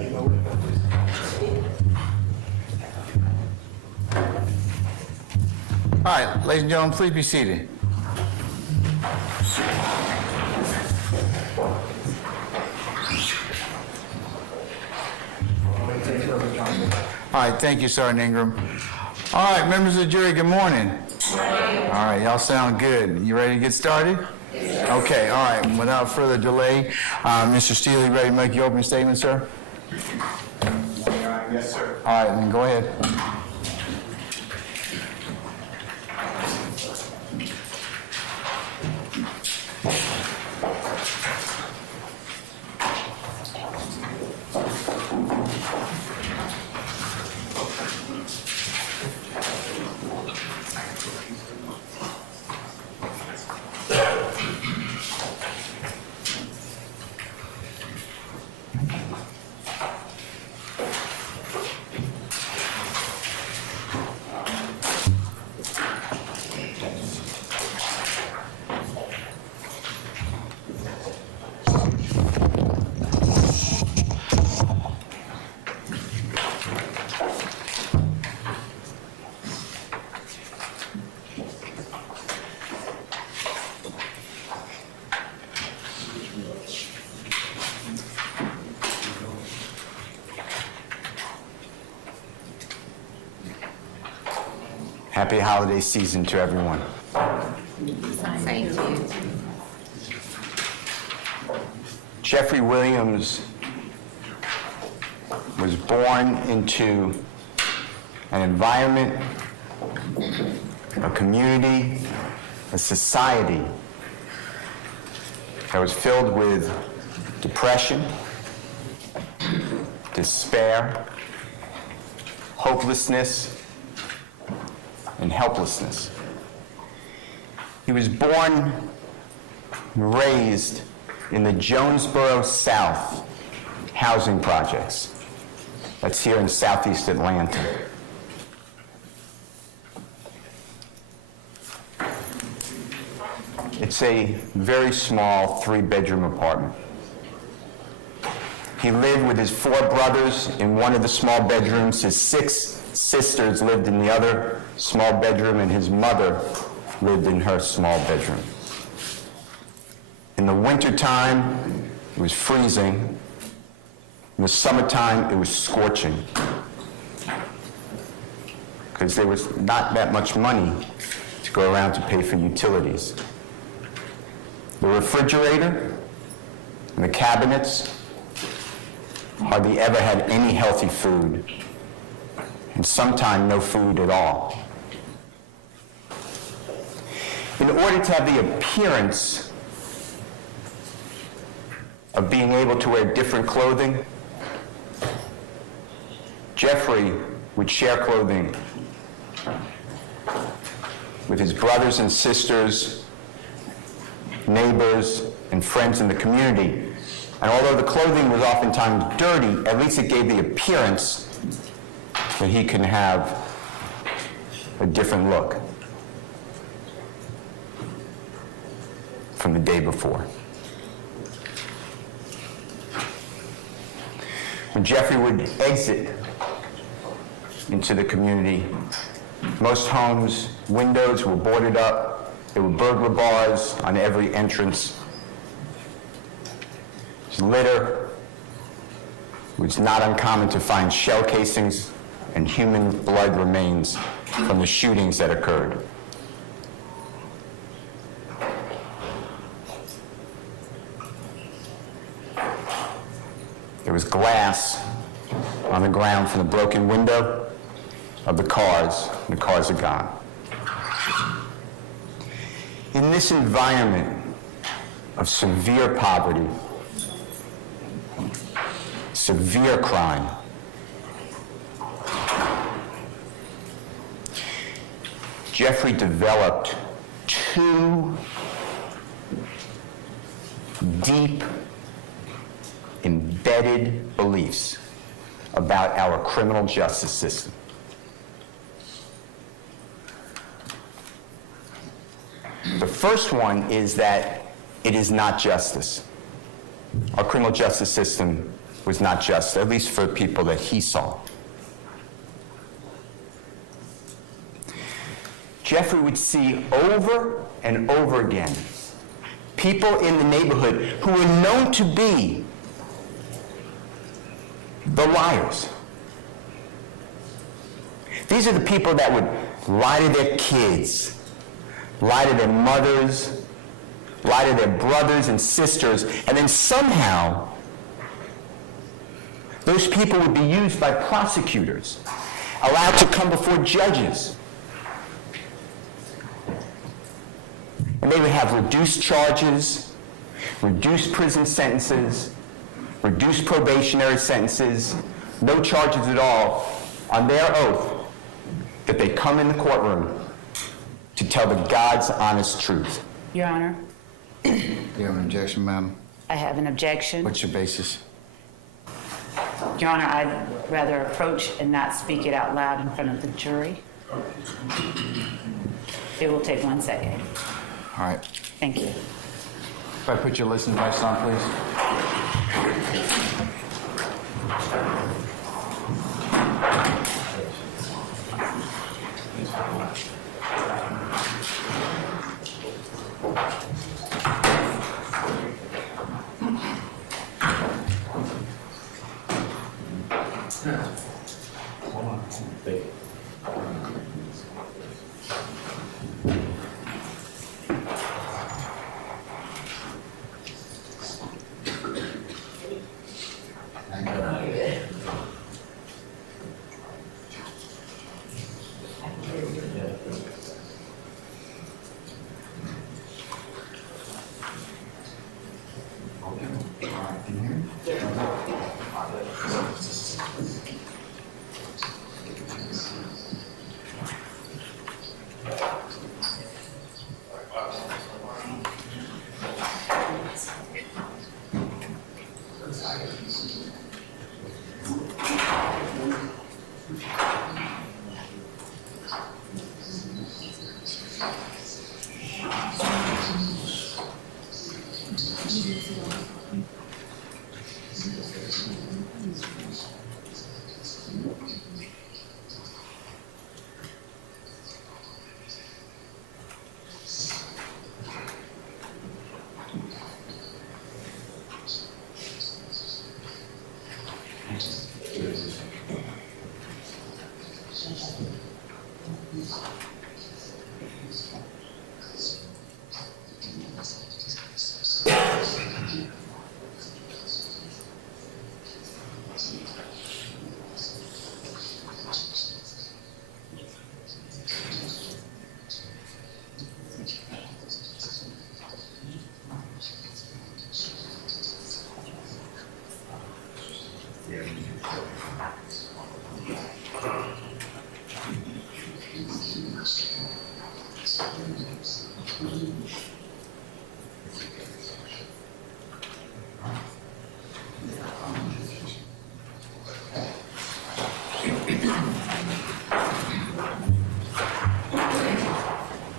All right, ladies and gentlemen, please be seated. All right, thank you, Sergeant Ingram. All right, members of the jury, good morning. All right, y'all sound good. You ready to get started? Yes. Okay, all right, without further delay, Mr. Steele, ready to make your opening statement, sir? Yes, sir. All right, then go ahead. Happy holiday season to everyone. Same to you. Jeffrey Williams was born into an environment, a community, a society that was filled with depression, despair, hopelessness, and helplessness. He was born and raised in the Jonesboro South housing projects. That's here in southeast Atlanta. It's a very small 3-bedroom apartment. He lived with his 4 brothers in one of the small bedrooms. His 6 sisters lived in the other small bedroom, and his mother lived in her small bedroom. In the wintertime, it was freezing. In the summertime, it was scorching, because there was not that much money to go around to pay for utilities. The refrigerator and the cabinets hardly ever had any healthy food, and sometimes no food at all. In order to have the appearance of being able to wear different clothing, Jeffrey would share clothing with his brothers and sisters, neighbors, and friends in the community. And although the clothing was oftentimes dirty, at least it gave the appearance that he can have a different look from the day before. When Jeffrey would exit into the community, most homes' windows were boarded up. There were burglar bars on every entrance. Litter. It was not uncommon to find shell casings and human blood remains from the shootings that occurred. There was glass on the ground from the broken window of the cars. The cars are gone. In this environment of severe poverty, severe crime, Jeffrey developed 2 deep, embedded beliefs about our criminal justice system. The first one is that it is not justice. Our criminal justice system was not just, at least for people that he saw. Jeffrey would see over and over again people in the neighborhood who were known to be the liars. These are the people that would lie to their kids, lie to their mothers, lie to their brothers and sisters, and then somehow those people would be used by prosecutors, allowed to come before judges. And they would have reduced charges, reduced prison sentences, reduced probationary sentences, no charges at all, on their oath that they come in the courtroom to tell the God's honest truth. Your Honor, You have an objection, ma'am? I have an objection. What's your basis? Your Honor, I'd rather approach and not speak it out loud in front of the jury. It will take 1 second. All right. Thank you. If I put your listening device on, please.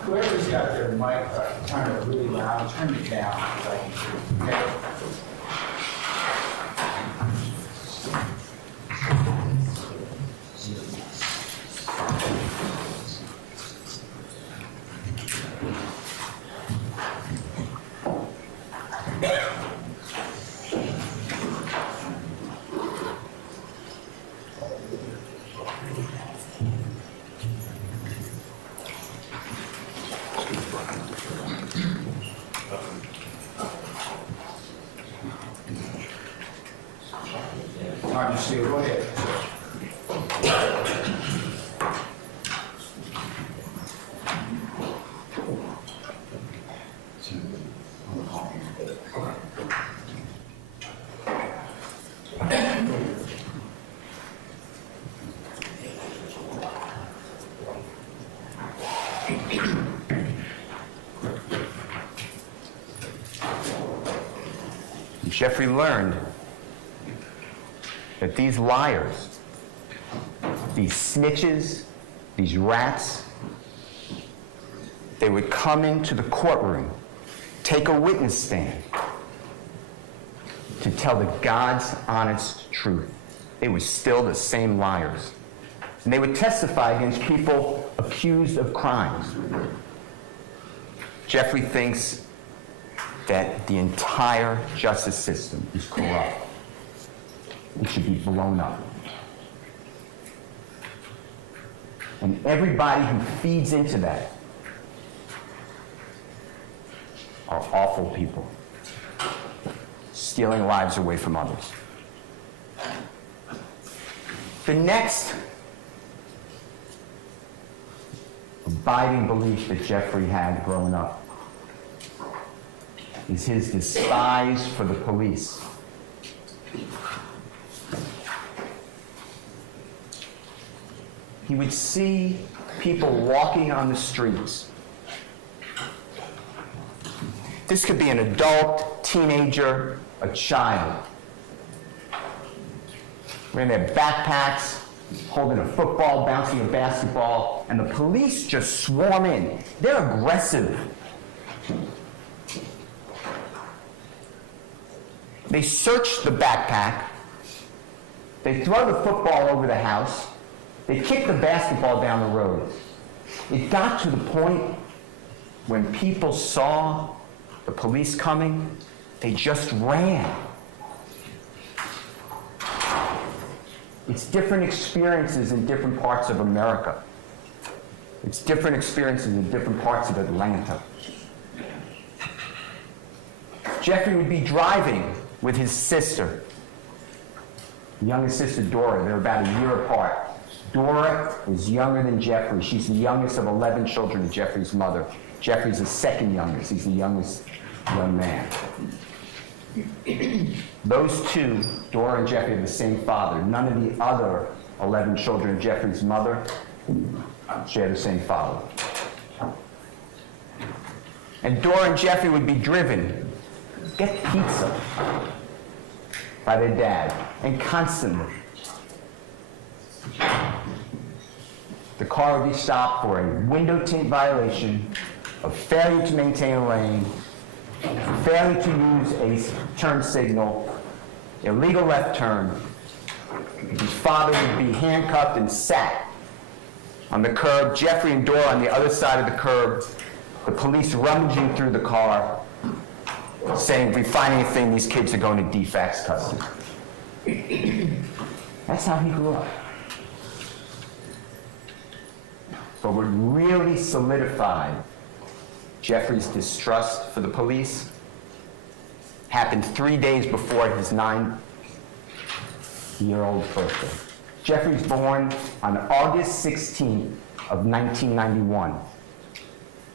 Whoever's got their mic, turn it really loud, turn it down. So I can hear you, okay? All right, Ms. Steele, go ahead. Jeffrey learned that these liars, these snitches, these rats, they would come into the courtroom, take a witness stand to tell the God's honest truth. They were still the same liars. And they would testify against people accused of crimes. Jeffrey thinks that the entire justice system is corrupt. It should be blown up. And everybody who feeds into that are awful people, stealing lives away from others. The next abiding belief that Jeffrey had growing up is his despise for the police. He would see people walking on the streets. This could be an adult, teenager, a child. Wearing their backpacks, holding a football, bouncing a basketball, and the police just swarm in. They're aggressive. They search the backpack. They throw the football over the house. They kick the basketball down the road. It got to the point when people saw the police coming, they just ran. It's different experiences in different parts of America. It's different experiences in different parts of Atlanta. Jeffrey would be driving with his sister, youngest sister Dora. They're about a year apart. Dora is younger than Jeffrey. She's the youngest of 11 children of Jeffrey's mother. Jeffrey's the second youngest. He's the youngest young man. Those two, Dora and Jeffrey, have the same father. None of the other 11 children of Jeffrey's mother share the same father. And Dora and Jeffrey would be driven, get pizza, by their dad, and constantly. The car would be stopped for a window tint violation, a failure to maintain a lane, failure to use a turn signal, illegal left turn. His father would be handcuffed and sat on the curb, Jeffrey and Dora on the other side of the curb, the police rummaging through the car, saying, if we find anything, these kids are going to DFACS custody. That's how he grew up. But what really solidified Jeffrey's distrust for the police happened 3 days before his 9-year-old birthday. Jeffrey's born on August 16th of 1991.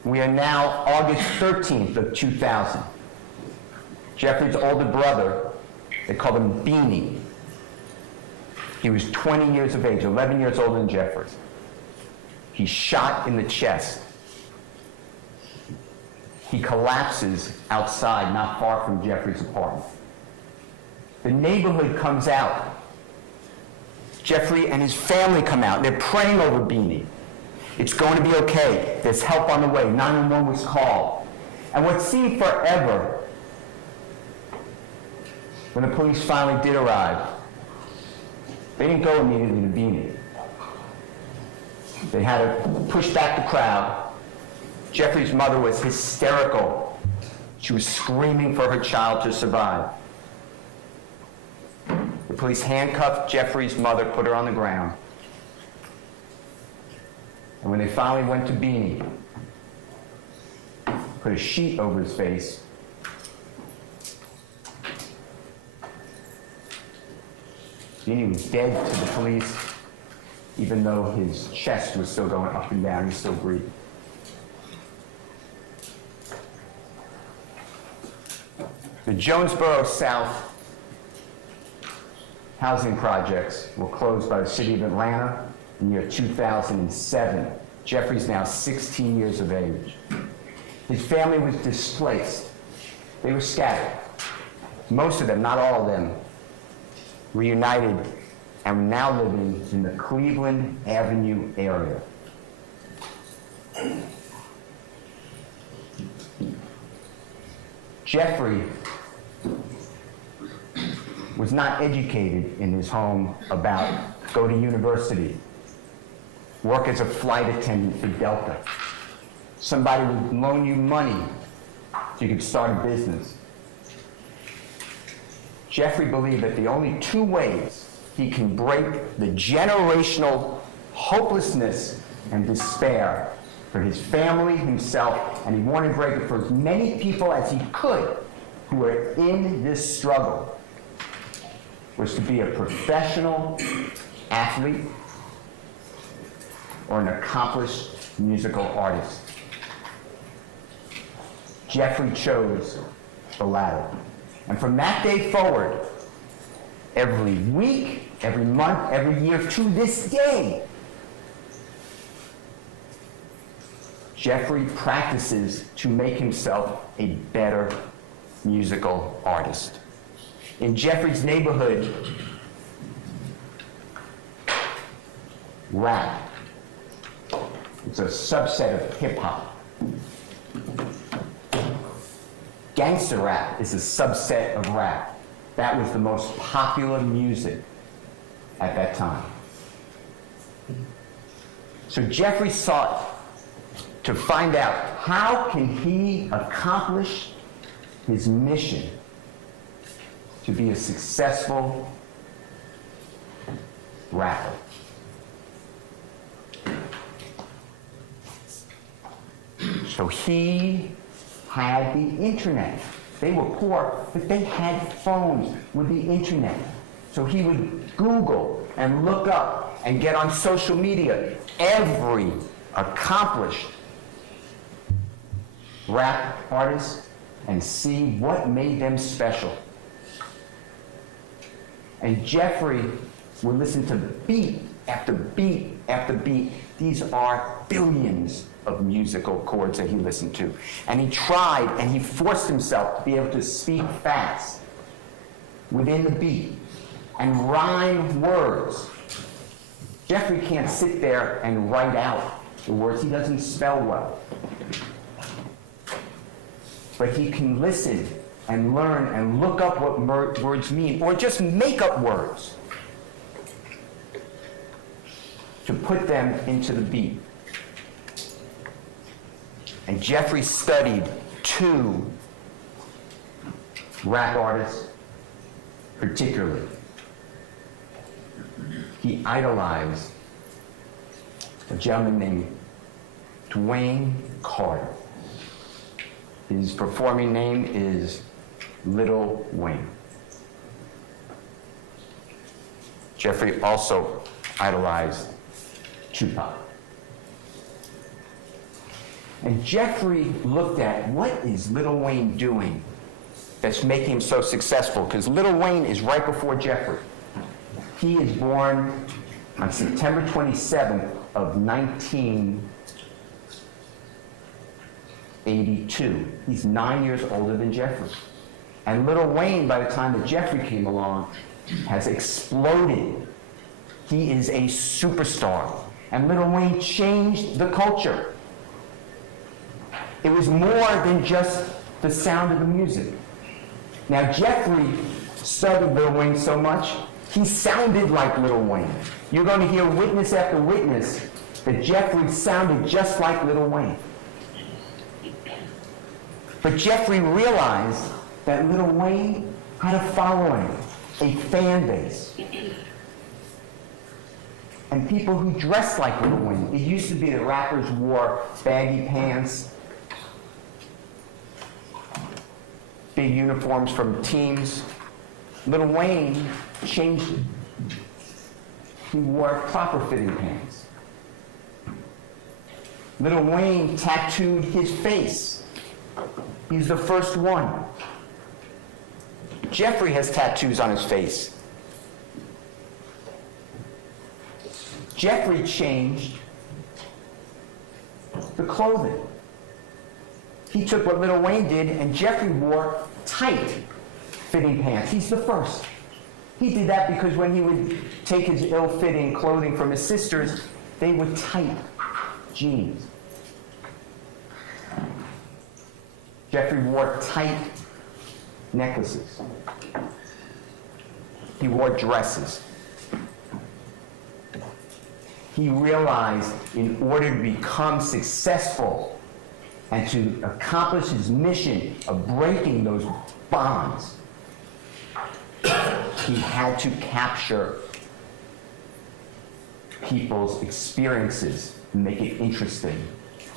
We are now August 13th of 2000. Jeffrey's older brother, they called him Beanie. He was 20 years of age, 11 years older than Jeffrey. He's shot in the chest. He collapses outside, not far from Jeffrey's apartment. The neighborhood comes out. Jeffrey and his family come out. They're praying over Beanie. It's going to be okay. There's help on the way. 911 was called. And what seemed forever, when the police finally did arrive, they didn't go immediately to Beanie. They had to push back the crowd. Jeffrey's mother was hysterical. She was screaming for her child to survive. The police handcuffed Jeffrey's mother, put her on the ground. And when they finally went to Beanie, put a sheet over his face, Beanie was dead to the police, even though his chest was still going up and down, he's still breathing. The Jonesboro South housing projects were closed by the city of Atlanta in the year 2007. Jeffrey's now 16 years of age. His family was displaced. They were scattered. Most of them, not all of them, reunited and are now living in the Cleveland Avenue area. Jeffrey was not educated in his home about go to university, work as a flight attendant for Delta. Somebody would loan you money so you could start a business. Jeffrey believed that the only two ways he can break the generational hopelessness and despair for his family, himself, and he wanted to break it for as many people as he could who were in this struggle, was to be a professional athlete or an accomplished musical artist. Jeffrey chose the latter. And from that day forward, every week, every month, every year, to this day, Jeffrey practices to make himself a better musical artist. In Jeffrey's neighborhood, rap, it's a subset of hip-hop. Gangster rap is a subset of rap. That was the most popular music at that time. So Jeffrey sought to find out how can he accomplish his mission to be a successful rapper. So he had the internet. They were poor, but they had phones with the internet. So he would Google and look up and get on social media every accomplished rap artist and see what made them special. And Jeffrey would listen to beat after beat after beat. These are billions of musical chords that he listened to. And he tried and he forced himself to be able to speak fast within the beat and rhyme words. Jeffrey can't sit there and write out the words. He doesn't spell well. But he can listen and learn and look up what words mean, or just make up words to put them into the beat. And Jeffrey studied two rap artists particularly. He idolized a gentleman named Dwayne Carter. His performing name is Little Wayne. Jeffrey also idolized Tupac. And Jeffrey looked at what is Little Wayne doing that's making him so successful, because Little Wayne is right before Jeffrey. He is born on September 27th of 1982. He's 9 years older than Jeffrey. And Little Wayne, by the time that Jeffrey came along, has exploded. He is a superstar. And Little Wayne changed the culture. It was more than just the sound of the music. Now, Jeffrey studied Little Wayne so much, he sounded like Little Wayne. You're going to hear witness after witness that Jeffrey sounded just like Little Wayne. But Jeffrey realized that Little Wayne had a following, a fan base, and people who dressed like Little Wayne. It used to be that rappers wore baggy pants, big uniforms from teams. Little Wayne changed it. He wore proper fitting pants. Little Wayne tattooed his face. He's the first one. Jeffrey has tattoos on his face. Jeffrey changed the clothing. He took what Little Wayne did, and Jeffrey wore tight fitting pants. He's the first. He did that because when he would take his ill-fitting clothing from his sisters, they were tight jeans. Jeffrey wore tight necklaces. He wore dresses. He realized in order to become successful and to accomplish his mission of breaking those bonds, he had to capture people's experiences and make it interesting,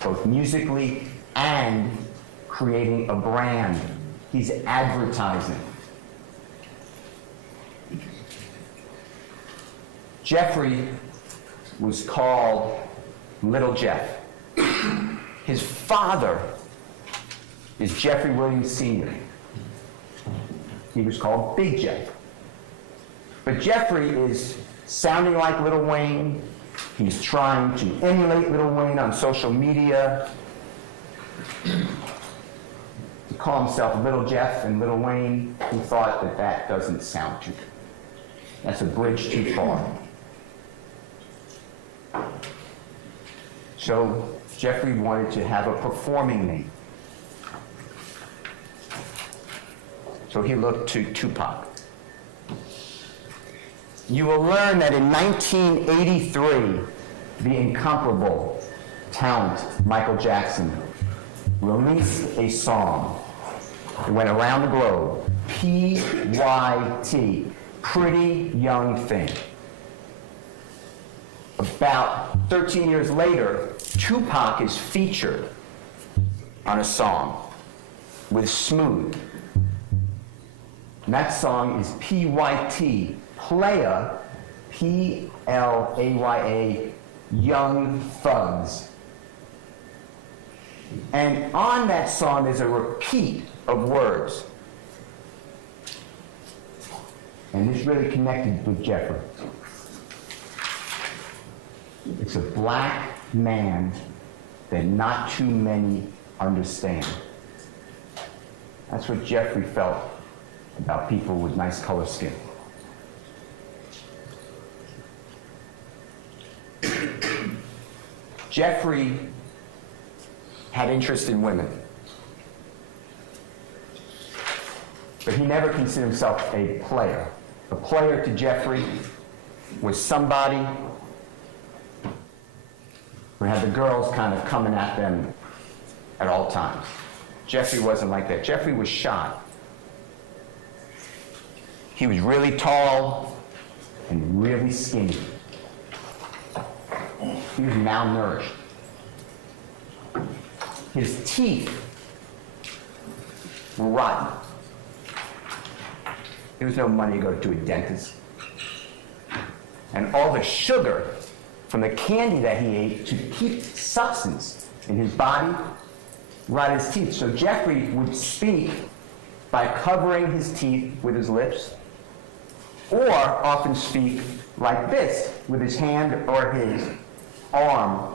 both musically and creating a brand. He's advertising. Jeffrey was called Little Jeff. His father is Jeffrey Williams Sr. He was called Big Jeff. But Jeffrey is sounding like Lil Wayne. He's trying to emulate Lil Wayne on social media. To call himself Little Jeff and Lil Wayne, he thought that that doesn't sound too good. That's a bridge too far. So Jeffrey wanted to have a performing name. So he looked to Tupac. You will learn that in 1983, the incomparable talent Michael Jackson released a song. It went around the globe. P.Y.T. Pretty Young Thing. About 13 years later, Tupac is featured on a song with Smooth. And that song is P.Y.T. Playa, P-L-A-Y-A, Young Thugs. And on that song there's a repeat of words. And this really connected with Jeffrey. It's a black man that not too many understand. That's what Jeffrey felt about people with nice color skin. Jeffrey had interest in women, but he never considered himself a player. A player to Jeffrey was somebody who had the girls kind of coming at them at all times. Jeffrey wasn't like that. Jeffrey was shy. He was really tall and really skinny. He was malnourished. His teeth were rotten. There was no money to go to a dentist. And all the sugar from the candy that he ate to keep substance in his body rotted his teeth. So Jeffrey would speak by covering his teeth with his lips, or often speak like this, with his hand or his arm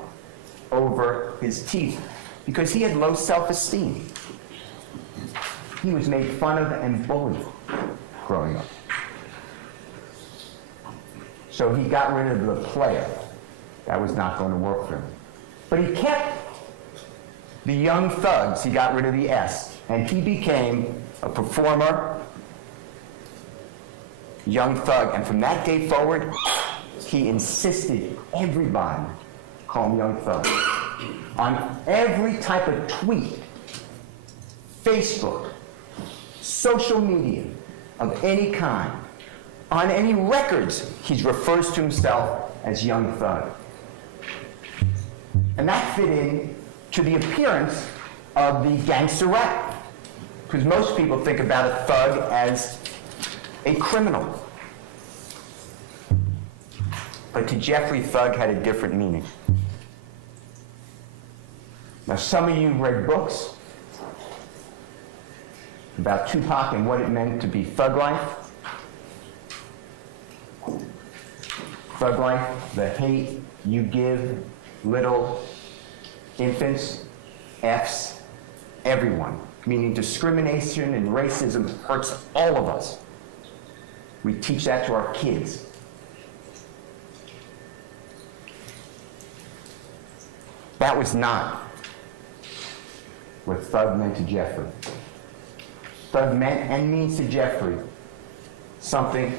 over his teeth, because he had low self-esteem. He was made fun of and bullied growing up. So he got rid of the player. That was not going to work for him. But he kept the young thugs. He got rid of the S, and he became a performer, young thug. And from that day forward, he insisted everybody call him Young Thug. On every type of tweet, Facebook, social media of any kind, on any records, he refers to himself as Young Thug. And that fit in to the appearance of the gangster rap. Because most people think about a thug as a criminal. But to Jeffrey, thug had a different meaning. Now, some of you read books about Tupac and what it meant to be thug life. Thug life, the hate you give little infants, Fs, everyone. Meaning discrimination and racism hurts all of us. We teach that to our kids. That was not what thug meant to Jeffrey. Thug meant and means to Jeffrey something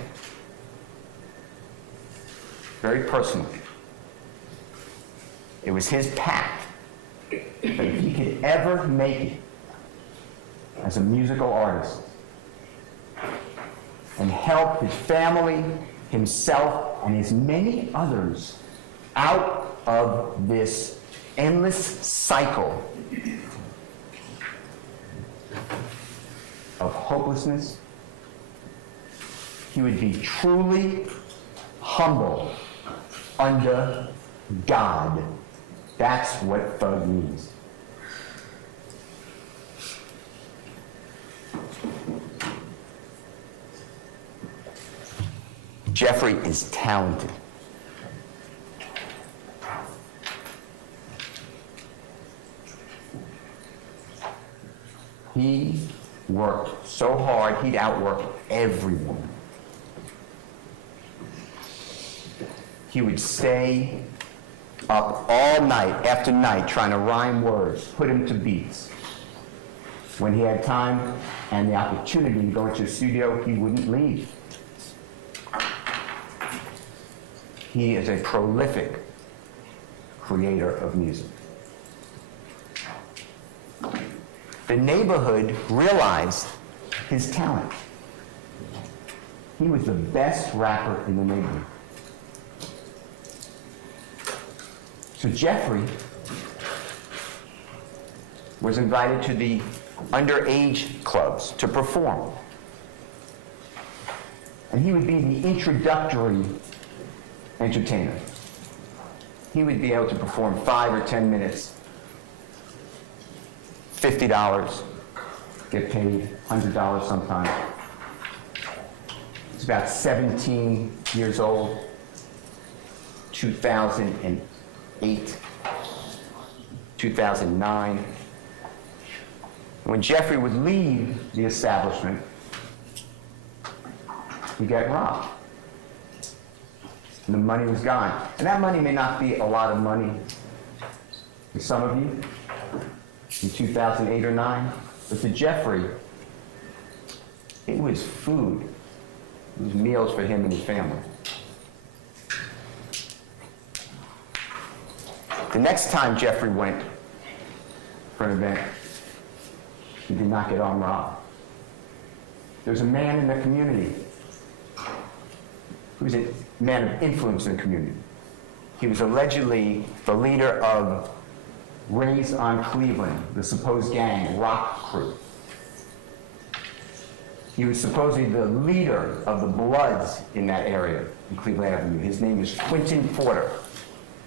very personal. It was his pact that if he could ever make it as a musical artist and help his family, himself, and as many others out of this endless cycle of hopelessness, he would be truly humble under God. That's what thug means. Jeffrey is talented. He worked so hard, he'd outwork everyone. He would stay up all night after night trying to rhyme words, put them to beats. When he had time and the opportunity to go into the studio, he wouldn't leave. He is a prolific creator of music. The neighborhood realized his talent. He was the best rapper in the neighborhood. So Jeffrey was invited to the underage clubs to perform. And he would be the introductory entertainer. He would be able to perform 5 or 10 minutes, $50, get paid $100 sometimes. He's about 17 years old, 2008, 2009. When Jeffrey would leave the establishment, he'd get robbed. And the money was gone. And that money may not be a lot of money for some of you in 2008 or 9, but to Jeffrey, it was food. It was meals for him and his family. The next time Jeffrey went for an event, he did not get armed robbed. There was a man in the community who was a man of influence in the community. He was allegedly the leader of Raise on Cleveland, the supposed gang, rock crew. He was supposedly the leader of the Bloods in that area, in Cleveland Avenue. His name is Quentin Porter.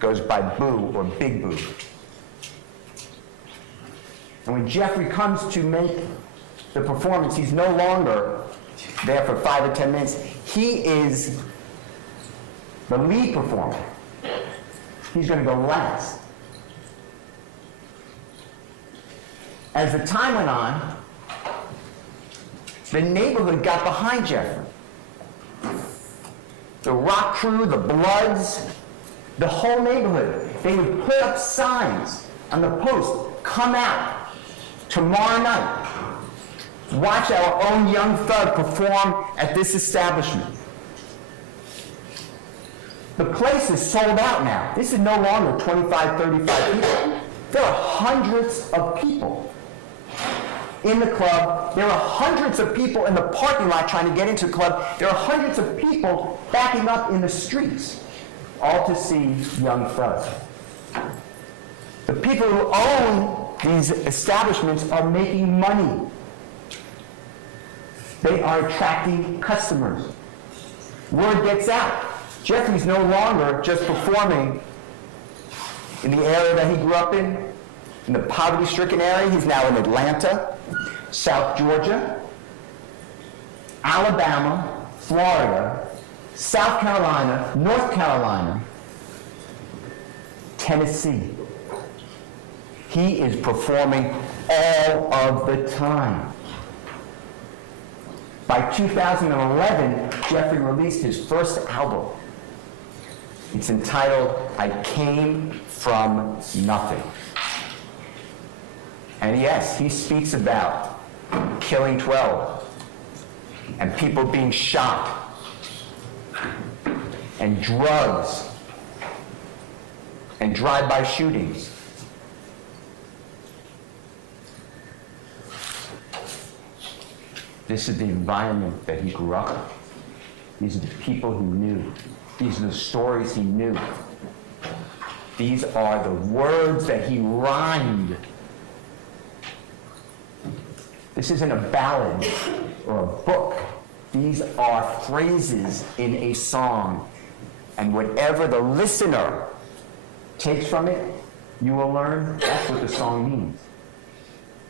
Goes by Boo or Big Boo. And when Jeffrey comes to make the performance, he's no longer there for 5 or 10 minutes. He is the lead performer. He's going to go last. As the time went on, the neighborhood got behind Jeffrey. The rock crew, the Bloods, the whole neighborhood. They would put up signs on the post, come out tomorrow night. Watch our own young thug perform at this establishment. The place is sold out now. This is no longer 25, 35 people. There are hundreds of people in the club. There are hundreds of people in the parking lot trying to get into the club. There are hundreds of people backing up in the streets, all to see Young Thug. The people who own these establishments are making money. They are attracting customers. Word gets out. Jeffrey's no longer just performing in the area that he grew up in the poverty-stricken area. He's now in Atlanta, South Georgia, Alabama, Florida, South Carolina, North Carolina, Tennessee. He is performing all of the time. By 2011, Jeffrey released his first album. It's entitled, I Came From Nothing. And yes, he speaks about killing 12 and people being shot and drugs and drive-by shootings. This is the environment that he grew up in. These are the people he knew. These are the stories he knew. These are the words that he rhymed. This isn't a ballad or a book. These are phrases in a song. And whatever the listener takes from it, you will learn that's what the song means.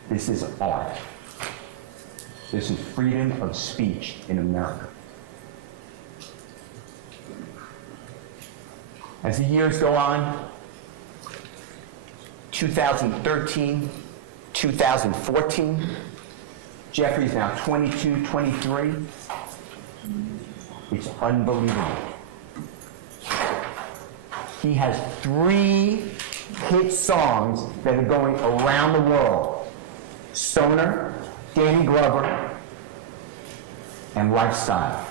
This is art. This is freedom of speech in America. As the years go on, 2013, 2014, Jeffrey's now 22, 23. It's unbelievable. He has 3 hit songs that are going around the world. Stoner, Danny Glover, and Lifestyle.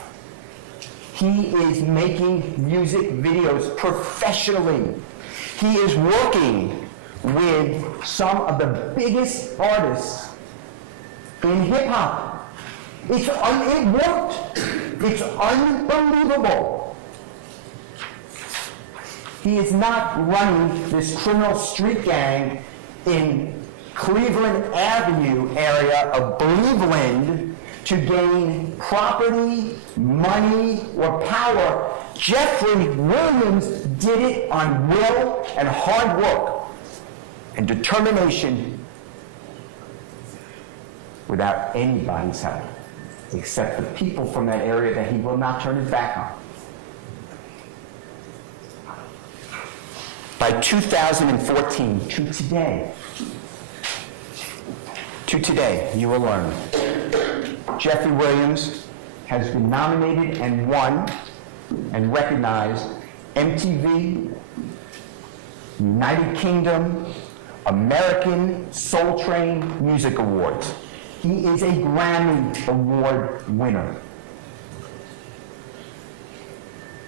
He is making music videos professionally. He is working with some of the biggest artists in hip-hop. It worked. It's unbelievable. He is not running this criminal street gang in Cleveland Avenue area of Cleveland to gain property, money, or power. Jeffrey Williams did it on will and hard work and determination without anybody's help, except the people from that area that he will not turn his back on. By 2014, to today, you will learn. Jeffrey Williams has been nominated and won and recognized MTV, United Kingdom, American Soul Train Music Awards. He is a Grammy Award winner.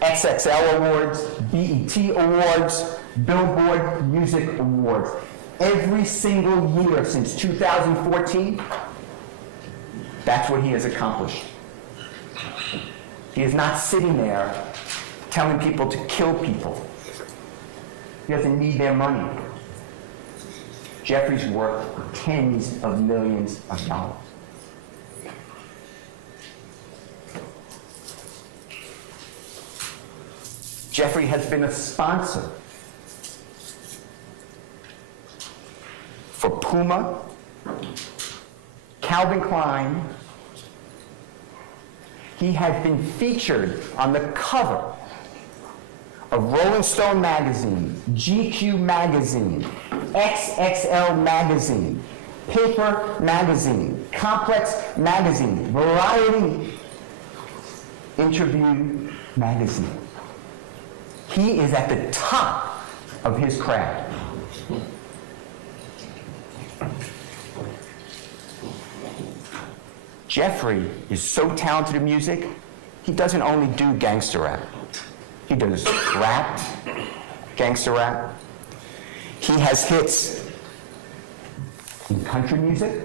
XXL Awards, BET Awards, Billboard Music Awards. Every single year since 2014, that's what he has accomplished. He is not sitting there telling people to kill people. He doesn't need their money. Jeffrey's worth tens of millions of dollars. Jeffrey has been a sponsor for Puma, Calvin Klein. He has been featured on the cover of Rolling Stone magazine, GQ magazine, XXL magazine, Paper magazine, Complex magazine, Variety Interview magazine. He is at the top of his craft. Jeffrey is so talented in music, he doesn't only do gangster rap. He does rap, gangster rap. He has hits in country music,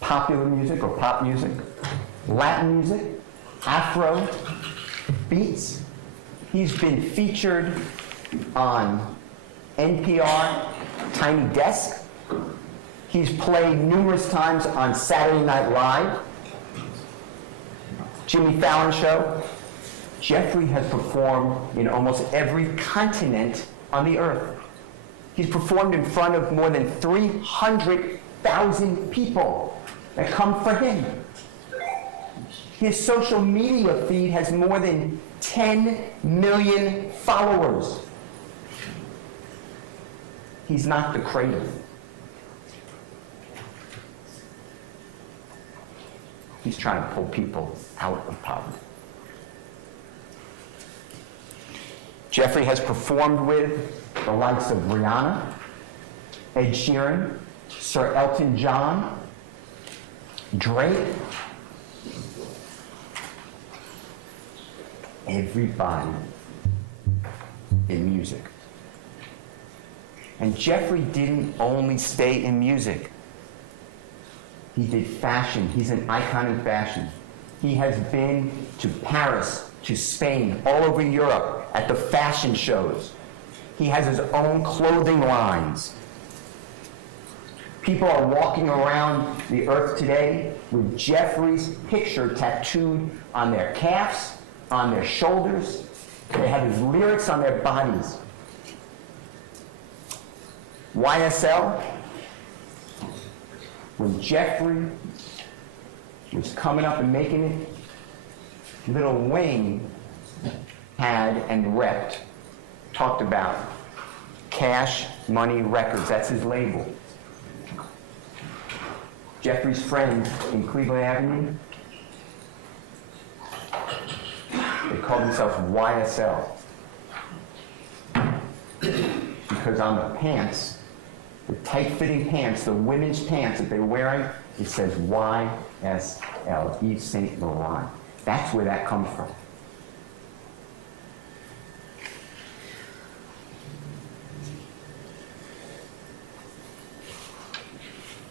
popular music or pop music, Latin music, Afro, beats. He's been featured on NPR, Tiny Desk. He's played numerous times on Saturday Night Live, Jimmy Fallon Show. Jeffrey has performed in almost every continent on the earth. He's performed in front of more than 300,000 people that come for him. His social media feed has more than 10 million followers. He's not the creative. He's trying to pull people out of poverty. Jeffrey has performed with the likes of Rihanna, Ed Sheeran, Sir Elton John, Drake. Everybody in music. And Jeffrey didn't only stay in music. He did fashion. He's an icon in fashion. He has been to Paris, to Spain, all over Europe, at the fashion shows. He has his own clothing lines. People are walking around the earth today with Jeffrey's picture tattooed on their calves, on their shoulders. They have his lyrics on their bodies. YSL, when Jeffrey was coming up and making it, Little Wayne had and repped, talked about Cash Money Records. That's his label. Jeffrey's friends in Cleveland Avenue, they called themselves YSL. Because on the pants, the tight-fitting pants, the women's pants that they're wearing, it says YSL, Yves Saint Laurent. That's where that comes from.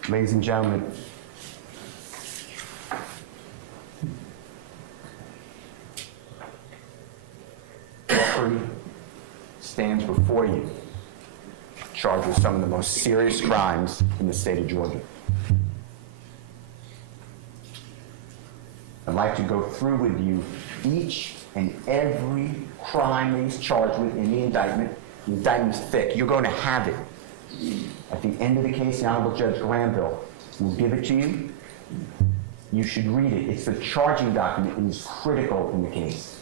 Ladies and gentlemen, Jeffrey stands before you, charged with some of the most serious crimes in the state of Georgia. I'd like to go through with you each and every crime that he's charged with in the indictment. The indictment's thick. You're going to have it. At the end of the case, the Honorable Judge Granville will give it to you. You should read it. It's the charging document. It is critical in the case.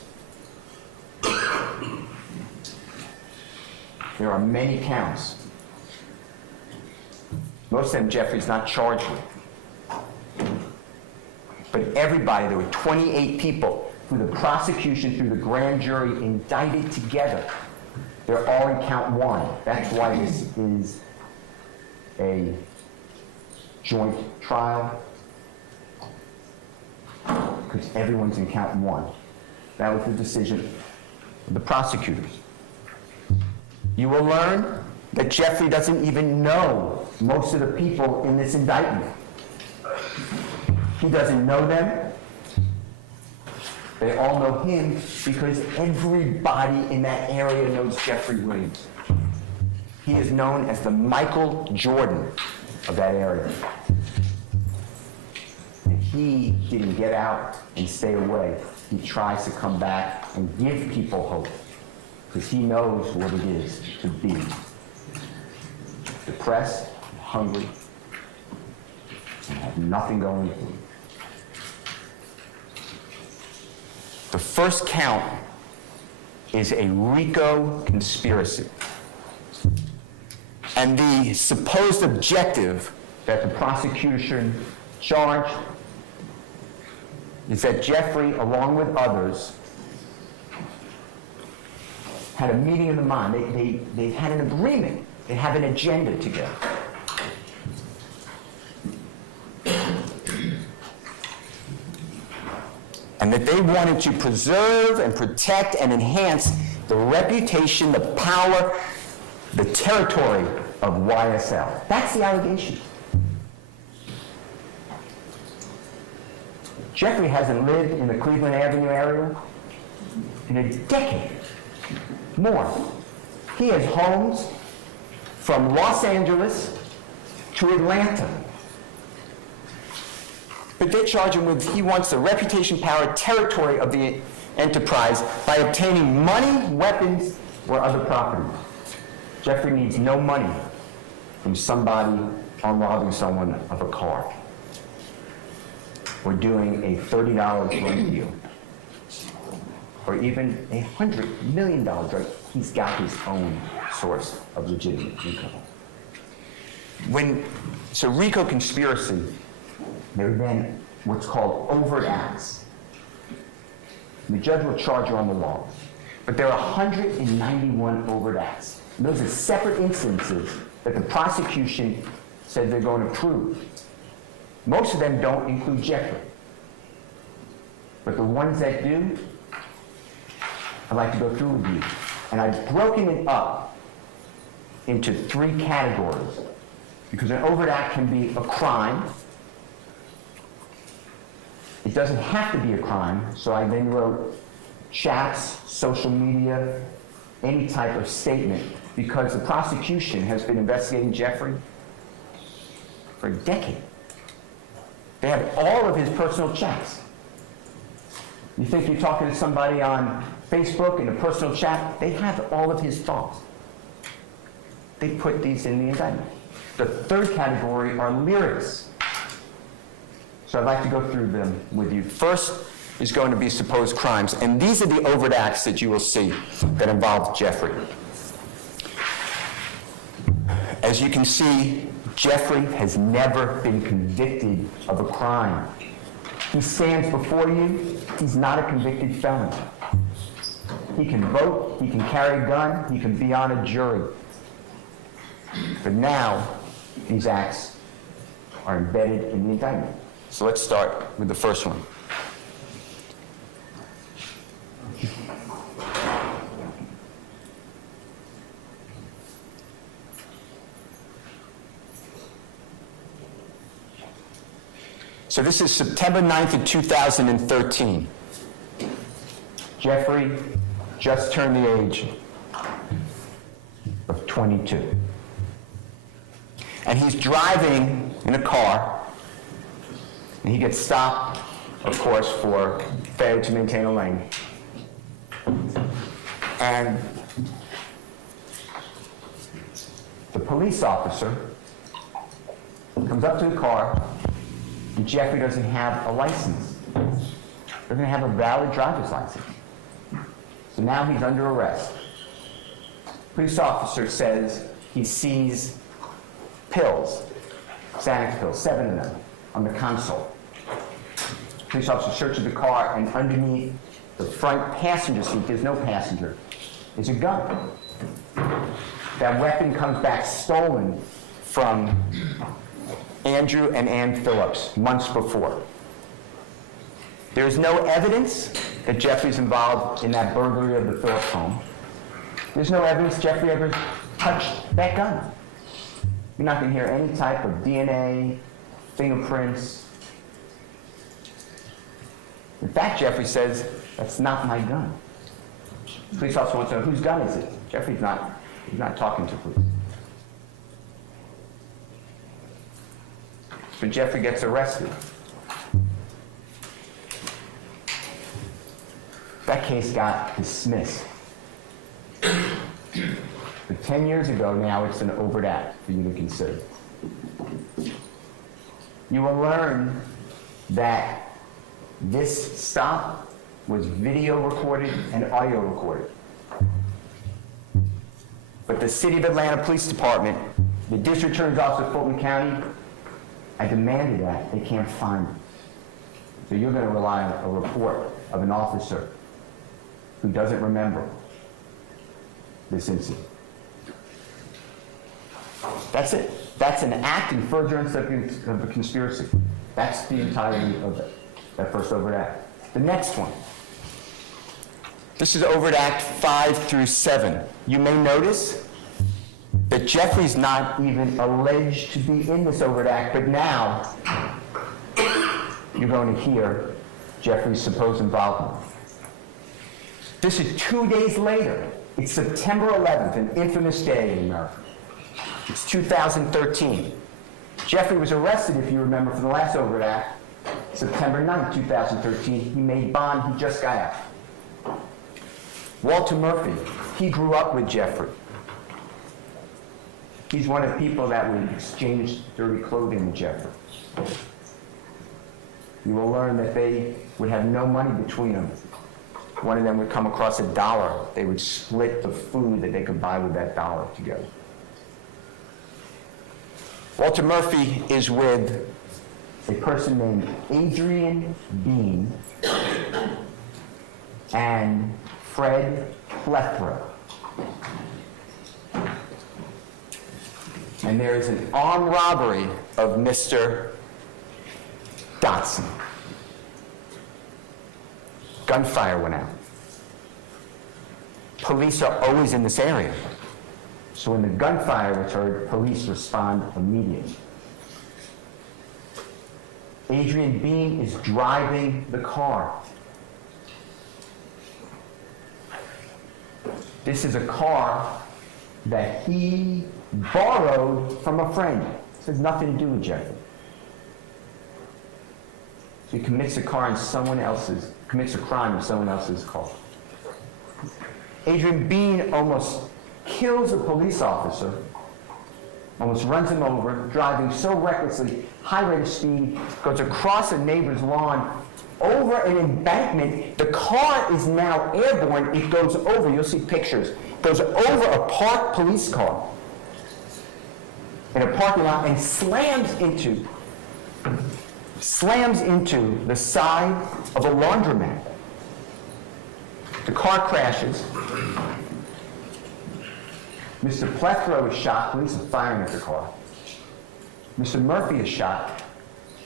There are many counts. Most of them Jeffrey's not charged with. But everybody, there were 28 people who the prosecution, through the grand jury, indicted together. They're all in count one. That's why this is a joint trial, because everyone's in count one. That was the decision of the prosecutors. You will learn that Jeffrey doesn't even know most of the people in this indictment. He doesn't know them. They all know him because everybody in that area knows Jeffrey Williams. He is known as the Michael Jordan of that area. And he didn't get out and stay away. He tries to come back and give people hope because he knows what it is to be depressed, hungry, and have nothing going for you. The first count is a RICO conspiracy. And the supposed objective that the prosecution charged is that Jeffrey, along with others, had a meeting of the mind. They had an agreement. They have an agenda together. And that they wanted to preserve and protect and enhance the reputation, the power, the territory of YSL. That's the allegation. Jeffrey hasn't lived in the Cleveland Avenue area in a decade, more. He has homes from Los Angeles to Atlanta. But they charge him with, he wants the reputation, power, territory of the enterprise by obtaining money, weapons, or other property. Jeffrey needs no money from somebody on robbing someone of a car or doing a $30 drug deal or even $100 million drug. He's got his own source of legitimate income. When it's a RICO conspiracy, there are then what's called overt acts. The judge will charge you on the law. But there are 191 overt acts. And those are separate instances that the prosecution said they're going to prove. Most of them don't include Jeffrey. But the ones that do, I'd like to go through with you. And I've broken it up into 3 categories because an overt act can be a crime. It doesn't have to be a crime, so I then wrote chats, social media, any type of statement, because the prosecution has been investigating Jeffrey for a decade. They have all of his personal chats. You think you're talking to somebody on Facebook in a personal chat? They have all of his thoughts. They put these in the indictment. The third category are lyrics. So I'd like to go through them with you. First is going to be supposed crimes, and these are the overt acts that you will see that involve Jeffrey. As you can see, Jeffrey has never been convicted of a crime. He stands before you, he's not a convicted felon. He can vote, he can carry a gun, he can be on a jury. But now, these acts are embedded in the indictment. So let's start with the first one. So this is September 9th of 2013. Jeffrey just turned the age of 22. And he's driving in a car, and he gets stopped, of course, for failure to maintain a lane. And the police officer comes up to the car, and Jeffrey doesn't have a license. Doesn't have a valid driver's license. So now he's under arrest. Police officer says he sees pills, Xanax pills, 7 of them, on the console. Police officer searches the car, and underneath the front passenger seat, there's no passenger, is a gun. That weapon comes back stolen from Andrew and Ann Phillips months before. There is no evidence that Jeffrey's involved in that burglary of the Phillips home. There's no evidence Jeffrey ever touched that gun. You're not going to hear any type of DNA, fingerprints. In fact, Jeffrey says, that's not my gun. The police officer wants to know, whose gun is it? Jeffrey's not talking to police. So Jeffrey gets arrested. That case got dismissed. But 10 years ago now, it's an overt act for you to consider. You will learn that this stop was video recorded and audio recorded. But the City of Atlanta Police Department, the District Attorney's Office of Fulton County, I demanded that. They can't find it. So you're going to rely on a report of an officer who doesn't remember this incident. That's it. That's an act in furtherance of a conspiracy. That's the entirety of it, that first overt act. The next one. This is overt act 5 through 7. You may notice that Jeffrey's not even alleged to be in this overt act, but now you're going to hear Jeffrey's supposed involvement. This is 2 days later. It's September 11th, an infamous day in America. It's 2013. Jeffrey was arrested, if you remember, for the last overt act, September 9th, 2013. He made bond, he just got out. Walter Murphy, he grew up with Jeffrey. He's one of the people that would exchange dirty clothing with Jeffrey. You will learn that they would have no money between them. One of them would come across $1. They would split the food that they could buy with that $1 together. Walter Murphy is with a person named Adrian Bean and Fred Plethora. And there is an armed robbery of Mr. Dotson. Gunfire went out. police are always in this area. So when the gunfire was heard, police respond immediately. Adrian Bean is driving the car. This is a car that he borrowed from a friend. This has nothing to do with Jeffrey. So he commits a crime in someone else's car. Adrian Bean almost kills a police officer, almost runs him over, driving so recklessly, high rate of speed, goes across a neighbor's lawn, over an embankment. The car is now airborne. It goes over, you'll see pictures, goes over a parked police car in a parking lot and slams into the side of a laundromat. The car crashes. Mr. Plethro is shot. Police are firing at the car. Mr. Murphy is shot.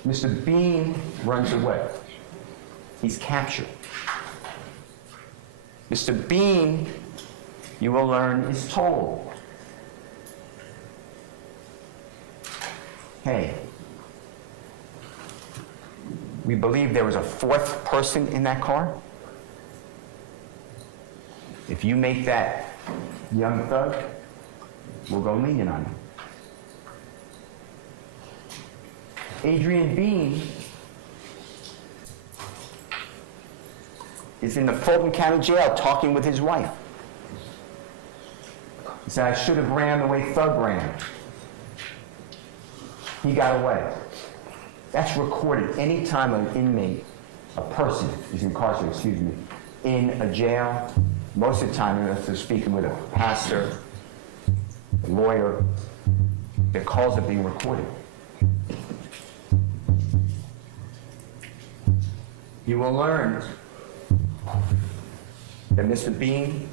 Mr. Bean runs away. He's captured. Mr. Bean, you will learn, is told, hey, we believe there was a fourth person in that car. If you make that young thug, we'll go lenient on you. Adrian Bean is in the Fulton County Jail talking with his wife. He said, I should have ran the way Thug ran. He got away. That's recorded anytime an inmate, a person is incarcerated, in a jail. Most of the time, if they're speaking with a pastor, a lawyer, their calls are being recorded. You will learn that Mr. Bean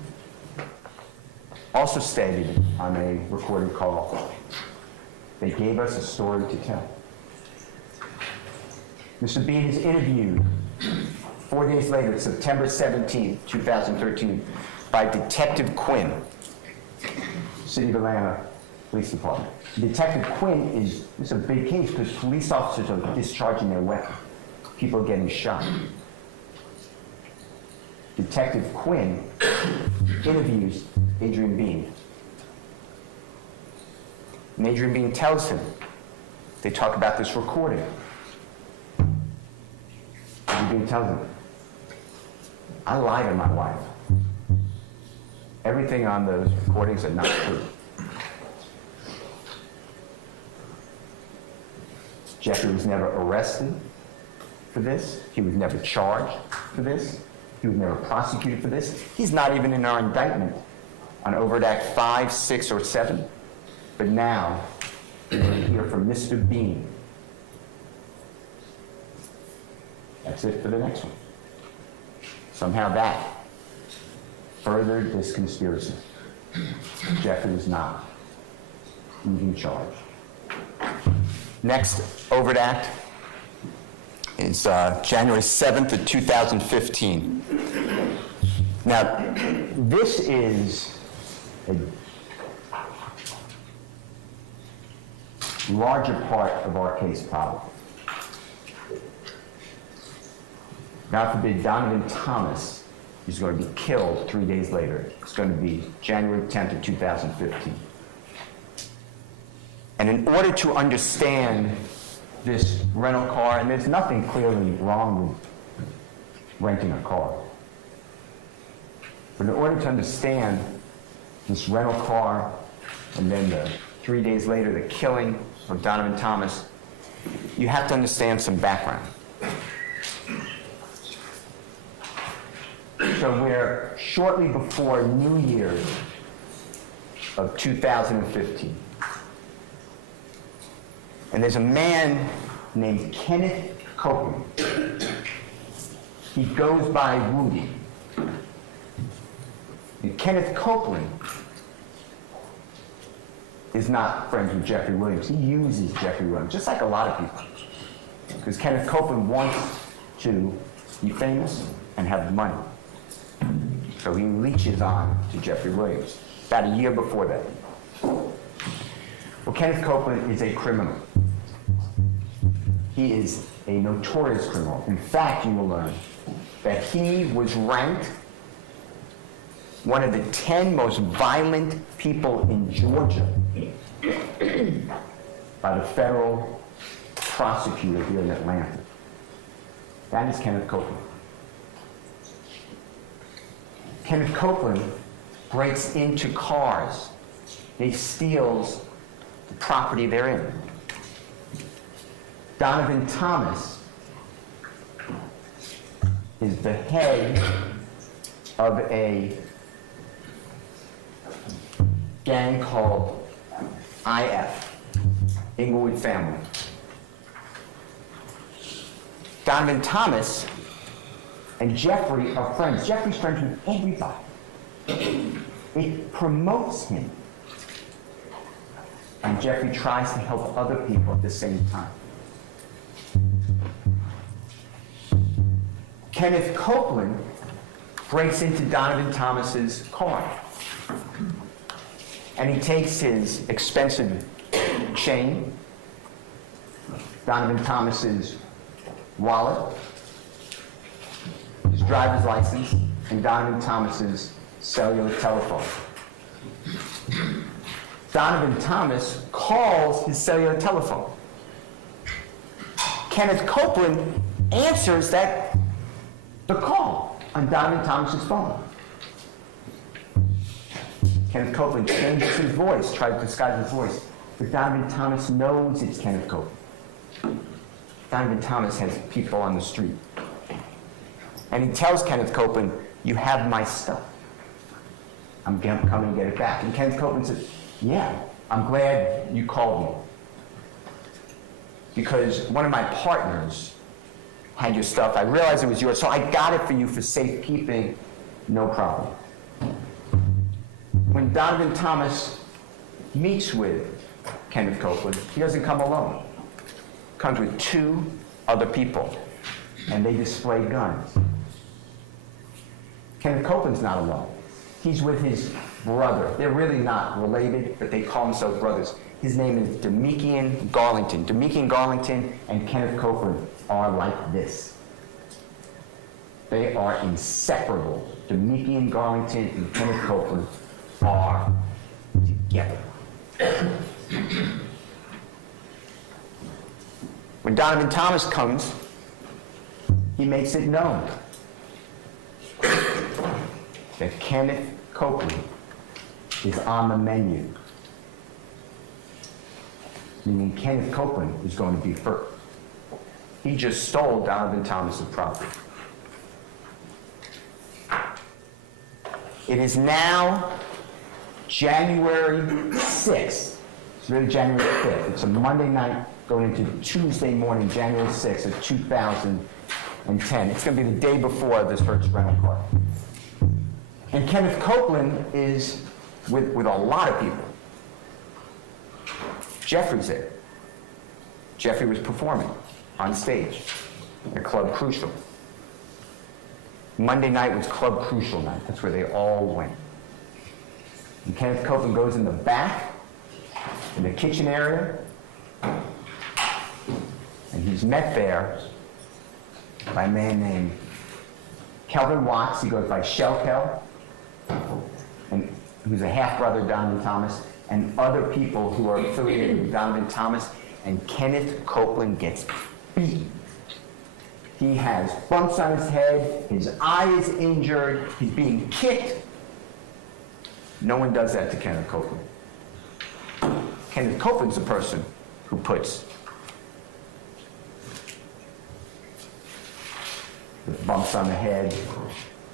also stated on a recorded call, they gave us a story to tell. Mr. Bean is interviewed 4 days later, September 17, 2013, by Detective Quinn, City of Atlanta Police Department. Detective Quinn it's a big case because police officers are discharging their weapon. People are getting shot. Detective Quinn interviews Adrian Bean. And Adrian Bean tells him, they talk about this recording. Adrian Bean tells him, I lied to my wife. Everything on those recordings are not true. Jeffrey was never arrested for this. He was never charged for this. He was never prosecuted for this. He's not even in our indictment on Overt Act 5, 6, or 7. But now, we're going to hear from Mr. Bean. That's it for the next one. Somehow that furthered this conspiracy. Jeffrey was not even charged. Next overt act is January 7th of 2015. Now, this is a larger part of our case, probably. God forbid Donovan Thomas is going to be killed 3 days later. It's going to be January 10th of 2015. And in order to understand this rental car, and there's nothing clearly wrong with renting a car, but in order to understand this rental car and then 3 days later the killing of Donovan Thomas, you have to understand some background. So we're shortly before New Year's of 2015. And there's a man named Kenneth Copeland. He goes by Woody. And Kenneth Copeland is not friends with Jeffrey Williams. He uses Jeffrey Williams, just like a lot of people. Because Kenneth Copeland wants to be famous and have money. So he leeches on to Jeffrey Williams, about a year before that. Well, Kenneth Copeland is a criminal. He is a notorious criminal. In fact, you will learn that he was ranked one of the 10 most violent people in Georgia by the federal prosecutor here in Atlanta. That is Kenneth Copeland. Kenneth Copeland breaks into cars. He steals the property they're in. Donovan Thomas is the head of a gang called IF, Inglewood Family. Donovan Thomas and Jeffrey are friends. Jeffrey's friends with everybody. It promotes him. And Jeffrey tries to help other people at the same time. Kenneth Copeland breaks into Donovan Thomas's car. And he takes his expensive chain, Donovan Thomas's wallet, his driver's license, and Donovan Thomas's cellular telephone. Donovan Thomas calls his cellular telephone. Kenneth Copeland answers the call on Donovan Thomas's phone. Kenneth Copeland changes his voice, tries to disguise his voice, but Donovan Thomas knows it's Kenneth Copeland. Donovan Thomas has people on the street. And he tells Kenneth Copeland, "You have my stuff. I'm coming to get it back." And Kenneth Copeland says, "Yeah, I'm glad you called me. Because one of my partners had your stuff. I realized it was yours, so I got it for you for safekeeping. No problem." When Donovan Thomas meets with Kenneth Copeland, he doesn't come alone. He comes with 2 other people, and they display guns. Kenneth Copeland's not alone. He's with his brother. They're really not related, but they call themselves brothers. His name is Demekian Garlington. Demekian Garlington and Kenneth Copeland are like this. They are inseparable. Demekian Garlington and Kenneth Copeland are together. When Donovan Thomas comes, he makes it known that Kenneth Copeland is on the menu. Meaning Kenneth Copeland is going to be first. He just stole Donovan Thomas's property. It is now January 6th. It's really January 5th. It's a Monday night going into Tuesday morning, January 6th of 2010. It's going to be the day before this Hertz rental car. And Kenneth Copeland is with a lot of people. Jeffrey's there. Jeffrey was performing on stage at Club Crucial. Monday night was Club Crucial night. That's where they all went. And Kenneth Copeland goes in the back, in the kitchen area, and he's met there by a man named Kelvin Watts. He goes by Shell Kel, and who's a half-brother of Donovan Thomas, and other people who are affiliated with Donovan Thomas, and Kenneth Copeland gets beaten. He has bumps on his head, his eye is injured, he's being kicked. No one does that to Kenneth Copeland. Kenneth Copeland's the person who puts the bumps on the head,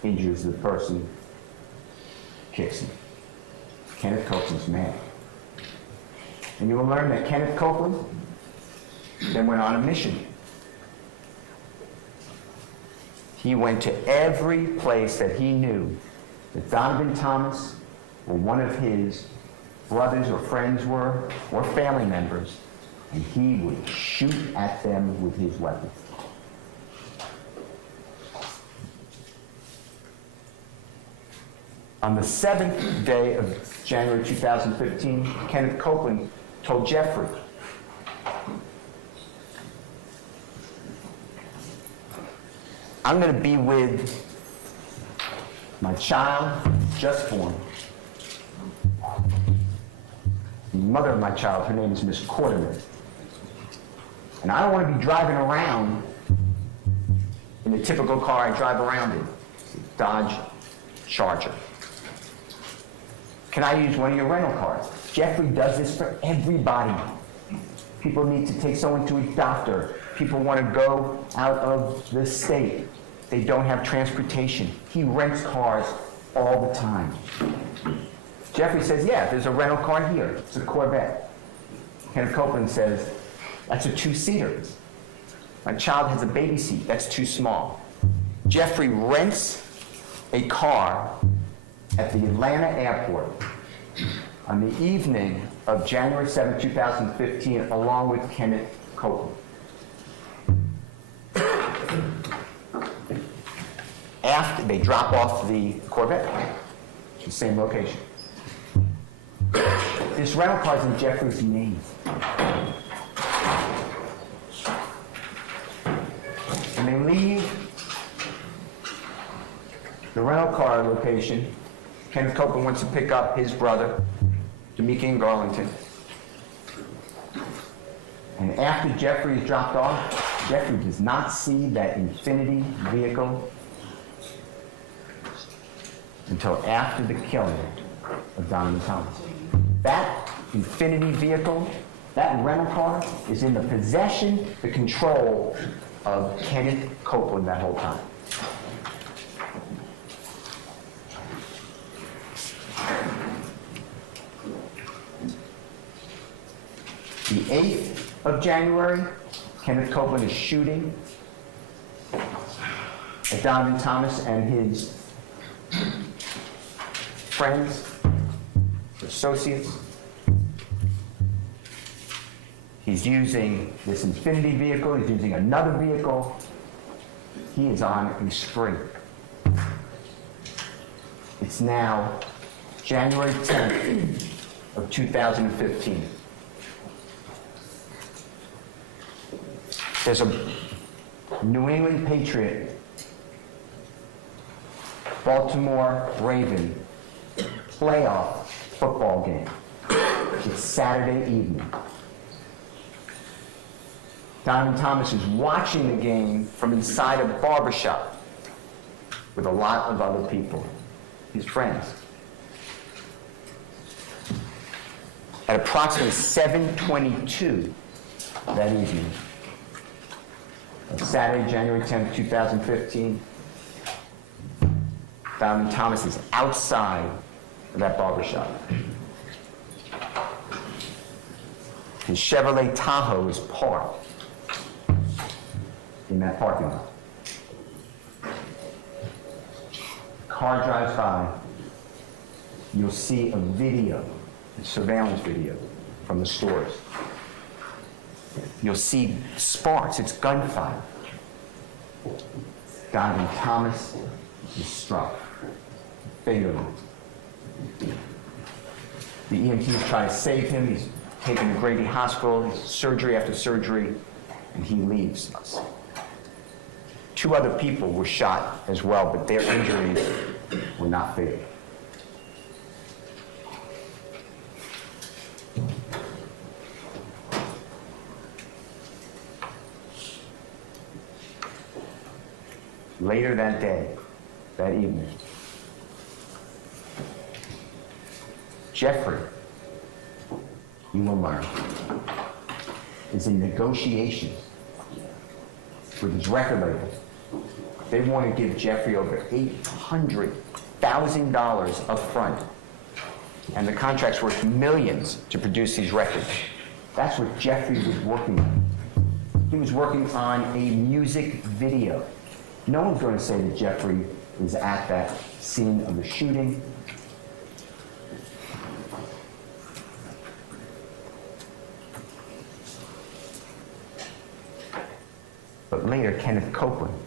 injures the person, kicks him. Kenneth Copeland's mad. And you will learn that Kenneth Copeland then went on a mission. He went to every place that he knew that Donovan Thomas or one of his brothers or friends were, or family members, and he would shoot at them with his weapon. On the 7th day of January 2015, Kenneth Copeland told Jeffrey, I'm going to be with my child just born. The mother of my child, her name is Miss Quarterman. And I don't want to be driving around in the typical car I drive around in, Dodge Charger. Can I use one of your rental cars? Jeffrey does this for everybody. People need to take someone to a doctor. People want to go out of the state. They don't have transportation. He rents cars all the time. Jeffrey says, yeah, there's a rental car here. It's a Corvette. Kenneth Copeland says, that's a two-seater. My child has a baby seat. That's too small. Jeffrey rents a car at the Atlanta airport on the evening of January 7, 2015, along with Kenneth Copeland. After they drop off the Corvette, the same location. This rental car is in Jeffrey's name. When they leave the rental car location, Kenneth Copeland wants to pick up his brother, D'Amica in Garlington. And after Jeffrey is dropped off, Jeffrey does not see that Infiniti vehicle until after the killing of Donovan Thomas. That Infiniti vehicle, that rental car, is in the possession, the control of Kenneth Copeland that whole time. The 8th of January, Kenneth Copeland is shooting at Donovan Thomas and his friends, associates. He's using this Infiniti vehicle, he's using another vehicle. He is on a spree. It's now January 10th of 2015. There's a New England Patriot, Baltimore Raven playoff football game. It's Saturday evening. Donovan Thomas is watching the game from inside a barbershop with a lot of other people, his friends. At approximately 7:22 that evening, on Saturday, January 10th, 2015, Donovan Thomas is outside of that barbershop. His Chevrolet Tahoe is parked in that parking lot. Car drives by. You'll see a video, a surveillance video from the stores. You'll see sparks, it's gunfire. Donovan Thomas is struck fatally. The EMTs try to save him. He's taken to Grady Hospital, surgery after surgery, and he leaves us. 2 other people were shot as well, but their injuries were not fatal. Later that day, that evening, Jeffrey, you will learn, is in negotiations with his record label. They want to give Jeffrey over $800,000 up front. And the contract's worth millions to produce these records. That's what Jeffrey was working on. He was working on a music video. No one's going to say that Jeffrey was at that scene of the shooting. But later, Kenneth Copeland,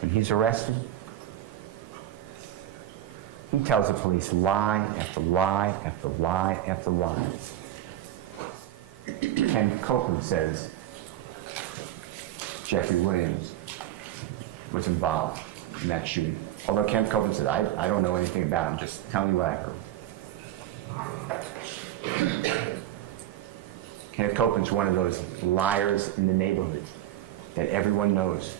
when he's arrested, He tells the police lie after lie after lie after lie. Ken Copeland says Jeffrey Williams was involved in that shooting. Although Ken Copeland said, I don't know anything about it, I'm just telling you what I heard. Kenneth Copeland's one of those liars in the neighborhood that everyone knows,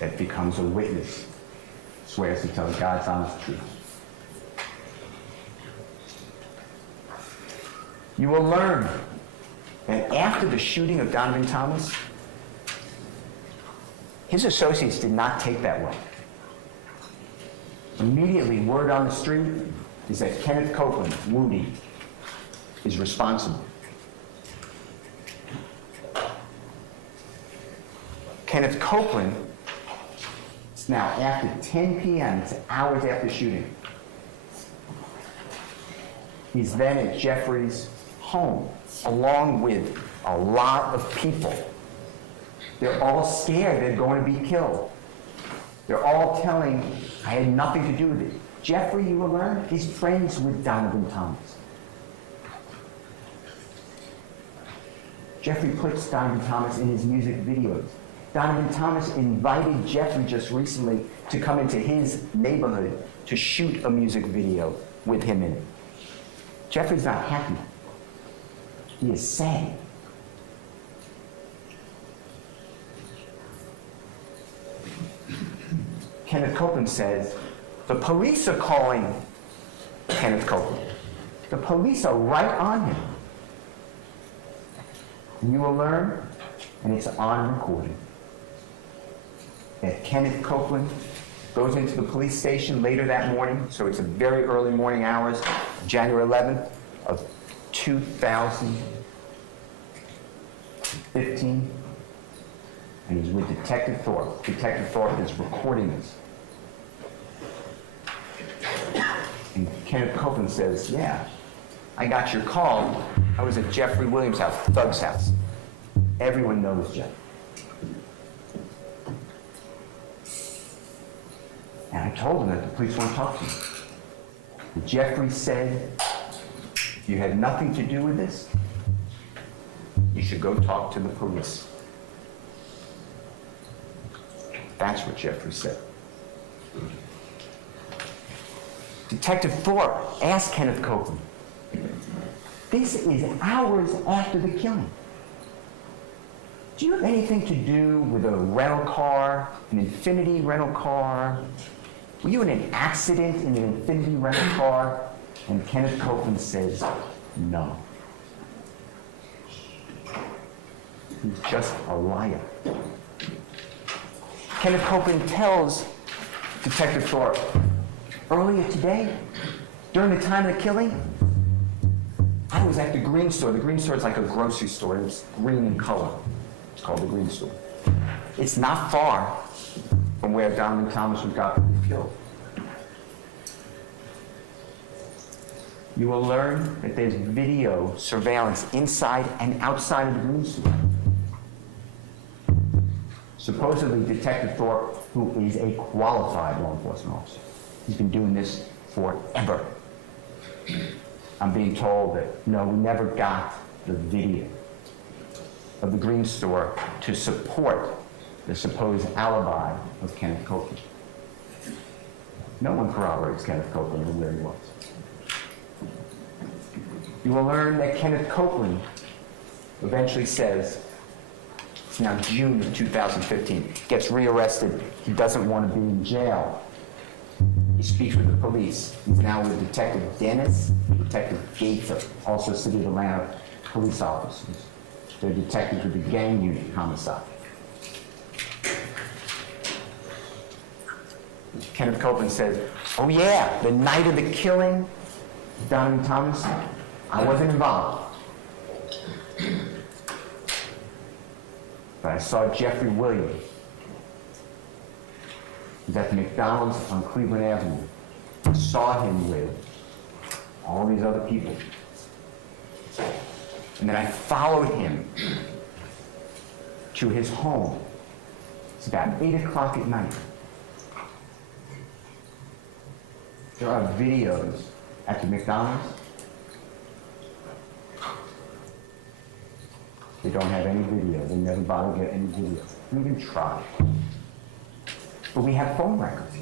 that becomes a witness, swears to tell God's honest truth. You will learn that after the shooting of Donovan Thomas, his associates did not take that well. Immediately, word on the street is that Kenneth Copeland, Woody, is responsible. Kenneth Copeland, now after 10 p.m., it's hours after shooting, he's then at Jeffrey's home, along with a lot of people. They're all scared they're going to be killed. They're all telling, I had nothing to do with it. Jeffrey, you will learn, is friends with Donovan Thomas. Jeffrey puts Donovan Thomas in his music videos. Donovan Thomas invited Jeffrey just recently to come into his neighborhood to shoot a music video with him in it. Jeffrey's not happy. He is sad. Kenneth Copeland says, the police are calling Kenneth Copeland. The police are right on him. And you will learn, and it's on recording, that Kenneth Copeland goes into the police station later that morning, so it's a very early morning hours, January 11th of 2015, and he's with Detective Thorpe. Detective Thorpe is recording this. And Kenneth Copeland says, yeah, I got your call. I was at Jeffrey Williams' house, Thug's house. Everyone knows Jeff. And I told him that the police won't talk to me. And Jeffrey said, if you had nothing to do with this, you should go talk to the police. That's what Jeffrey said. Detective Thorpe asked Kenneth Copeland, this is hours after the killing. Do you have anything to do with a rental car, an Infinity rental car? Were you in an accident in an Infinity rental car? And Kenneth Copeland says, no. He's just a liar. Kenneth Copeland tells Detective Thorpe, earlier today, during the time of the killing, I was at the Green Store. The Green Store is like a grocery store. It's green in color. It's called the Green Store. It's not far from where Donovan Thomas was got killed. You will learn that there's video surveillance inside and outside of the Green Store. Supposedly, Detective Thorpe, who is a qualified law enforcement officer, he's been doing this forever. I'm being told that, no, we never got the video of the Green Store to support the supposed alibi of Kenneth Copeland. No one corroborates Kenneth Copeland and where he was. You will learn that Kenneth Copeland eventually says, it's now June of 2015, gets rearrested. He doesn't want to be in jail. He speaks with the police. He's now with Detective Dennis, Detective Gaither, also City of Atlanta police officers. They're detectives with the gang unit homicide. Kenneth Copeland says, oh yeah, the night of the killing, Donovan Thomas, I wasn't involved. But I saw Jeffrey Williams. He was at the McDonald's on Cleveland Avenue. I saw him with all these other people. And then I followed him to his home. It's about 8 o'clock at night. There are videos at the McDonald's. They don't have any video. They never bother to get any video. We even try. But we have phone records.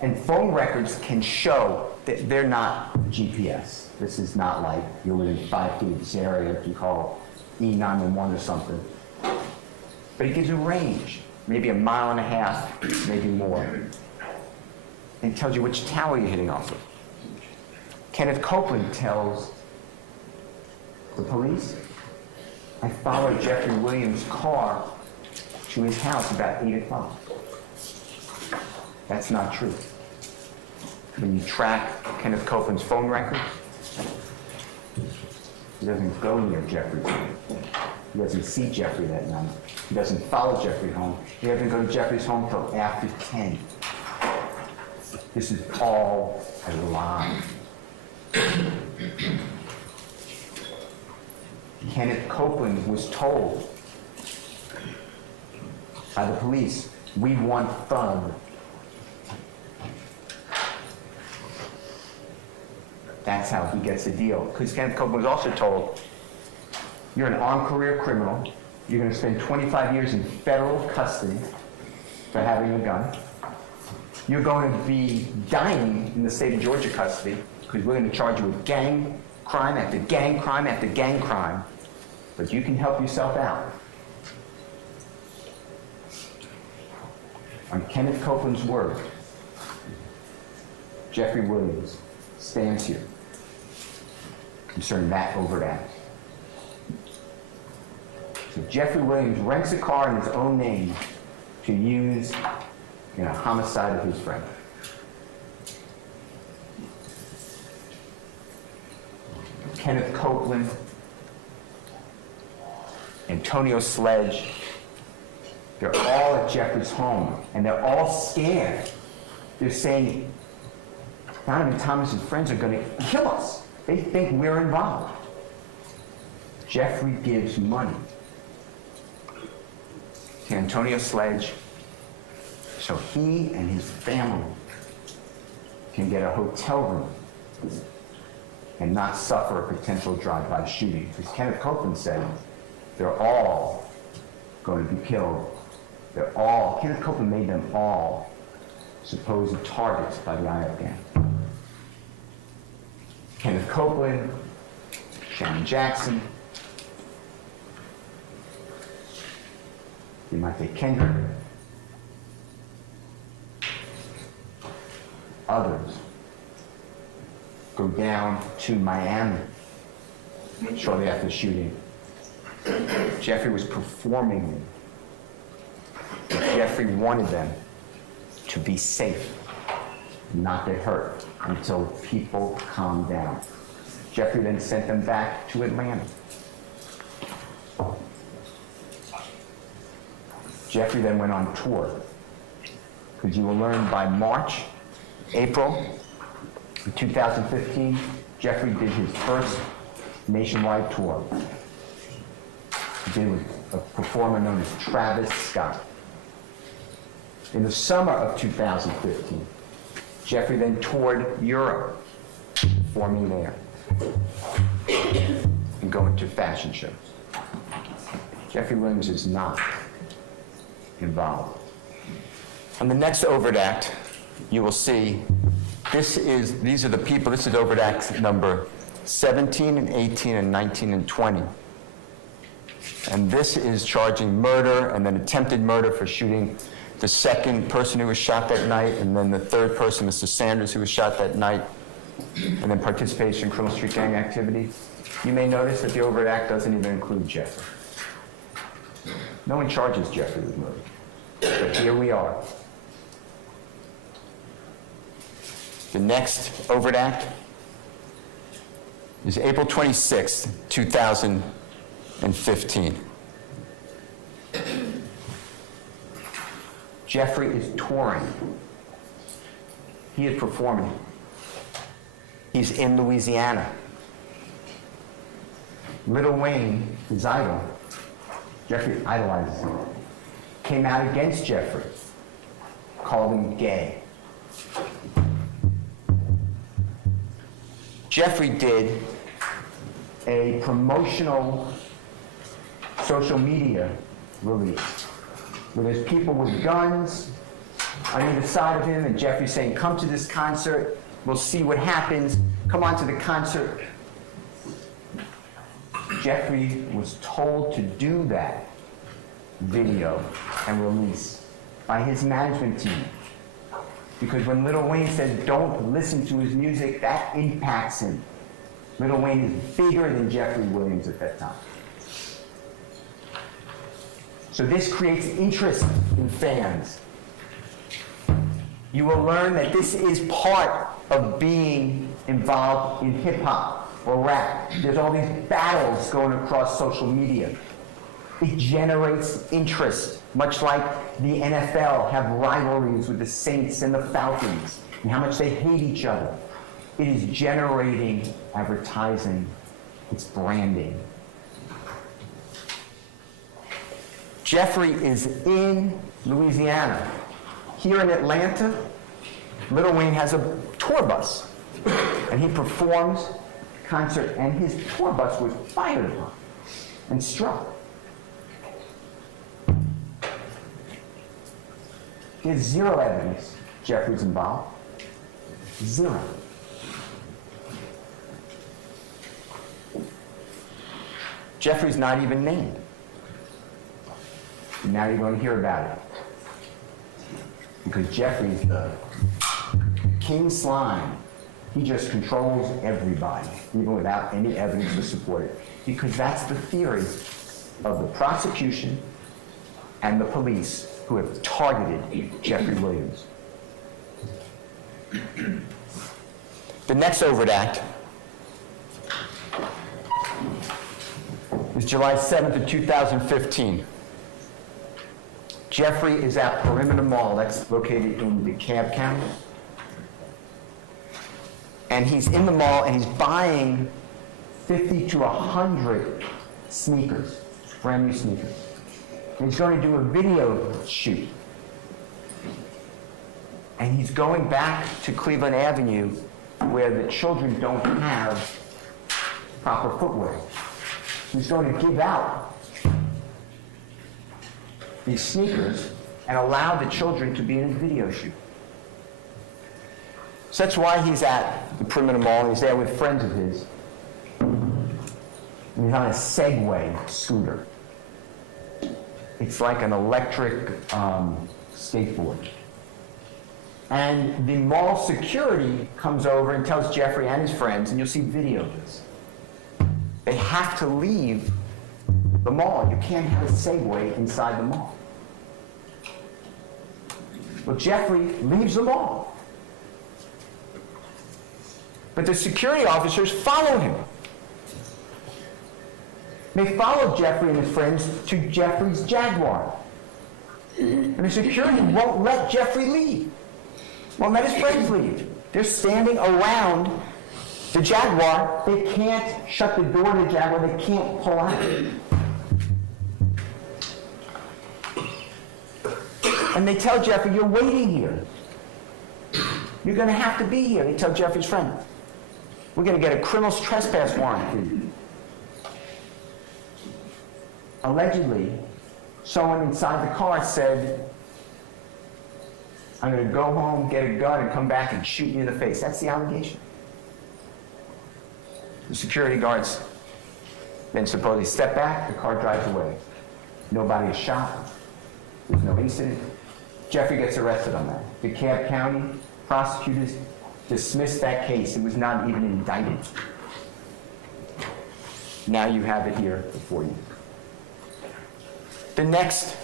And phone records can show that they're not GPS. This is not like you're within 5 feet of this area if you call E911 or something. But it gives you range, maybe 1.5 miles, maybe more. And tells you which tower you're hitting off of. Kenneth Copeland tells the police, I followed Jeffrey Williams' car to his house about 8 o'clock. That's not true. When you track Kenneth Copeland's phone records, he doesn't go near Jeffrey's home. He doesn't see Jeffrey that night. He doesn't follow Jeffrey home. He doesn't go to Jeffrey's home till after 10. This is all a lie. Kenneth Copeland was told by the police, we want Thug. That's how he gets a deal. Because Kenneth Copeland was also told, you're an armed career criminal. You're going to spend 25 years in federal custody for having a gun. You're going to be dying in the state of Georgia custody because we're going to charge you with gang crime after gang crime after gang crime. But you can help yourself out. On Kenneth Copeland's word, Jeffrey Williams stands here concerning that overt act. So Jeffrey Williams rents a car in his own name to use in a homicide of his friend. Kenneth Copeland, Antonio Sledge, they're all at Jeffrey's home, and they're all scared. They're saying, Donovan Thomas's friends are going to kill us. They think we're involved. Jeffrey gives money to Antonio Sledge so he and his family can get a hotel room and not suffer a potential drive-by shooting. Because Kenneth Copeland said they're all going to be killed. Kenneth Copeland made them all supposed targets by the IF gang. Kenneth Copeland, Shannon Jackson, Demonte Kendrick, others go down to Miami shortly after the shooting. Jeffrey was performing. Jeffrey wanted them to be safe, not get hurt, until people calmed down. Jeffrey then sent them back to Atlanta. Jeffrey then went on tour, because you will learn by April of 2015, Jeffrey did his first nationwide tour. He did with a performer known as Travis Scott. In the summer of 2015, Jeffrey then toured Europe, performing there, and going to fashion shows. Jeffrey Williams is not involved. On the next overt act, you will see these are the people. This is overt act number 17 and 18 and 19 and 20. And this is charging murder and then attempted murder for shooting the second person who was shot that night, and then the third person, Mr. Sanders, who was shot that night, and then participation in criminal street gang activity. You may notice that the overt act doesn't even include Jeffrey. No one charges Jeffrey with murder. But here we are. The next overt act is April 26th, 2015. Jeffrey is touring. He is performing. He's in Louisiana. Lil Wayne, his idol, Jeffrey idolizes him, came out against Jeffrey, called him gay. Jeffrey did a promotional social media release where there's people with guns on either side of him, and Jeffrey's saying, come to this concert, we'll see what happens, come on to the concert. Jeffrey was told to do that video and release by his management team. Because when Lil Wayne says don't listen to his music, that impacts him. Lil Wayne is bigger than Jeffrey Williams at that time. So this creates interest in fans. You will learn that this is part of being involved in hip hop or rap. There's all these battles going across social media. It generates interest, much like the NFL have rivalries with the Saints and the Falcons, and how much they hate each other. It is generating advertising. It's branding. Jeffrey is in Louisiana. Here in Atlanta, Lil Wayne has a tour bus, and he performs a concert, and his tour bus was fired upon and struck. There's zero evidence Jeffrey's involved. Zero. Jeffrey's not even named. And now you're going to hear about it. Because Jeffrey's the king slime. He just controls everybody, even without any evidence to support it. Because that's the theory of the prosecution and the police who have targeted Jeffrey Williams. The next overt act is July 7th of 2015. Jeffrey is at Perimeter Mall, that's located in DeKalb County. And he's in the mall and he's buying 50 to 100 sneakers, brand new sneakers. And he's going to do a video shoot. And he's going back to Cleveland Avenue where the children don't have proper footwear. He's going to give out these sneakers and allow the children to be in his video shoot. So that's why he's at the Perimeter Mall, and he's there with friends of his. And he's on a Segway scooter. It's like an electric skateboard. And the mall security comes over and tells Jeffrey and his friends, and you'll see video of this, they have to leave the mall. You can't have a Segway inside the mall. Well, Jeffrey leaves the mall. But the security officers follow him. They follow Jeffrey and his friends to Jeffrey's Jaguar. And the security won't let Jeffrey leave. Won't let his friends leave. They're standing around the Jaguar. They can't shut the door to the Jaguar. They can't pull out. And they tell Jeffrey, you're waiting here. You're going to have to be here. They tell Jeffrey's friend, we're going to get a criminal trespass warrant for you. Allegedly, someone inside the car said, I'm going to go home, get a gun, and come back and shoot you in the face. That's the allegation. The security guards then supposedly step back, the car drives away. Nobody is shot. There's no incident. Jeffrey gets arrested on that. DeKalb County prosecutors dismissed that case. It was not even indicted. Now you have it here before you. The next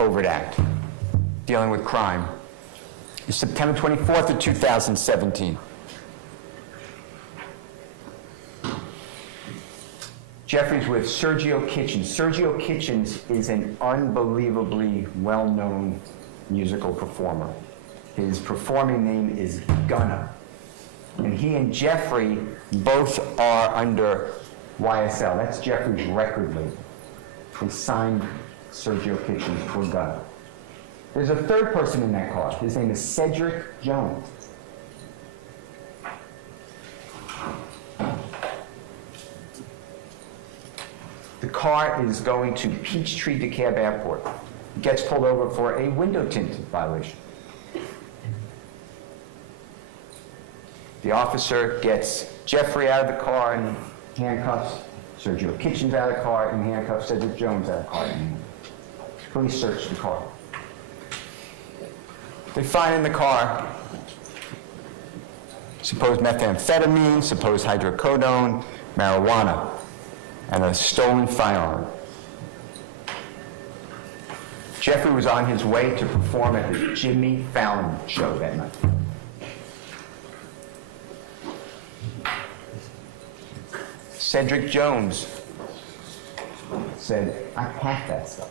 overt act dealing with crime is September 24th of 2017. Jeffrey's with Sergio Kitchens. Sergio Kitchens is an unbelievably well-known musical performer. His performing name is Gunna. And he and Jeffrey both are under YSL. That's Jeffrey's record label. They signed Sergio Kitchens for Gunna. There's a third person in that car. His name is Cedric Jones. The car is going to Peachtree DeKalb Airport. Gets pulled over for a window tint violation. The officer gets Jeffrey out of the car in handcuffs, Sergio Kitchens out of the car in handcuffs, Cedric Jones out of the car in handcuffs. Police search the car. They find in the car supposed methamphetamine, supposed hydrocodone, marijuana, and a stolen firearm. Jeffrey was on his way to perform at the Jimmy Fallon show that night. Cedric Jones said, "I packed that stuff."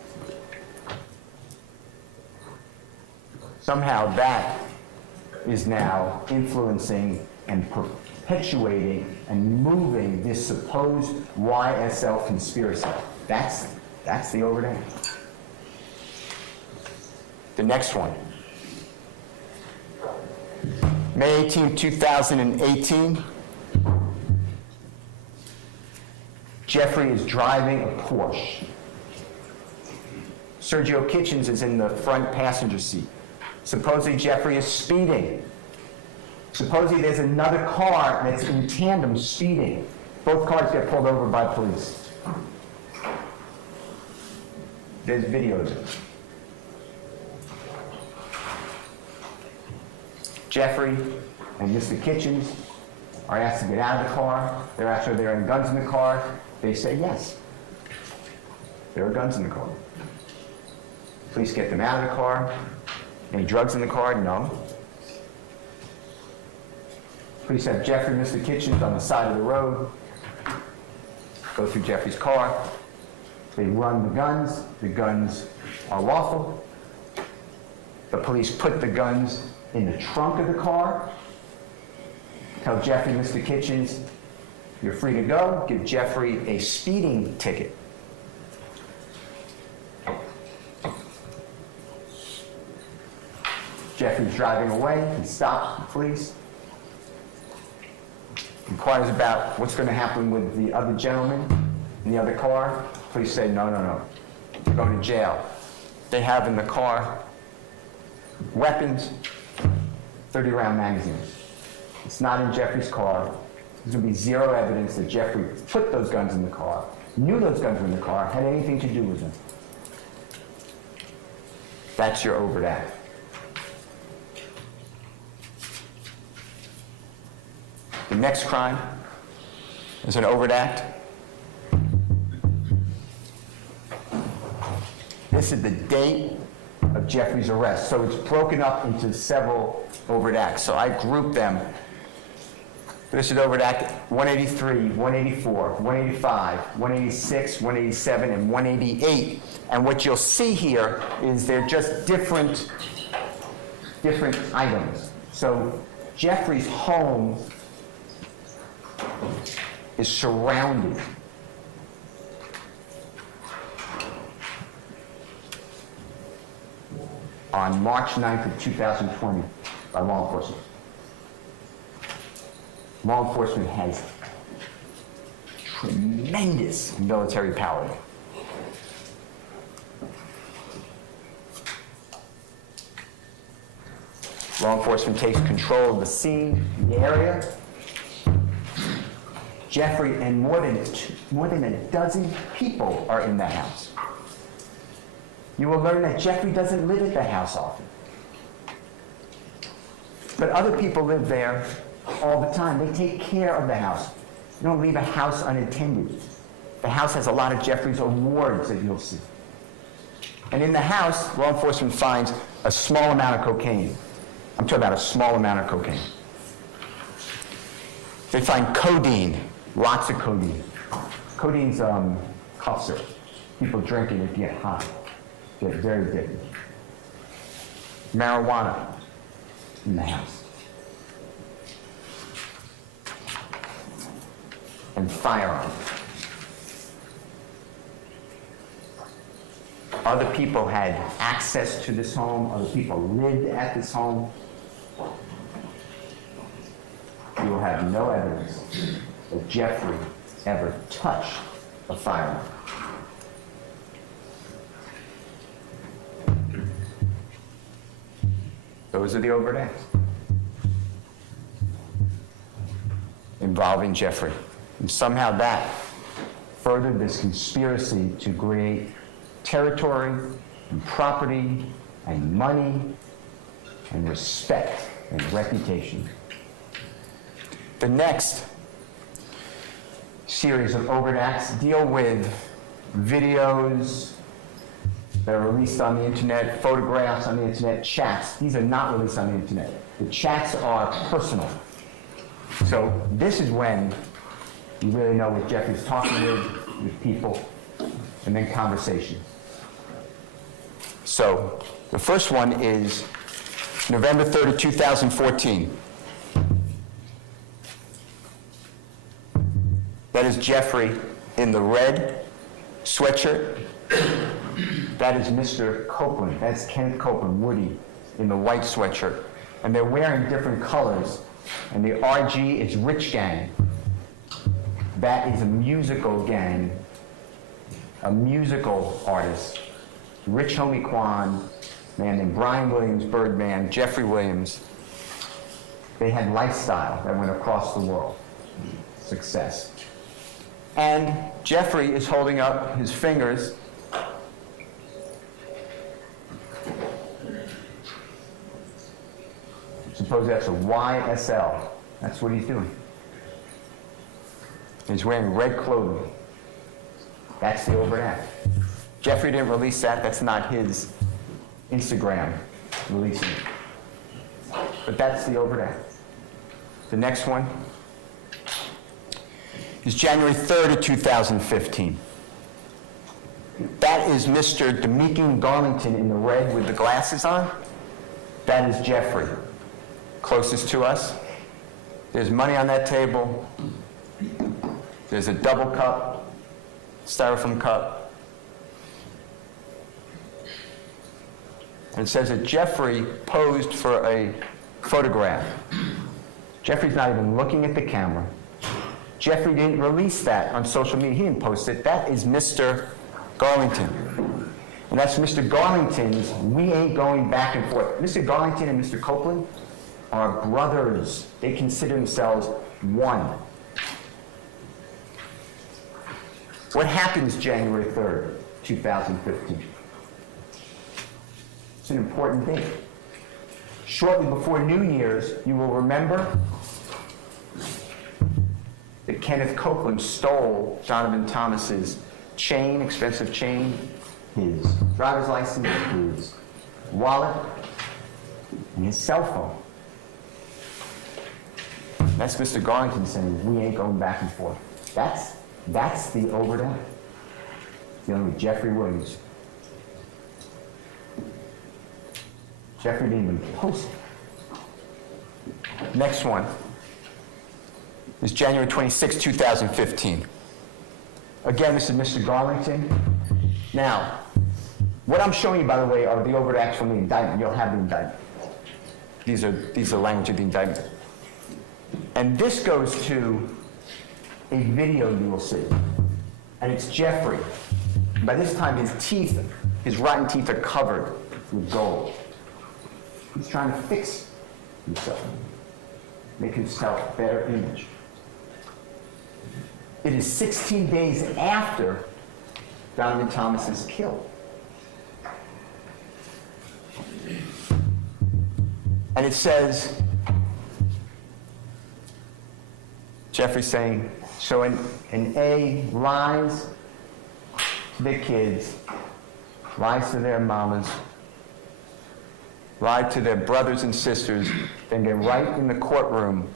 Somehow that is now influencing and perpetuating and moving this supposed YSL conspiracy. That's the overnight. The next one. May 18, 2018. Jeffrey is driving a Porsche. Sergio Kitchens is in the front passenger seat. Supposedly Jeffrey is speeding. Supposedly there's another car that's in tandem speeding. Both cars get pulled over by police. There's videos of it. Jeffrey and Mr. Kitchens are asked to get out of the car. They're asked if there are guns in the car. They say yes. There are guns in the car. Police get them out of the car. Any drugs in the car? No. Police have Jeffrey and Mr. Kitchens on the side of the road. Go through Jeffrey's car. They run the guns. The guns are lawful. The police put the guns in the trunk of the car. Tell Jeffrey and Mr. Kitchens, you're free to go. Give Jeffrey a speeding ticket. Jeffrey's driving away. He stops the police. Inquires about what's going to happen with the other gentleman in the other car. Police say, no. You're going to jail. They have in the car weapons, 30-round magazines. It's not in Jeffrey's car. There's going to be zero evidence that Jeffrey put those guns in the car, knew those guns were in the car, had anything to do with them. That's your overt act. The next crime is an overt act. This is the date of Jeffrey's arrest. So it's broken up into several overt acts. So I grouped them. This is overt act 183, 184, 185, 186, 187, and 188. And what you'll see here is they're just different items. So Jeffrey's home is surrounded on March 9th of 2020 by law enforcement. Law enforcement has tremendous military power. Law enforcement takes control of the scene, the area. Jeffrey and more than a dozen people are in the house. You will learn that Jeffrey doesn't live at the house often. But other people live there all the time. They take care of the house. You don't leave a house unattended. The house has a lot of Jeffrey's awards that you'll see. And in the house, law enforcement finds a small amount of cocaine. I'm talking about a small amount of cocaine. They find codeine, lots of codeine. Codeine's cough syrup. People drink it, get high, get very addicted. Marijuana in the house. And firearms. Other people had access to this home. Other people lived at this home. You will have no evidence that Jeffrey ever touched a firearm. Those are the overt acts involving Jeffrey. And somehow that furthered this conspiracy to create territory and property and money and respect and reputation. The next series of overt acts deal with videos that are released on the internet, photographs on the internet, chats. These are not released on the internet. The chats are personal. So this is when you really know what Jeffrey's talking with people, and then conversation. So the first one is November 3rd, 2014. That is Jeffrey in the red sweatshirt. That is Mr. Copeland. That's Kenneth Copeland, Woody, in the white sweatshirt. And they're wearing different colors. And the RG is Rich Gang. That is a musical gang, a musical artist. Rich Homie Quan, a man named Brian Williams, Birdman, Jeffrey Williams. They had lifestyle that went across the world. Success. And Jeffrey is holding up his fingers. Suppose that's a YSL. That's what he's doing. He's wearing red clothing. That's the overt act. Jeffrey didn't release that. That's not his Instagram releasing it. But that's the overt act. The next one is January 3rd of 2015. That is Mr. Demekin Garlington in the red with the glasses on. That is Jeffrey, closest to us. There's money on that table. There's a double cup, styrofoam cup. And it says that Jeffrey posed for a photograph. Jeffrey's not even looking at the camera. Jeffrey didn't release that on social media. He didn't post it. That is Mr. Garlington. And that's Mr. Garlington's We Ain't Going Back and Forth. Mr. Garlington and Mr. Copeland are brothers. They consider themselves one. What happens January 3rd, 2015? It's an important date. Shortly before New Year's, you will remember that Kenneth Copeland stole Jonathan Thomas's chain, expensive chain, his driver's license, his wallet, and his cell phone. That's Mr. Garlington saying, we ain't going back and forth. That's the overt act. Dealing with Jeffrey Williams. Jeffrey didn't even post it. Next one is January 26, 2015. Again, this is Mr. Garlington. Now, what I'm showing you, by the way, are the overt acts from the indictment. You'll have the indictment. These are language of the indictment. And this goes to a video you will see. And it's Jeffrey. By this time, his teeth, his rotten teeth are covered with gold. He's trying to fix himself, make himself a better image. It is 16 days after Donovan Thomas is killed. And it says, Jeffrey saying, so an A lies to their kids, lies to their mamas, lied to their brothers and sisters, then get right in the courtroom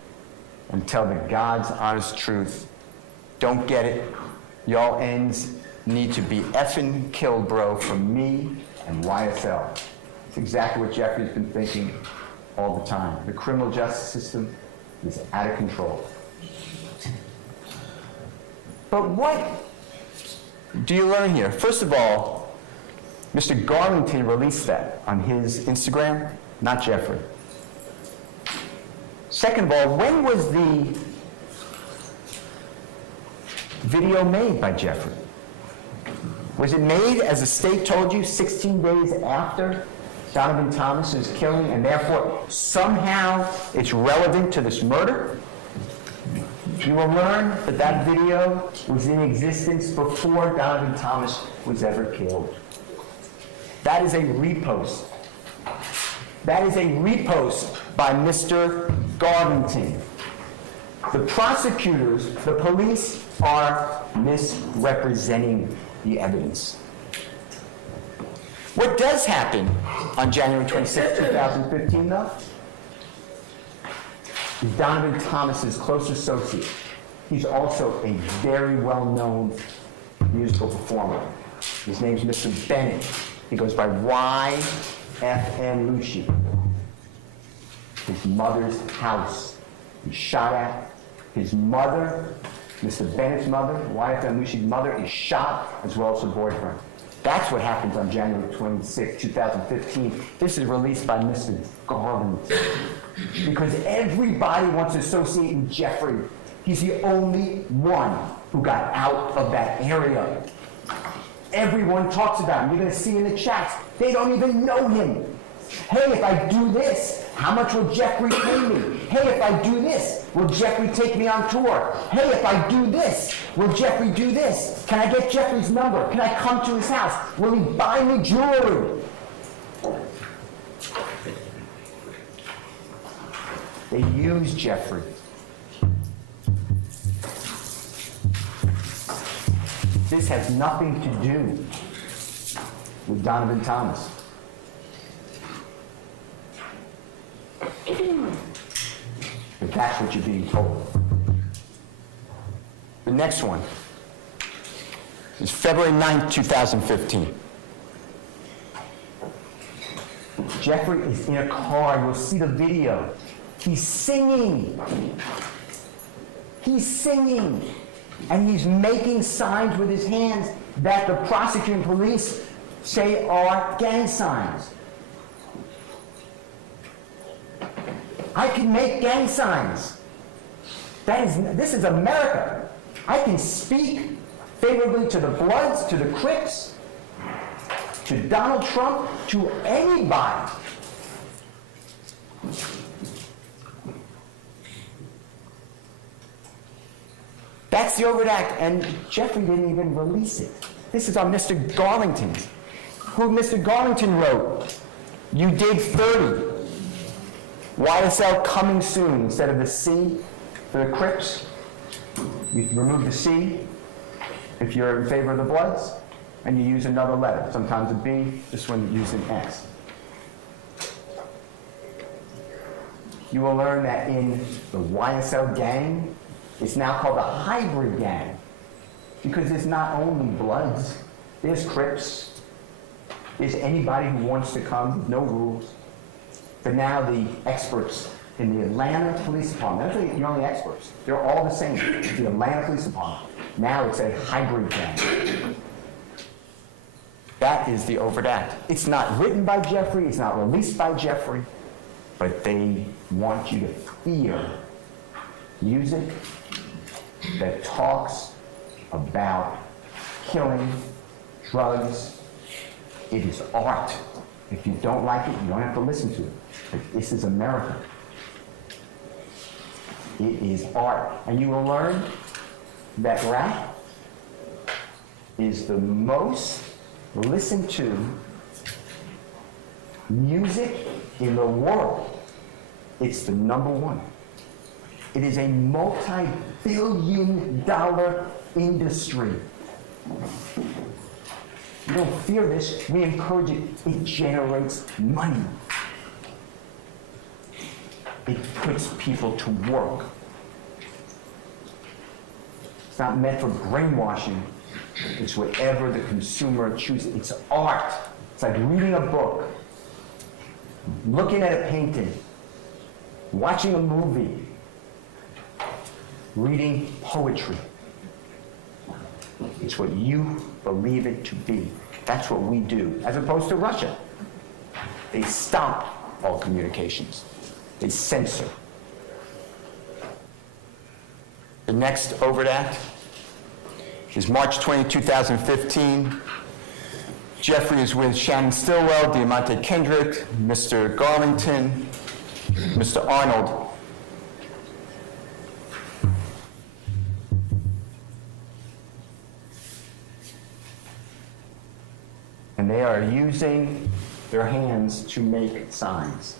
and tell the God's honest truth. Don't get it. Y'all ends need to be effing killed, bro, from me and YSL. It's exactly what Jeffrey's been thinking all the time. The criminal justice system is out of control. But what do you learn here? First of all, Mr. Garlington released that on his Instagram, not Jeffrey. Second of all, when was the video made by Jeffrey? Was it made, as the state told you, 16 days after Donovan Thomas's killing, and therefore somehow it's relevant to this murder. You will learn that that video was in existence before Donovan Thomas was ever killed. That is a repost. That is a repost by Mr. Garvington. The prosecutors, the police, are misrepresenting the evidence. What does happen on January 26, 2015, though, is Donovan Thomas's close associate. He's also a very well-known musical performer. His name's Mr. Bennett. He goes by YFN Lucy. His mother's house. He's shot at. His mother, Mr. Bennett's mother, YFN Lucy's mother, is shot, as well as her boyfriend. That's what happens on January 26, 2015. This is released by Mr. Garvington. Because everybody wants to associate with Jeffrey. He's the only one who got out of that area. Everyone talks about him. You're going to see in the chats, they don't even know him. Hey, if I do this, how much will Jeffrey pay me? Hey, if I do this, will Jeffrey take me on tour? Hey, if I do this, will Jeffrey do this? Can I get Jeffrey's number? Can I come to his house? Will he buy me jewelry? They use Jeffrey. This has nothing to do with Donovan Thomas. But that's what you're being told. The next one is February 9th, 2015. Jeffrey is in a car. You'll see the video. He's singing. He's singing. And he's making signs with his hands that the prosecuting police say are gang signs. I can make gang signs. This is America. I can speak favorably to the Bloods, to the Crips, to Donald Trump, to anybody. That's the overt act, and Jeffrey didn't even release it. This is on Mr. Garlington's, who Mr. Garlington wrote, "You dig 30. YSL coming soon." Instead of the C for the Crips, you remove the C if you're in favor of the Bloods, and you use another letter, sometimes a B, this one you use an S. You will learn that in the YSL gang, it's now called a hybrid gang, because there's not only Bloods, there's Crips, there's anybody who wants to come, no rules. But now the experts in the Atlanta Police Department, that's the only experts, they're all the same, the Atlanta Police Department. Now it's a hybrid gang. That is the overt act. It's not written by Jeffrey, it's not released by Jeffrey, but they want you to fear music that talks about killing, drugs. It is art. If you don't like it, you don't have to listen to it. But this is America. It is art. And you will learn that rap is the most listened to music in the world. It's the #1. It is a multi-billion-dollar industry. We don't fear this, we encourage it. It generates money. It puts people to work. It's not meant for brainwashing. It's whatever the consumer chooses. It's art. It's like reading a book, looking at a painting, watching a movie, reading poetry. It's what you believe it to be. That's what we do, as opposed to Russia. They stop all communications. They censor. The next overt act is March 20, 2015. Jeffrey is with Shannon Stillwell, Diamante Kendrick, Mr. Garlington, Mr. Arnold. And they are using their hands to make signs.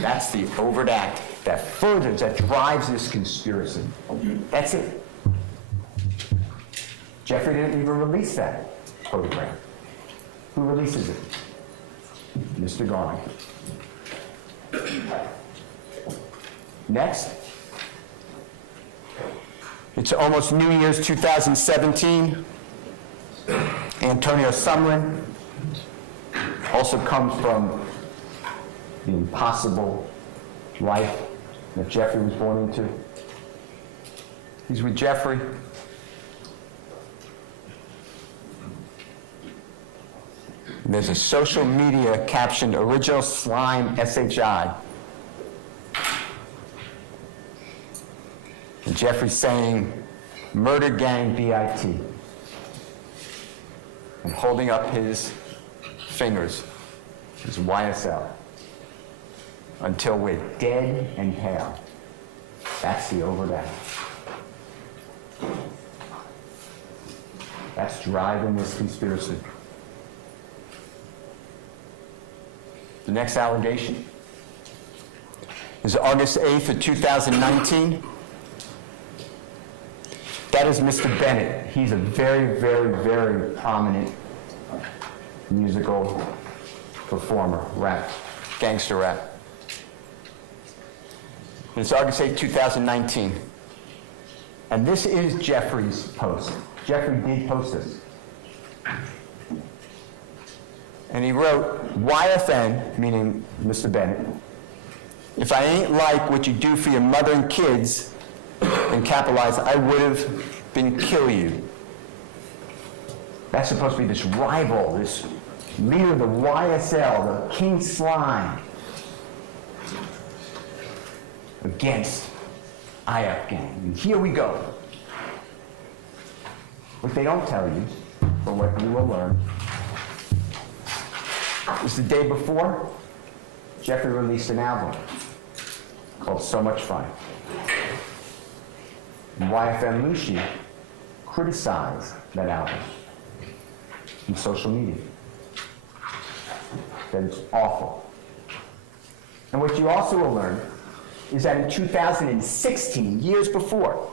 That's the overt act that furthers, that drives this conspiracy. That's it. Jeffrey didn't even release that photograph. Who releases it? Mr. Garland. Next. It's almost New Year's 2017. Antonio Sumlin also comes from the impossible life that Jeffrey was born into. He's with Jeffrey. And there's a social media captioned "Original Slime SHI." And Jeffrey saying, "Murder Gang BIT." And holding up his fingers, his YSL, until we're dead and pale. That's the overt act. That's driving this conspiracy. The next allegation is August 8th of 2019. That is Mr. Bennett. He's a very, very, very prominent musical performer, rap, gangster rap. And it's August 8th, 2019. And this is Jeffrey's post. Jeffrey did post this. And he wrote, YFN, meaning Mr. Bennett, "If I ain't like what you do for your mother and kids," and capitalized, "I would have been kill you." That's supposed to be this rival, this leader of the YSL, the King Slime, against IF Gang. And here we go. What they don't tell you, but what you will learn, is the day before, Jeffrey released an album called So Much Fun. And YFN Lucy criticized that album in social media. That it's awful. And what you also will learn is that in 2016, years before,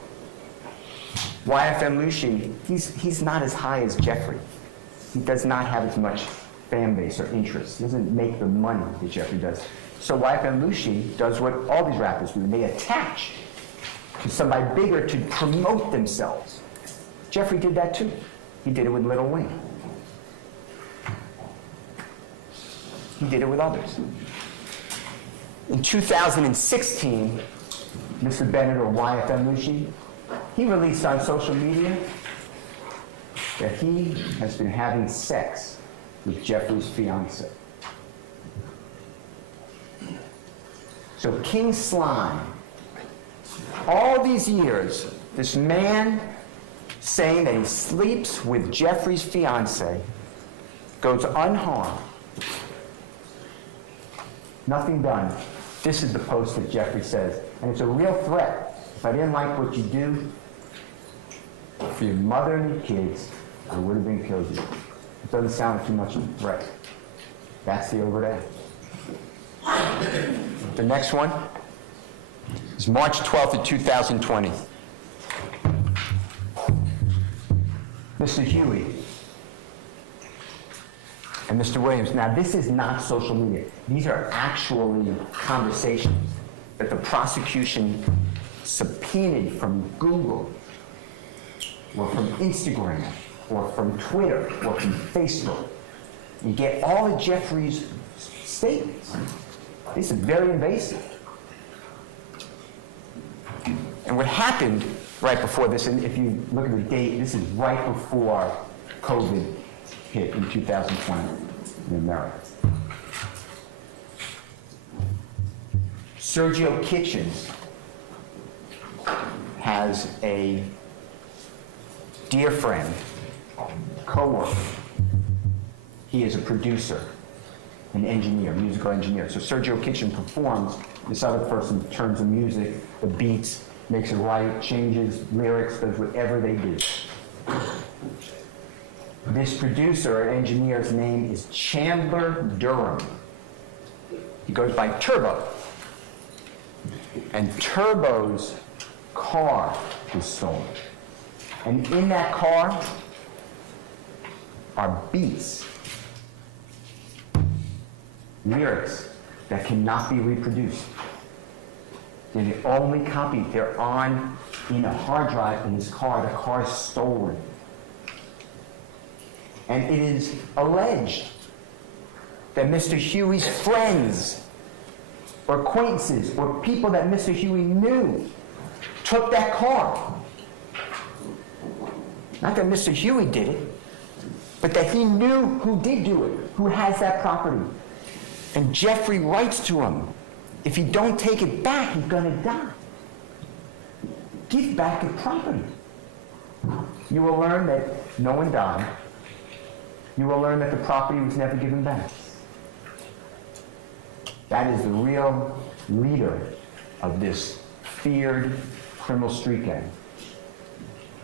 YFN Lucy, he's not as high as Jeffrey. He does not have as much fan base or interest. He doesn't make the money that Jeffrey does. So YFN Lucy does what all these rappers do. They attach to somebody bigger to promote themselves. Jeffrey did that too. He did it with Lil Wayne. He did it with others. In 2016, Mr. Bennett, or YFN Lucy, he released on social media that he has been having sex with Jeffrey's fiance. So King Slime, all these years, this man saying that he sleeps with Jeffrey's fiance goes unharmed. Nothing done. This is the post that Jeffrey says, and it's a real threat. If I didn't like what you do for your mother and your kids, I would have been killed you. It doesn't sound like too much of a threat. That's the overt act. The next one is March 12th of 2020. Mr. Huey and Mr. Williams. Now, this is not social media. These are actually conversations that the prosecution subpoenaed from Google, or from Instagram, or from Twitter, or from Facebook. You get all of Jeffrey's statements. This is very invasive. And what happened right before this, and if you look at the date, this is right before COVID hit in 2020 in America. Sergio Kitchens has a dear friend co-worker. He is a producer, an engineer, musical engineer. So Sergio Kitchen performs, this other person turns the music, the beats, makes it right, changes lyrics, does whatever they do. This producer or engineer's name is Chandler Durham. He goes by Turbo. And Turbo's car was stolen. And in that car are beats, lyrics that cannot be reproduced. They're the only copy. They're on in a hard drive in his car. The car is stolen. And it is alleged that Mr. Huey's friends or acquaintances or people that Mr. Huey knew took that car. Not that Mr. Huey did it, but that he knew who did do it, who has that property. And Jeffrey writes to him, if you don't take it back, he's going to die. Give back the property. You will learn that no one died. You will learn that the property was never given back. That is the real leader of this feared criminal street gang.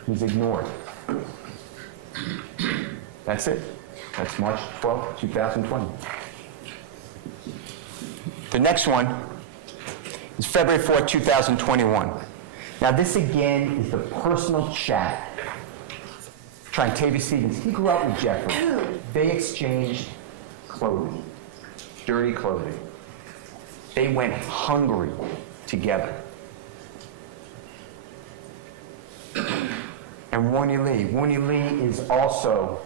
He's ignored. That's it. That's March 12, 2020. The next one is February 4, 2021. Now this again is the personal chat. Trintavia Stevens, he grew up with Jeffrey. They exchanged clothing, dirty clothing. They went hungry together. And Woonie Lee is also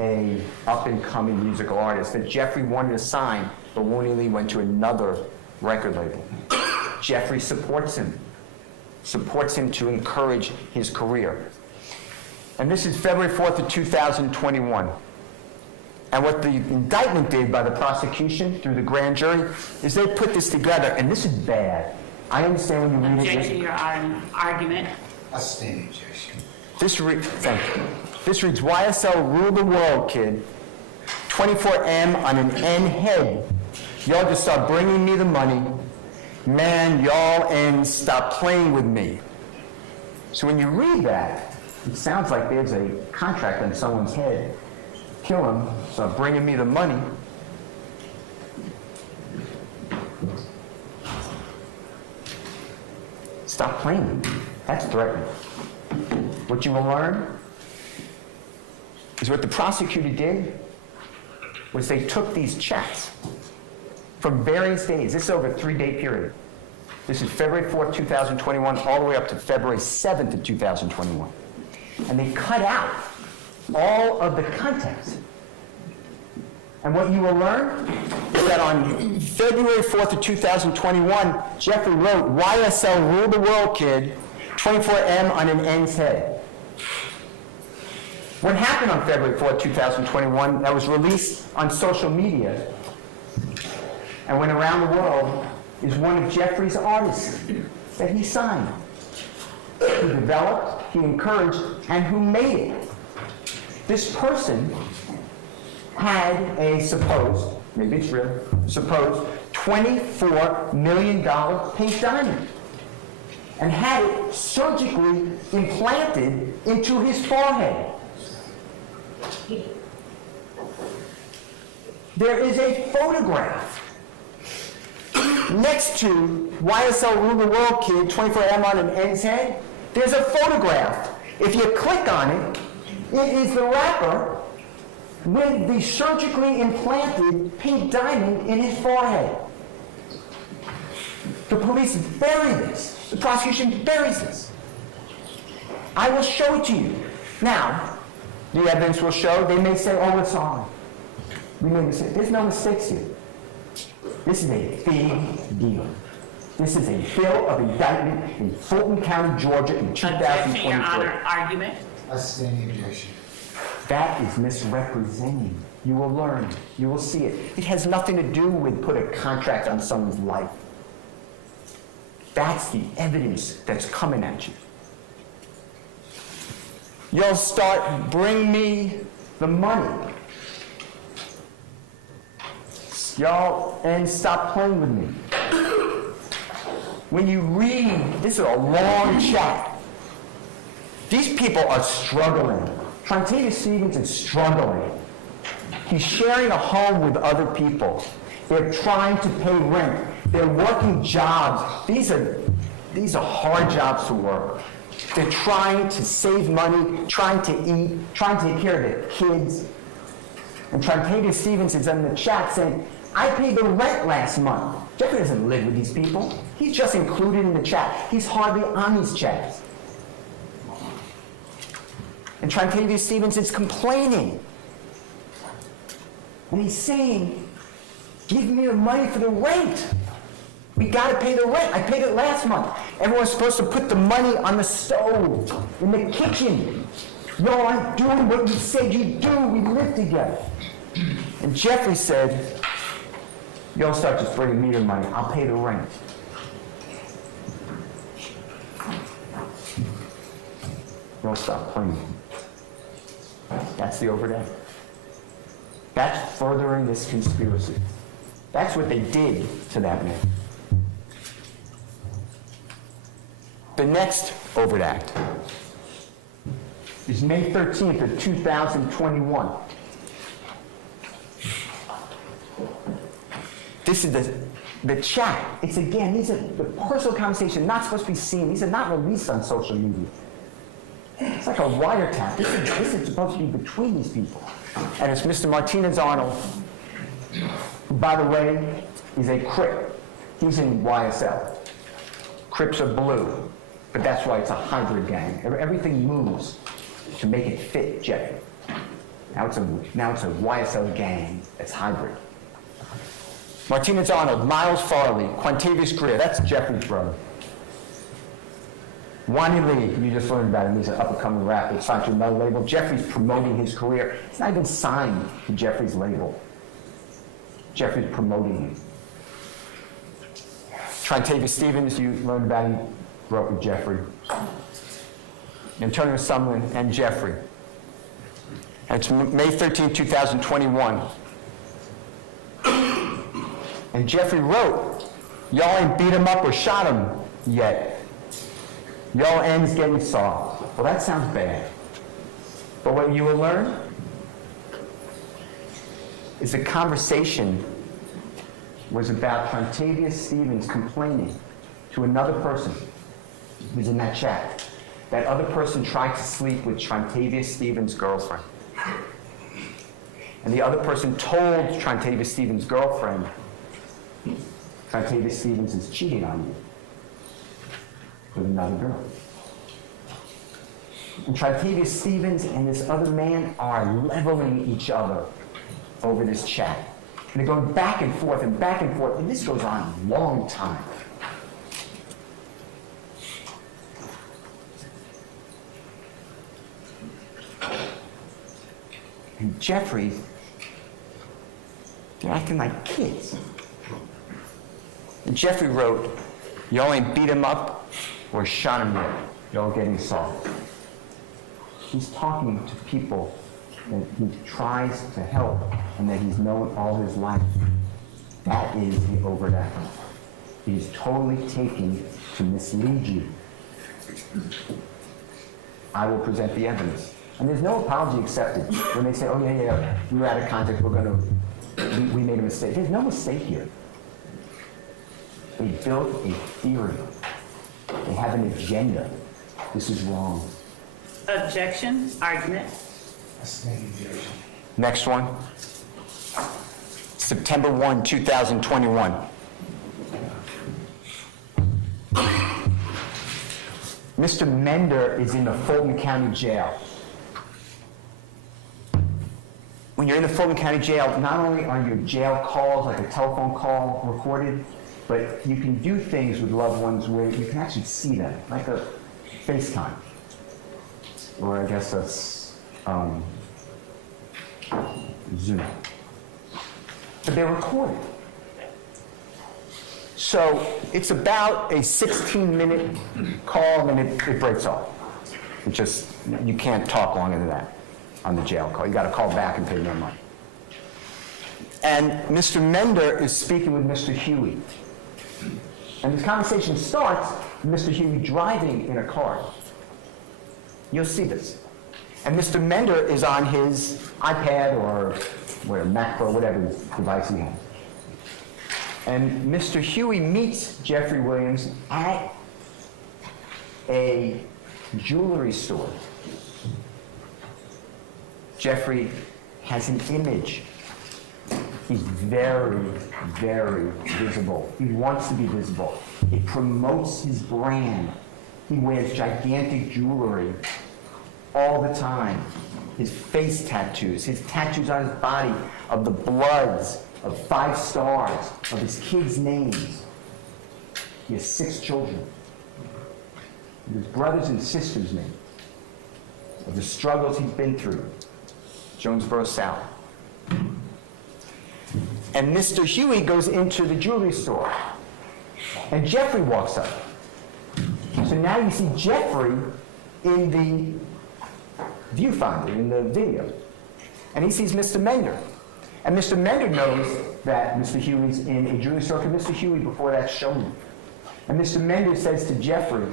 a up-and-coming musical artist that Jeffrey wanted to sign, but Woonie Lee went to another record label. Jeffrey supports him to encourage his career. And this is February 4th of 2021. And what the indictment did by the prosecution through the grand jury is they put this together, and this is bad. I understand when you read it. Object to your argument. Outstanding objection. Thank you. This reads, YSL rule the world, kid. 24M on an N head. Y'all just start bringing me the money. Man, y'all and stop playing with me. So when you read that, it sounds like there's a contract on someone's head. Kill him, start bringing me the money. Stop playing with me. That's threatening. What you will learn is what the prosecutor did was they took these checks from various days. This is over a 3-day period. This is February 4th, 2021, all the way up to February 7th of 2021. And they cut out all of the context. And what you will learn is that on February 4th of 2021, Jeffrey wrote, YSL rule the world, kid, 24M on an N's head. What happened on February 4th, 2021, that was released on social media and went around the world, is one of Jeffrey's artists that he signed, who developed, he encouraged, and who made it. This person had a supposed, maybe it's real, supposed $24 million pink diamond and had it surgically implanted into his forehead. There is a photograph next to YSL Rule the World Kid, 24M on an N's head. There's a photograph. If you click on it, it is the rapper with the surgically implanted pink diamond in his forehead. The police bury this. The prosecution buries this. I will show it to you. Now, the evidence will show, they may say, oh, it's on. We made a mistake. There's no mistakes here. This is a big deal. This is a bill of indictment in Fulton County, Georgia in 2023. Your Honor, argument. Outstanding objection. That is misrepresenting. You will learn. You will see it. It has nothing to do with put a contract on someone's life. That's the evidence that's coming at you. you'll start bring me the money. Y'all, and stop playing with me. When you read, this is a long chat. These people are struggling. Trontavious Stevens is struggling. He's sharing a home with other people. They're trying to pay rent. They're working jobs. These are hard jobs to work. They're trying to save money, trying to eat, trying to take care of their kids. And Trontavious Stevens is in the chat saying, I paid the rent last month. Jeffrey doesn't live with these people. He's just included in the chat. He's hardly on these chats. And Trontavious Stevens is complaining. And he's saying, give me the money for the rent. We got to pay the rent. I paid it last month. Everyone's supposed to put the money on the stove, in the kitchen. Y'all aren't doing what you said you do. We live together. And Jeffrey said, y'all start just bringing me your money. I'll pay the rent. Y'all stop playing. That's the overdose. That's furthering this conspiracy. That's what they did to that man. The next overt act is May 13th of 2021. This is the chat. It's again, these are the personal conversations not supposed to be seen. These are not released on social media. It's like a wiretap. This is supposed to be between these people. And it's Mr. Martinez Arnold, who, by the way, is a Crip. He's in YSL. Crips are blue, but that's why it's a hybrid gang. Everything moves to make it fit Jeffrey. Now it's a YSL gang that's hybrid. Martinez Arnold, Miles Farley, Quantavious Greer, that's Jeffrey's brother. Wani Lee, you just learned about him, he's an up-and-coming rapper, signed to another label. Jeffrey's promoting his career. He's not even signed to Jeffrey's label. Jeffrey's promoting him. Trontavious Stevens, you learned about him, grew up with Jeffrey. Antonio Sumlin and Jeffrey. And it's May 13, 2021. And Jeffrey wrote, y'all ain't beat him up or shot him yet. Y'all ends getting soft. Well, that sounds bad. But what you will learn is the conversation was about Trontavious Stevens complaining to another person who was in that chat. That other person tried to sleep with Trontavious Stevens' girlfriend. And the other person told Trontavious Stevens' girlfriend, Trontavious Stevens is cheating on you with another girl. And Trontavious Stevens and this other man are leveling each other over this chat. And they're going back and forth, and this goes on a long time. And Jeffrey, they're acting like kids. And Jeffrey wrote, y'all ain't beat him up or shot him yet. Y'all getting soft. He's talking to people that he tries to help and that he's known all his life. That is the overt act. He's totally taken to mislead you. I will present the evidence. And there's no apology accepted when they say, oh yeah, we were out of context, we made a mistake. There's no mistake here. They built a theory. They have an agenda. This is wrong. Objection, argument. Next one. September 1, 2021. Mr. Mender is in the Fulton County Jail. When you're in the Fulton County Jail, not only are your jail calls, like a telephone call, recorded, but you can do things with loved ones where you can actually see them, like a FaceTime. Or I guess that's Zoom. But they're recorded. So it's about a 16-minute call and then it breaks off. It just, you can't talk longer than that on the jail call. You got to call back and pay more money. And Mr. Mender is speaking with Mr. Huey. And the conversation starts with Mr. Huey driving in a car. You'll see this. And Mr. Mender is on his iPad or whatever, Mac Pro, whatever device he has. And Mr. Huey meets Jeffrey Williams at a jewelry store. Jeffrey has an image. He's very, very visible. He wants to be visible. It promotes his brand. He wears gigantic jewelry all the time. His face tattoos, his tattoos on his body of the bloods of 5 stars, of his kids' names. He has 6 children. His brothers and sisters' names. Of the struggles he's been through. Jonesboro South. And Mr. Huey goes into the jewelry store. And Jeffrey walks up. So now you see Jeffrey in the viewfinder, in the video. And he sees Mr. Mender. And Mr. Mender knows that Mr. Huey's in a jewelry store because Mr. Huey before that showed him. And Mr. Mender says to Jeffrey,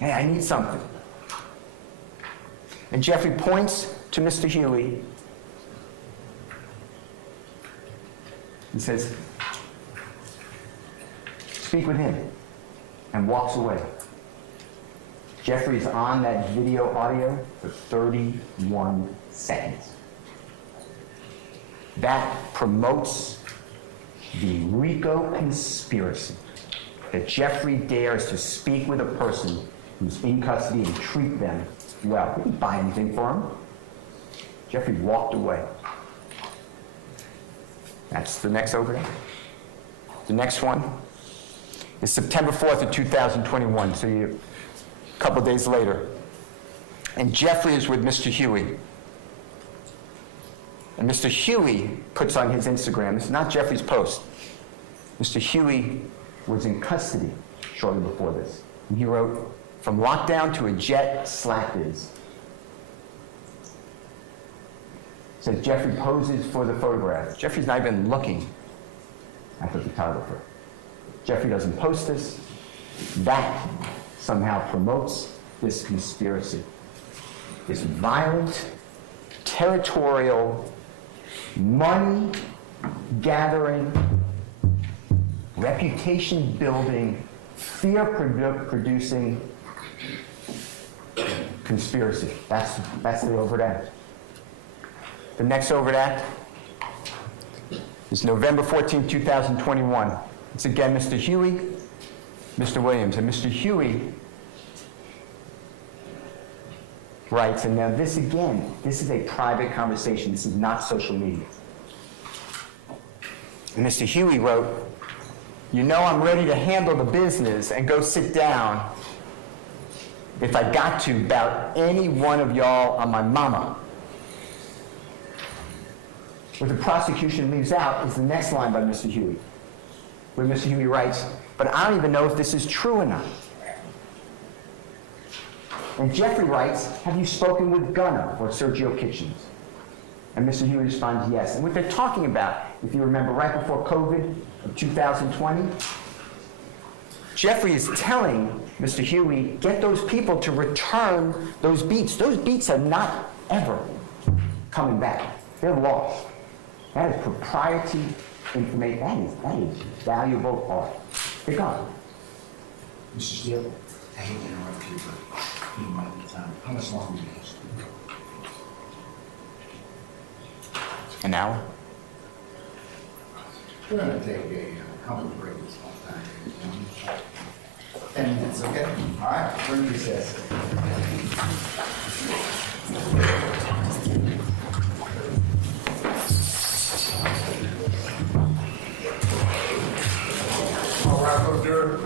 "Hey, I need something." And Jeffrey points to Mr. Huey and says, "Speak with him," and walks away. Jeffrey's on that video audio for 31 seconds. That promotes the RICO conspiracy, that Jeffrey dares to speak with a person who's in custody and treat them well. He didn't buy anything for him. Jeffrey walked away. That's the next overnight. The next one is September 4th of 2021, so a couple days later. And Jeffrey is with Mr. Huey. And Mr. Huey puts on his Instagram, it's not Jeffrey's post. Mr. Huey was in custody shortly before this. And he wrote, "From lockdown to a jet, slap is." Says Jeffrey poses for the photograph. Jeffrey's not even looking at the photographer. Jeffrey doesn't post this. That somehow promotes this conspiracy. This violent, territorial, money-gathering, reputation-building, fear-producing conspiracy. That's the overt act. The next overt act is November 14, 2021. It's again Mr. Huey, Mr. Williams. And Mr. Huey writes, and now this again, this is a private conversation. This is not social media. And Mr. Huey wrote, "You know I'm ready to handle the business and go sit down if I got to about any one of y'all on my mama." What the prosecution leaves out is the next line by Mr. Huey, where Mr. Huey writes, "But I don't even know if this is true or not." And Jeffrey writes, "Have you spoken with Gunnar or Sergio Kitchens?" And Mr. Huey responds, "Yes." And what they're talking about, if you remember, right before COVID of 2020, Jeffrey is telling Mr. Huey, get those people to return those beats. Those beats are not ever coming back. They're lost. That is proprietary information. That is valuable art. They're gone. Mr. Steele, I hate to interrupt you, but you might be time. How much longer do you have? An hour? We're gonna take a couple of breaks this one time. 10 minutes, okay? All right, we're in recess. All right, go, Jared.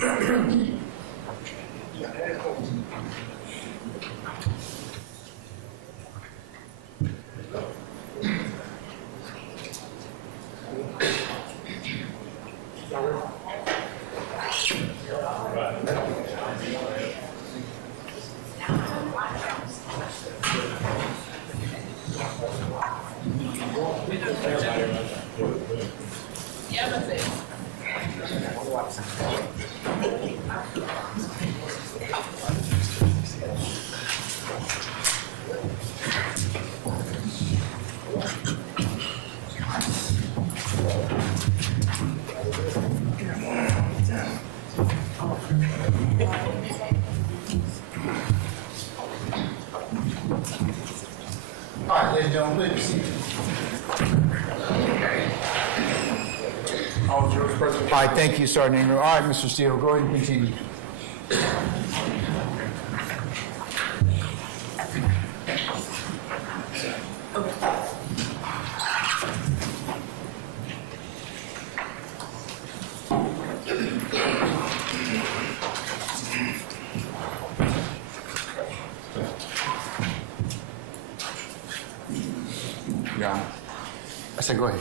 All right, ladies and gentlemen, please be seated. All right, thank you, Sergeant Ingram. All right, Mr. Steele, go ahead and continue. Yeah. I said, go ahead.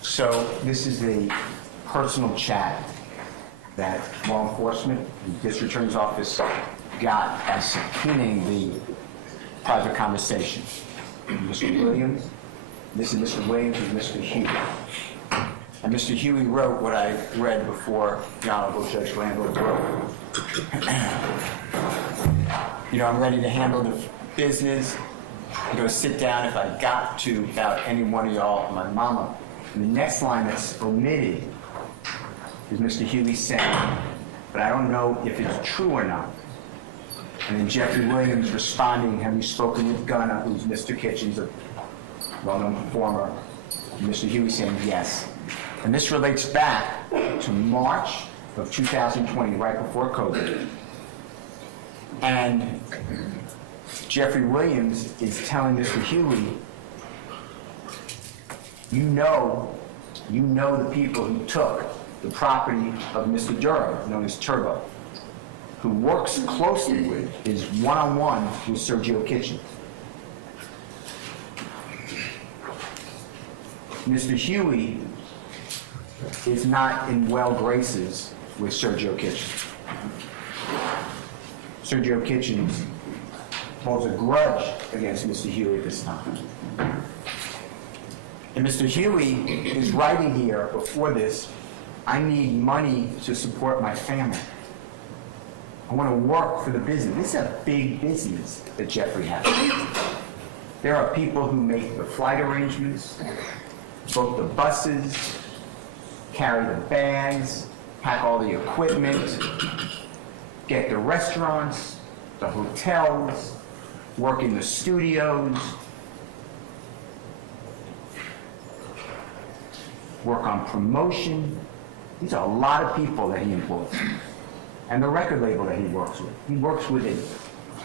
So this is a personal chat that law enforcement, the district attorney's office got as subpoenaing the private conversation. Mr. Williams, this is Mr. Williams and Mr. Huey. And Mr. Huey wrote what I read before the Honorable Judge Glanville wrote. You know, I'm ready to handle the business. Go sit down if I got to about any one of y'all, my mama. And the next line that's omitted is Mr. Huey saying, but I don't know if it's true or not. And then Jeffrey Williams responding, have you spoken with Gunner, who's Mr. Kitchens, a well-known performer? And Mr. Huey saying yes. And this relates back to March of 2020, right before COVID. And Jeffrey Williams is telling Mr. Huey, you know the people who took the property of Mr. Durham, known as Turbo, who works closely with, is one-on-one with Sergio Kitchens. Mr. Huey is not in well graces with Sergio Kitchens. Sergio Kitchens holds a grudge against Mr. Huey at this time. And Mr. Huey is writing here before this, I need money to support my family. I want to work for the business. This is a big business that Jeffrey has. There are people who make the flight arrangements, book the buses, carry the bags, pack all the equipment, get the restaurants, the hotels, work in the studios, work on promotion. These are a lot of people that he employs. And the record label that he works with. He works with a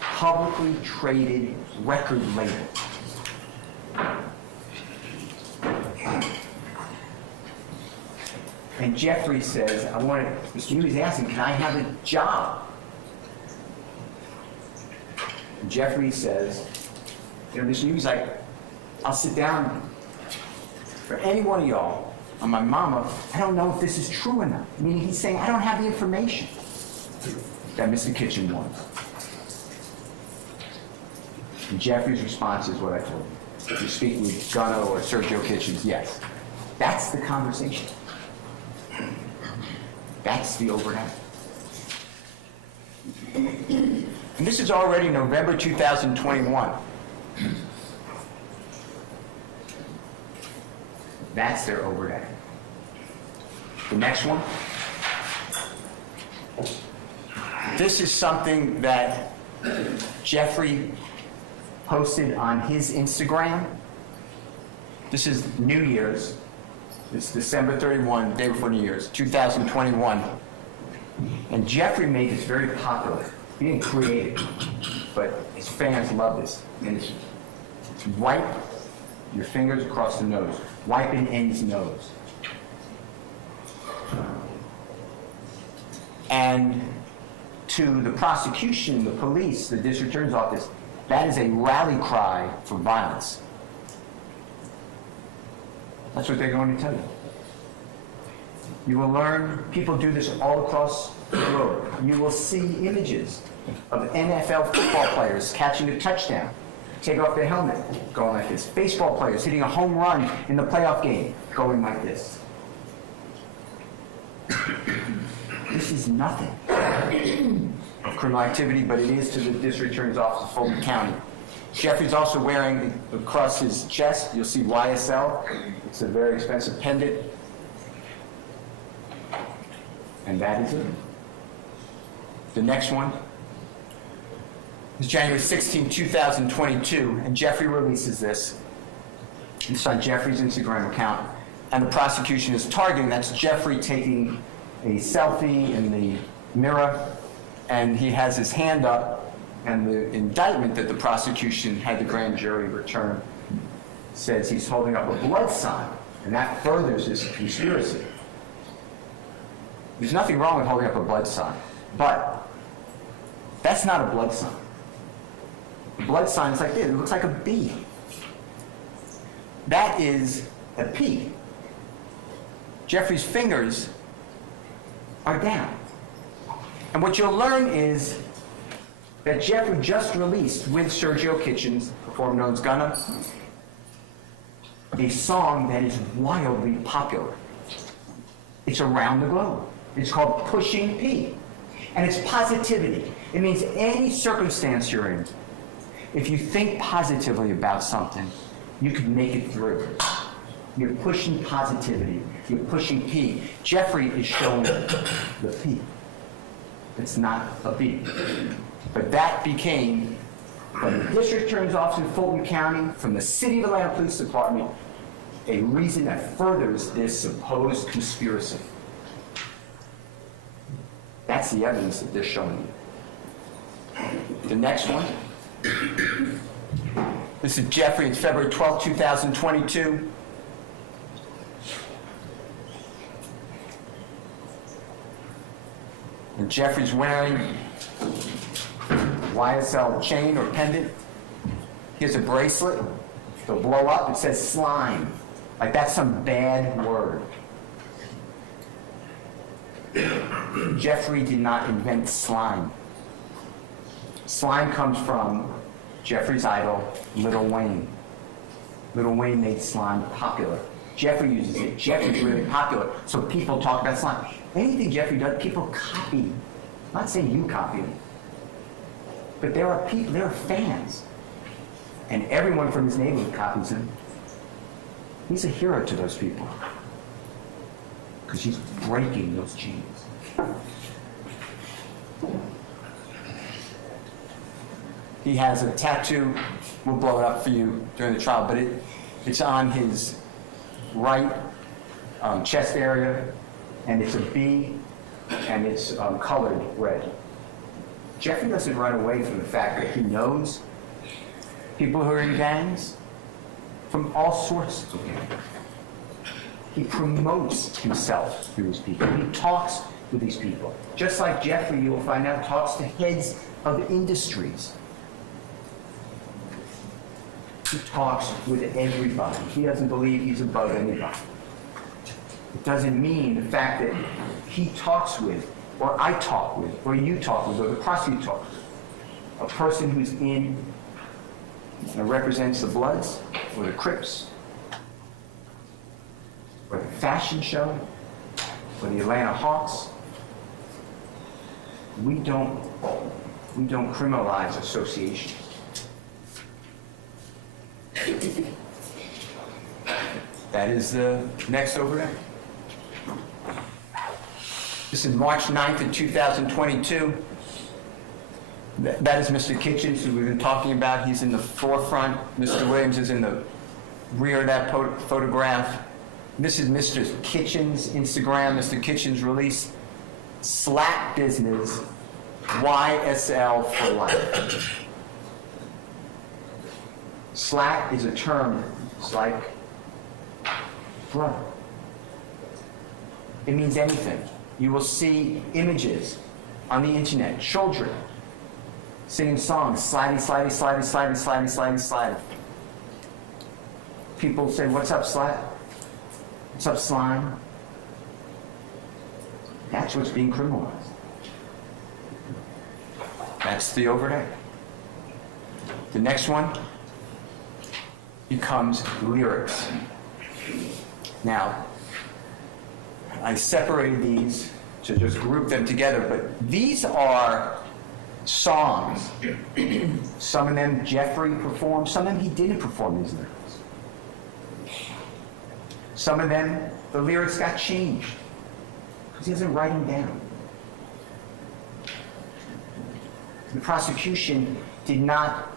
publicly traded record label. And Jeffrey says, Mr. Huey's asking, can I have a job? And Jeffrey says, Mr. Huey's like, I'll sit down for any one of y'all. On my mama, I don't know if this is true or not. Meaning he's saying, I don't have the information that Mr. Kitchen wants. And Jeffrey's response is what I told him. If you speak with Gunner or Sergio Kitchens, yes. That's the conversation. That's the overnight. And this is already November 2021. That's their overnight. The next one. This is something that Jeffrey posted on his Instagram. This is New Year's. It's December 31, day before New Year's, 2021. And Jeffrey made this very popular. He didn't create it, but his fans love this. And it's white your fingers across the nose. Wipe an end's nose. And to the prosecution, the police, the district attorney's office, that is a rally cry for violence. That's what they're going to tell you. You will learn, people do this all across the globe. You will see images of NFL football players catching a touchdown, take off their helmet, going like this. Baseball players hitting a home run in the playoff game, going like this. This is nothing of criminal activity, but it is to the district attorney's office of Fulton County. Jeffrey's also wearing across his chest, you'll see YSL. It's a very expensive pendant. And that is it. The next one is January 16, 2022, and Jeffrey releases this. It's on Jeffrey's Instagram account, and the prosecution is targeting, that's Jeffrey taking a selfie in the mirror, and he has his hand up, and the indictment that the prosecution had the grand jury return says he's holding up a blood sign, and that furthers this conspiracy. There's nothing wrong with holding up a blood sign, but that's not a blood sign. A blood sign is like this, it looks like a B. That is a P. Jeffrey's fingers are down. And what you'll learn is that Jeffrey just released, with Sergio Kitchens, performer known as Gunna, a song that is wildly popular. It's around the globe. It's called Pushing P. And it's positivity. It means any circumstance you're in, if you think positively about something, you can make it through. You're pushing positivity. You're pushing P. Jeffrey is showing the P. It's not a B. But that became, from the district attorney's office in Fulton County, from the City of Atlanta Police Department, a reason that furthers this supposed conspiracy. That's the evidence that they're showing you. The next one. This is Jeffrey. It's February 12, 2022. And Jeffrey's wearing YSL chain or pendant. Here's a bracelet. It'll blow up. It says slime. Like that's some bad word. Jeffrey did not invent slime. Slime comes from Jeffrey's idol, Lil Wayne. Lil Wayne made slime popular. Jeffrey uses it. Jeffrey's really popular, so people talk about slime. Anything Jeffrey does, people copy. I'm not saying you copy him, but there are people, there are fans, and everyone from his neighborhood copies him. He's a hero to those people because he's breaking those chains. He has a tattoo. We'll blow it up for you during the trial, but it's on his right chest area, and it's a B, and it's colored red. Jeffrey doesn't run away from the fact that he knows people who are in gangs from all sorts of gangs. He promotes himself through his people. He talks with these people. Just like Jeffrey, you will find out, talks to heads of industries. He talks with everybody. He doesn't believe he's above anybody. It doesn't mean the fact that he talks with, or I talk with, or you talk with, or the prosecutor talks with, a person who's in and represents the Bloods, or the Crips, or the fashion show, or the Atlanta Hawks. We don't criminalize association. That is the next over there. This is March 9th of 2022. That is Mr. Kitchens, who we've been talking about. He's in the forefront. Mr. Williams is in the rear of that photograph. This is Mr. Kitchens' Instagram. Mr. Kitchens released Slap Business, YSL for life. Slat is a term It's like blood. It means anything. You will see images on the internet, children singing songs, sliding, sliding, sliding, sliding, sliding, sliding, sliding. People say, "What's up, slide? What's up, slime?" That's what's being criminalized. That's the overnight. The next one becomes lyrics. Now, I separated these to just group them together, but these are songs. Some of them Jeffrey performed, some of them he didn't perform these lyrics. Some of them, the lyrics got changed because he doesn't write them down. The prosecution did not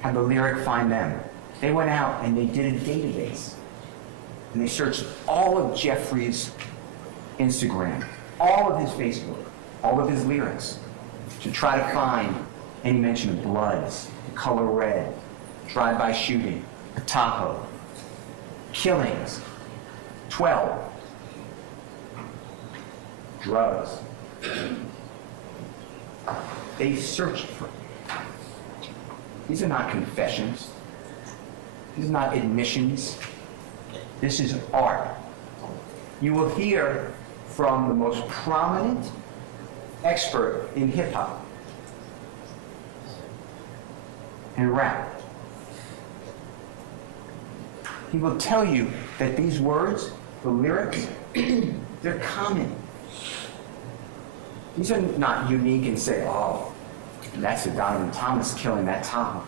have the lyric find them. They went out and they did a database. And they searched all of Jeffrey's Instagram, all of his Facebook, all of his lyrics, to try to find any mention of bloods, the color red, drive-by shooting, a Tahoe, killings, 12, drugs. They searched for it. These are not confessions. These are not admissions. This is art. You will hear from the most prominent expert in hip-hop and rap. He will tell you that these words, the lyrics, they're common. These are not unique and say, "Oh, that's a Donovan Thomas killing that Tahoe."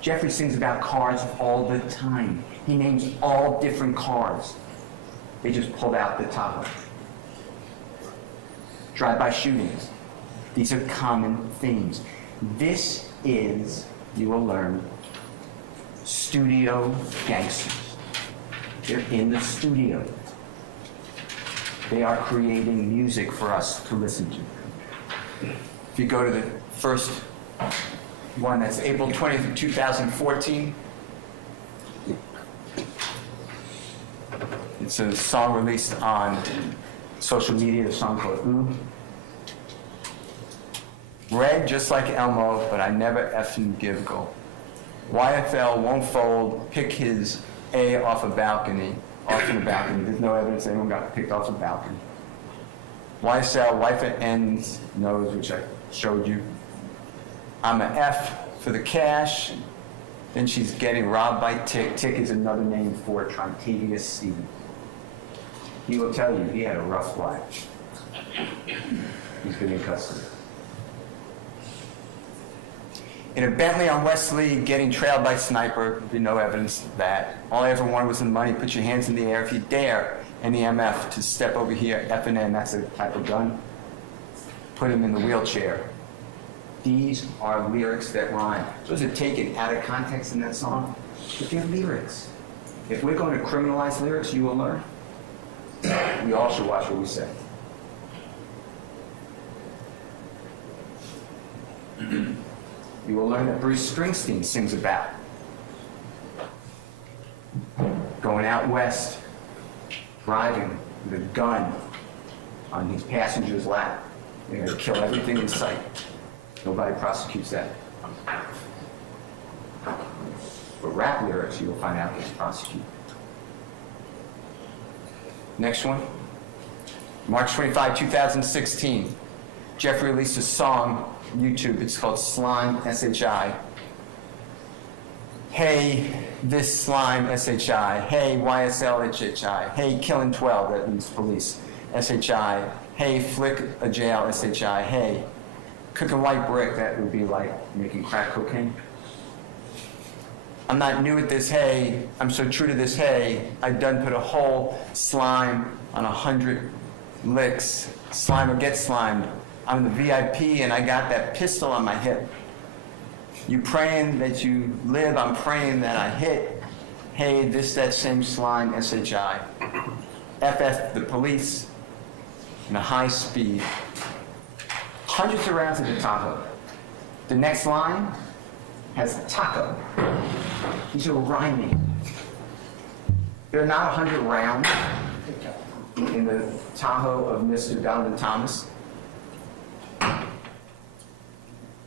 Jeffrey sings about cars all the time. He names all different cars. They just pulled out the Tahoe. Drive-by shootings. These are common themes. This is, you will learn, studio gangsters. They're in the studio. They are creating music for us to listen to. If you go to the first one, that's April 20th, 2014. It's a song released on social media, a song called Ooh. Red just like Elmo, but I never effing give go. YFL won't fold, pick his A off a balcony, off in the balcony. There's no evidence anyone got picked off a balcony. YSL, wife at ends, nose, which I showed you. I'm an F for the cash. Then she's getting robbed by Tick. Tick is another name for Trontavious Stevens. He will tell you he had a rough life. He's been in custody. In a Bentley on Wesley, getting trailed by sniper, there'll be no evidence of that. All I ever wanted was some money. Put your hands in the air if you dare. Any MF to step over here, F&N, that's a type of gun. Put him in the wheelchair. These are lyrics that rhyme. Those are taken out of context in that song, but they're lyrics. If we're going to criminalize lyrics, you will learn. We all should watch what we say. You will learn that Bruce Springsteen sings about going out west, driving with a gun on his passenger's lap. They're going to kill everything in sight. Nobody prosecutes that. But rap lyrics, you will find out is prosecuted. Next one. March 25, 2016. Jeffrey released a song on YouTube. It's called Slime, S-H-I. Hey, this slime, S-H-I. Hey, YSL, H-H-I. Hey, killing 12, that means police, S-H-I. Hey, flick a jail, S-H-I. Hey, cooking white brick, that would be like making crack cocaine. I'm not new at this, hey. I'm so true to this, hey. I done put a whole slime on 100 licks. Slime or get slimed. I'm the VIP and I got that pistol on my hip. You praying that you live, I'm praying that I hit. Hey, this, that same slime, S-H-I. FF, the police, in a high speed. Hundreds of rounds at the Tahoe. The next line has taco. These are rhyming. There are not 100 rounds in the Tahoe of Mr. Donovan Thomas.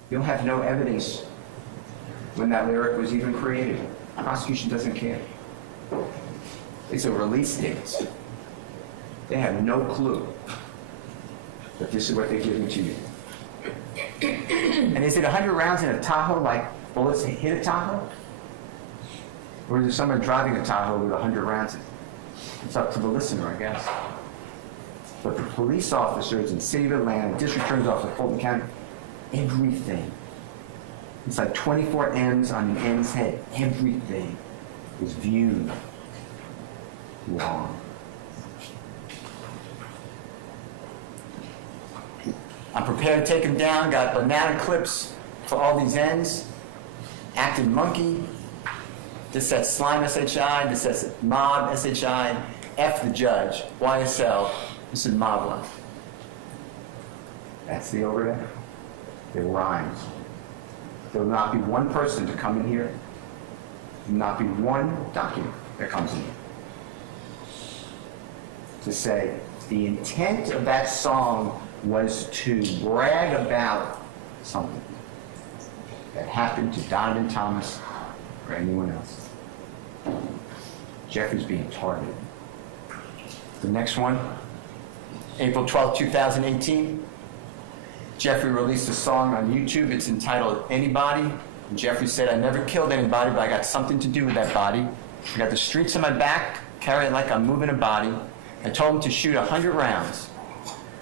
You'll have no evidence when that lyric was even created. Prosecution doesn't care. It's a release date. They have no clue that this is what they're giving to you. And is it 100 rounds in a Tahoe like bullets hit a Tahoe? Or is there someone driving a Tahoe with 100 rounds in it? It's up to the listener, I guess. But the police officers in the city of Atlanta, district attorney's office of Fulton County, everything. It's like 24 M's on an N's head. Everything is viewed wrong. I'm prepared to take him down, got banana clips for all these ends, acting monkey, this says slime SHI, this says mob SHI, F the judge, YSL, this is mob life. That's the overhead. It rhymes. There will not be one person to come in here, there will not be one document that comes in here to say the intent of that song was to brag about something that happened to Donovan Thomas or anyone else. Jeffrey's being targeted. The next one, April 12, 2018. Jeffrey released a song on YouTube. It's entitled Anybody. And Jeffrey said, I never killed anybody, but I got something to do with that body. I got the streets on my back, carry it like I'm moving a body. I told him to shoot 100 rounds,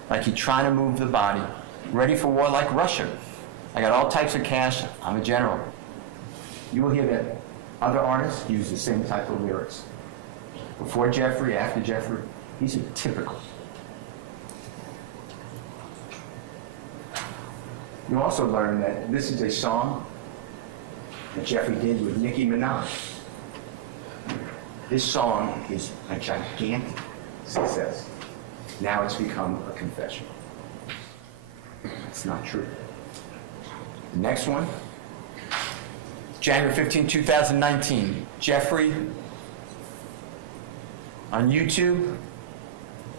like he's trying to move the body. Ready for war like Russia. I got all types of cash. I'm a general. You will hear that other artists use the same type of lyrics. Before Jeffrey, after Jeffrey, these are typical. You also learn that this is a song that Jeffrey did with Nicki Minaj. This song is a gigantic success. Now it's become a confession. It's not true. The next one, January 15, 2019. Jeffrey on YouTube,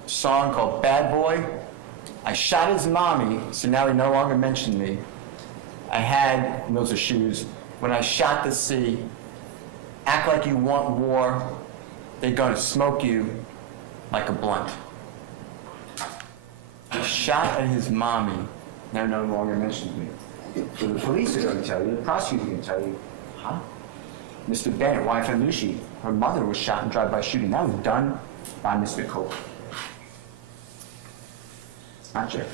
a song called Bad Boy. I shot his mommy, so now he no longer mentioned me. I had, and those are shoes, when I shot the sea, act like you want war, they're gonna smoke you like a blunt. I shot at his mommy, now no longer mentions me. So the police are going to tell you, the prosecutor can tell you, huh? Mr. Bennett, wife of Lucy, her mother was shot in drive-by shooting. That was done by Mr. Cope. Not Jeff.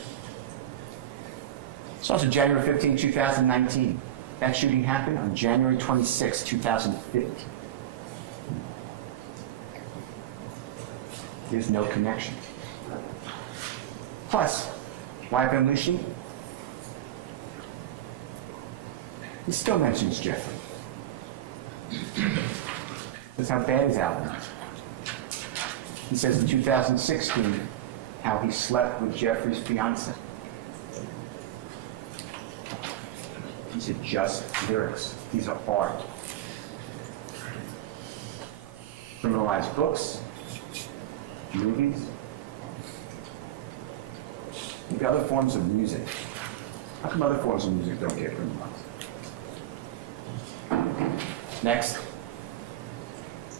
It's also January 15, 2019. That shooting happened on January 26, 2015. There's no connection. Plus, wife of Lucy, he still mentions Jeffrey. That's how bad his album is. He says in 2016 how he slept with Jeffrey's fiancée. These are just lyrics. These are art. Criminalized books, movies. Look at other forms of music. How come other forms of music don't get criminalized? Next.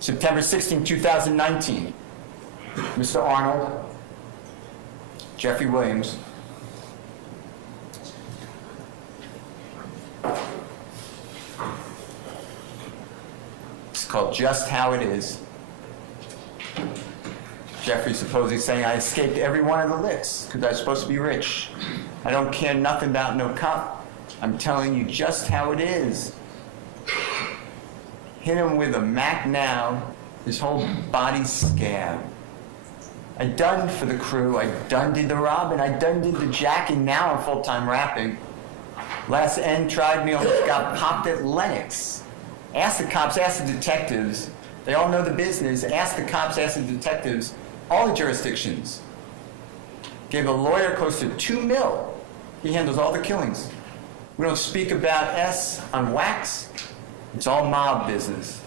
September 16, 2019. Mr. Arnold, Jeffrey Williams, it's called Just How It Is. Jeffrey supposedly saying, I escaped every one of the licks because I was supposed to be rich. I don't care nothing about no cop. I'm telling you just how it is. Hit him with a Mac now, his whole body scab. I done for the crew, I done did the robbing, I done did the jacking, now I'm full-time rapping. Last end tried me, almost got popped at Lennox. Ask the cops, ask the detectives. They all know the business. Ask the cops, ask the detectives. All the jurisdictions. Gave a lawyer close to $2 million. He handles all the killings. We don't speak about S on wax. It's all mob business.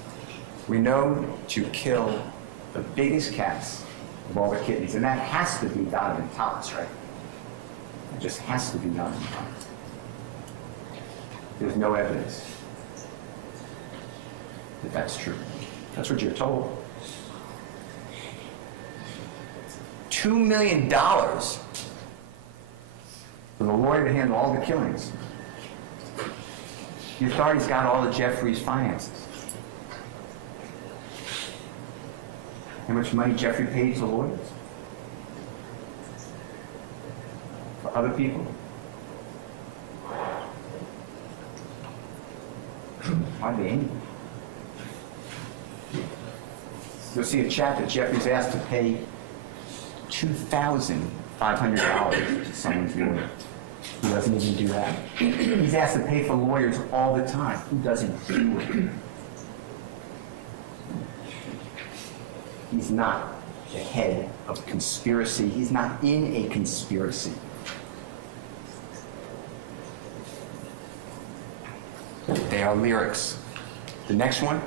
We know to kill the biggest cats of all the kittens, and that has to be Donovan Thomas, right? It just has to be Donovan Thomas. There's no evidence that that's true. That's what you're told. $2 million for the lawyer to handle all the killings. The authorities got all of Jeffrey's finances. How much money Jeffrey paid to lawyers? For other people? Hardly any. You'll see a chat that Jeffrey's asked to pay $2,500 to someone's lawyer. He doesn't even do that. He's asked to pay for lawyers all the time. Who doesn't do it? He's not the head of a conspiracy. He's not in a conspiracy. They are lyrics. The next one.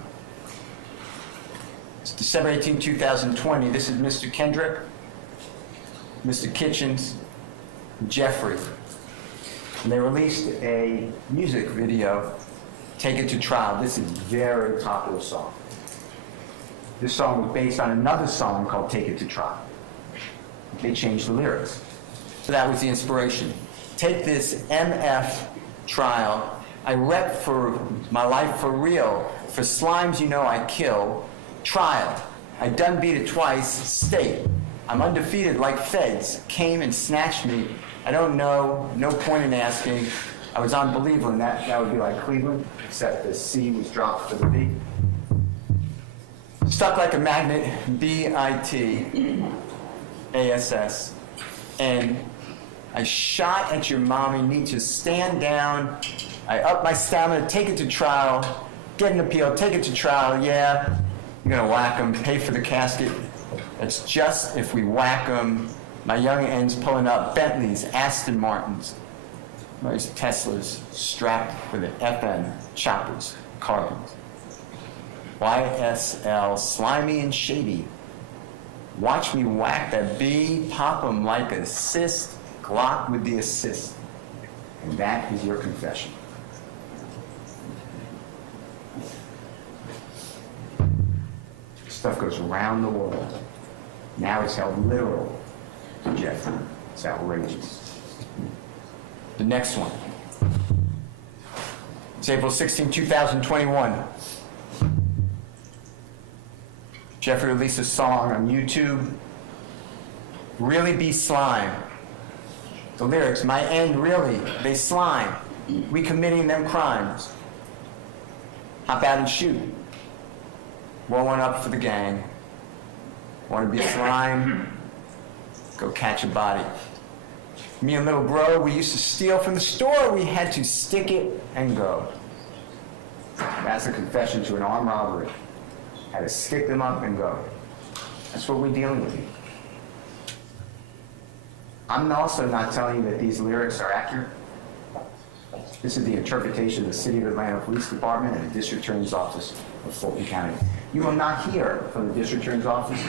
It's December 18, 2020. This is Mr. Kendrick, Mr. Kitchens, Jeffrey. And they released a music video, Take It to Trial. This is a very popular song. This song was based on another song called Take It to Trial. They changed the lyrics. So that was the inspiration. Take this MF trial. I rep for my life for real. For slimes you know I kill. Trial. I done beat it twice. State. I'm undefeated like feds. Came and snatched me. I don't know. No point in asking. I was unbelievable. And that would be like Cleveland, except the C was dropped for the B. Stuck like a magnet, B-I-T-A-S-S. And I shot at your mommy, need to stand down. I up my stamina, take it to trial, get an appeal, take it to trial, yeah. You're gonna whack them, pay for the casket. It's just if we whack them, my young ends pulling up Bentleys, Aston Martins, those Teslas strapped with an FN, choppers, carbons. YSL, slimy and shady. Watch me whack that B, pop 'em like a cyst, Glock with the assist. And that is your confession. Stuff goes around the world. Now it's held literal to Jeffrey. It's outrageous. The next one. It's April 16, 2021. Jeffrey released a song on YouTube, Really Be Slime. The lyrics, my end really, they slime. We committing them crimes. Hop out and shoot. Roll one up for the gang. Want to be slime? Go catch a body. Me and little bro, we used to steal from the store. We had to stick it and go. That's a confession to an armed robbery. Had to stick them up and go. That's what we're dealing with here. I'm also not telling you that these lyrics are accurate. This is the interpretation of the City of Atlanta Police Department and the District Attorney's Office of Fulton County. You will not hear from the District Attorney's Office.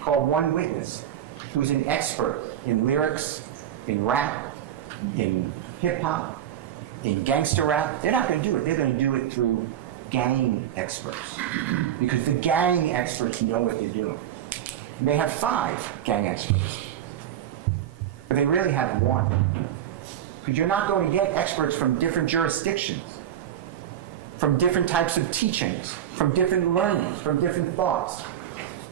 Call one witness who's an expert in lyrics, in rap, in hip-hop, in gangster rap. They're not going to do it. They're going to do it through gang experts. Because the gang experts know what they're doing. And they have 5 gang experts. But they really have 1. Because you're not going to get experts from different jurisdictions, from different types of teachings, from different learnings, from different thoughts.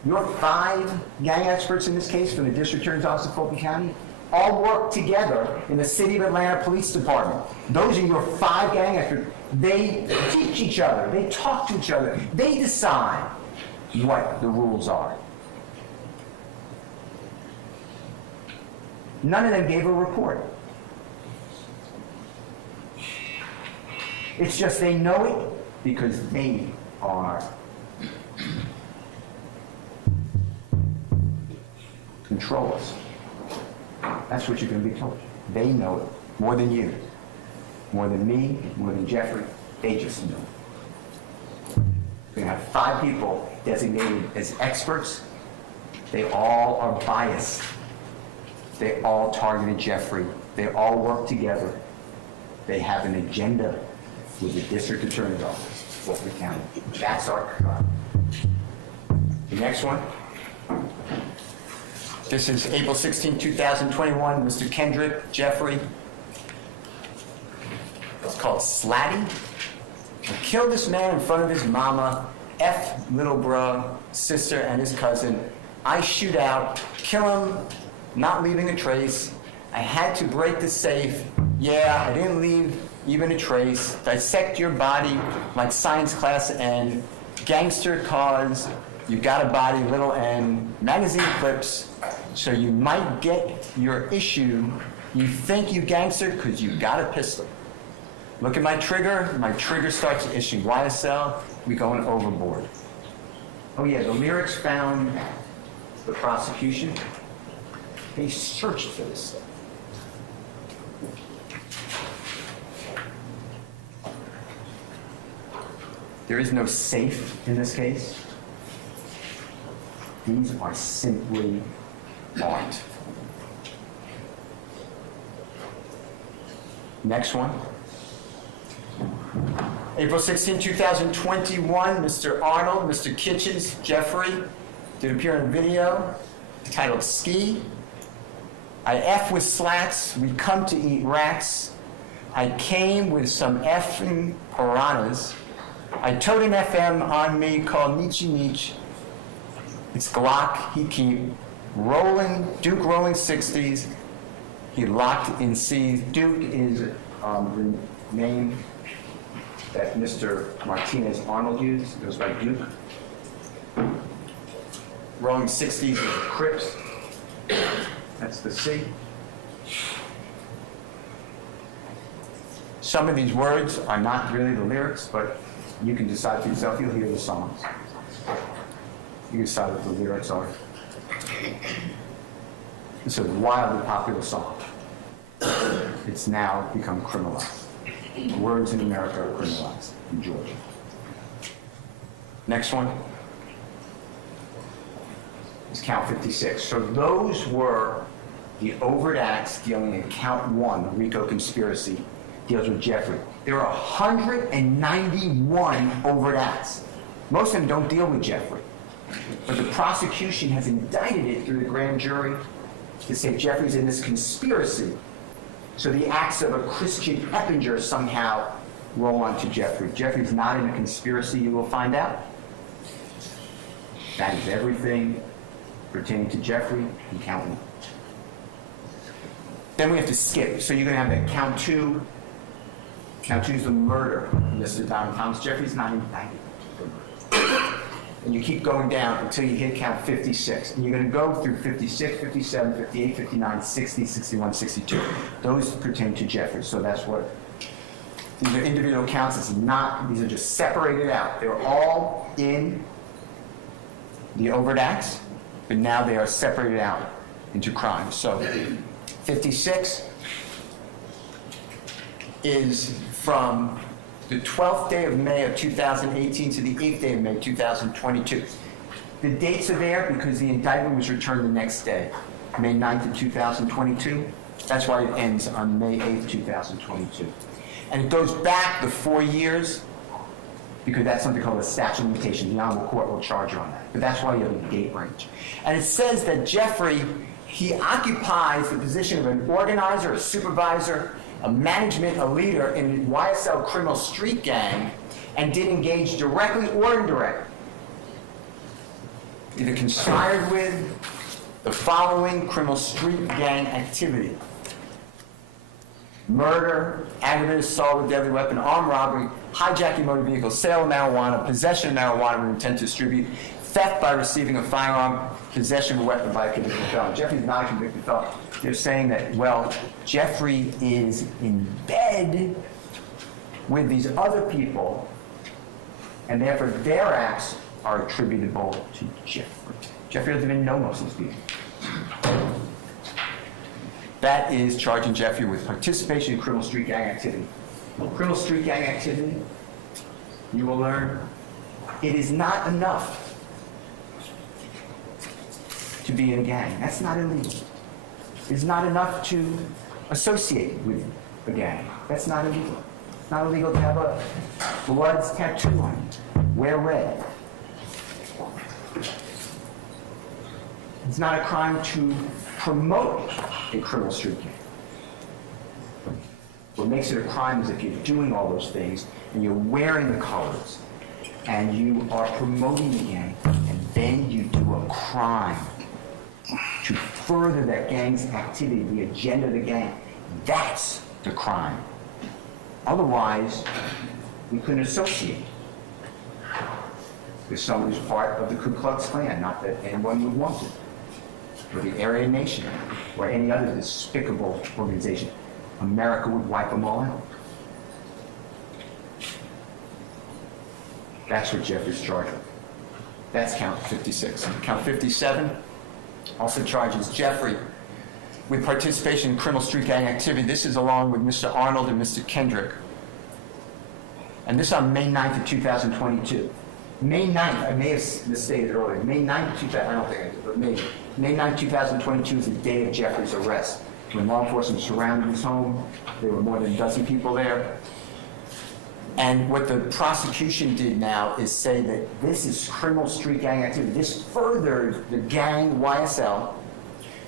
Your 5 gang experts in this case from the District Attorney's Office of Fulton County all work together in the City of Atlanta Police Department. Those are your 5 gang experts. They teach each other. They talk to each other. They decide what the rules are. None of them gave a report. It's just they know it because they are control us. That's what you're going to be told. They know it more than you, more than me, more than Jeffrey. They just know. We're gonna have 5 people designated as experts. They all are biased. They all targeted Jeffrey. They all work together. They have an agenda with the district attorney's office, Fulton County. That's our crime. The next one. This is April 16, 2021. Mr. Kendrick Jeffrey. It's called Slatty. I killed this man in front of his mama, F little bro, sister, and his cousin. I shoot out, kill him, not leaving a trace. I had to break the safe. Yeah, I didn't leave even a trace. Dissect your body like science class N. Gangster cause, you got a body, little n. Magazine clips, so you might get your issue. You think you gangster because you got a pistol. Look at my trigger starts to issue. YSL, we going overboard. Oh yeah, the lyrics found the prosecution. They searched for this stuff. There is no safe in this case. These are simply art. Next one. April 16, 2021, Mr. Arnold, Mr. Kitchens, Jeffrey, did appear in a video titled Ski. I F with slats, we come to eat rats. I came with some effing piranhas. I towed an FM on me called Nietzsche Nietzsche. It's Glock, he keep rolling, Duke rolling 60s. He locked in C's. Duke is the name that Mr. Martinez Arnold used. It goes by Duke. Rolling 60s is Crips. That's the C. Some of these words are not really the lyrics, but you can decide for yourself. You'll hear the songs. You can decide what the lyrics are. It's a wildly popular song. It's now become criminalized. Words in America are criminalized in Georgia. Next one is count 56. So those were the overt acts dealing in count 1, the RICO conspiracy, deals with Jeffrey. There are 191 overt acts. Most of them don't deal with Jeffrey. But the prosecution has indicted it through the grand jury to say Jeffrey's in this conspiracy. So the acts of a Christian Eppinger somehow roll onto Jeffrey. Jeffrey's not in a conspiracy, you will find out. That is everything pertaining to Jeffrey and count 1. Then we have to skip. So you're going to have that count 2. Count 2 is the murder of Mr. Don Thomas. Jeffrey's not indicted for murder. And you keep going down until you hit count 56. And you're going to go through 56, 57, 58, 59, 60, 61, 62. Those pertain to Jeffrey. So that's what these are individual counts. It's not, these are just separated out. They're all in the overt acts, but now they are separated out into crimes. So 56 is from the 12th day of May of 2018 to the 8th day of May 2022. The dates are there because the indictment was returned the next day, May 9th of 2022. That's why it ends on May 8th, 2022. And it goes back the 4 years because that's something called a statute of limitations. The Honorable Court will charge you on that. But that's why you have a date range. And it says that Jeffrey, he occupies the position of an organizer, a supervisor, a management, a leader in YSL criminal street gang, and did engage directly or indirectly, either conspired with the following criminal street gang activity: murder, aggravated assault with deadly weapon, armed robbery, hijacking motor vehicle, sale of marijuana, possession of marijuana with intent to distribute, theft by receiving a firearm, possession of a weapon by a convicted felon. Jeffrey's not a convicted felon. They're saying that, well, Jeffrey is in bed with these other people, and therefore their acts are attributable to Jeffrey. Jeffrey doesn't even know most of these people. That is charging Jeffrey with participation in criminal street gang activity. Criminal street gang activity, you will learn, it is not enough to be in a gang. That's not illegal. It's not enough to associate with a gang. That's not illegal. It's not illegal to have a blood tattoo on you. Wear red. It's not a crime to promote a criminal street gang. What makes it a crime is if you're doing all those things and you're wearing the colors and you are promoting the gang and then you do a crime to further that gang's activity, the agenda of the gang. That's the crime. Otherwise, we couldn't associate with someone who's part of the Ku Klux Klan, not that anyone would want to, or the Aryan Nation, or any other despicable organization. America would wipe them all out. That's what Jeffrey's charged with. That's count 56. Count 57 also charges Jeffrey with participation in criminal street gang activity. This is along with Mr. Arnold and Mr. Kendrick. And this on May 9th of 2022. May 9th, I may have misstated earlier, May 9th, 2000, I don't think I did, but maybe. May 9th, 2022 is the day of Jeffrey's arrest. When law enforcement surrounded his home, there were more than a dozen people there. And what the prosecution did now is say that this is criminal street gang activity. This furthered the gang YSL,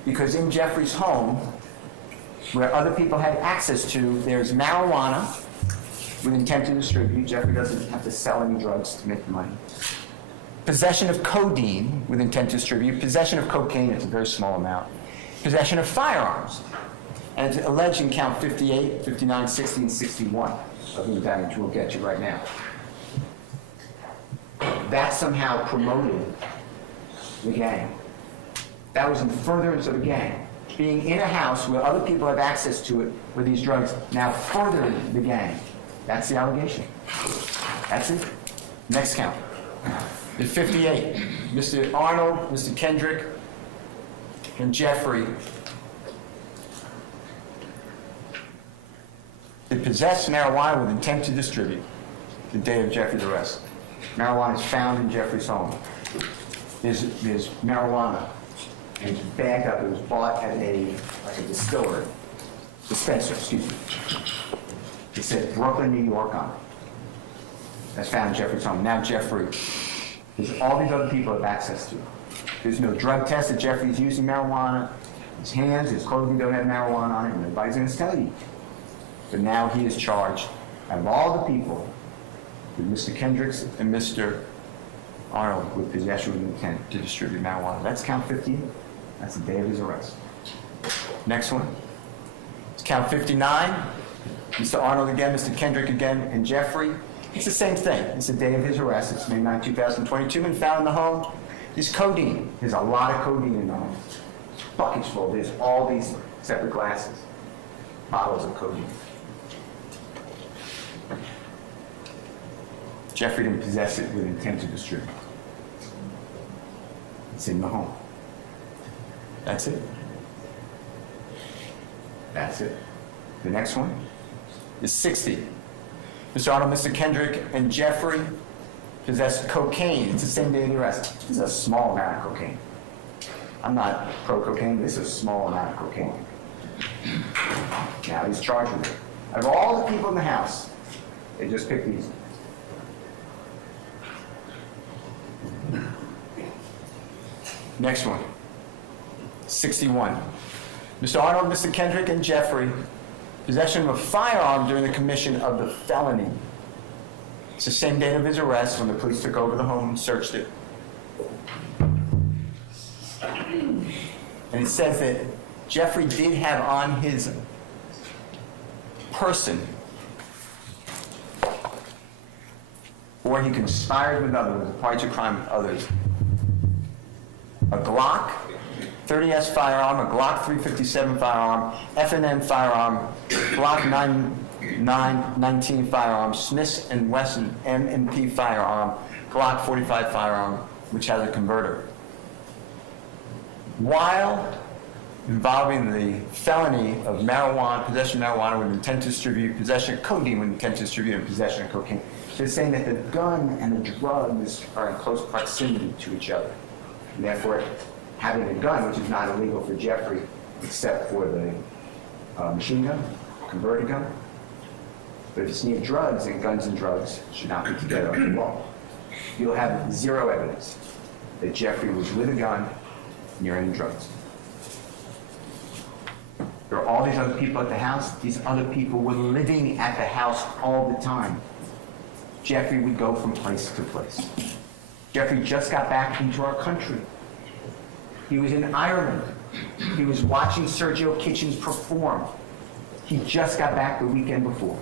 because in Jeffrey's home, where other people had access to, there's marijuana with intent to distribute. Jeffrey doesn't have to sell any drugs to make the money. Possession of codeine with intent to distribute. Possession of cocaine, it's a very small amount. Possession of firearms. And it's alleged in count 58, 59, 60, and 61 of the indictment, which we'll get to right now. That somehow promoted the gang. That was in furtherance of the gang. Being in a house where other people have access to it with these drugs now furthered the gang. That's the allegation. That's it. Next count. The 58. Mr. Arnold, Mr. Kendrick, and Jeffrey. They possessed marijuana with intent to distribute the day of Jeffrey's arrest. Marijuana is found in Jeffrey's home. There's marijuana, and it's bagged up. It was bought at a dispenser, excuse me. It said Brooklyn, New York on it. That's found in Jeffrey's home. Now Jeffrey, there's all these other people have access to it. There's no drug test that Jeffrey's using marijuana. His hands, his clothing don't have marijuana on it, and nobody's going to tell you. But now he is charged, out of all the people, with Mr. Kendricks and Mr. Arnold with possession with intent to distribute marijuana. That's count 58. That's the day of his arrest. Next one. It's count 59. Mr. Arnold again, Mr. Kendrick again, and Jeffrey. It's the same thing. It's the day of his arrest. It's May 9, 2022, and found in the home is codeine. There's a lot of codeine in the home. Buckets full. There's all these separate glasses, bottles of codeine. Jeffrey didn't possess it with intent to distribute. It's in the home. That's it. That's it. The next one is 60. Mr. Arnold, Mr. Kendrick, and Jeffrey possessed cocaine. It's the same day of the arrest. This is a small amount of cocaine. I'm not pro-cocaine, but this is a small amount of cocaine. Now he's charged with it. Out of all the people in the house, they just picked these. Next one, 61. Mr. Arnold, Mr. Kendrick, and Jeffrey, possession of a firearm during the commission of the felony. It's the same date of his arrest when the police took over the home and searched it. And it says that Jeffrey did have on his person, or he conspired with others, a party to crime with others, a Glock 30S firearm, a Glock 357 firearm, F&M firearm, Glock 919 firearm, Smith & Wesson M&P firearm, Glock 45 firearm, which has a converter. While involving the felony of marijuana, possession of marijuana with intent to distribute, possession of codeine with intent to distribute, and possession of cocaine, They're saying that the gun and the drugs are in close proximity to each other. And therefore, having a gun, which is not illegal for Jeffrey, except for the machine gun, converted gun. But if it's near drugs, then guns and drugs should not be together under the law. You'll have zero evidence that Jeffrey was with a gun near any drugs. There are all these other people at the house. These other people were living at the house all the time. Jeffrey would go from place to place. Jeffrey just got back into our country. He was in Ireland. He was watching Sergio Kitchens perform. He just got back the weekend before.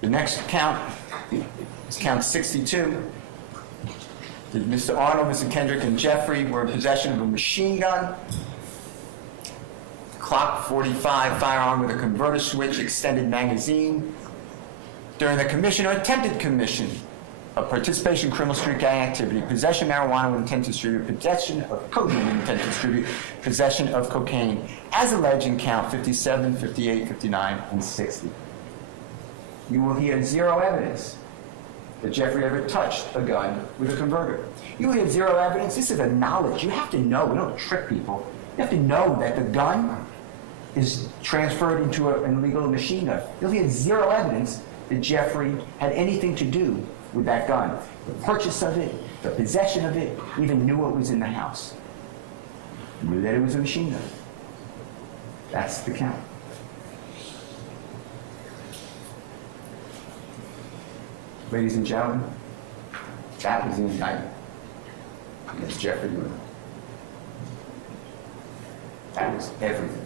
The next count is count 62. Mr. Arnold, Mr. Kendrick, and Jeffrey were in possession of a machine gun, Glock 45 firearm with a converter switch, extended magazine. During the commission or attempted commission of participation in criminal street gang activity, possession of marijuana with intent to distribute, possession of cocaine with intent to distribute, possession of cocaine, as alleged in count 57, 58, 59, and 60. You will hear zero evidence that Jeffrey ever touched a gun with a converter. You will hear zero evidence. This is a knowledge. You have to know. We don't trick people. You have to know that the gun is transferred into an illegal machine gun. You'll hear zero evidence that Jeffrey had anything to do with that gun. The purchase of it, the possession of it, even knew it was in the house. Knew that it was a machine gun. That's the count. Ladies and gentlemen, that was the indictment against Jeffrey Lewin. That was everything.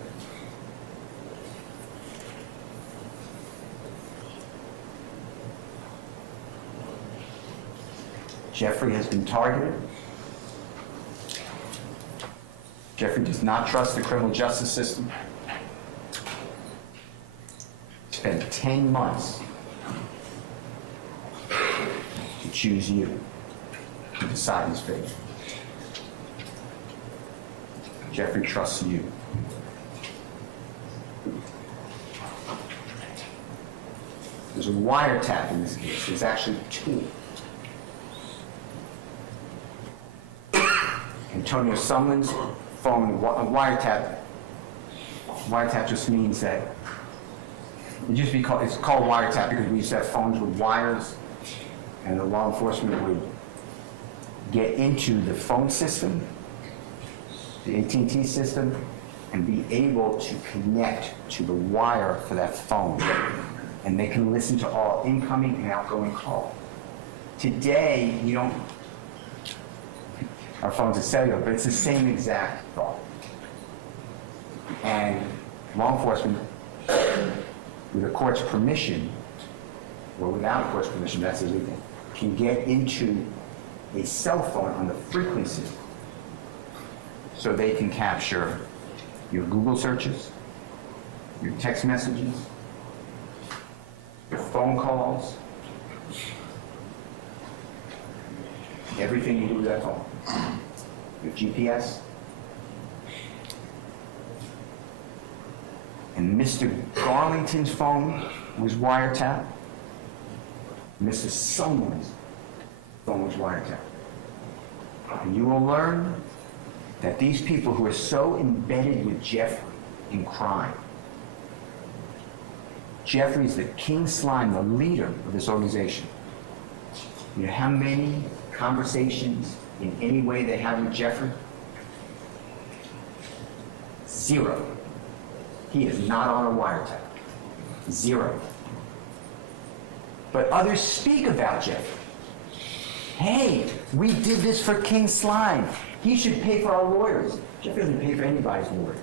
Jeffrey has been targeted. Jeffrey does not trust the criminal justice system. Spent 10 months to choose you to decide his fate. Jeffrey trusts you. There's a wiretap in this case. There's actually two. Antonio Sumlin's phone, a wiretap. Wiretap just means that it's called wiretap because we used to have phones with wires, and the law enforcement would get into the phone system, the AT&T system, and be able to connect to the wire for that phone. And they can listen to all incoming and outgoing calls. Today, you don't, our phones are cellular, but it's the same exact thought. And law enforcement, with a court's permission, or without a court's permission, that's illegal, can get into a cell phone on the frequency so they can capture your Google searches, your text messages, your phone calls, everything you do with that phone, your GPS. And Mr. Garlington's phone was wiretapped. Mr. Sumlin's phone was wiretapped. And you will learn that these people who are so embedded with Jeffrey in crime, Jeffrey's the king slime, the leader of this organization. You know how many conversations in any way they have with Jeffrey? Zero. He is not on a wiretap. Zero. But others speak about Jeffrey. Hey, we did this for King Slime. He should pay for our lawyers. Jeffrey doesn't pay for anybody's lawyers.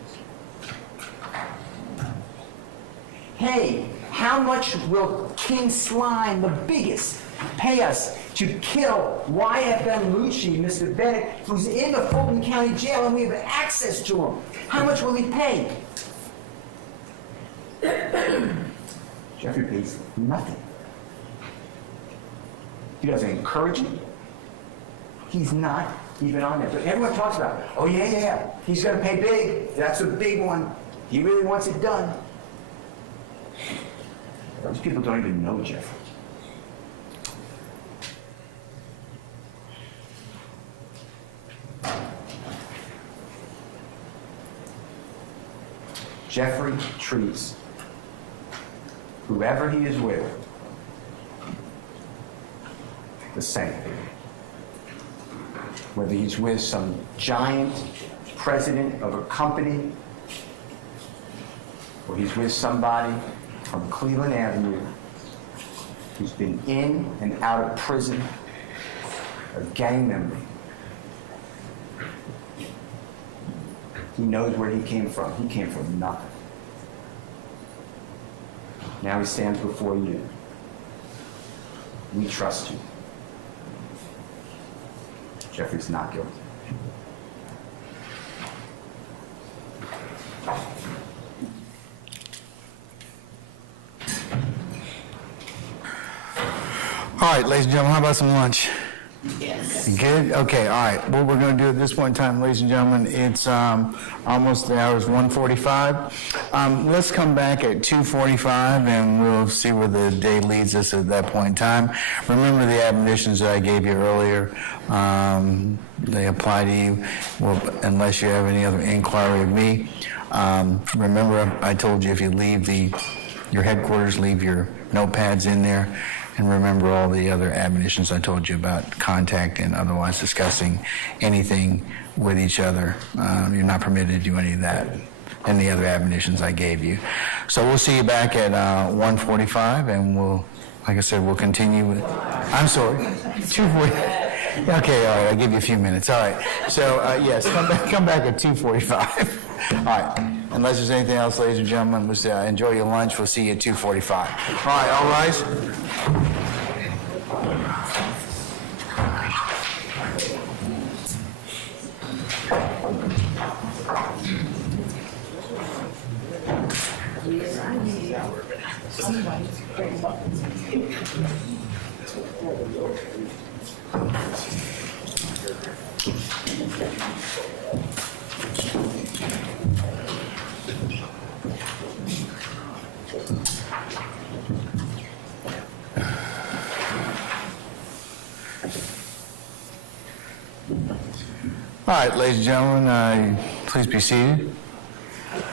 Hey, how much will King Slime, the biggest, pay us to kill YFM Lucci, Mr. Bennett, who's in the Fulton County Jail and we have access to him? How much will he pay? Jeffrey pays nothing. He doesn't encourage it. He's not even on there. But everyone talks about, oh yeah, he's going to pay big. That's a big one. He really wants it done. These people don't even know Jeffrey. Jeffrey treats whoever he is with the same. Whether he's with some giant president of a company, or he's with somebody from Cleveland Avenue who's been in and out of prison, a gang member. He knows where he came from. He came from nothing. Now he stands before you. We trust you. Jeffrey's not guilty. All right, ladies and gentlemen, how about some lunch? Yes. Good? Okay, all right. What we're going to do at this point in time, ladies and gentlemen, it's almost the hour's 1:45. Let's come back at 2:45 and we'll see where the day leads us at that point in time. Remember the admonitions that I gave you earlier. They apply to you, well, unless you have any other inquiry of me. Remember, I told you if you leave your headquarters, leave your notepads in there. And remember all the other admonitions I told you about contact and otherwise discussing anything with each other. You're not permitted to do any of that. And the other admonitions I gave you. So we'll see you back at 1:45, and we'll, like I said, we'll continue with. I'm sorry, 2:40. Okay, all right. I'll give you a few minutes. All right. So yes, come back at 2:45. All right. Unless there's anything else, ladies and gentlemen, we'll say, enjoy your lunch. We'll see you at 2:45. All right, all rise. All right, ladies and gentlemen, please be seated.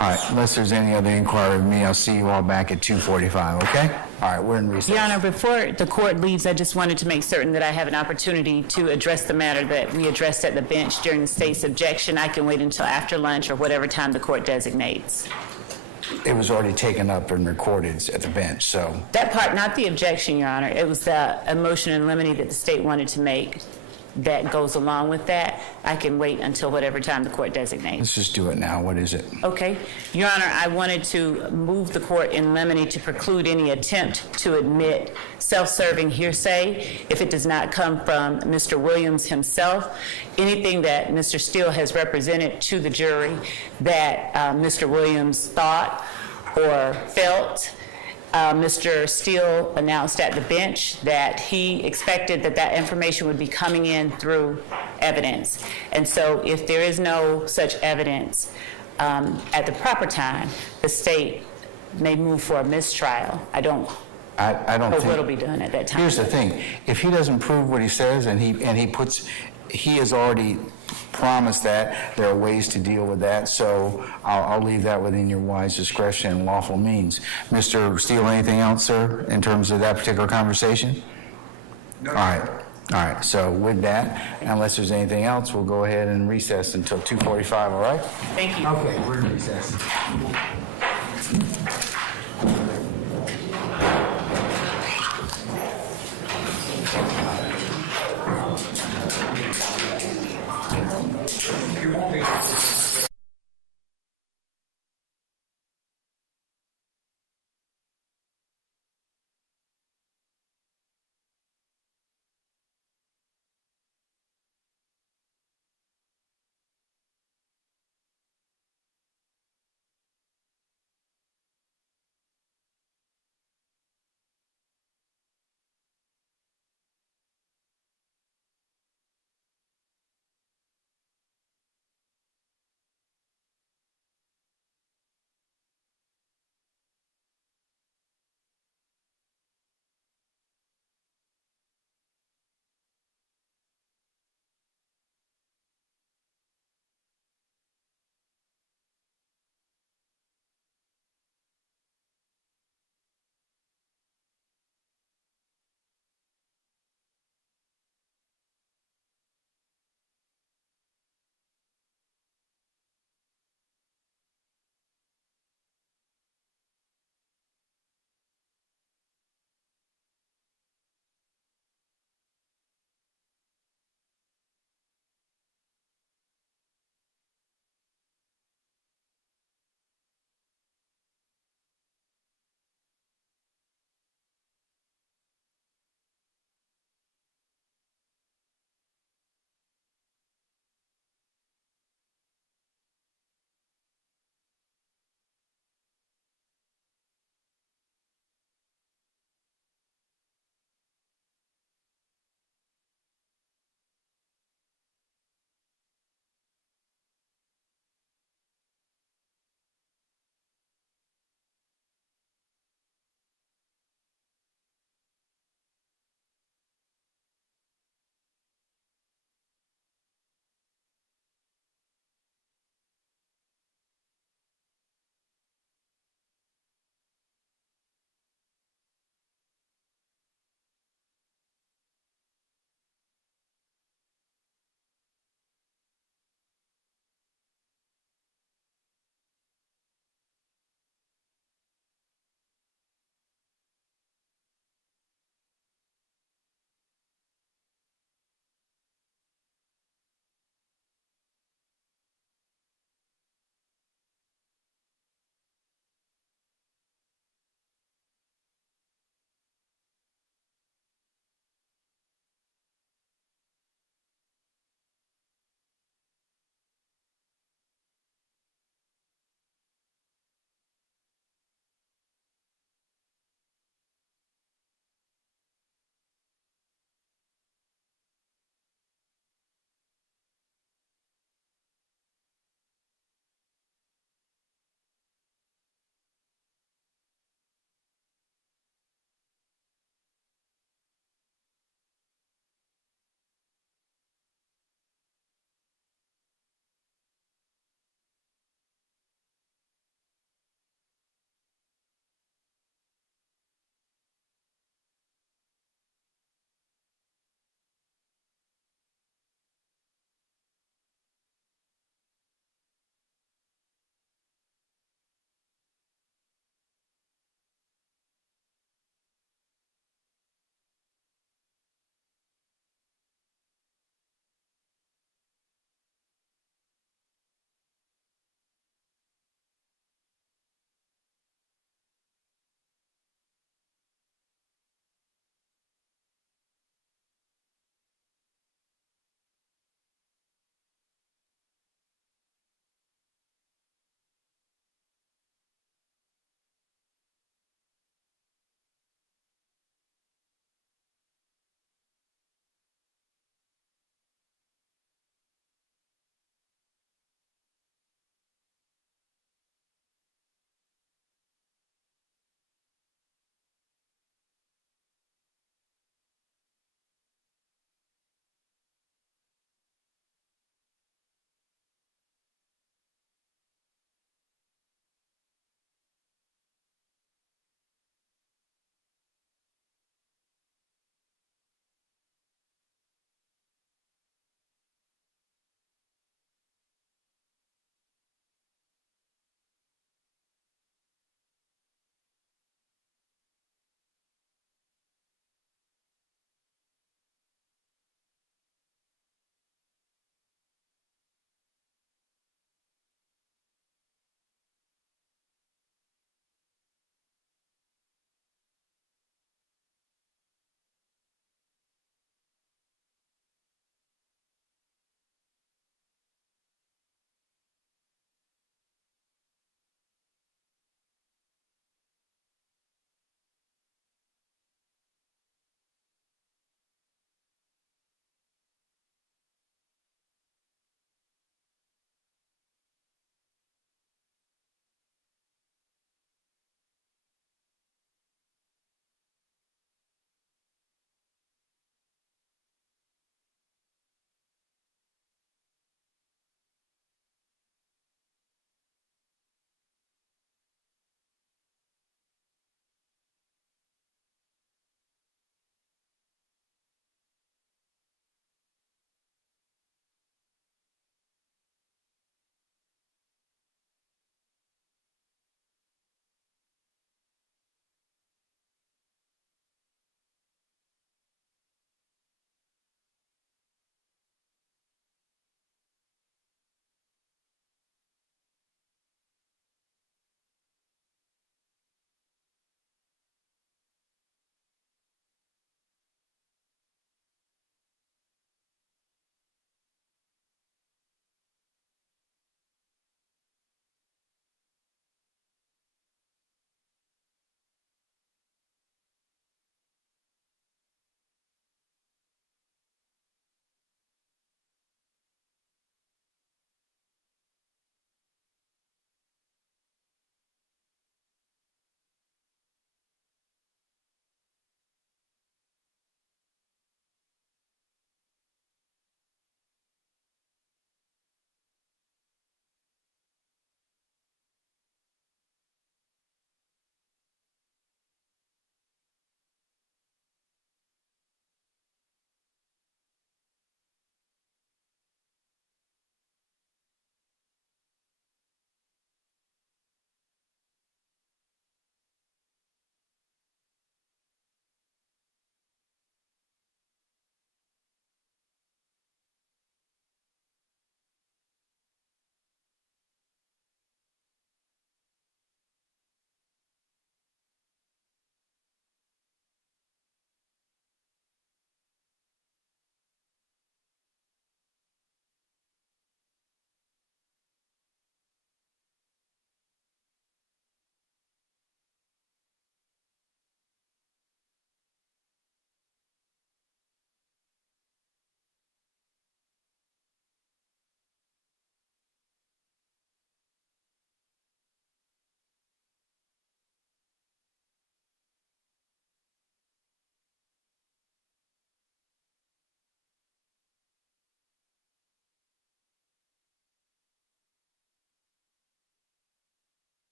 All right, unless there's any other inquiry of me, I'll see you all back at 2:45, okay? All right, we're in recess. Your Honor, before the court leaves, I just wanted to make certain that I have an opportunity to address the matter that we addressed at the bench during the state's objection. I can wait until after lunch or whatever time the court designates. It was already taken up and recorded at the bench, so. That part, not the objection, Your Honor. It was a motion in limine that the state wanted to make that goes along with that. I can wait until whatever time the court designates. Let's just do it now. What is it? Okay. Your Honor, I wanted to move the court in limine to preclude any attempt to admit self-serving hearsay if it does not come from Mr. Williams himself. Anything that Mr. Steele has represented to the jury that Mr. Williams thought or felt. Mr. Steele announced at the bench that he expected that information would be coming in through evidence. And so if there is no such evidence at the proper time, the state may move for a mistrial. I don't know what'll be done at that time. Here's the thing. If he doesn't prove what he says and he has already promised that, there are ways to deal with that, so I'll leave that within your wise discretion and lawful means. Mr. Steele, anything else, sir, in terms of that particular conversation? No. All right, so with that, unless there's anything else, we'll go ahead and recess until 2:45, all right? Thank you. Okay, we're in recess.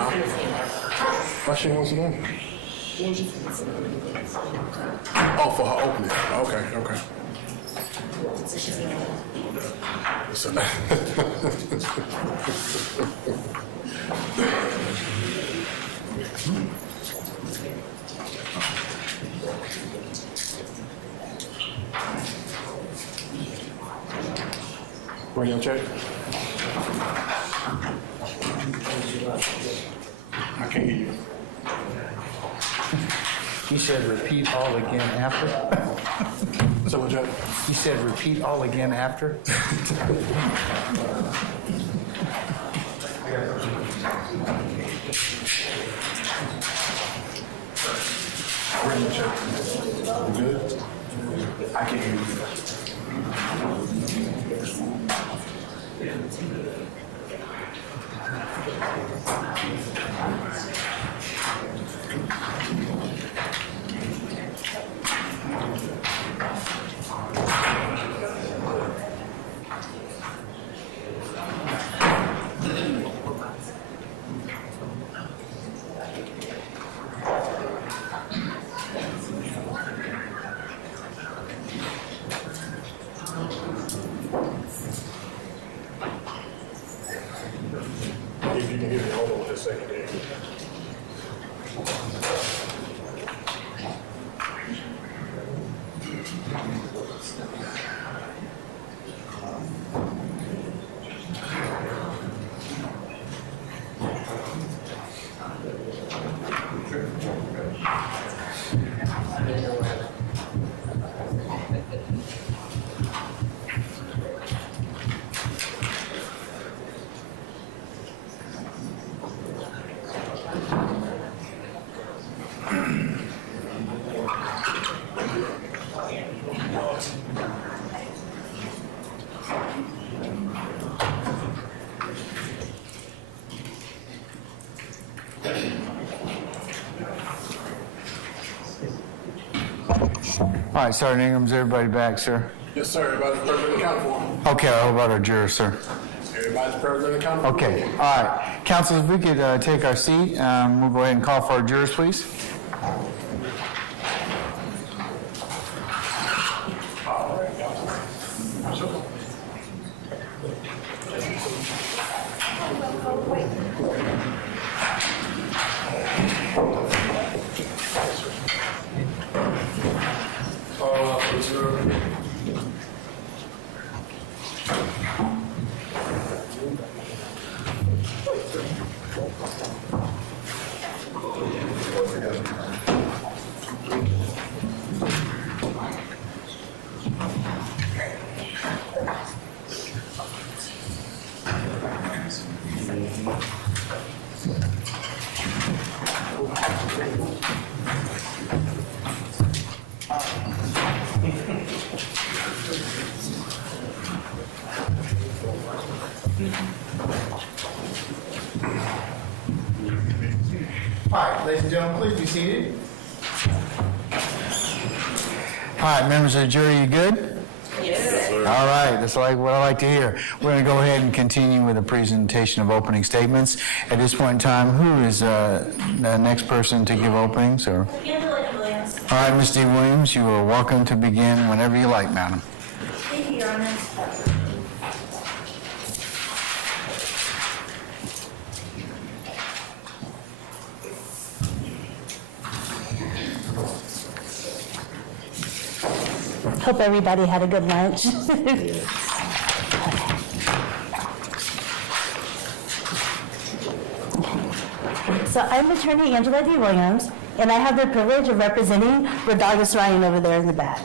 Why she wants it in? Oh, for her opening. Okay. So, bring your check. I can't hear you. He said repeat all again after? So what, Jack? He said repeat all again after? Bring your check. You good? I can't hear you. If you can hear me, hold on just a second. All right, Sergeant Ingram, is everybody back, sir? Yes, sir. Everybody's perfectly accounted for. Okay, how about our jurors, sir? Everybody's perfectly accounted for. Okay, all right. Council, if we could take our seat, we'll go ahead and call for our jurors, please. All right, ladies and gentlemen, please be seated. All right, members of the jury, you good? Yes, sir. All right, that's like what I like to hear. We're going to go ahead and continue with the presentation of opening statements. At this point in time, who is the next person to give openings? Or? Williams. All right, Ms. D. Williams, you are welcome to begin whenever you like, madam. Thank you, Your Honor. Hope everybody had a good lunch. So I'm attorney Angela D. Williams, and I have the privilege of representing Rodriguez Ryan over there in the back.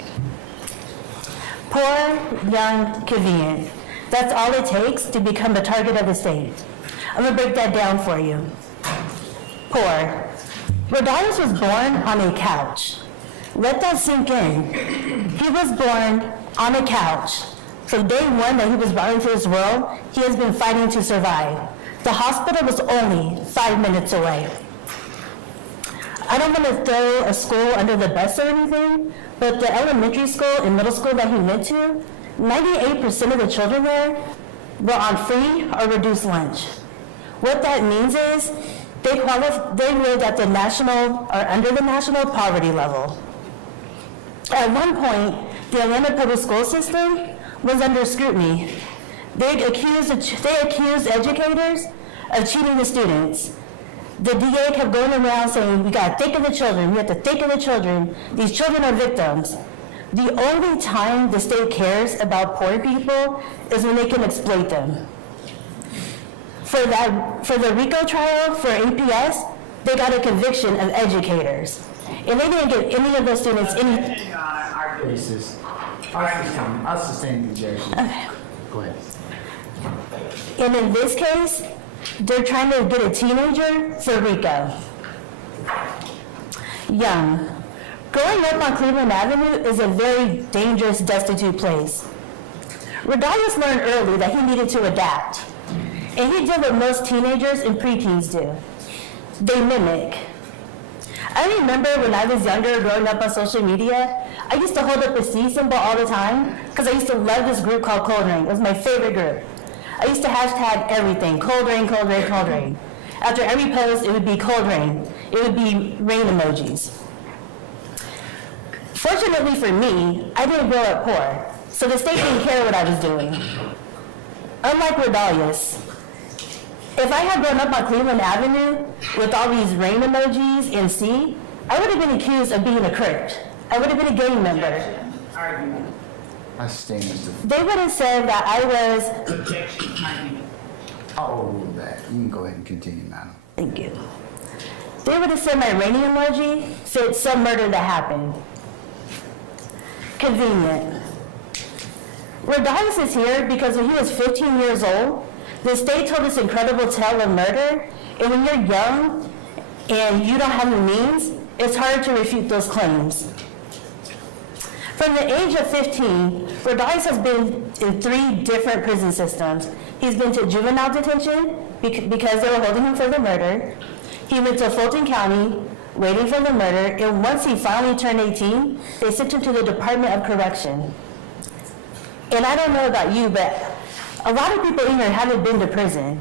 Poor, young, convenient. That's all it takes to become the target of the state. I'm gonna break that down for you. Poor. Rodriguez was born on a couch. Let that sink in. He was born on a couch. From day one that he was brought into this world, he has been fighting to survive. The hospital was only 5 minutes away. I don't want to throw a school under the bus or anything, but the elementary school and middle school that he went to, 98% of the children there were on free or reduced lunch. What that means is They lived at the national, or under the national poverty level. At one point, the Atlanta public school system was under scrutiny. They accused educators of cheating the students. The DA kept going around saying, we gotta think of the children, we have to think of the children. These children are victims. The only time the state cares about poor people is when they can exploit them. For the RICO trial for APS, they got a conviction of educators. And they didn't give any of those students any... Our cases. I'll sustain the objection. Okay. Go ahead. And in this case, they're trying to get a teenager for RICO. Young. Growing up on Cleveland Avenue is a very dangerous, destitute place. Rodalius learned early that he needed to adapt. And he did what most teenagers and preteens do. They mimic. I remember when I was younger, growing up on social media, I used to hold up a C symbol all the time because I used to love this group called Cold Rain. It was my favorite group. I used to hashtag everything, cold rain, cold rain, cold rain. After every post, it would be cold rain. It would be rain emojis. Fortunately for me, I didn't grow up poor, so the state didn't care what I was doing. Unlike Rodalius, if I had grown up on Cleveland Avenue with all these rain emojis and C, I would have been accused of being a Crip. I would have been a gang member. I sustain this. They would have said that I was... I'll overrule that. You can go ahead and continue, madam. Thank you. They would have said my raining emoji said some murder that happened. Convenient. Rodalius is here because when he was 15 years old, the state told this incredible tale of murder, and when you're young and you don't have the means, it's hard to refute those claims. From the age of 15, Rodalius has been in 3 different prison systems. He's been to juvenile detention because they were holding him for the murder. He went to Fulton County waiting for the murder, and once he finally turned 18, they sent him to the Department of Correction. And I don't know about you, but a lot of people in here haven't been to prison.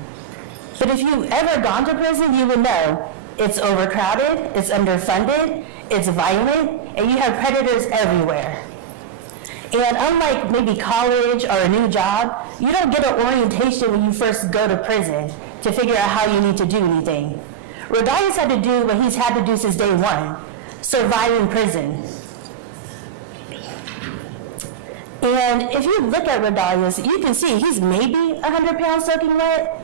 But if you've ever gone to prison, you would know it's overcrowded, it's underfunded, it's violent, and you have predators everywhere. And unlike maybe college or a new job, you don't get an orientation when you first go to prison to figure out how you need to do anything. Rodalius had to do what he's had to do since day one, survive in prison. And if you look at Rodalius, you can see he's maybe 100 pounds soaking wet.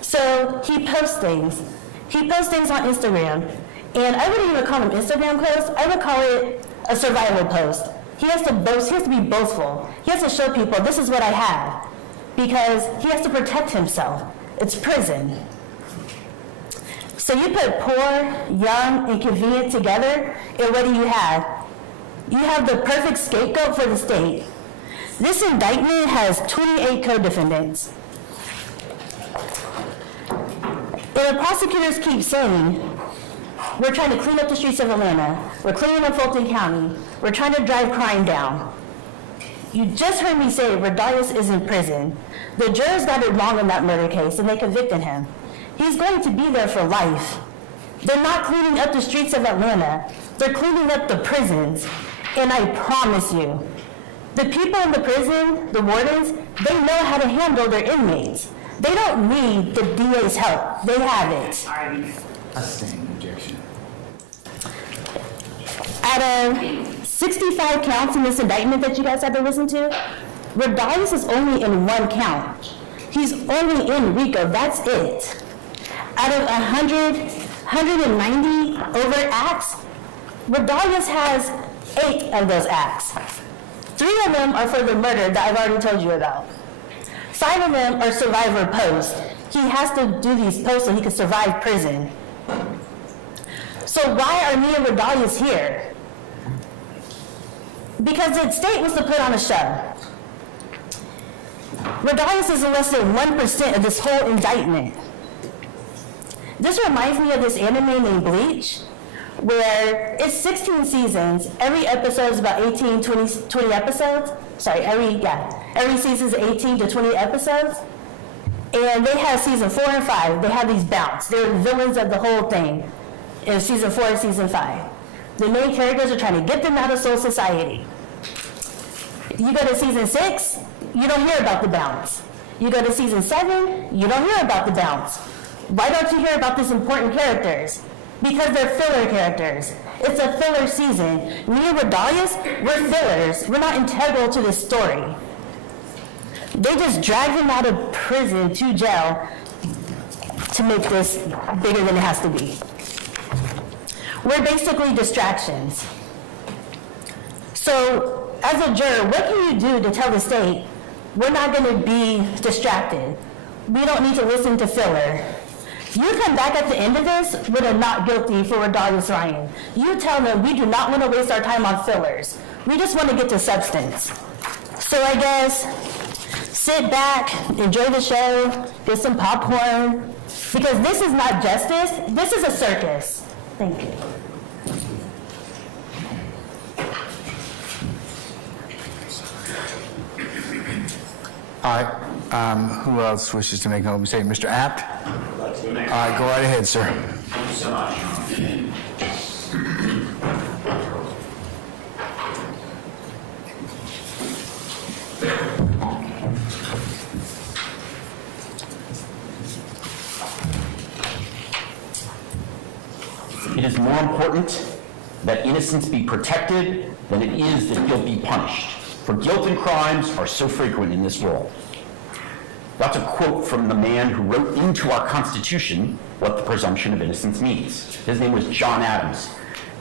So he posts things. He posts things on Instagram. And I wouldn't even call them Instagram posts. I would call it a survival post. He has to boast, he has to be boastful. He has to show people, this is what I have. Because he has to protect himself. It's prison. So you put poor, young, and convenient together, and what do you have? You have the perfect scapegoat for the state. This indictment has 28 co-defendants. And the prosecutors keep saying, we're trying to clean up the streets of Atlanta. We're cleaning up Fulton County. We're trying to drive crime down. You just heard me say Rodalius is in prison. The jurors got it wrong in that murder case, and they convicted him. He's going to be there for life. They're not cleaning up the streets of Atlanta. They're cleaning up the prisons. And I promise you, the people in the prison, the wardens, they know how to handle their inmates. They don't need the DA's help. They have it. I sustain the objection. Out of 65 counts in this indictment that you guys had to listen to, Rodalius is only in 1 count. He's only in RICO, that's it. Out of 190 overt acts, Rodalius has 8 of those acts. 3 of them are for the murder that I've already told you about. 5 of them are survivor posts. He has to do these posts so he can survive prison. So why are me and Rodalius here? Because the state was to put on a show. Rodalius is in less than 1% of this whole indictment. This reminds me of this anime named Bleach, where it's 16 seasons. Every episode is about 18, 20 episodes. Sorry, every season is 18 to 20 episodes. And they have season 4 and 5. They have these bounce. They're the villains of the whole thing in season 4 and season 5. The main characters are trying to get them out of soul society. You go to season 6, you don't hear about the bounce. You go to season 7, you don't hear about the bounce. Why don't you hear about these important characters? Because they're filler characters. It's a filler season. Me and Redalius, we're fillers. We're not integral to this story. They just dragged him out of prison to jail to make this bigger than it has to be. We're basically distractions. So, as a juror, what can you do to tell the state, we're not going to be distracted? We don't need to listen to filler. You come back at the end of this with a not guilty for Redalius Ryan. You tell them we do not want to waste our time on fillers. We just want to get to substance. So I guess sit back, enjoy the show, get some popcorn, because this is not justice, this is a circus. Thank you. All right, who else wishes to make an open statement? Mr. Apt? All right, go right ahead, sir. Thank you so much. It is more important that innocence be protected than it is that guilt be punished. For guilt and crimes are so frequent in this world. That's a quote from the man who wrote into our Constitution what the presumption of innocence means. His name was John Adams.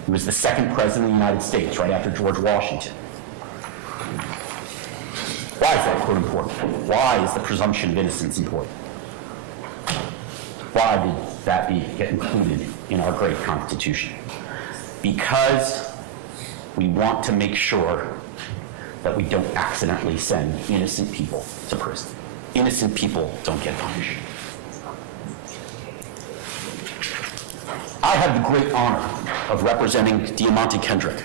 He was the second president of the United States, right after George Washington. Why is that quote important? Why is the presumption of innocence important? Why did that get included in our great Constitution? Because we want to make sure that we don't accidentally send innocent people to prison. Innocent people don't get punished. I have the great honor of representing Diamante Kendrick,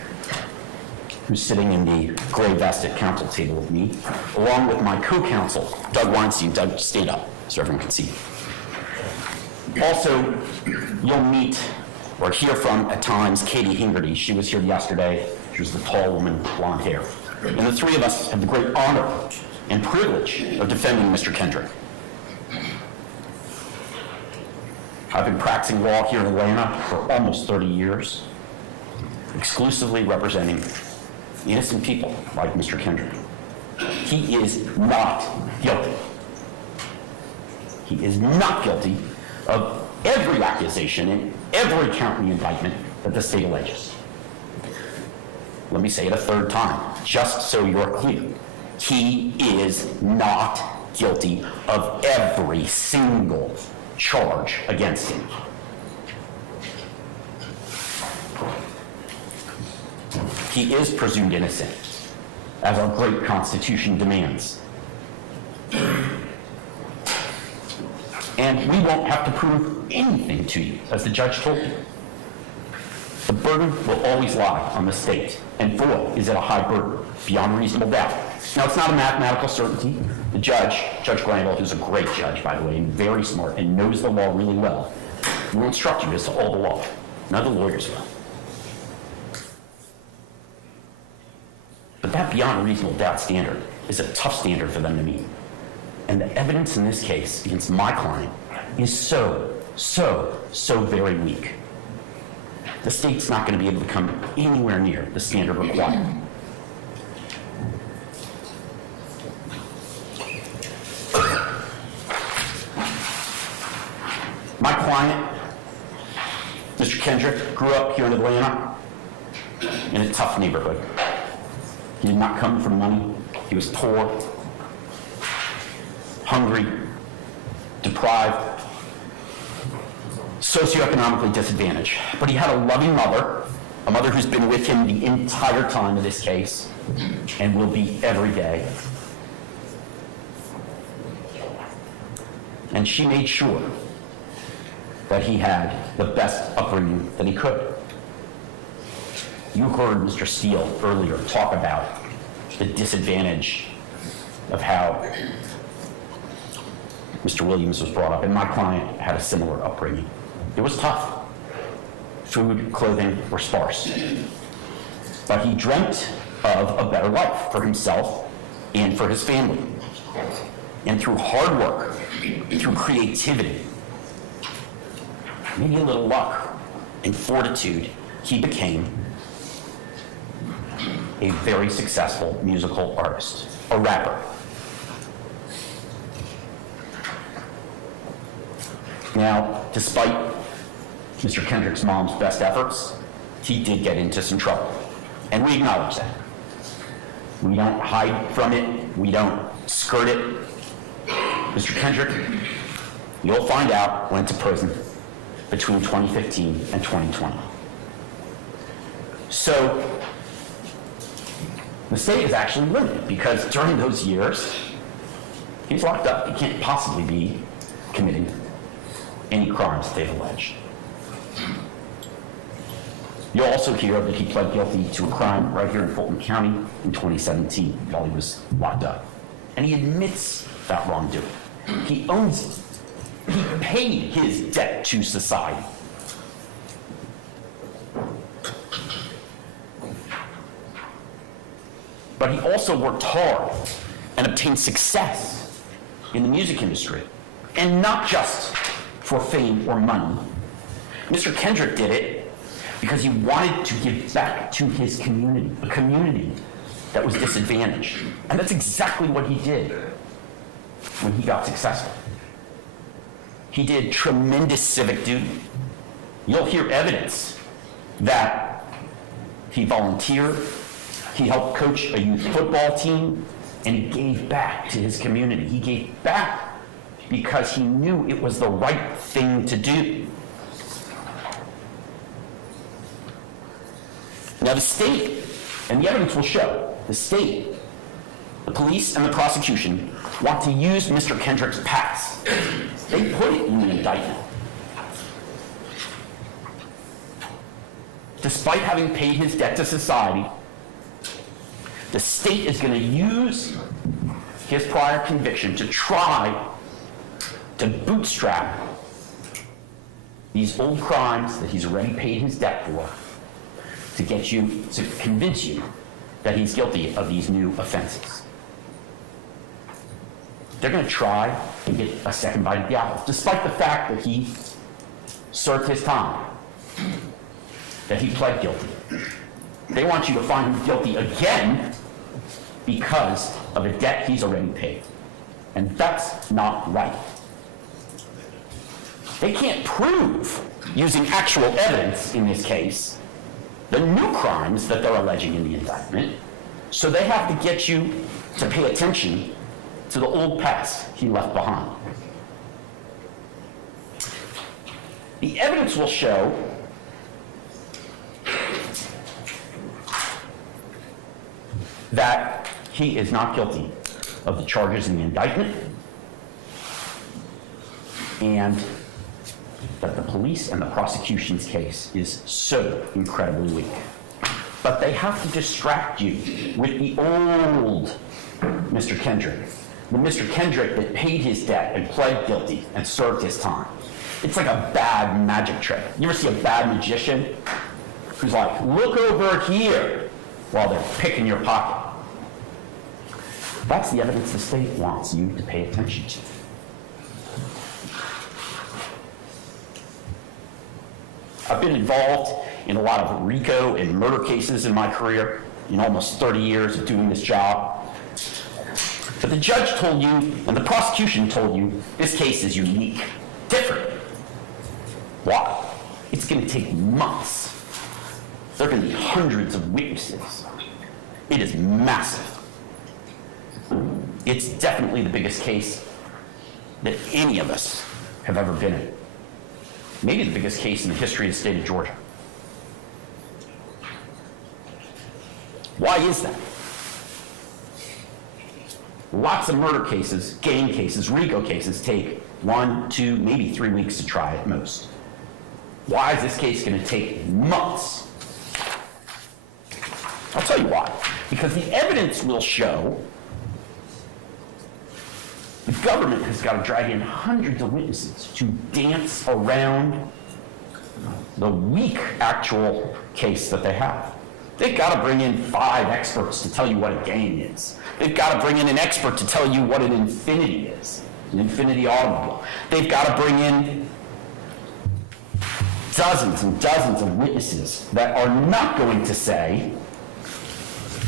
who's sitting in the gray vest at council table with me, along with my co-counsel, Doug Weinstein. Doug, stand up so everyone can see you. Also, you'll meet or hear from, at times, Katie Hingerty. She was here yesterday. She was the tall woman, blonde hair. And the three of us have the great honor and privilege of defending Mr. Kendrick. I've been practicing law here in Atlanta for almost 30 years, exclusively representing innocent people like Mr. Kendrick. He is not guilty. He is not guilty of every accusation and every count in the indictment that the state alleges. Let me say it a third time, just so you're clear. He is not guilty of every single charge against him. He is presumed innocent, as our great Constitution demands. And we won't have to prove anything to you, as the judge told you. The burden will always lie on the state, and boy, is it a high burden, beyond reasonable doubt. Now, it's not a mathematical certainty. The judge, Judge Granville, who's a great judge, by the way, and very smart, and knows the law really well, will instruct you as to all the law. None of the lawyers will. But that beyond reasonable doubt standard is a tough standard for them to meet. And the evidence in this case against my client is so very weak. The state's not going to be able to come anywhere near the standard required. My client, Mr. Kendrick, grew up here in Atlanta in a tough neighborhood. He did not come from money. He was poor, hungry, deprived, socioeconomically disadvantaged. But he had a loving mother, a mother who's been with him the entire time of this case and will be every day. And she made sure that he had the best upbringing that he could. You heard Mr. Steele earlier talk about the disadvantage of how Mr. Williams was brought up, and my client had a similar upbringing. It was tough. Food, clothing were sparse. But he dreamt of a better life for himself and for his family. And through hard work, through creativity, maybe a little luck and fortitude, he became a very successful musical artist, a rapper. Now, despite Mr. Kendrick's mom's best efforts, he did get into some trouble. And we acknowledge that. We don't hide from it. We don't skirt it. Mr. Kendrick, you'll find out, went to prison between 2015 and 2020. So, the state is actually limited because during those years, he's locked up. He can't possibly be committing any crimes that they've alleged. You'll also hear that he pled guilty to a crime right here in Fulton County in 2017 while he was locked up. And he admits that wrongdoing. He owns it. He paid his debt to society. But he also worked hard and obtained success in the music industry. And not just for fame or money. Mr. Kendrick did it because he wanted to give back to his community, a community that was disadvantaged. And that's exactly what he did when he got successful. He did tremendous civic duty. You'll hear evidence that he volunteered, he helped coach a youth football team, and he gave back to his community. He gave back because he knew it was the right thing to do. Now the state, and the evidence will show, the state, the police, and the prosecution want to use Mr. Kendrick's past. They put it in the indictment. Despite having paid his debt to society, the state is going to use his prior conviction to try to bootstrap these old crimes that he's already paid his debt for to get you, to convince you that he's guilty of these new offenses. They're going to try to get a second bite at the apple, despite the fact that he served his time, that he pled guilty. They want you to find him guilty again because of a debt he's already paid. And that's not right. They can't prove, using actual evidence in this case, the new crimes that they're alleging in the indictment, so they have to get you to pay attention to the old past he left behind. The evidence will show that he is not guilty of the charges in the indictment, and that the police and the prosecution's case is so incredibly weak. But they have to distract you with the old Mr. Kendrick, the Mr. Kendrick that paid his debt and pled guilty and served his time. It's like a bad magic trick. You ever see a bad magician who's like, look over here, while they're picking your pocket? That's the evidence the state wants you to pay attention to. I've been involved in a lot of RICO and murder cases in my career, in almost 30 years of doing this job. But the judge told you, and the prosecution told you, this case is unique, different. Why? It's going to take months. There are going to be hundreds of witnesses. It is massive. It's definitely the biggest case that any of us have ever been in. Maybe the biggest case in the history of the state of Georgia. Why is that? Lots of murder cases, gang cases, RICO cases take 1, 2, maybe 3 weeks to try at most. Why is this case going to take months? I'll tell you why. Because the evidence will show The government has got to drag in hundreds of witnesses to dance around the weak actual case that they have. They've got to bring in 5 experts to tell you what a gang is. They've got to bring in an expert to tell you what an Infiniti is, an Infiniti automobile. They've got to bring in dozens and dozens of witnesses that are not going to say,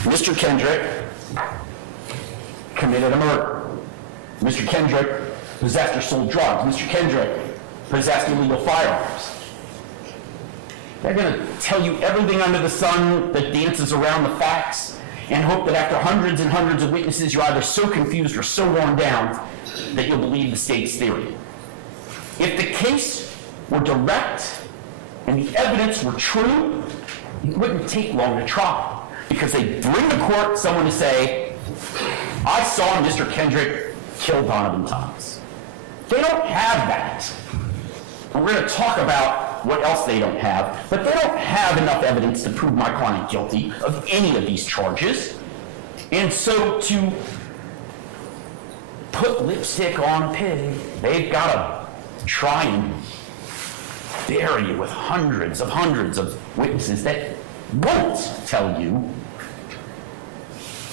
Mr. Kendrick committed a murder. Mr. Kendrick possessed or sold drugs. Mr. Kendrick possessed illegal firearms. They're going to tell you everything under the sun that dances around the facts and hope that after hundreds and hundreds of witnesses, you're either so confused or so worn down that you'll believe the state's theory. If the case were direct and the evidence were true, it wouldn't take long to try, because they bring to court someone to say, I saw Mr. Kendrick kill Donovan Thomas. They don't have that. And we're going to talk about what else they don't have, but they don't have enough evidence to prove my client guilty of any of these charges. And so to put lipstick on a pig, they've got to try and bury you with hundreds of witnesses that won't tell you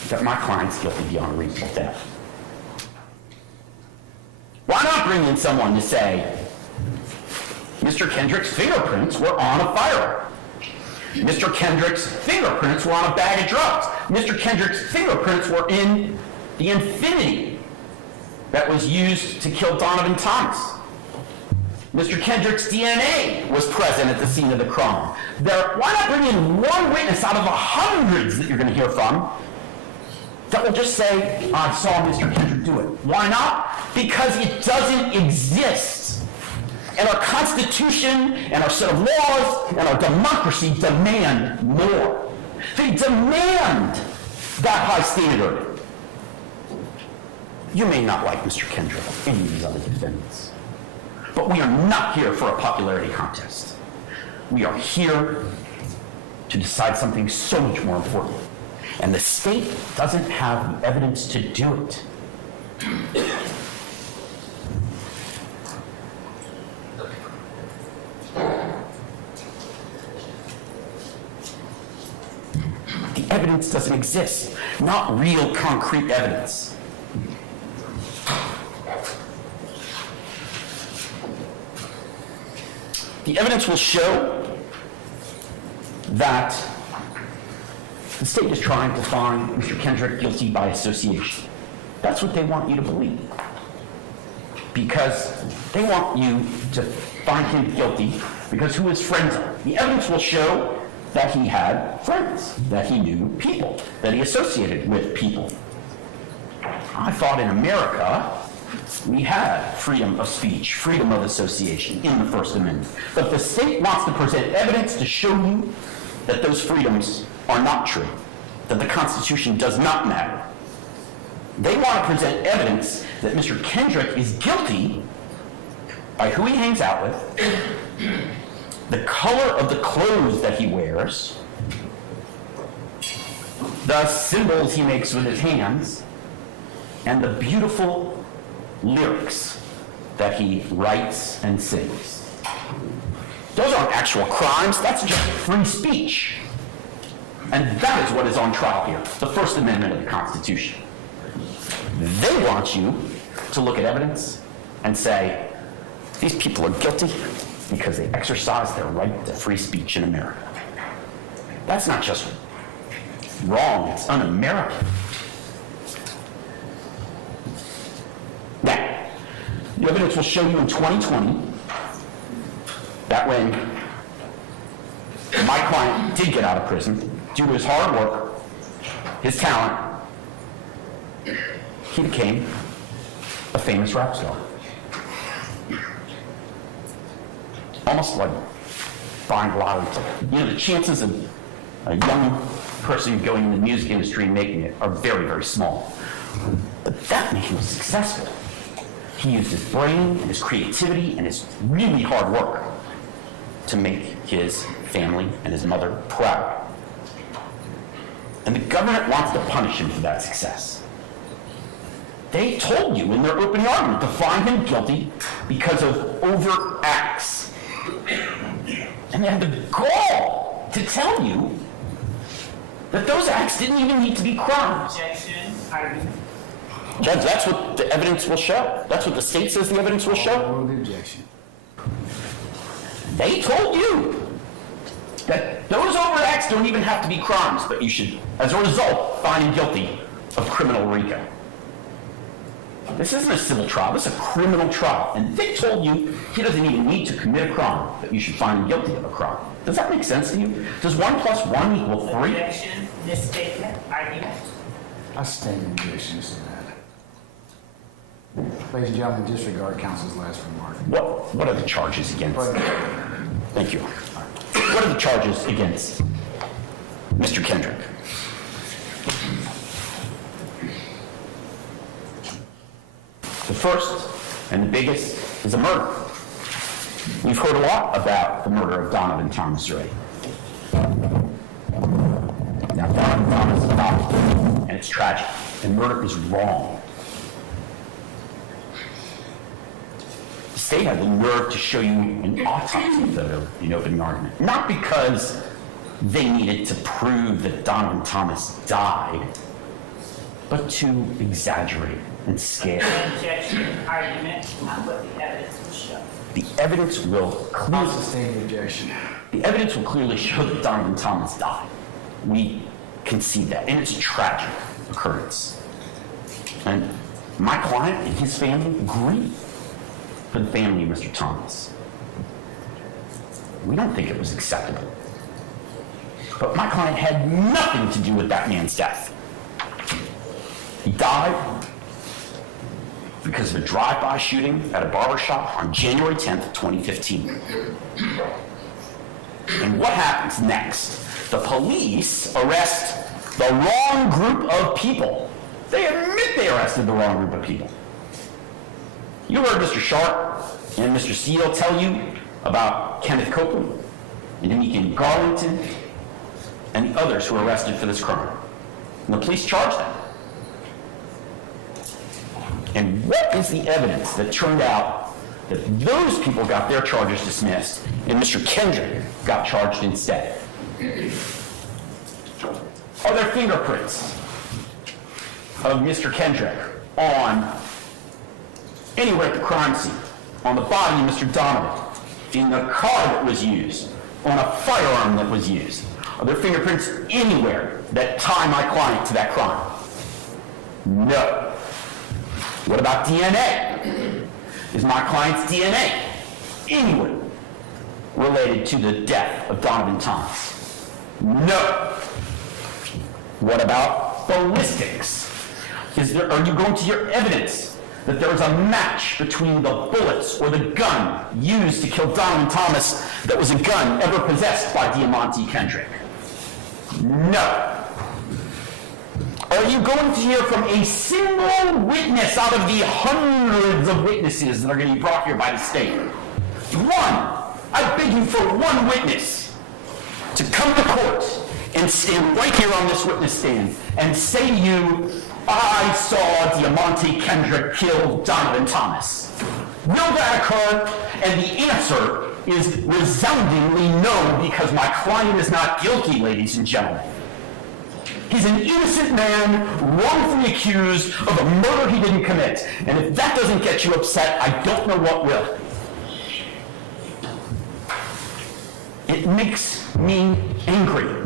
that my client's guilty beyond a reasonable doubt. Why not bring in someone to say, Mr. Kendrick's fingerprints were on a firearm. Mr. Kendrick's fingerprints were on a bag of drugs. Mr. Kendrick's fingerprints were in the Infiniti that was used to kill Donovan Thomas. Mr. Kendrick's DNA was present at the scene of the crime. Why not bring in one witness out of the hundreds that you're going to hear from that will just say, I saw Mr. Kendrick do it? Why not? Because it doesn't exist. And our Constitution and our set of laws and our democracy demand more. They demand that high standard. You may not like Mr. Kendrick or any of these other defendants, but we are not here for a popularity contest. We are here to decide something so much more important. And the state doesn't have the evidence to do it. The evidence doesn't exist, not real concrete evidence. The evidence will show that the state is trying to find Mr. Kendrick guilty by association. That's what they want you to believe. Because they want you to find him guilty because who his friends are. The evidence will show that he had friends, that he knew people, that he associated with people. I thought in America, we had freedom of speech, freedom of association in the First Amendment. But the state wants to present evidence to show you that those freedoms are not true, that the Constitution does not matter. They want to present evidence that Mr. Kendrick is guilty by who he hangs out with, the color of the clothes that he wears, the symbols he makes with his hands, and the beautiful lyrics that he writes and sings. Those aren't actual crimes, that's just free speech. And that is what is on trial here, the First Amendment of the Constitution. They want you to look at evidence and say, these people are guilty because they exercise their right to free speech in America. That's not just wrong, it's un-American. Now, the evidence will show you in 2020 that when my client did get out of prison, due to his hard work, his talent, he became a famous rap star. Almost like buying a lottery ticket. You know, the chances of a young person going in the music industry and making it are very, very small. But that made him successful. He used his brain and his creativity and his really hard work to make his family and his mother proud. And the government wants to punish him for that success. They told you in their opening argument to find him guilty because of overt acts. And they had the gall to tell you that those acts didn't even need to be crimes. Judge, that's what the evidence will show. That's what the state says the evidence will show. Overrule the objection. They told you that those overt acts don't even have to be crimes, but you should, as a result, find him guilty of criminal RICO. This isn't a civil trial, this is a criminal trial. And they told you he doesn't even need to commit a crime, but you should find him guilty of a crime. Does that make sense to you? Does 1 + 1 equal 3? Objection, misstatement, argument. I stand in objections to that. Ladies and gentlemen, disregard counsel's last remark. What are the charges against? Thank you. What are the charges against Mr. Kendrick? The first and the biggest is a murder. We've heard a lot about the murder of Donovan Thomas already. Now, Donovan Thomas died, and it's tragic, and murder is wrong. The state had the nerve to show you an autopsy photo in opening argument, not because they needed to prove that Donovan Thomas died, but to exaggerate and scare. Objection, argument, not what the evidence will show. The evidence will clearly Sustain the objection. The evidence will clearly show that Donovan Thomas died. We concede that, and it's a tragic occurrence. And my client and his family grieve for the family of Mr. Thomas. We don't think it was acceptable. But my client had nothing to do with that man's death. He died because of a drive-by shooting at a barbershop on January 10th, 2015. And what happens next? The police arrest the wrong group of people. They admit they arrested the wrong group of people. You heard Mr. Sharp and Mr. Seal tell you about Kenneth Copeland and Demekin Garlington and the others who were arrested for this crime. And the police charged them. And what is the evidence that turned out that those people got their charges dismissed and Mr. Kendrick got charged instead? Are there fingerprints of Mr. Kendrick on anywhere at the crime scene, on the body of Mr. Donovan, in the car that was used, on a firearm that was used? Are there fingerprints anywhere that tie my client to that crime? No. What about DNA? Is my client's DNA anywhere related to the death of Donovan Thomas? No. What about ballistics? Are you going to hear evidence that there was a match between the bullets or the gun used to kill Donovan Thomas that was a gun ever possessed by Diamante Kendrick? No. Are you going to hear from a single witness out of the hundreds of witnesses that are going to be brought here by the state? One. I beg you for one witness to come to court and stand right here on this witness stand and say to you, I saw Diamante Kendrick kill Donovan Thomas. Will that occur? And the answer is resoundingly no, because my client is not guilty, ladies and gentlemen. He's an innocent man, wrongfully accused of a murder he didn't commit. And if that doesn't get you upset, I don't know what will. It makes me angry.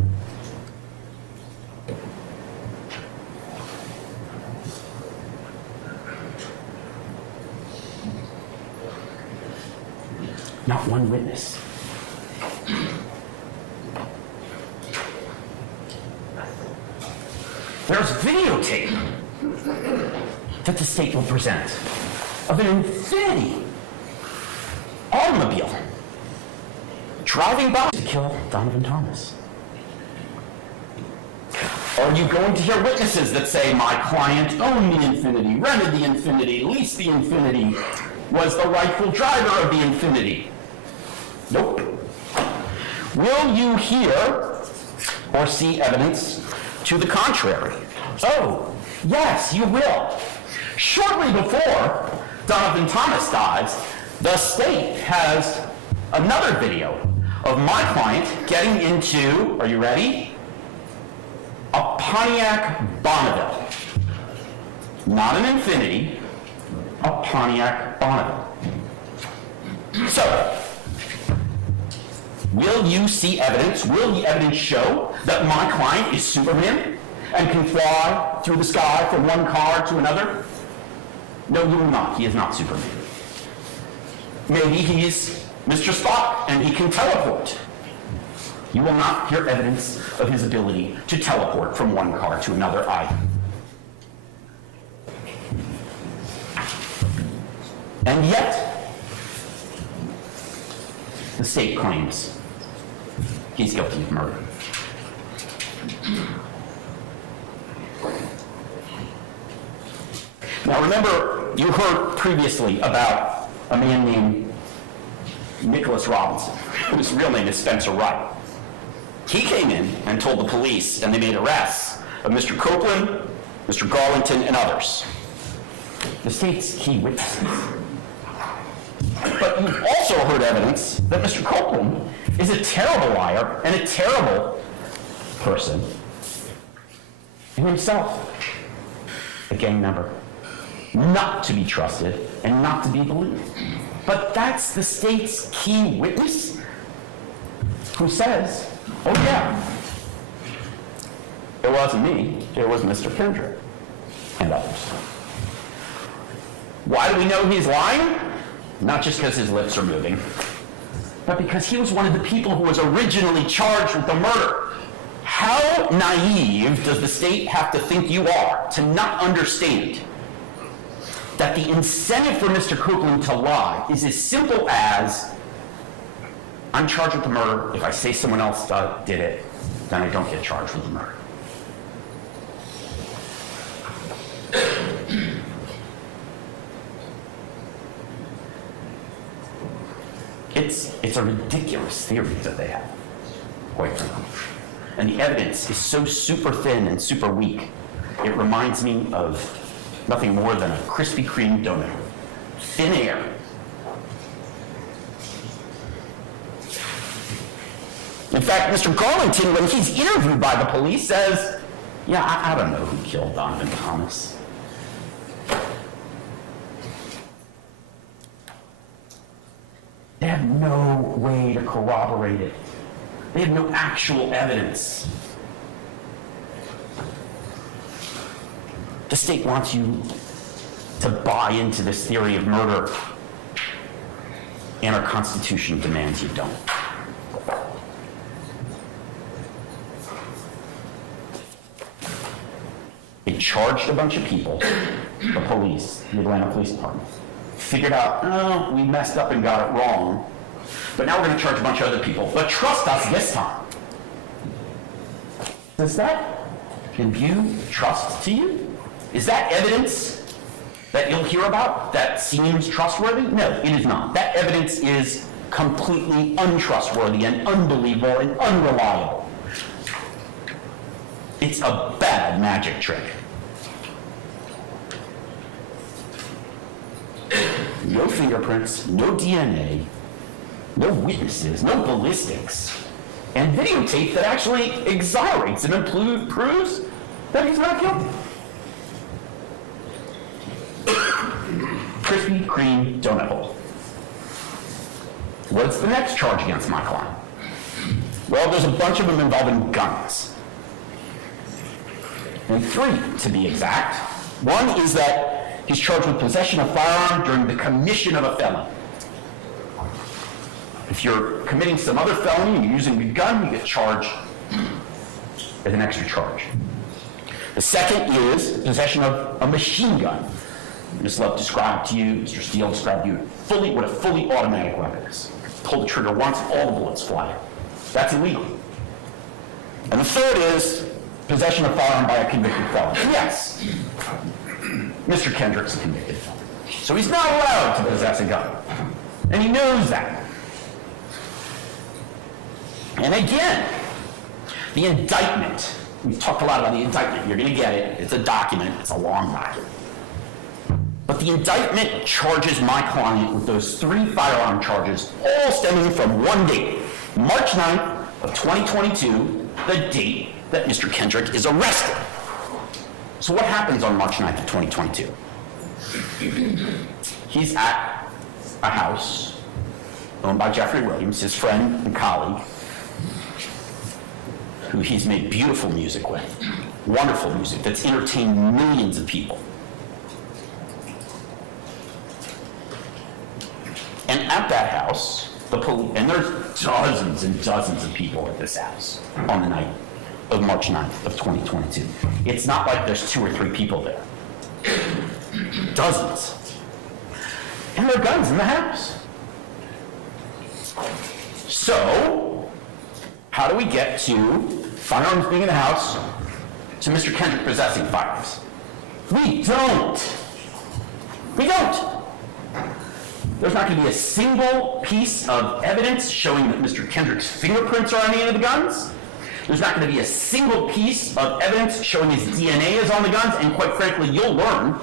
Not one witness. There's videotape that the state will present of an Infinity automobile driving by to kill Donovan Thomas. Are you going to hear witnesses that say my client owned the Infinity, rented the Infinity, leased the Infinity, was the rightful driver of the Infinity? Nope. Will you hear or see evidence to the contrary? Oh, yes, you will. Shortly before Donovan Thomas dies, the state has another video of my client getting into, are you ready? A Pontiac Bonneville. Not an Infiniti, a Pontiac Bonneville. So, will you see evidence? Will the evidence show that my client is Superman and can fly through the sky from one car to another? No, you will not. He is not Superman. Maybe he's Mr. Spock and he can teleport. You will not hear evidence of his ability to teleport from one car to another either. And yet, the state claims he's guilty of murder. Now remember, you heard previously about a man named Nicholas Robinson, whose real name is Spencer Wright. He came in and told the police, and they made arrests of Mr. Copeland, Mr. Garlington, and others. The state's key witnesses. But you've also heard evidence that Mr. Copeland is a terrible liar and a terrible person, and himself a gang member, not to be trusted and not to be believed. But that's the state's key witness who says, oh yeah, it wasn't me, it was Mr. Kendrick and others. Why do we know he's lying? Not just because his lips are moving, but because he was one of the people who was originally charged with the murder. How naive does the state have to think you are to not understand that the incentive for Mr. Copeland to lie is as simple as, I'm charged with the murder. If I say someone else did it, then I don't get charged with the murder. It's a ridiculous theory that they have, quite frankly. And the evidence is so super thin and super weak, it reminds me of nothing more than a Krispy Kreme donut. Thin air. In fact, Mr. Garlington, when he's interviewed by the police, says, yeah, I don't know who killed Donovan Thomas. They have no way to corroborate it. They have no actual evidence. The state wants you to buy into this theory of murder, and our Constitution demands you don't. They charged a bunch of people, the police, the Atlanta Police Department, figured out, oh, we messed up and got it wrong, but now we're going to charge a bunch of other people. But trust us this time. Does that imbue trust to you? Is that evidence that you'll hear about that seems trustworthy? No, it is not. That evidence is completely untrustworthy and unbelievable and unreliable. It's a bad magic trick. No fingerprints, no DNA, no witnesses, no ballistics, and videotape that actually exonerates him and proves that he's not guilty. Krispy Kreme donut hole. What's the next charge against my client? Well, there's a bunch of them involving guns. And 3, to be exact. One is that he's charged with possession of firearm during the commission of a felony. If you're committing some other felony and you're using a gun, you get charged as an extra charge. The second is possession of a machine gun. Ms. Love described to you, Mr. Steele described to you, what a fully automatic weapon is. Pull the trigger once, all the bullets fly out. That's illegal. And the third is possession of firearm by a convicted felon. Yes, Mr. Kendrick's a convicted felon. So he's not allowed to possess a gun. And he knows that. And again, the indictment. We've talked a lot about the indictment. You're going to get it. It's a document. It's a long document. But the indictment charges my client with those 3 firearm charges, all stemming from one date, March 9th of 2022, the date that Mr. Kendrick is arrested. So what happens on March 9th of 2022? He's at a house owned by Jeffrey Williams, his friend and colleague, who he's made beautiful music with, wonderful music that's entertained millions of people. And at that house, the police, and there's dozens and dozens of people at this house on the night of March 9th of 2022. It's not like there's 2 or 3 people there. Dozens. And there are guns in the house. So, how do we get to firearms being in the house to Mr. Kendrick possessing firearms? We don't. We don't. There's not going to be a single piece of evidence showing that Mr. Kendrick's fingerprints are on any of the guns. There's not going to be a single piece of evidence showing his DNA is on the guns, and quite frankly, you'll learn,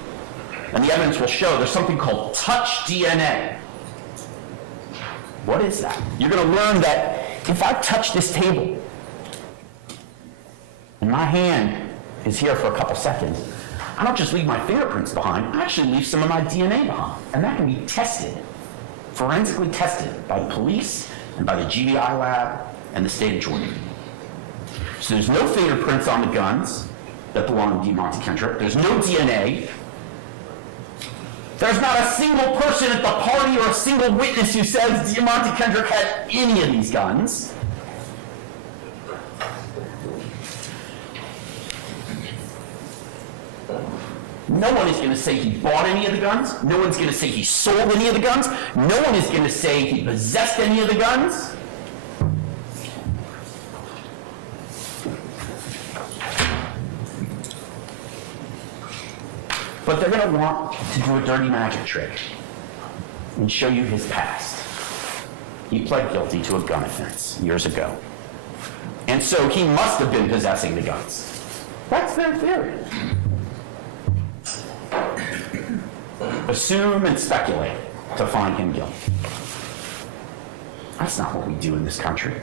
and the evidence will show, there's something called touch DNA. What is that? You're going to learn that if I touch this table, and my hand is here for a couple seconds, I don't just leave my fingerprints behind, I actually leave some of my DNA behind. And that can be tested, forensically tested by the police and by the GBI lab and the state of Georgia. So there's no fingerprints on the guns that belong to Diamante Kendrick. There's no DNA. There's not a single person at the party or a single witness who says Diamante Kendrick had any of these guns. No one is going to say he bought any of the guns. No one's going to say he sold any of the guns. No one is going to say he possessed any of the guns. But they're going to want to do a dirty magic trick and show you his past. He pled guilty to a gun offense years ago. And so he must have been possessing the guns. That's their theory. Assume and speculate to find him guilty. That's not what we do in this country.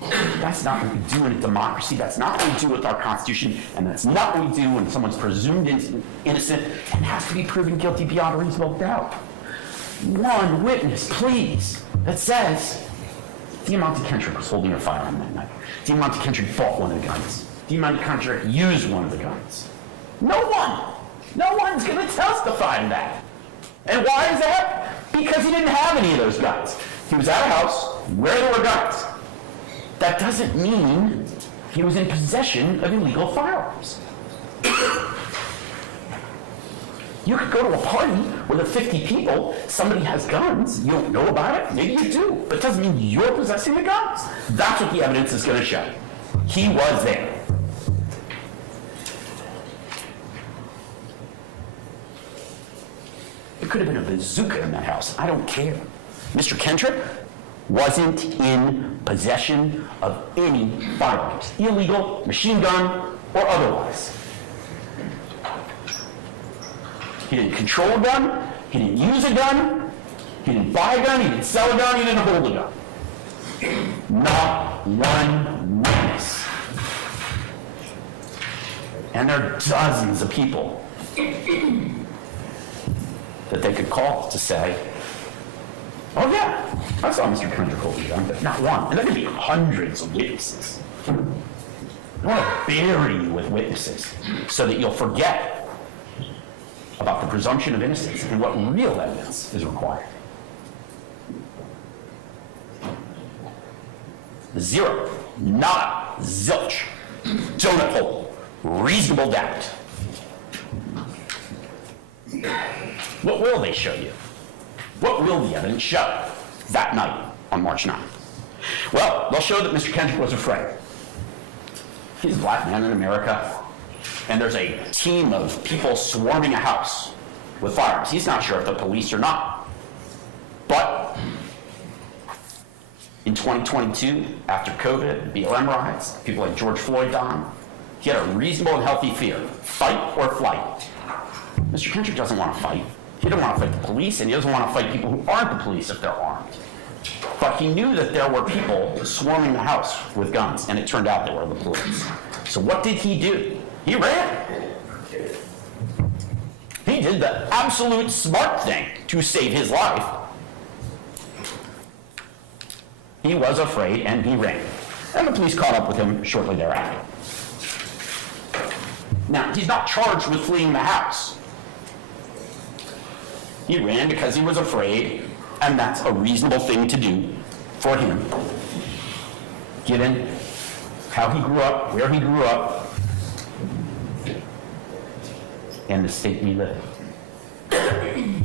That's not what we do in a democracy. That's not what we do with our Constitution. And that's not what we do when someone's presumed innocent and has to be proven guilty beyond a reasonable doubt. One witness, please, that says Diamante Kendrick was holding a firearm that night. Diamante Kendrick bought one of the guns. Diamante Kendrick used one of the guns. No one. No one's going to testify to that. And why is that? Because he didn't have any of those guns. He was at a house where there were guns. That doesn't mean he was in possession of illegal firearms. You could go to a party with 50 people, somebody has guns, you don't know about it, maybe you do, but it doesn't mean you're possessing the guns. That's what the evidence is going to show. He was there. It could have been a bazooka in that house. I don't care. Mr. Kendrick wasn't in possession of any firearms, illegal, machine gun, or otherwise. He didn't control a gun, he didn't use a gun, he didn't buy a gun, he didn't sell a gun, he didn't hold a gun. Not one witness. And there are dozens of people that they could call to say, oh yeah, I saw Mr. Kendrick hold a gun, but not one. And there could be hundreds of witnesses. I want to bury you with witnesses so that you'll forget about the presumption of innocence and what real evidence is required. Zero, nada, zilch, donut hole, reasonable doubt. What will they show you? What will the evidence show that night on March 9th? Well, they'll show that Mr. Kendrick was afraid. He's a black man in America, and there's a team of people swarming a house with firearms. He's not sure if they're police or not. But in 2022, after COVID, BLM riots, people like George Floyd died, He had a reasonable and healthy fear, fight or flight. Mr. Kendrick doesn't want to fight. He doesn't want to fight the police, and he doesn't want to fight people who aren't the police if they're armed. But he knew that there were people swarming the house with guns, and it turned out they were the police. So what did he do? He ran. He did the absolute smart thing to save his life. He was afraid, and he ran. And the police caught up with him shortly thereafter. Now, he's not charged with fleeing the house. He ran because he was afraid, and that's a reasonable thing to do for him, given how he grew up, where he grew up, and the state we live in.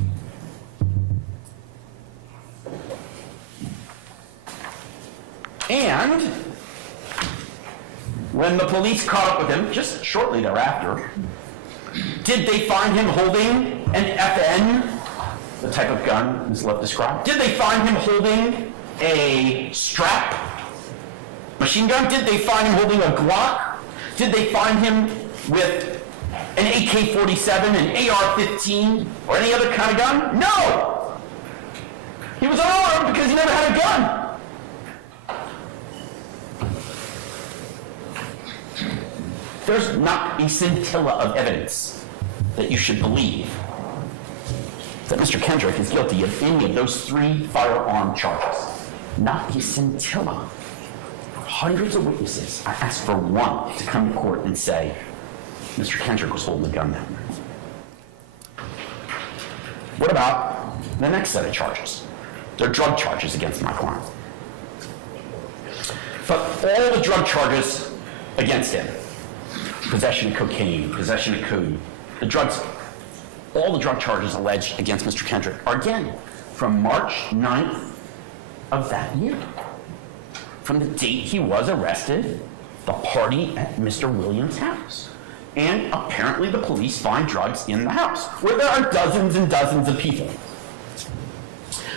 And when the police caught up with him, just shortly thereafter, did they find him holding an FN, the type of gun Ms. Love described? Did they find him holding a strap machine gun? Did they find him holding a Glock? Did they find him with an AK-47, an AR-15, or any other kind of gun? No! He was unarmed because he never had a gun. There's not a scintilla of evidence that you should believe that Mr. Kendrick is guilty of any of those 3 firearm charges. Not a scintilla. Hundreds of witnesses. I asked for one to come to court and say, Mr. Kendrick was holding a gun that night. What about the next set of charges? They're drug charges against my client. But all the drug charges against him, possession of cocaine, possession of codeine, all the drug charges alleged against Mr. Kendrick are again from March 9th of that year. From the date he was arrested, the party at Mr. Williams' house. And apparently the police find drugs in the house, where there are dozens and dozens of people.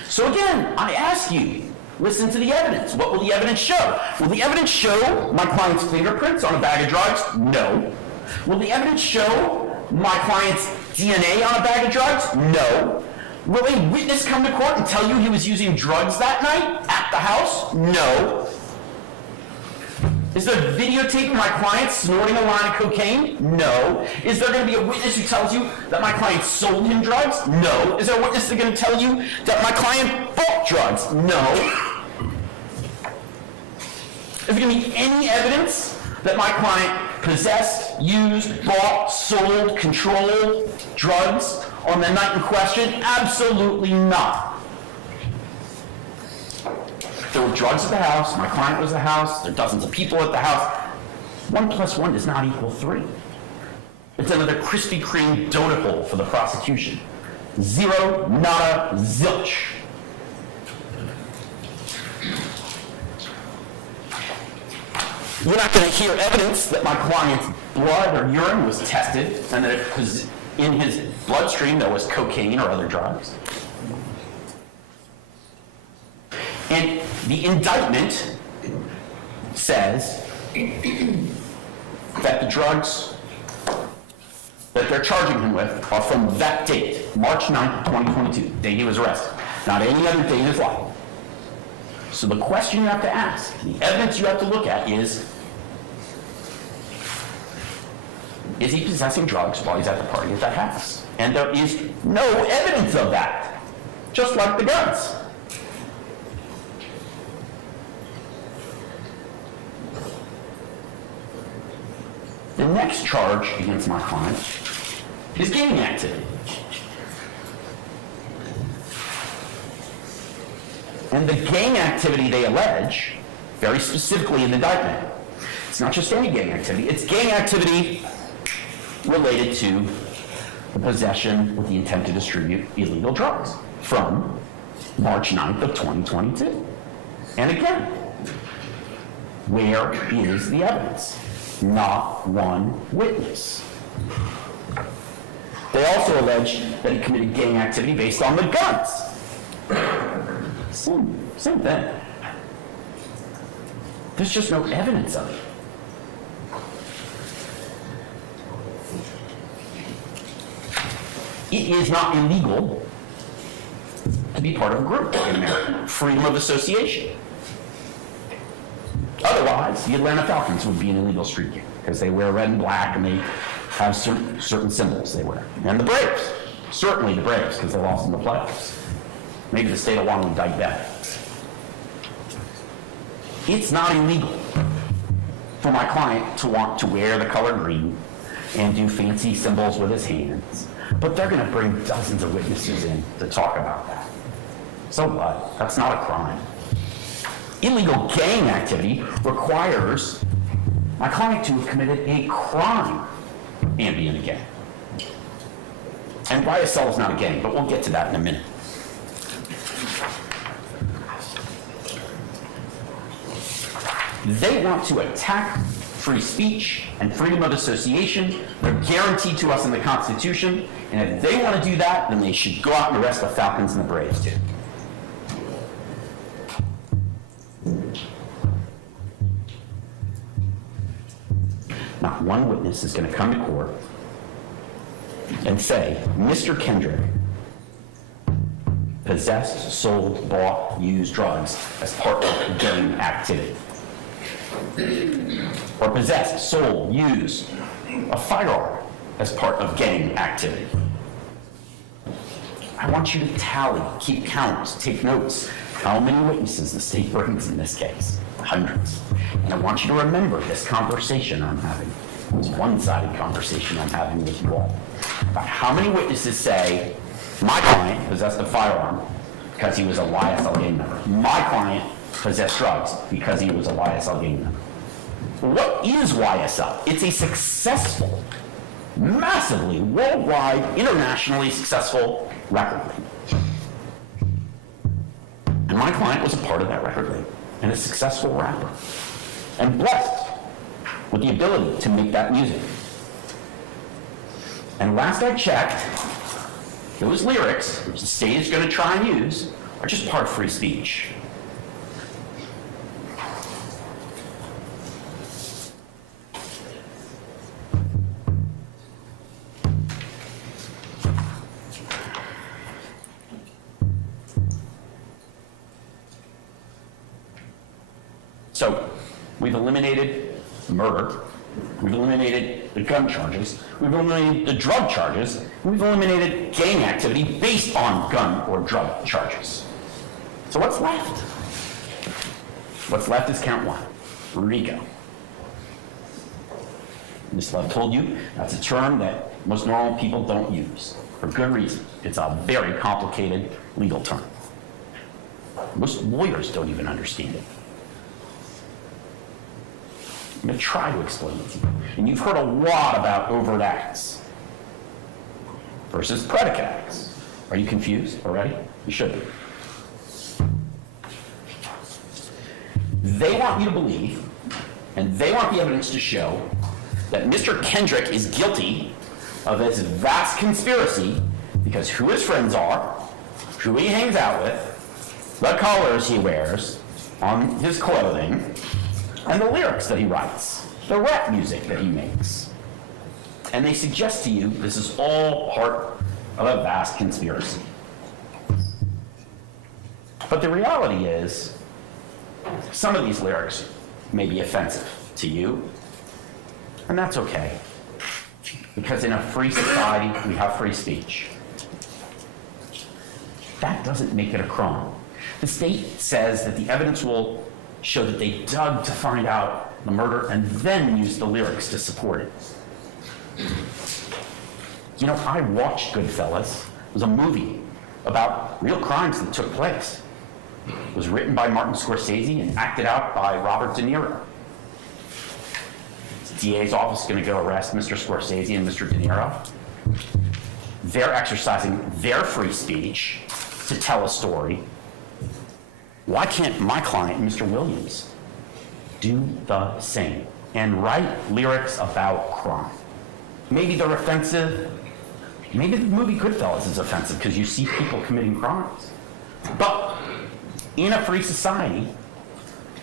So again, I ask you, listen to the evidence. What will the evidence show? Will the evidence show my client's fingerprints on a bag of drugs? No. Will the evidence show my client's DNA on a bag of drugs? No. Will a witness come to court and tell you he was using drugs that night at the house? No. Is there videotape of my client snorting a line of cocaine? No. Is there going to be a witness who tells you that my client sold him drugs? No. Is there a witness that's going to tell you that my client bought drugs? No. Is there going to be any evidence that my client possessed, used, bought, sold, controlled drugs on the night in question? Absolutely not. There were drugs at the house, my client was at the house, there are dozens of people at the house. 1 + 1 does not equal 3. It's another Krispy Kreme donut hole for the prosecution. 0, nada, zilch. You're not going to hear evidence that my client's blood or urine was tested and that it was in his bloodstream there was cocaine or other drugs. And the indictment says that the drugs that they're charging him with are from that date, March 9th, 2022, the day he was arrested, not any other day in his life. So the question you have to ask, the evidence you have to look at is he possessing drugs while he's at the party at that house? And there is no evidence of that, just like the guns. The next charge against my client is gang activity. And the gang activity they allege, very specifically in the indictment, it's not just any gang activity, it's gang activity related to the possession with the intent to distribute illegal drugs from March 9th of 2022. And again, where is the evidence? Not one witness. They also allege that he committed gang activity based on the guns. Same thing. There's just no evidence of it. It is not illegal to be part of a group in America. Freedom of association. Otherwise, the Atlanta Falcons would be an illegal street game because they wear red and black and they have certain symbols they wear. And the Braves, certainly the Braves, because they lost in the playoffs. Maybe the state of Wyoming would die better. It's not illegal for my client to want to wear the color green and do fancy symbols with his hands. But they're going to bring dozens of witnesses in to talk about that. So what? That's not a crime. Illegal gang activity requires my client to have committed a crime and be in a gang. And YSL is not a gang, but we'll get to that in a minute. They want to attack free speech and freedom of association. They're guaranteed to us in the Constitution. And if they want to do that, then they should go out and arrest the Falcons and the Braves too. Not one witness is going to come to court and say, Mr. Kendrick possessed, sold, bought, used drugs as part of gang activity. Or possessed, sold, used a firearm as part of gang activity. I want you to tally, keep count, take notes. How many witnesses the state brings in this case? Hundreds. And I want you to remember this conversation I'm having, this one-sided conversation I'm having with you all, about how many witnesses say, my client possessed a firearm because he was a YSL gang member. My client possessed drugs because he was a YSL gang member. What is YSL? It's a successful, massively, worldwide, internationally successful record label. And my client was a part of that record label and a successful rapper and blessed with the ability to make that music. And last I checked, those lyrics, which the state is going to try and use, are just part of free speech. So, we've eliminated murder, we've eliminated the gun charges, we've eliminated the drug charges, we've eliminated gang activity based on gun or drug charges. So what's left? What's left is count one, RICO. Ms. Love told you that's a term that most normal people don't use, for good reason. It's a very complicated legal term. Most lawyers don't even understand it. I'm going to try to explain it to you. And you've heard a lot about overt acts versus predicate acts. Are you confused already? You should be. They want you to believe, and they want the evidence to show, that Mr. Kendrick is guilty of this vast conspiracy because who his friends are, who he hangs out with, the colors he wears on his clothing, and the lyrics that he writes, the rap music that he makes. And they suggest to you this is all part of a vast conspiracy. But the reality is, some of these lyrics may be offensive to you, and that's okay. Because in a free society, we have free speech. That doesn't make it a crime. The state says that the evidence will show that they dug to find out the murder and then used the lyrics to support it. You know, I watched Goodfellas. It was a movie about real crimes that took place. It was written by Martin Scorsese and acted out by Robert De Niro. The DA's office is going to go arrest Mr. Scorsese and Mr. De Niro. They're exercising their free speech to tell a story. Why can't my client, Mr. Williams, do the same and write lyrics about crime? Maybe they're offensive. Maybe the movie Goodfellas is offensive because you see people committing crimes. But in a free society,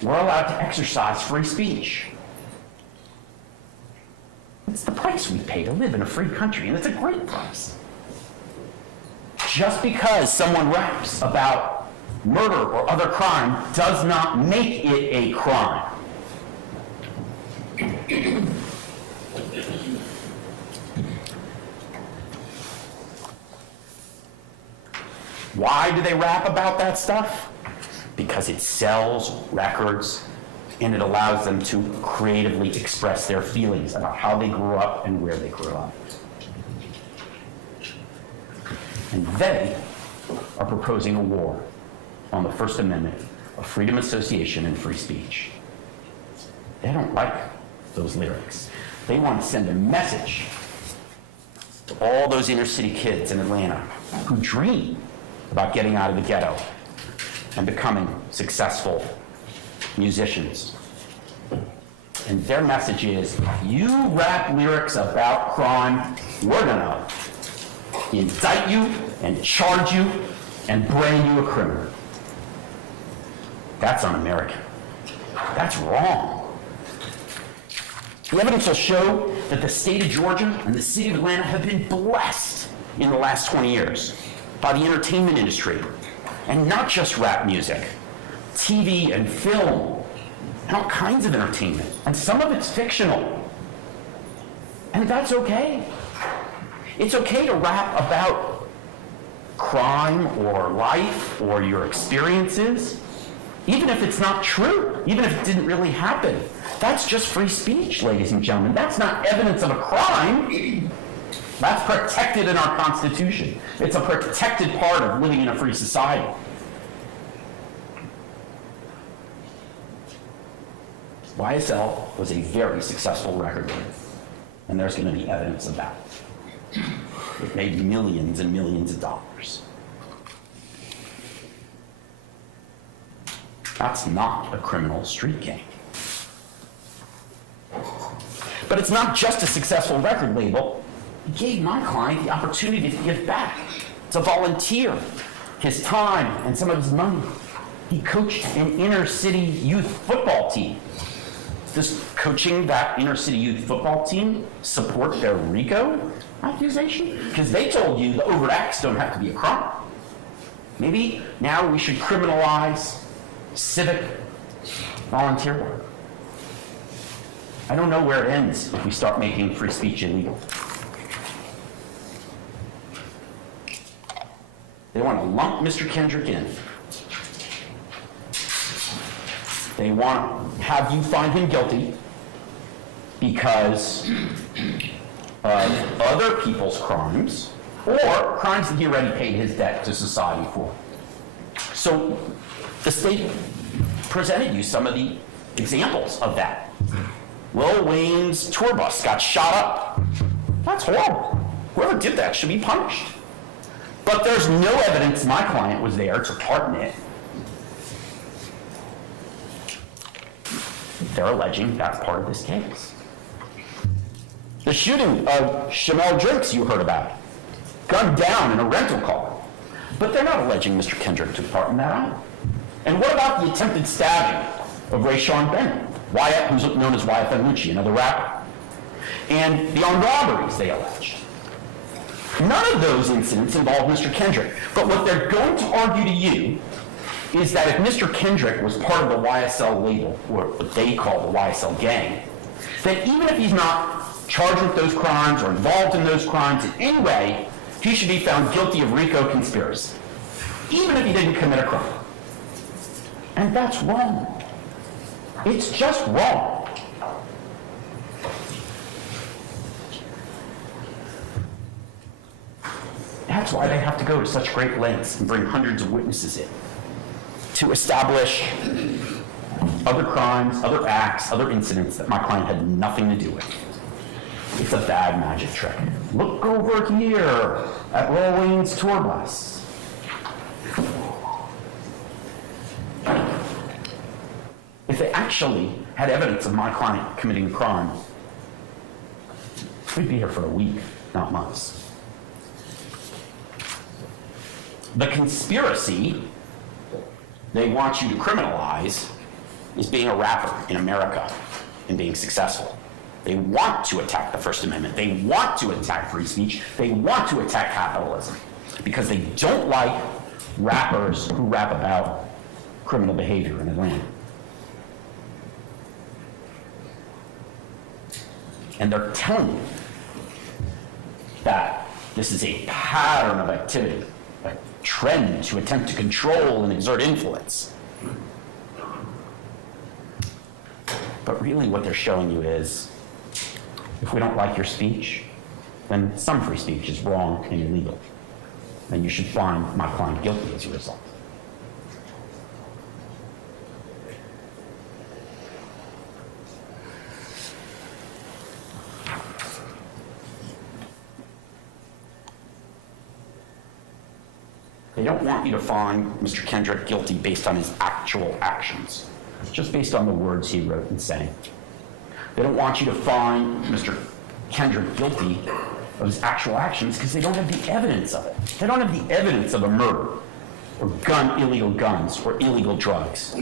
we're allowed to exercise free speech. It's the price we pay to live in a free country, and it's a great price. Just because someone raps about murder or other crime does not make it a crime. Why do they rap about that stuff? Because it sells records and it allows them to creatively express their feelings about how they grew up and where they grew up. And they are proposing a war on the First Amendment of freedom of association and free speech. They don't like those lyrics. They want to send a message to all those inner city kids in Atlanta who dream about getting out of the ghetto and becoming successful musicians. And their message is, you rap lyrics about crime, we're gonna indict you and charge you and brand you a criminal. That's un-American. That's wrong. The evidence will show that the state of Georgia and the city of Atlanta have been blessed in the last 20 years by the entertainment industry. And not just rap music, TV and film, and all kinds of entertainment. And some of it's fictional. And that's okay. It's okay to rap about crime or life or your experiences, even if it's not true, even if it didn't really happen. That's just free speech, ladies and gentlemen. That's not evidence of a crime. That's protected in our Constitution. It's a protected part of living in a free society. YSL was a very successful record label, and there's going to be evidence of that. It made millions and millions of dollars. That's not a criminal street gang. But it's not just a successful record label. It gave my client the opportunity to give back, to volunteer his time and some of his money. He coached an inner city youth football team. Does coaching that inner city youth football team support their RICO accusation? Because they told you the overt acts don't have to be a crime. Maybe now we should criminalize civic volunteer work. I don't know where it ends if we start making free speech illegal. They want to lump Mr. Kendrick in. They want to have you find him guilty because of other people's crimes or crimes that he already paid his debt to society for. So the state presented you some of the examples of that. Lil Wayne's tour bus got shot up. That's horrible. Whoever did that should be punished. But there's no evidence my client was there to part in it. They're alleging that's part of this case. The shooting of Shamel Drinks you heard about, gunned down in a rental car. But they're not alleging Mr. Kendrick took part in that either. And what about the attempted stabbing of Rayshawn Bennett, who's known as Wyatt Benucci, another rapper, and the armed robberies they alleged? None of those incidents involve Mr. Kendrick. But what they're going to argue to you is that if Mr. Kendrick was part of the YSL label, or what they call the YSL gang, then even if he's not charged with those crimes or involved in those crimes in any way, he should be found guilty of RICO conspiracy, even if he didn't commit a crime. And that's wrong. It's just wrong. That's why they have to go to such great lengths and bring hundreds of witnesses in to establish other crimes, other acts, other incidents that my client had nothing to do with. It's a bad magic trick. Look over here at Lil Wayne's tour bus. If they actually had evidence of my client committing a crime, we'd be here for a week, not months. The conspiracy they want you to criminalize is being a rapper in America and being successful. They want to attack the First Amendment. They want to attack free speech. They want to attack capitalism. because they don't like rappers who rap about criminal behavior in Atlanta. And they're telling you that this is a pattern of activity, a trend to attempt to control and exert influence. But really what they're showing you is, if we don't like your speech, then some free speech is wrong and illegal. And you should find my client guilty as a result. They don't want you to find Mr. Kendrick guilty based on his actual actions, just based on the words he wrote and sang. They don't want you to find Mr. Kendrick guilty of his actual actions because they don't have the evidence of it. They don't have the evidence of a murder or illegal guns or illegal drugs.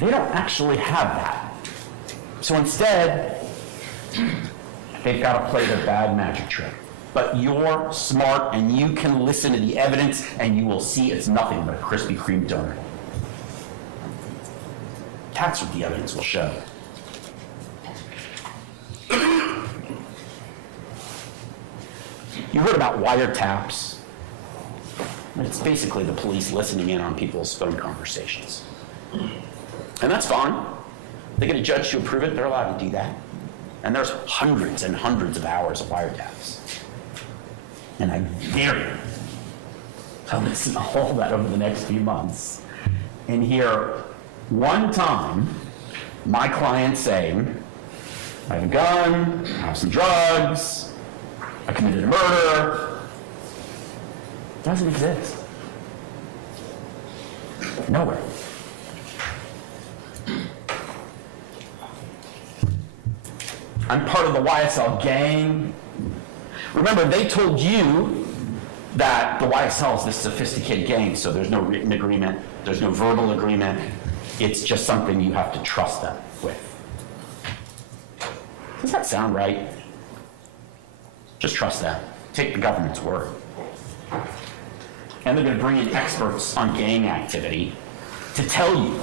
They don't actually have that. So instead, they've got to play their bad magic trick. But you're smart and you can listen to the evidence and you will see it's nothing but a Krispy Kreme donut. That's what the evidence will show. You heard about wiretaps. It's basically the police listening in on people's phone conversations. And that's fine. They get a judge to approve it, they're allowed to do that. And there's hundreds and hundreds of hours of wiretaps. And I dare you to listen to all that over the next few months and hear one time my client saying, I have a gun, I have some drugs, I committed a murder. It doesn't exist. Nowhere. I'm part of the YSL gang. Remember, they told you that the YSL is this sophisticated gang, so there's no written agreement, there's no verbal agreement. It's just something you have to trust them with. Does that sound right? Just trust them. Take the government's word. And they're going to bring in experts on gang activity to tell you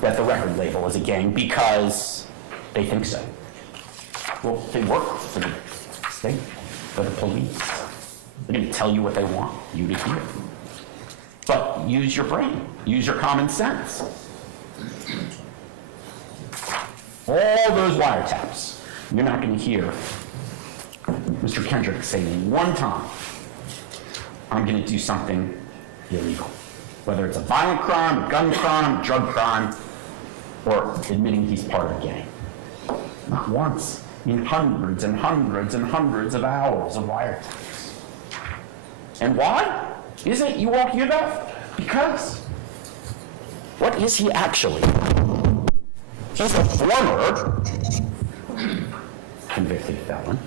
that the record label is a gang because they think so. Well, they work for the state, for the police. They're going to tell you what they want you to hear. But use your brain. Use your common sense. All those wiretaps, you're not going to hear Mr. Kendrick saying one time, I'm going to do something illegal. Whether it's a violent crime, a gun crime, a drug crime, or admitting he's part of a gang. Not once. In hundreds and hundreds and hundreds of hours of wiretaps. And why is it you won't hear that? Because what is he actually? He's a former convicted felon,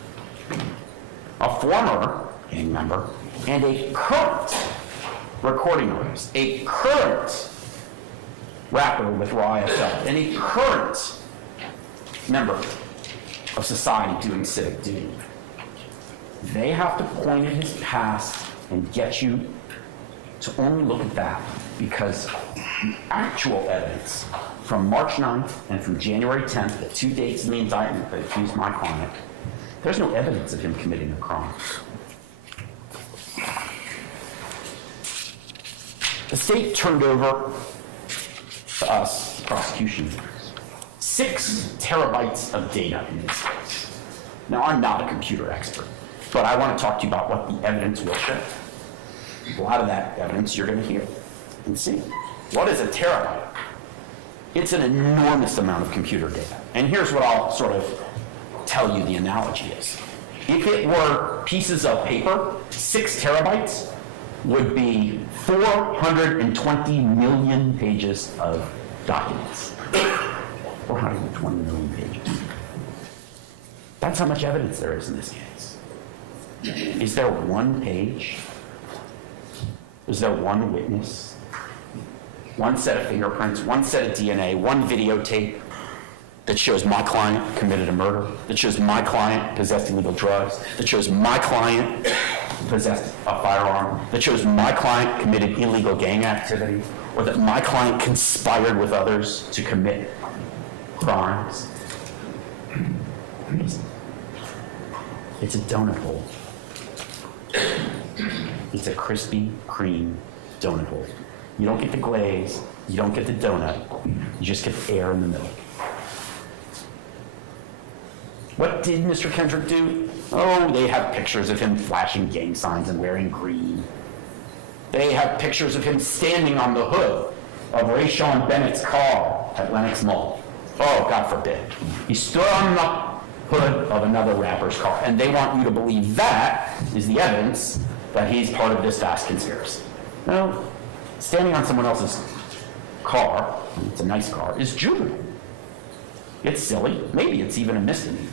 a former gang member, and a current recording artist, a current rapper with YSL, and a current member of society doing civic duty. They have to point at his past and get you to only look at that because the actual evidence from March 9th and from January 10th, the 2 dates in the indictment that accused my client, there's no evidence of him committing a crime. The state turned over to us, the prosecution, 6 terabytes of data in this case. Now, I'm not a computer expert, but I want to talk to you about what the evidence will show. A lot of that evidence you're going to hear and see. What is a terabyte? It's an enormous amount of computer data. And here's what I'll sort of tell you the analogy is. If it were pieces of paper, 6 terabytes would be 420 million pages of documents. 420 million pages. That's how much evidence there is in this case. Is there one page? Is there one witness? One set of fingerprints, one set of DNA, one videotape that shows my client committed a murder, that shows my client possessed illegal drugs, that shows my client possessed a firearm, that shows my client committed illegal gang activity, or that my client conspired with others to commit crimes. It's a donut hole. It's a Krispy Kreme donut hole. You don't get the glaze, you don't get the donut, you just get the air in the middle. What did Mr. Kendrick do? Oh, they have pictures of him flashing gang signs and wearing green. They have pictures of him standing on the hood of Rayshawn Bennett's car at Lenox Mall. Oh, God forbid. He stood on the hood of another rapper's car, and they want you to believe that is the evidence that he's part of this vast conspiracy. No, standing on someone else's car, it's a nice car, is juvenile. It's silly. Maybe it's even a misdemeanor.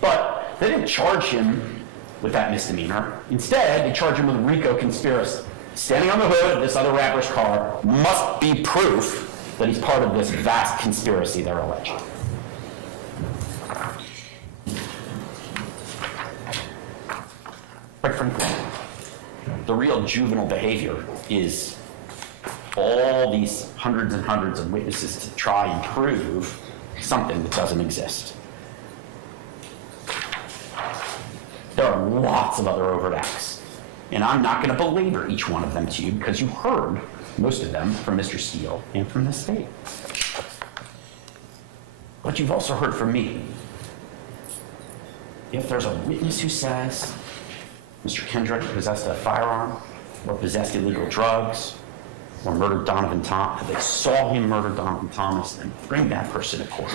But they didn't charge him with that misdemeanor. Instead, they charge him with RICO conspiracy. Standing on the hood of this other rapper's car must be proof that he's part of this vast conspiracy they're alleging. Quite frankly, the real juvenile behavior is all these hundreds and hundreds of witnesses to try and prove something that doesn't exist. There are lots of other overt acts, and I'm not going to belabor each one of them to you because you heard most of them from Mr. Steele and from the state. But you've also heard from me. If there's a witness who says Mr. Kendrick possessed a firearm or possessed illegal drugs or murdered Donovan Thomas, if they saw him murder Donovan Thomas, then bring that person to court.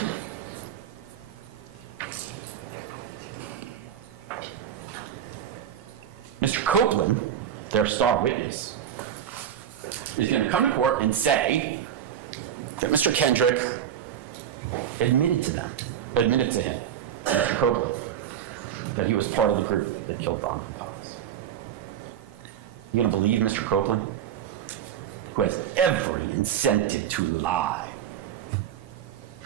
Mr. Copeland, their star witness, is going to come to court and say that Mr. Kendrick admitted to him, Mr. Copeland, that he was part of the group that killed Donovan Thomas. You going to believe Mr. Copeland, who has every incentive to lie?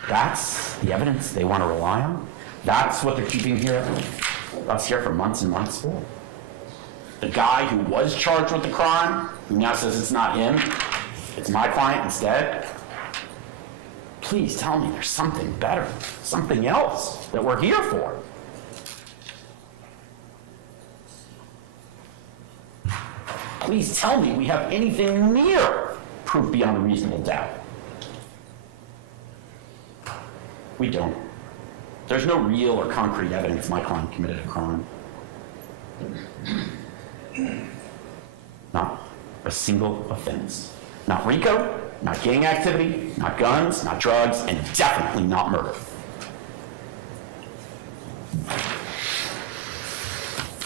That's the evidence they want to rely on? That's what they're keeping us here for months and months for? The guy who was charged with the crime, who now says it's not him, it's my client instead? Please tell me there's something better, something else that we're here for. Please tell me we have anything near proof beyond a reasonable doubt. We don't. There's no real or concrete evidence my client committed a crime. Not a single offense. Not RICO, not gang activity, not guns, not drugs, and definitely not murder.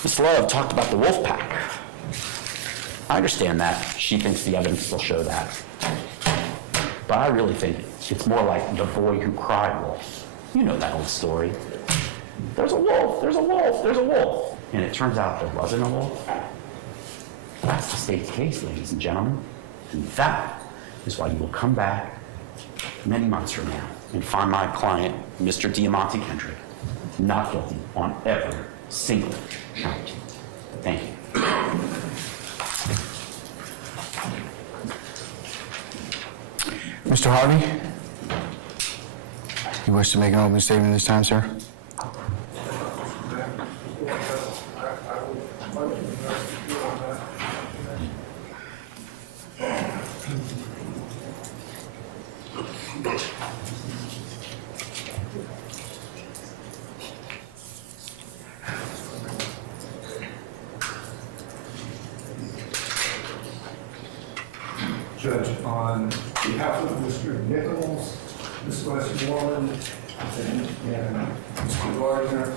Ms. Love talked about the wolf pack. I understand that. She thinks the evidence will show that. But I really think it's more like the boy who cried wolf. You know that old story. There's a wolf, there's a wolf, there's a wolf. And it turns out there wasn't a wolf. That's the state's case, ladies and gentlemen. And that is why you will come back many months from now and find my client, Mr. Diamante Kendrick, not guilty on every single count. Thank you. Mr. Harvey, you wish to make an opening statement this time, sir? Judge, on behalf of Mr. Nichols, Ms. Westmoreland, and Mr. Gardner,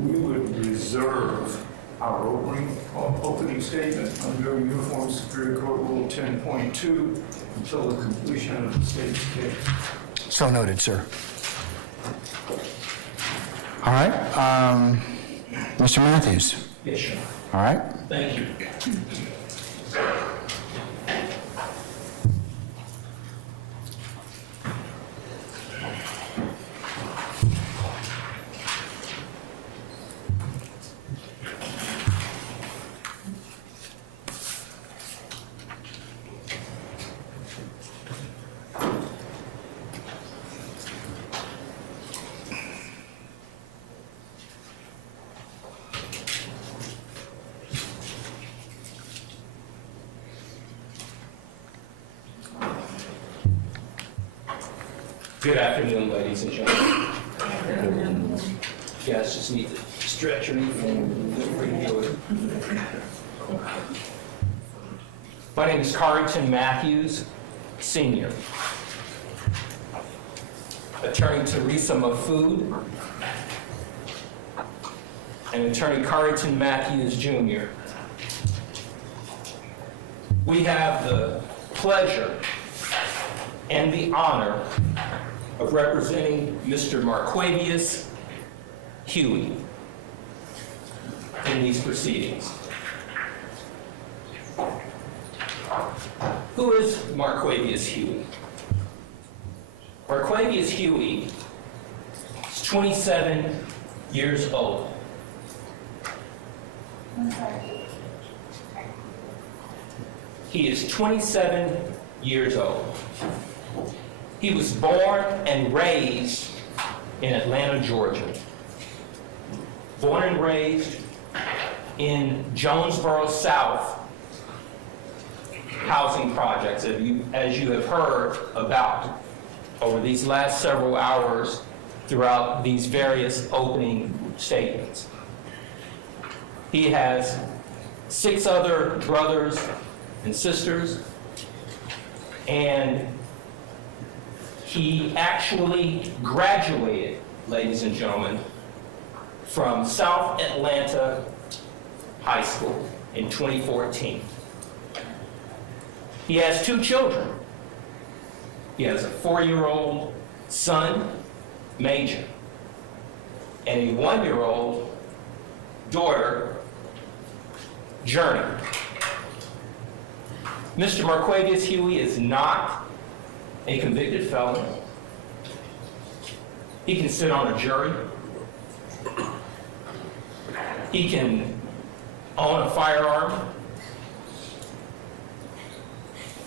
we would reserve our opening statement under Uniform Superior Court Rule 10.2 until the completion of the state's case. So noted, sir. All right. Mr. Matthews. Yes, sir. All right. Thank you. Good afternoon, ladies and gentlemen. You guys just need to stretch or anything. Feel free to do it. My name is Carrington Matthews, Sr. Attorney Teresa Mafood and Attorney Carrington Matthews, Jr. We have the pleasure and the honor of representing Mr. Marquavius Huey in these proceedings. Who is Marquavius Huey? Marquavius Huey is 27 years old. He is 27 years old. He was born and raised in Atlanta, Georgia. Born and raised in Jonesboro South housing projects, as you have heard about over these last several hours throughout these various opening statements. He has 6 other brothers and sisters, and he actually graduated, ladies and gentlemen, from South Atlanta High School in 2014. He has 2 children. He has a 4-year-old son, Major, and a 1-year-old daughter, Journey. Mr. Marquavius Huey is not a convicted felon. He can sit on a jury. He can own a firearm.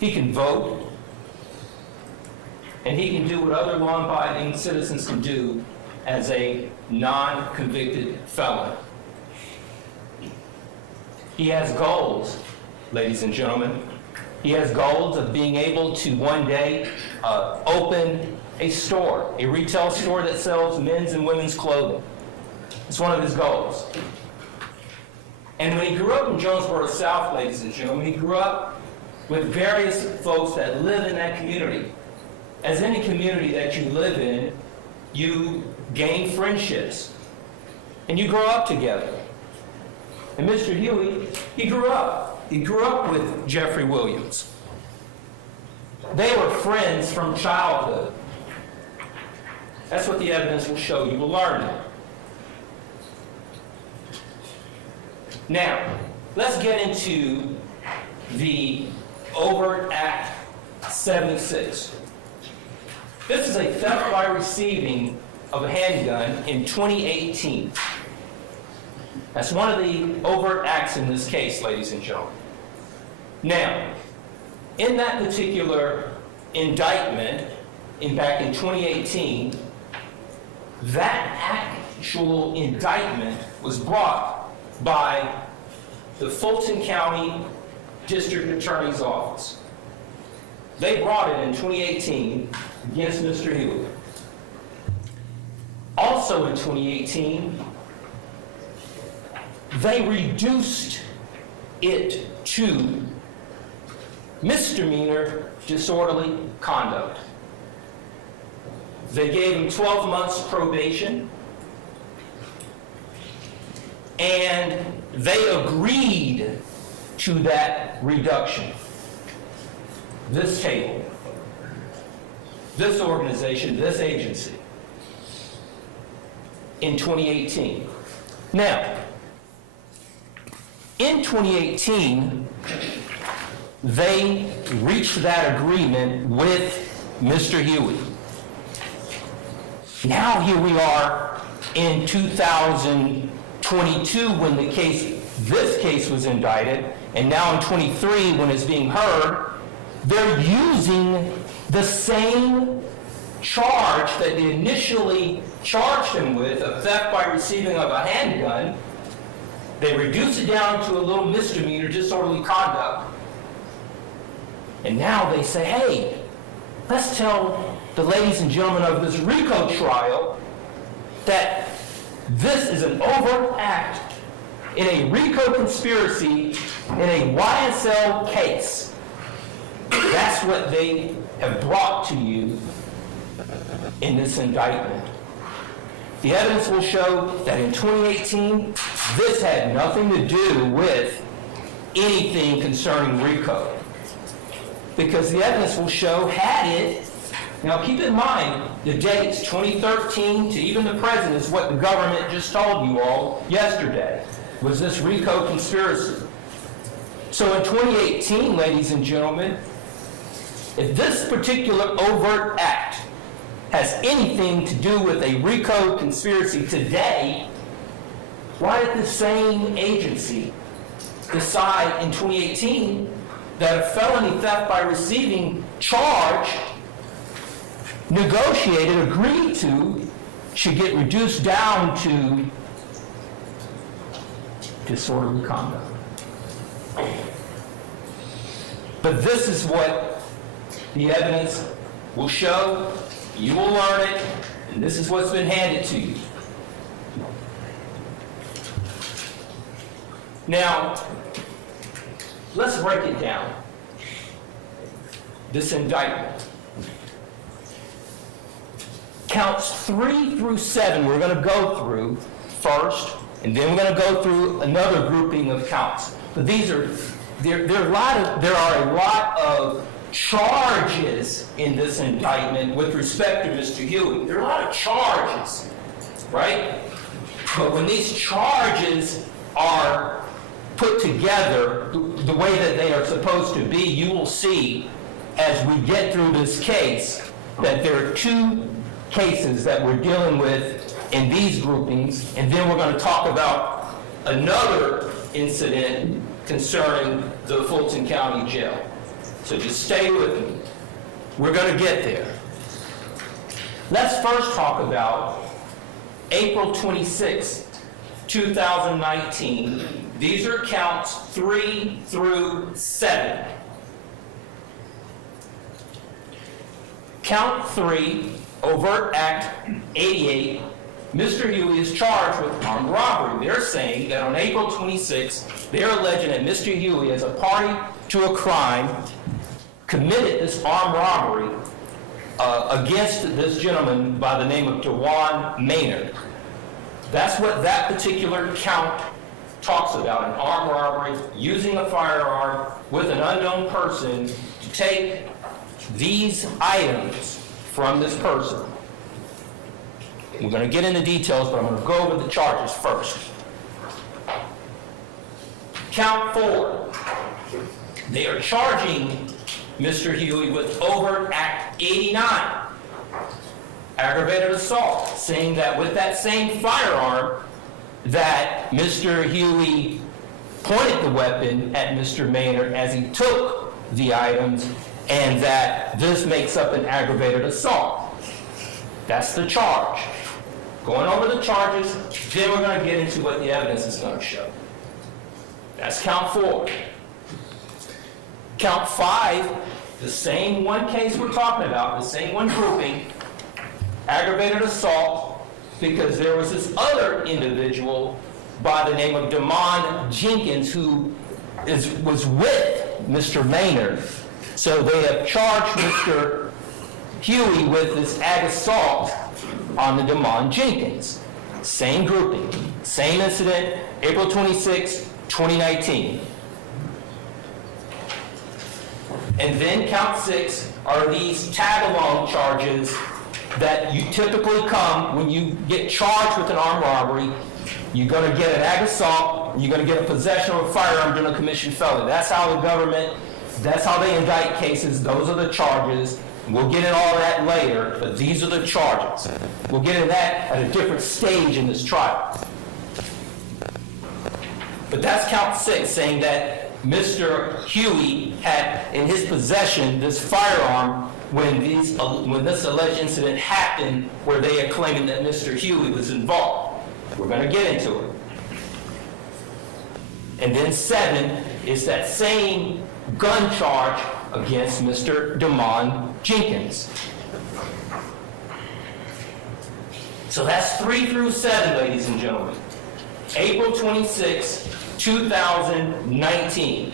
He can vote. And he can do what other law-abiding citizens can do as a non-convicted felon. He has goals, ladies and gentlemen. He has goals of being able to one day open a store, a retail store that sells men's and women's clothing. It's one of his goals. And when he grew up in Jonesboro South, ladies and gentlemen, he grew up with various folks that live in that community. As any community that you live in, you gain friendships and you grow up together. And Mr. Huey, he grew up. He grew up with Jeffrey Williams. They were friends from childhood. That's what the evidence will show. You will learn it. Now, let's get into the Overt Act 76. This is a theft by receiving of a handgun in 2018. That's one of the overt acts in this case, ladies and gentlemen. Now, in that particular indictment, back in 2018, that actual indictment was brought by the Fulton County District Attorney's Office. They brought it in 2018 against Mr. Huey. Also in 2018, they reduced it to misdemeanor disorderly conduct. They gave him 12 months probation, and they agreed to that reduction. This table, this organization, this agency, in 2018. Now, in 2018, they reached that agreement with Mr. Huey. Now here we are in 2022 when this case was indicted, and now in 23 when it's being heard, they're using the same charge that they initially charged him with, of theft by receiving of a handgun. They reduce it down to a little misdemeanor, disorderly conduct. And now they say, hey, let's tell the ladies and gentlemen of this RICO trial that this is an overt act in a RICO conspiracy in a YSL case. That's what they have brought to you in this indictment. The evidence will show that in 2018, this had nothing to do with anything concerning RICO. Because the evidence will show, had it, now keep in mind, the dates 2013 to even the present is what the government just told you all yesterday, was this RICO conspiracy. So in 2018, ladies and gentlemen, if this particular overt act has anything to do with a RICO conspiracy today, why did the same agency decide in 2018 that a felony theft by receiving charge negotiated, agreed to, should get reduced down to disorderly conduct? But this is what the evidence will show. You will learn it, and this is what's been handed to you. Now, let's break it down. This indictment. Counts 3 through 7 we're going to go through first, and then we're going to go through another grouping of counts. But these are, there are a lot of charges in this indictment with respect to Mr. Huey. There are a lot of charges, right? But when these charges are put together the way that they are supposed to be, you will see as we get through this case that there are 2 cases that we're dealing with in these groupings, and then we're going to talk about another incident concerning the Fulton County Jail. So just stay with me. We're going to get there. Let's first talk about April 26, 2019. These are counts 3 through 7. Count 3, overt act 88, Mr. Huey is charged with armed robbery. They're saying that on April 26, they're alleging that Mr. Huey, as a party to a crime, committed this armed robbery against this gentleman by the name of DeJuan Maynard. That's what that particular count talks about, an armed robbery, using a firearm with an unknown person to take these items from this person. We're going to get into details, but I'm going to go over the charges first. Count 4. They are charging Mr. Huey with overt act 89, aggravated assault, saying that with that same firearm that Mr. Huey pointed the weapon at Mr. Maynard as he took the items, and that this makes up an aggravated assault. That's the charge. Going over the charges, then we're going to get into what the evidence is going to show. That's count 4. Count 5, the same one case we're talking about, the same one grouping, aggravated assault, because there was this other individual by the name of Damon Jenkins who was with Mr. Maynard. So they have charged Mr. Huey with this ag assault on the Damon Jenkins. Same grouping, same incident, April 26, 2019. And then count 6 are these tag-along charges that you typically come when you get charged with an armed robbery. You're going to get an ag assault, you're going to get a possession of a firearm during a commissioned felony. That's how the government, that's how they indict cases. Those are the charges. We'll get into all that later, but these are the charges. We'll get into that at a different stage in this trial. But that's count 6, saying that Mr. Huey had in his possession this firearm when this alleged incident happened, where they are claiming that Mr. Huey was involved. We're going to get into it. And then 7 is that same gun charge against Mr. Damon Jenkins. So that's 3 through 7, ladies and gentlemen. April 26, 2019.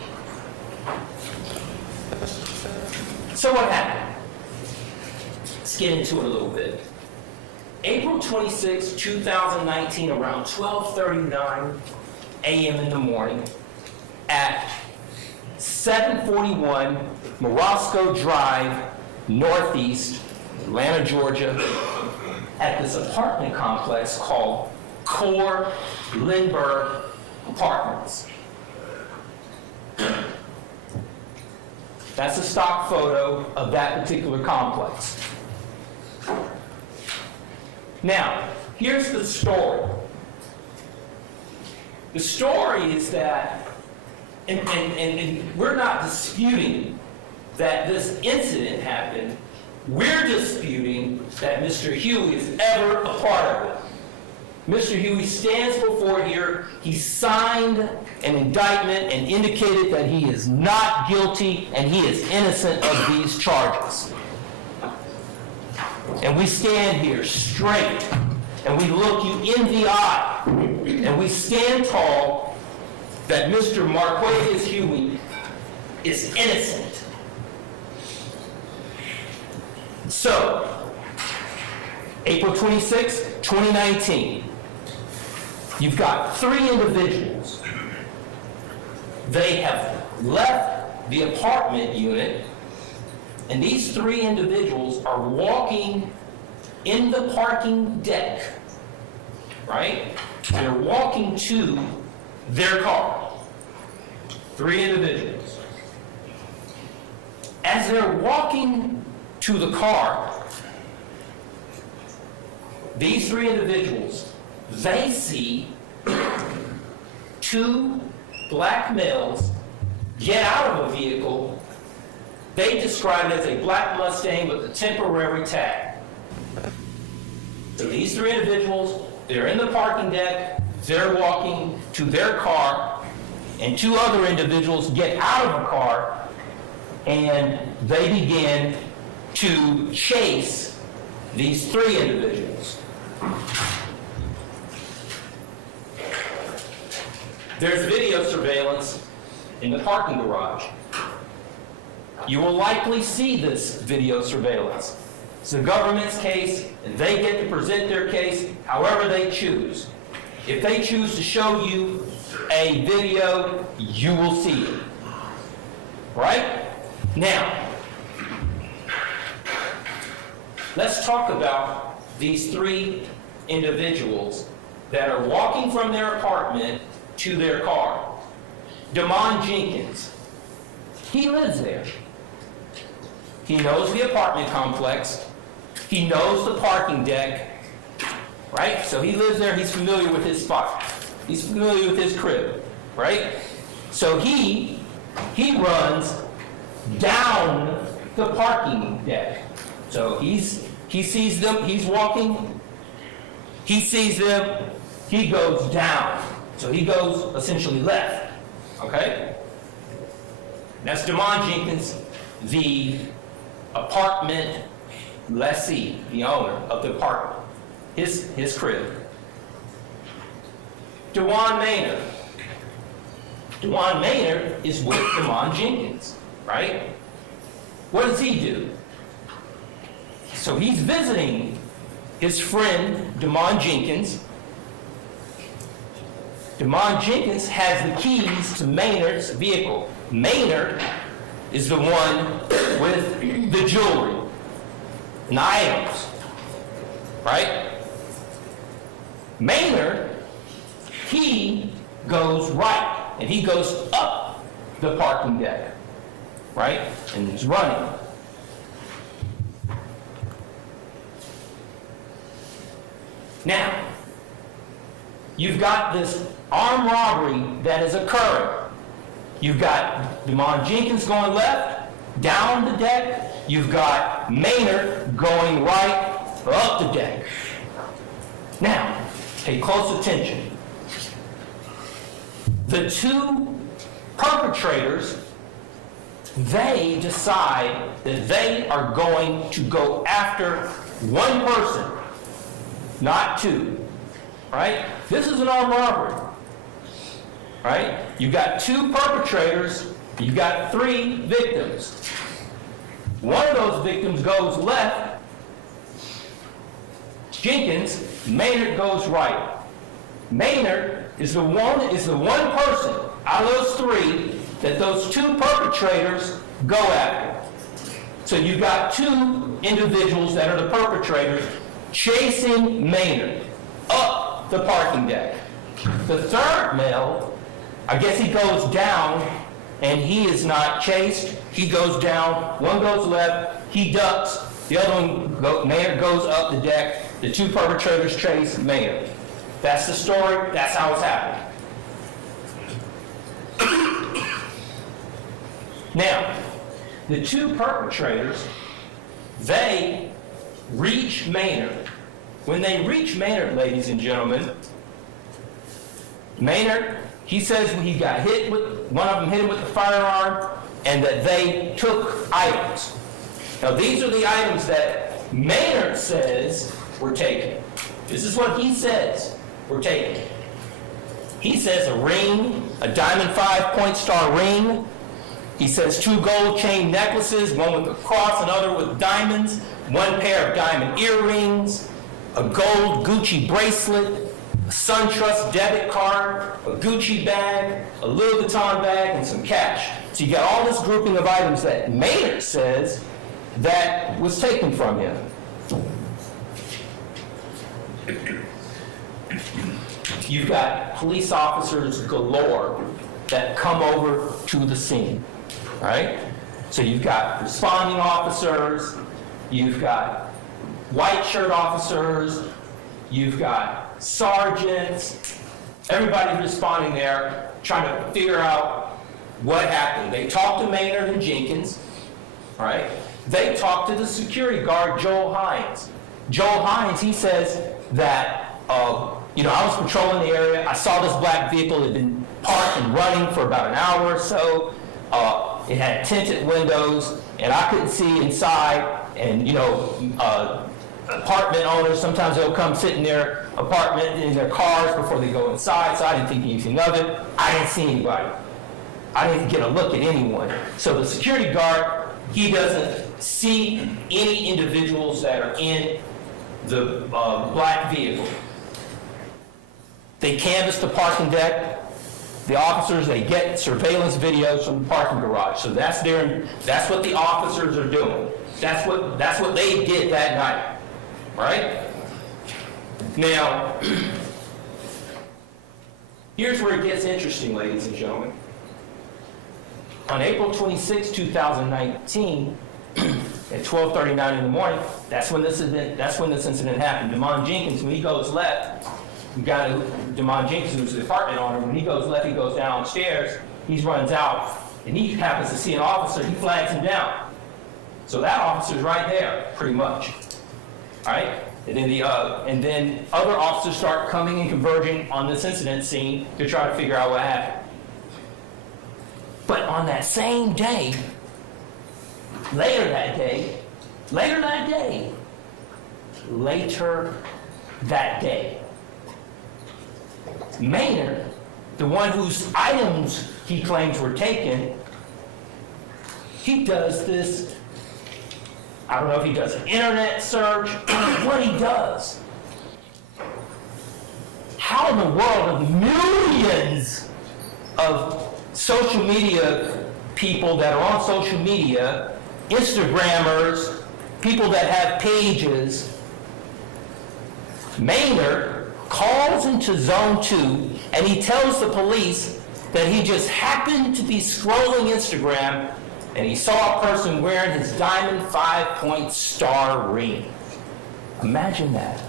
So what happened? Let's get into it a little bit. April 26, 2019, around 12:39 a.m. in the morning, at 741 Morosco Drive, Northeast, Atlanta, Georgia, at this apartment complex called Core Lindbergh Apartments. That's a stock photo of that particular complex. Now, here's the story. The story is that, and we're not disputing that this incident happened. We're disputing that Mr. Huey is ever a part of it. Mr. Huey stands before here. He signed an indictment and indicated that he is not guilty and he is innocent of these charges. And we stand here straight and we look you in the eye and we stand tall that Mr. Marquez Huey is innocent. So, April 26, 2019, you've got 3 individuals. They have left the apartment unit, and these 3 individuals are walking in the parking deck, right? They're walking to their car. 3 individuals. As they're walking to the car, these 3 individuals, they see 2 black males get out of a vehicle. They describe it as a black Mustang with a temporary tag. So these 3 individuals, they're in the parking deck, they're walking to their car, and 2 other individuals get out of a car, and they begin to chase these 3 individuals. There's video surveillance in the parking garage. You will likely see this video surveillance. It's the government's case, and they get to present their case however they choose. If they choose to show you a video, you will see it. Right? Now, let's talk about these 3 individuals that are walking from their apartment to their car. Damon Jenkins, he lives there. He knows the apartment complex. He knows the parking deck, right? So he lives there, he's familiar with his spot. He's familiar with his crib, right? So he runs down the parking deck. So he sees them, he's walking, he sees them, he goes down. So he goes essentially left, okay? That's Damon Jenkins, the apartment lessee, the owner of the apartment, his crib. DeJuan Maynard. DeJuan Maynard is with Damon Jenkins, right? What does he do? So he's visiting his friend, Damon Jenkins. Damon Jenkins has the keys to Maynard's vehicle. Maynard is the one with the jewelry and the items, right? Maynard, he goes right, and he goes up the parking deck, right? And he's running. Now, you've got this armed robbery that is occurring. You've got Damon Jenkins going left, down the deck. You've got Maynard going right, up the deck. Now, pay close attention. The 2 perpetrators, they decide that they are going to go after one person. not 2, right? This is an armed robbery, right? You've got 2 perpetrators, you've got 3 victims. One of those victims goes left, Jenkins, Maynard goes right. Maynard is the one person out of those 3 that those 2 perpetrators go after. So you've got 2 individuals that are the perpetrators chasing Maynard up the parking deck. The third male, I guess he goes down and he is not chased. He goes down, one goes left, he ducks, the other one, Maynard goes up the deck, the 2 perpetrators chase Maynard. That's the story, that's how it's happening. Now, the 2 perpetrators, they reach Maynard. When they reach Maynard, ladies and gentlemen, Maynard, he says he got hit with, one of them hit him with the firearm, and that they took items. Now, these are the items that Maynard says were taken. This is what he says were taken. He says a ring, a diamond 5-point star ring. He says 2 gold chain necklaces, one with a cross, another with diamonds, 1 pair of diamond earrings, a gold Gucci bracelet, a SunTrust debit card, a Gucci bag, a Louis Vuitton bag, and some cash. So you got all this grouping of items that Maynard says that was taken from him. You've got police officers galore that come over to the scene, right? So you've got responding officers, you've got white shirt officers, you've got sergeants, everybody's responding there, trying to figure out what happened. They talked to Maynard and Jenkins, right? They talked to the security guard, Joel Hines. Joel Hines, he says that, I was patrolling the area. I saw this black vehicle had been parked and running for about an hour or so. It had tinted windows, and I couldn't see inside. And, apartment owners, sometimes they'll come sit in their apartment, in their cars before they go inside, so I didn't think anything of it. I didn't see anybody. I didn't get a look at anyone. So the security guard, he doesn't see any individuals that are in the black vehicle. They canvass the parking deck. The officers, they get surveillance videos from the parking garage. So that's what the officers are doing. That's what they did that night, right? Now, here's where it gets interesting, ladies and gentlemen. On April 26, 2019, at 12:39 in the morning, that's when this incident happened. Demond Jenkins, when he goes left, Demond Jenkins, who's the apartment owner, when he goes left, he goes downstairs, he runs out, and he happens to see an officer, he flags him down. So that officer's right there, pretty much. All right? And then other officers start coming and converging on this incident scene to try to figure out what happened. But on that same day, later that day, Maynard, the one whose items he claims were taken, he does this, I don't know if he does an internet search, what he does. How in the world of millions of social media people that are on social media, Instagrammers, people that have pages, Maynard calls into Zone 2 and he tells the police that he just happened to be scrolling Instagram and he saw a person wearing his diamond 5-point star ring. Imagine that.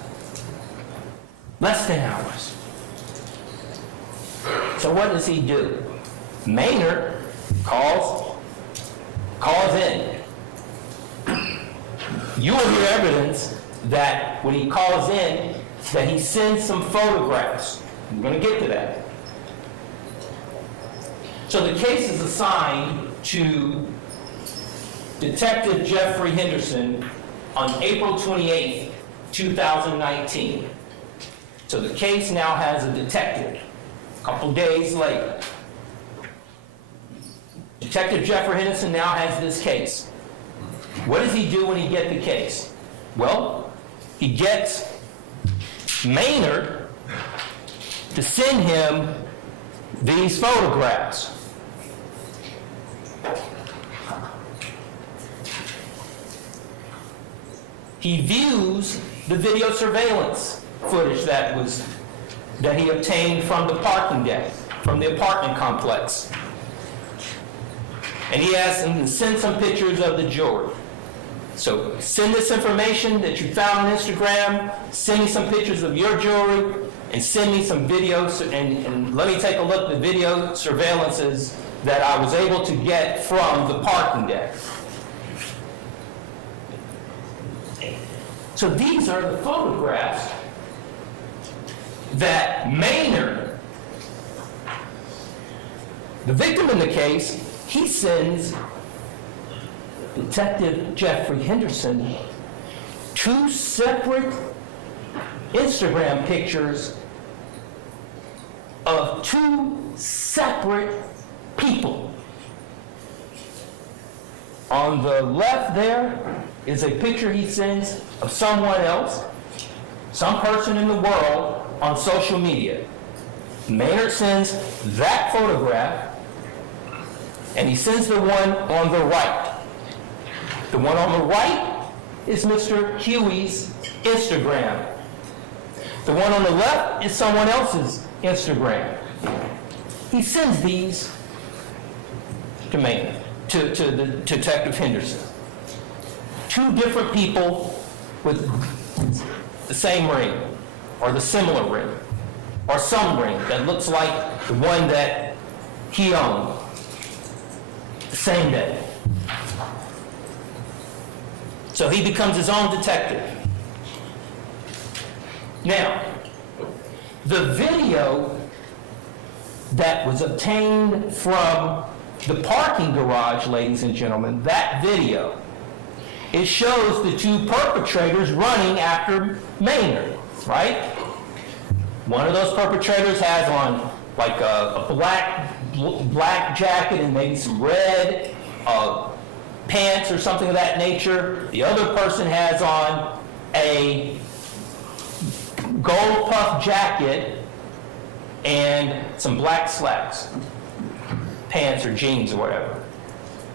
Less than hours. So what does he do? Maynard calls in. You will hear evidence that when he calls in, that he sends some photographs. I'm going to get to that. So the case is assigned to Detective Jeffrey Henderson on April 28, 2019. So the case now has a detective. A couple days later, Detective Jeffrey Henderson now has this case. What does he do when he gets the case? Well, he gets Maynard to send him these photographs. He views the video surveillance footage that he obtained from the parking deck, from the apartment complex. And he asks him to send some pictures of the jewelry. So send this information that you found on Instagram, send me some pictures of your jewelry, and send me some videos, and let me take a look at the video surveillances that I was able to get from the parking deck. So these are the photographs that Maynard, the victim in the case, he sends Detective Jeffrey Henderson 2 separate Instagram pictures of 2 separate people. On the left there is a picture he sends of someone else, some person in the world on social media. Maynard sends that photograph, and he sends the one on the right. The one on the right is Mr. Huey's Instagram. The one on the left is someone else's Instagram. He sends these to Maynard, to the Detective Henderson. 2 different people with the same ring, or the similar ring, or some ring that looks like the one that he owned the same day. So he becomes his own detective. Now, the video that was obtained from the parking garage, ladies and gentlemen, that video, it shows the 2 perpetrators running after Maynard, right? One of those perpetrators has on like a black jacket and maybe some red pants or something of that nature. The other person has on a gold puff jacket and some black slacks, pants or jeans or whatever.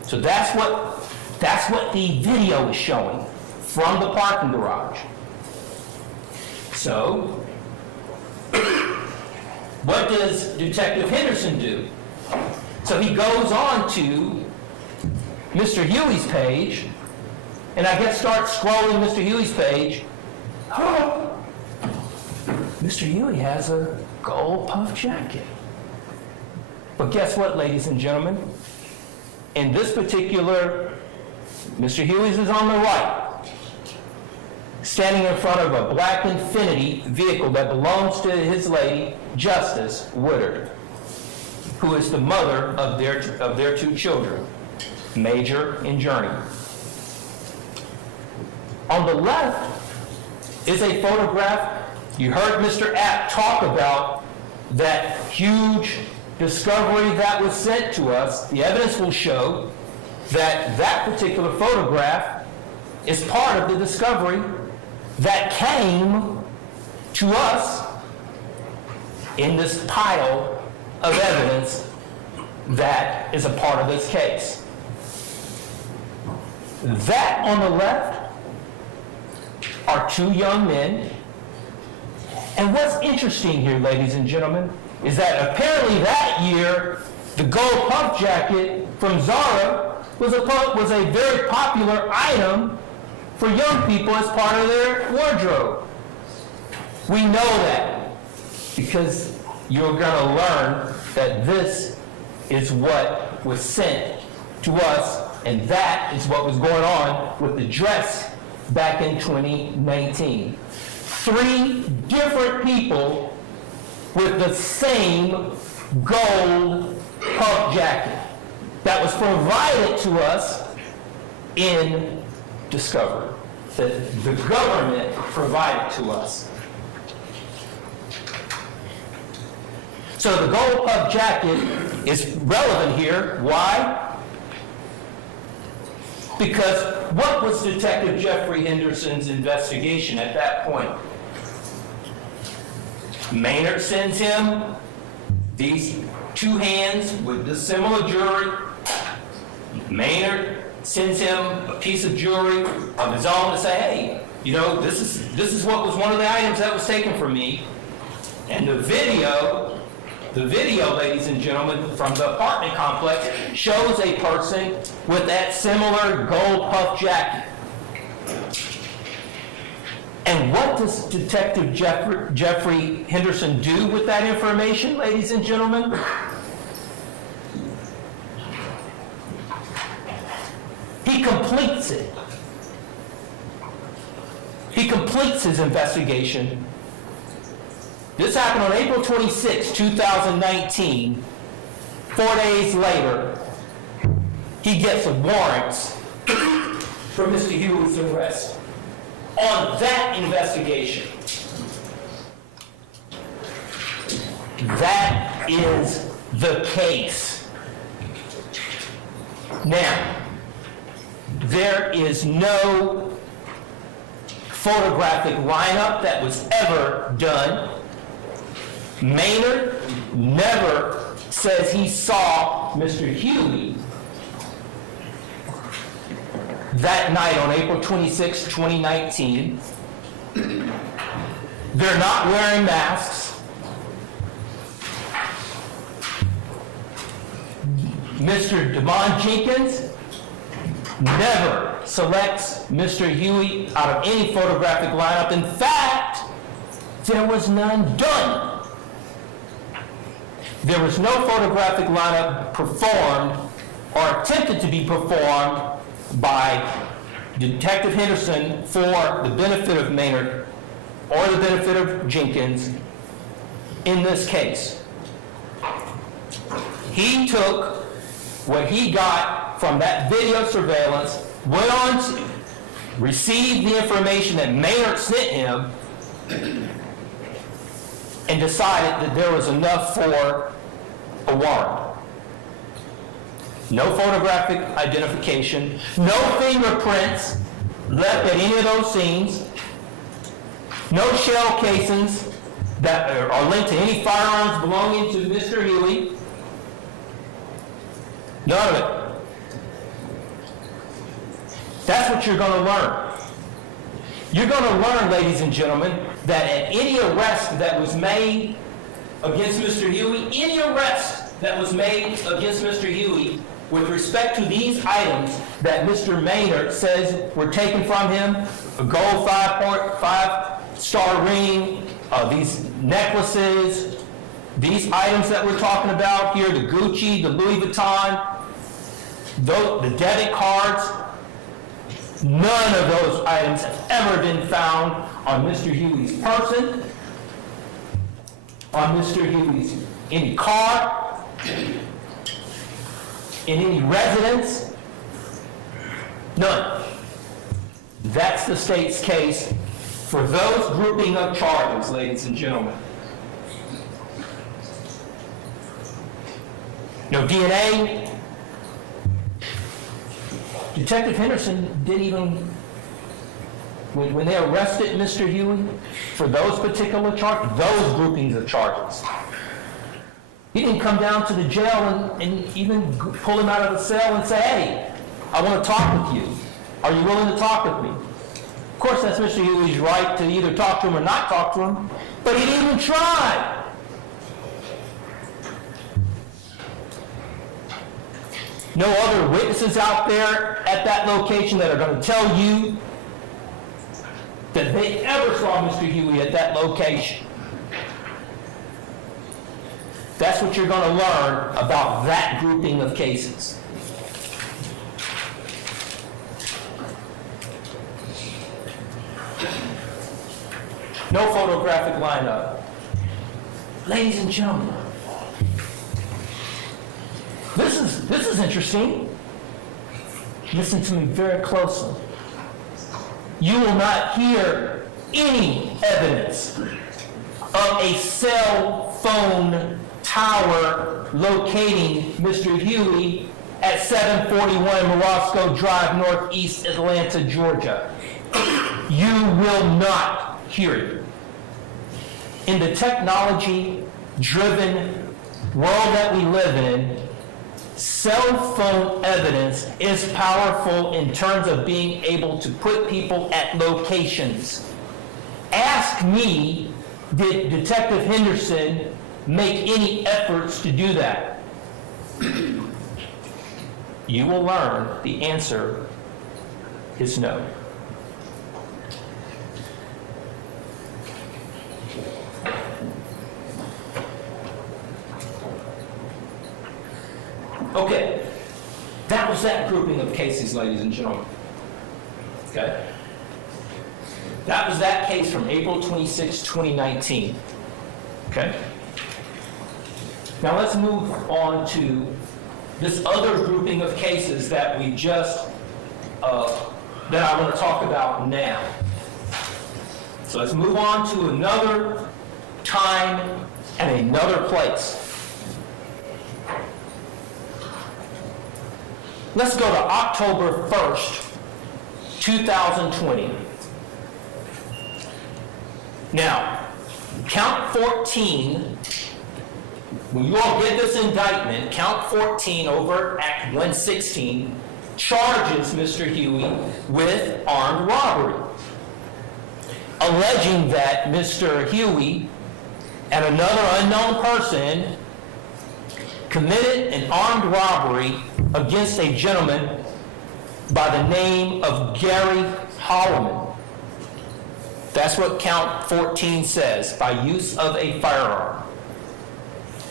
So that's what the video is showing from the parking garage. So, what does Detective Henderson do? So he goes on to Mr. Huey's page, and I guess starts scrolling Mr. Huey's page. Oh, Mr. Huey has a gold puff jacket. But guess what, ladies and gentlemen? In this particular, Mr. Huey's is on the right, standing in front of a black Infiniti vehicle that belongs to his lady, Justice Woodard, who is the mother of their 2 children, Major and Journey. On the left is a photograph. You heard Mr. App talk about that huge discovery that was sent to us. The evidence will show that that particular photograph is part of the discovery that came to us in this pile of evidence that is a part of this case. That on the left are 2 young men. And what's interesting here, ladies and gentlemen, is that apparently that year, the gold puff jacket from Zara was a very popular item for young people as part of their wardrobe. We know that because you're going to learn that this is what was sent to us, and that is what was going on with the dress back in 2019. 3 different people with the same gold puff jacket that was provided to us in discovery, that the government provided to us. So the gold puff jacket is relevant here. Why? Because what was Detective Jeffrey Henderson's investigation at that point? Maynard sends him these two hands with the similar jewelry. Maynard sends him a piece of jewelry of his own to say, hey, you know, this is what was one of the items that was taken from me. And the video, ladies and gentlemen, from the apartment complex shows a person with that similar gold puff jacket. And what does Detective Jeffrey Henderson do with that information, ladies and gentlemen? He completes it. He completes his investigation. This happened on April 26, 2019. 4 days later, he gets warrants for Mr. Huey's arrest on that investigation. That is the case. Now, there is no photographic lineup that was ever done. Maynard never says he saw Mr. Huey that night on April 26, 2019. They're not wearing masks. Mr. Devon Jenkins never selects Mr. Huey out of any photographic lineup. In fact, there was none done. There was no photographic lineup performed or attempted to be performed by Detective Henderson for the benefit of Maynard or the benefit of Jenkins in this case. He took what he got from that video surveillance, went on to receive the information that Maynard sent him, and decided that there was enough for a warrant. No photographic identification, no fingerprints left at any of those scenes, no shell casings that are linked to any firearms belonging to Mr. Huey. None of it. That's what you're going to learn. You're going to learn, ladies and gentlemen, that at any arrest that was made against Mr. Huey, any arrest that was made against Mr. Huey with respect to these items that Mr. Maynard says were taken from him, a gold 5-star ring, these necklaces, these items that we're talking about here, the Gucci, the Louis Vuitton, the debit cards, none of those items have ever been found on Mr. Huey's person, on Mr. Huey's any car, in any residence. None. That's the state's case for those grouping of charges, ladies and gentlemen. No DNA. Detective Henderson didn't even, when they arrested Mr. Huey for those particular charges, those groupings of charges, he didn't come down to the jail and even pull him out of the cell and say, hey, I want to talk with you. Are you willing to talk with me? Of course, that's Mr. Huey's right to either talk to him or not talk to him, but he didn't even try. No other witnesses out there at that location that are going to tell you that they ever saw Mr. Huey at that location. That's what you're going to learn about that grouping of cases. No photographic lineup. Ladies and gentlemen, this is interesting. Listen to me very closely. You will not hear any evidence of a cell phone power locating Mr. Huey at 741 Morosco Drive, Northeast Atlanta, Georgia. You will not hear it. In the technology-driven world that we live in, cell phone evidence is powerful in terms of being able to put people at locations. Ask me, did Detective Henderson make any efforts to do that? You will learn the answer is no. Okay, that was that grouping of cases, ladies and gentlemen. Okay? That was that case from April 26, 2019. Okay? Now let's move on to this other grouping of cases that we just, that I want to talk about now. So let's move on to another time and another place. Let's go to October 1st, 2020. Now, count 14, when you all get this indictment, count 14 over Act 116 charges Mr. Huey with armed robbery, alleging that Mr. Huey and another unknown person committed an armed robbery against a gentleman by the name of Gary Holloman. That's what count 14 says, by use of a firearm.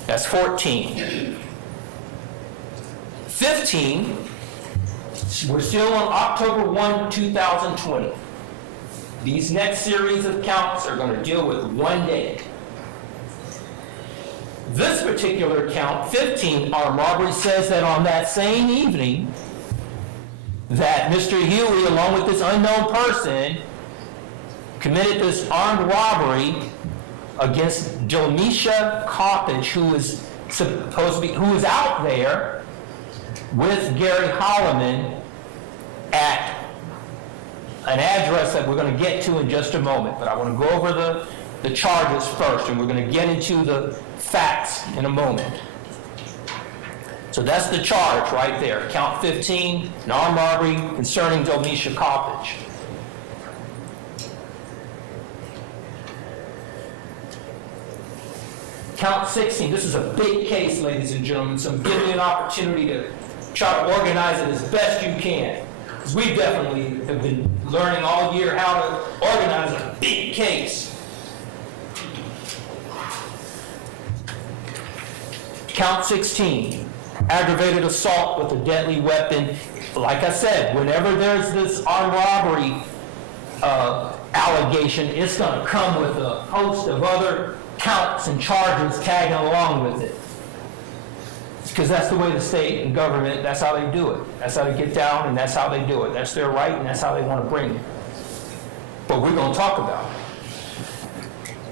That's 14. 15, we're still on October 1, 2020. These next series of counts are going to deal with one day. This particular count, 15, armed robbery, says that on that same evening that Mr. Huey, along with this unknown person, committed this armed robbery against Domisha Coppage, who is out there with Gary Holloman at an address that we're going to get to in just a moment. But I want to go over the charges first, and we're going to get into the facts in a moment. So that's the charge right there. Count 15, an armed robbery concerning Domisha Coppage. Count 16, this is a big case, ladies and gentlemen, so I'm giving you an opportunity to try to organize it as best you can. Because we definitely have been learning all year how to organize a big case. Count 16, aggravated assault with a deadly weapon. Like I said, whenever there's this armed robbery allegation, it's going to come with a host of other counts and charges tagging along with it. Because that's the way the state and government, that's how they do it. That's how they get down, and that's how they do it. That's their right, and that's how they want to bring it. But we're going to talk about it.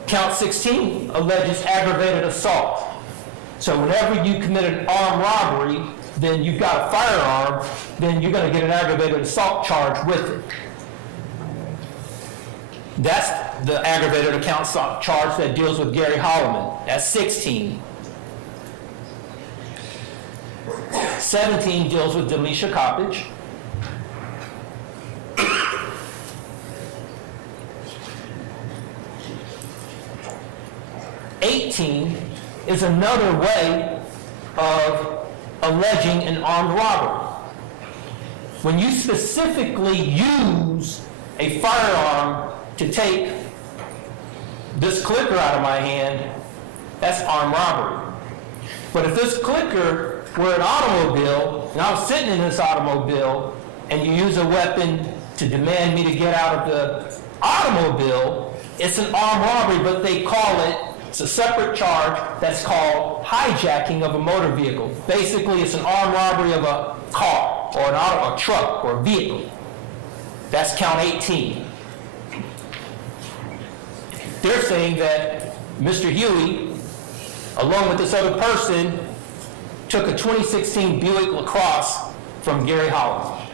Count 16 alleges aggravated assault. So whenever you commit an armed robbery, then you've got a firearm, then you're going to get an aggravated assault charge with it. That's the aggravated account charge that deals with Gary Holloman. That's 16. 17 deals with Domisha Coppage. 18 is another way of alleging an armed robbery. When you specifically use a firearm to take this clicker out of my hand, that's armed robbery. But if this clicker were an automobile, and I was sitting in this automobile, and you use a weapon to demand me to get out of the automobile, it's an armed robbery, but they call it, it's a separate charge that's called hijacking of a motor vehicle. Basically, it's an armed robbery of a car, or an auto, a truck, or a vehicle. That's count 18. They're saying that Mr. Huey along with this other person, took a 2016 Buick LaCrosse from Gary Holland.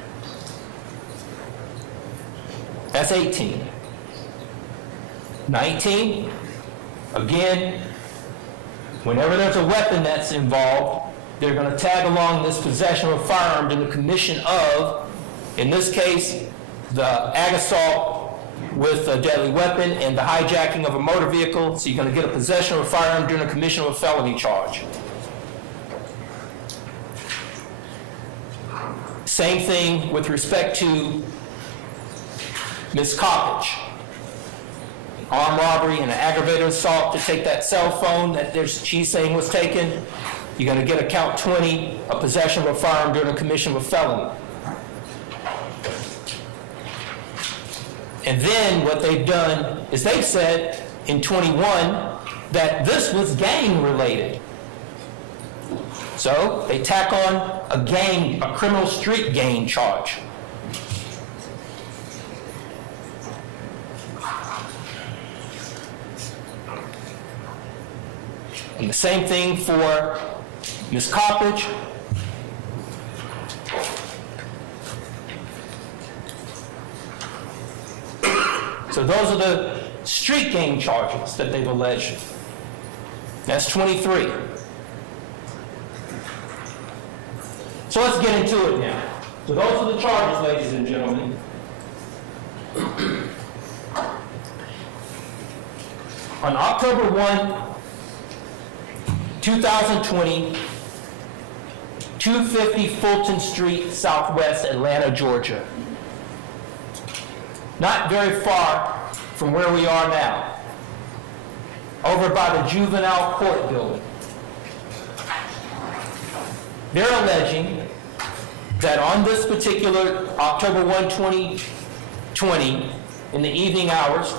That's 18. 19, again, whenever there's a weapon that's involved, they're going to tag along this possession of a firearm to the commission of, in this case, the ag assault with a deadly weapon and the hijacking of a motor vehicle. So you're going to get a possession of a firearm during the commission of a felony charge. Same thing with respect to Ms. Coppage. Armed robbery and an aggravated assault to take that cell phone that she's saying was taken. You're going to get a count 20, a possession of a firearm during the commission of a felony. And then what they've done is they've said in 21 that this was gang related. So they tack on a criminal street gang charge. And the same thing for Ms. Coppage. So those are the street gang charges that they've alleged. That's 23. So let's get into it now. So those are the charges, ladies and gentlemen. On October 1, 2020, 250 Fulton Street, Southwest Atlanta, Georgia. Not very far from where we are now, over by the juvenile court building. They're alleging that on this particular October 1, 2020, in the evening hours,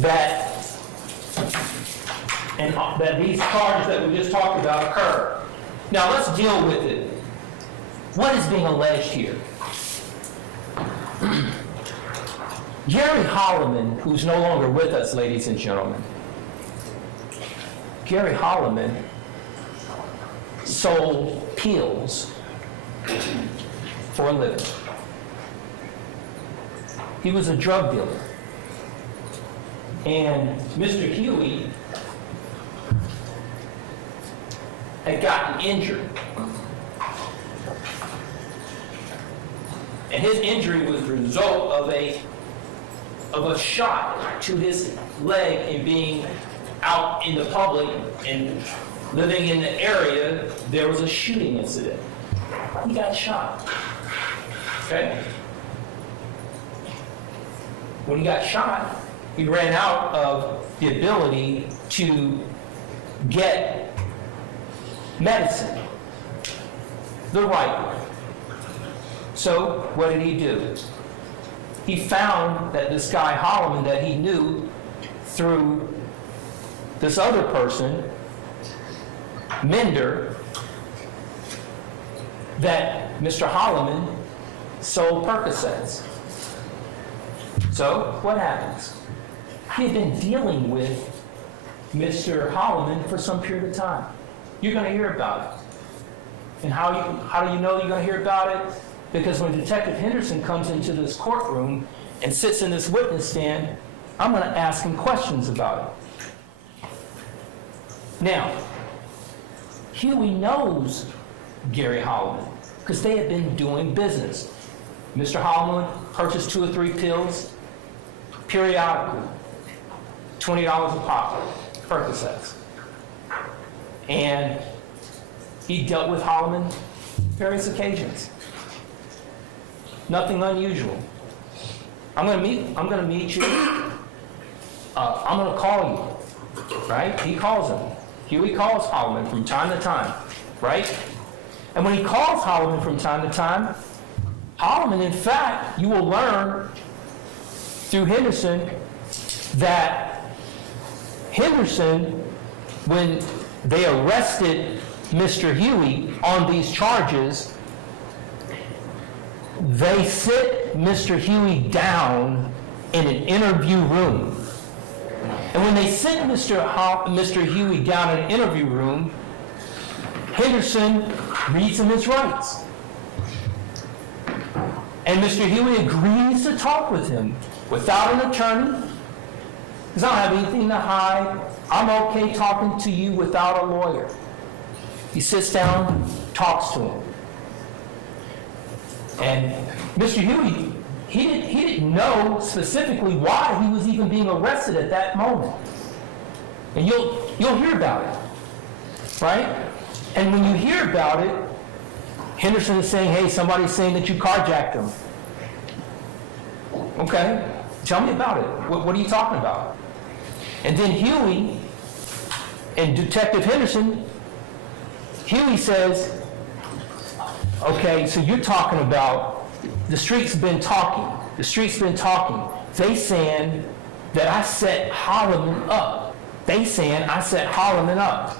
that these charges that we just talked about occur. Now let's deal with it. What is being alleged here? Gary Holloman, who's no longer with us, ladies and gentlemen, Gary Holloman sold pills for a living. He was a drug dealer. And Mr. Huey had gotten injured. And his injury was the result of a shot to his leg and being out in the public and living in the area. There was a shooting incident. He got shot. Okay? When he got shot, he ran out of the ability to get medicine the right way. So what did he do? He found that this guy Holloman that he knew through this other person, Mender, that Mr. Holloman sold Percocets. So what happens? He had been dealing with Mr. Holloman for some period of time. You're going to hear about it. And how do you know you're going to hear about it? Because when Detective Henderson comes into this courtroom and sits in this witness stand, I'm going to ask him questions about it. Now, Huey knows Gary Holloman because they had been doing business. Mr. Holloman purchased 2 or 3 pills periodically, $20 a pop, Percocets. And he dealt with Holloman various occasions. Nothing unusual. I'm going to meet you. I'm going to call you, right? He calls him. Huey calls Holloman from time to time, right? And when he calls Holloman from time to time, Holloman, in fact, you will learn through Henderson that Henderson, when they arrested Mr. Huey on these charges, they sit Mr. Huey down in an interview room. And when they sent Mr. Huey down in an interview room, Henderson reads him his rights. And Mr. Huey agrees to talk with him without an attorney, because I don't have anything to hide. I'm okay talking to you without a lawyer. He sits down, talks to him. And Mr. Huey, he didn't know specifically why he was even being arrested at that moment. And you'll hear about it, right? And when you hear about it, Henderson is saying, hey, somebody's saying that you carjacked him. Okay, tell me about it. What are you talking about? And then Huey and Detective Henderson, Huey says, okay, so you're talking about the streets been talking. The streets been talking. They saying that I set Holloman up. They saying I set Holloman up.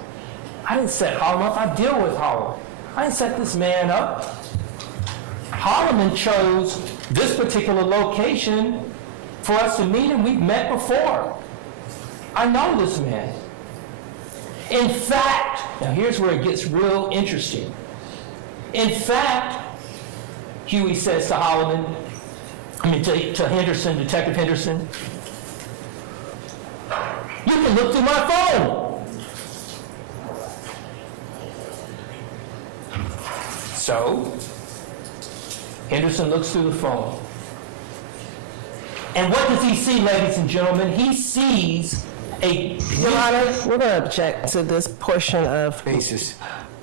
I didn't set Holloman up. I deal with Holloman. I didn't set this man up. Holloman chose this particular location for us to meet, and we've met before. I know this man. In fact, now here's where it gets real interesting. In fact, Huey says to to Henderson, Detective Henderson, you can look through my phone. So, Henderson looks through the phone. And what does he see, ladies and gentlemen? He sees a... Your Honor, we're going to object to this portion of Basis.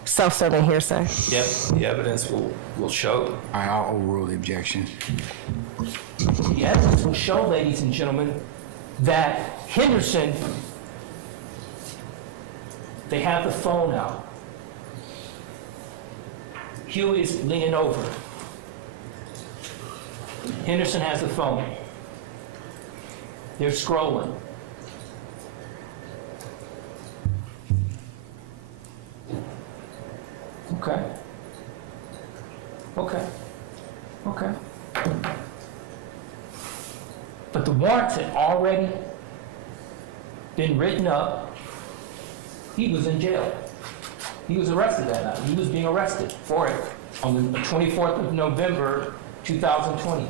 self-serving hearsay. Yep, the evidence will show. All right, I'll overrule the objection. The evidence will show, ladies and gentlemen, that Henderson, they have the phone out. Huey is leaning over. Henderson has the phone. They're scrolling. Okay. Okay. Okay. But the warrants had already been written up. He was in jail. He was arrested that night. He was being arrested for it on the 24th of November, 2020.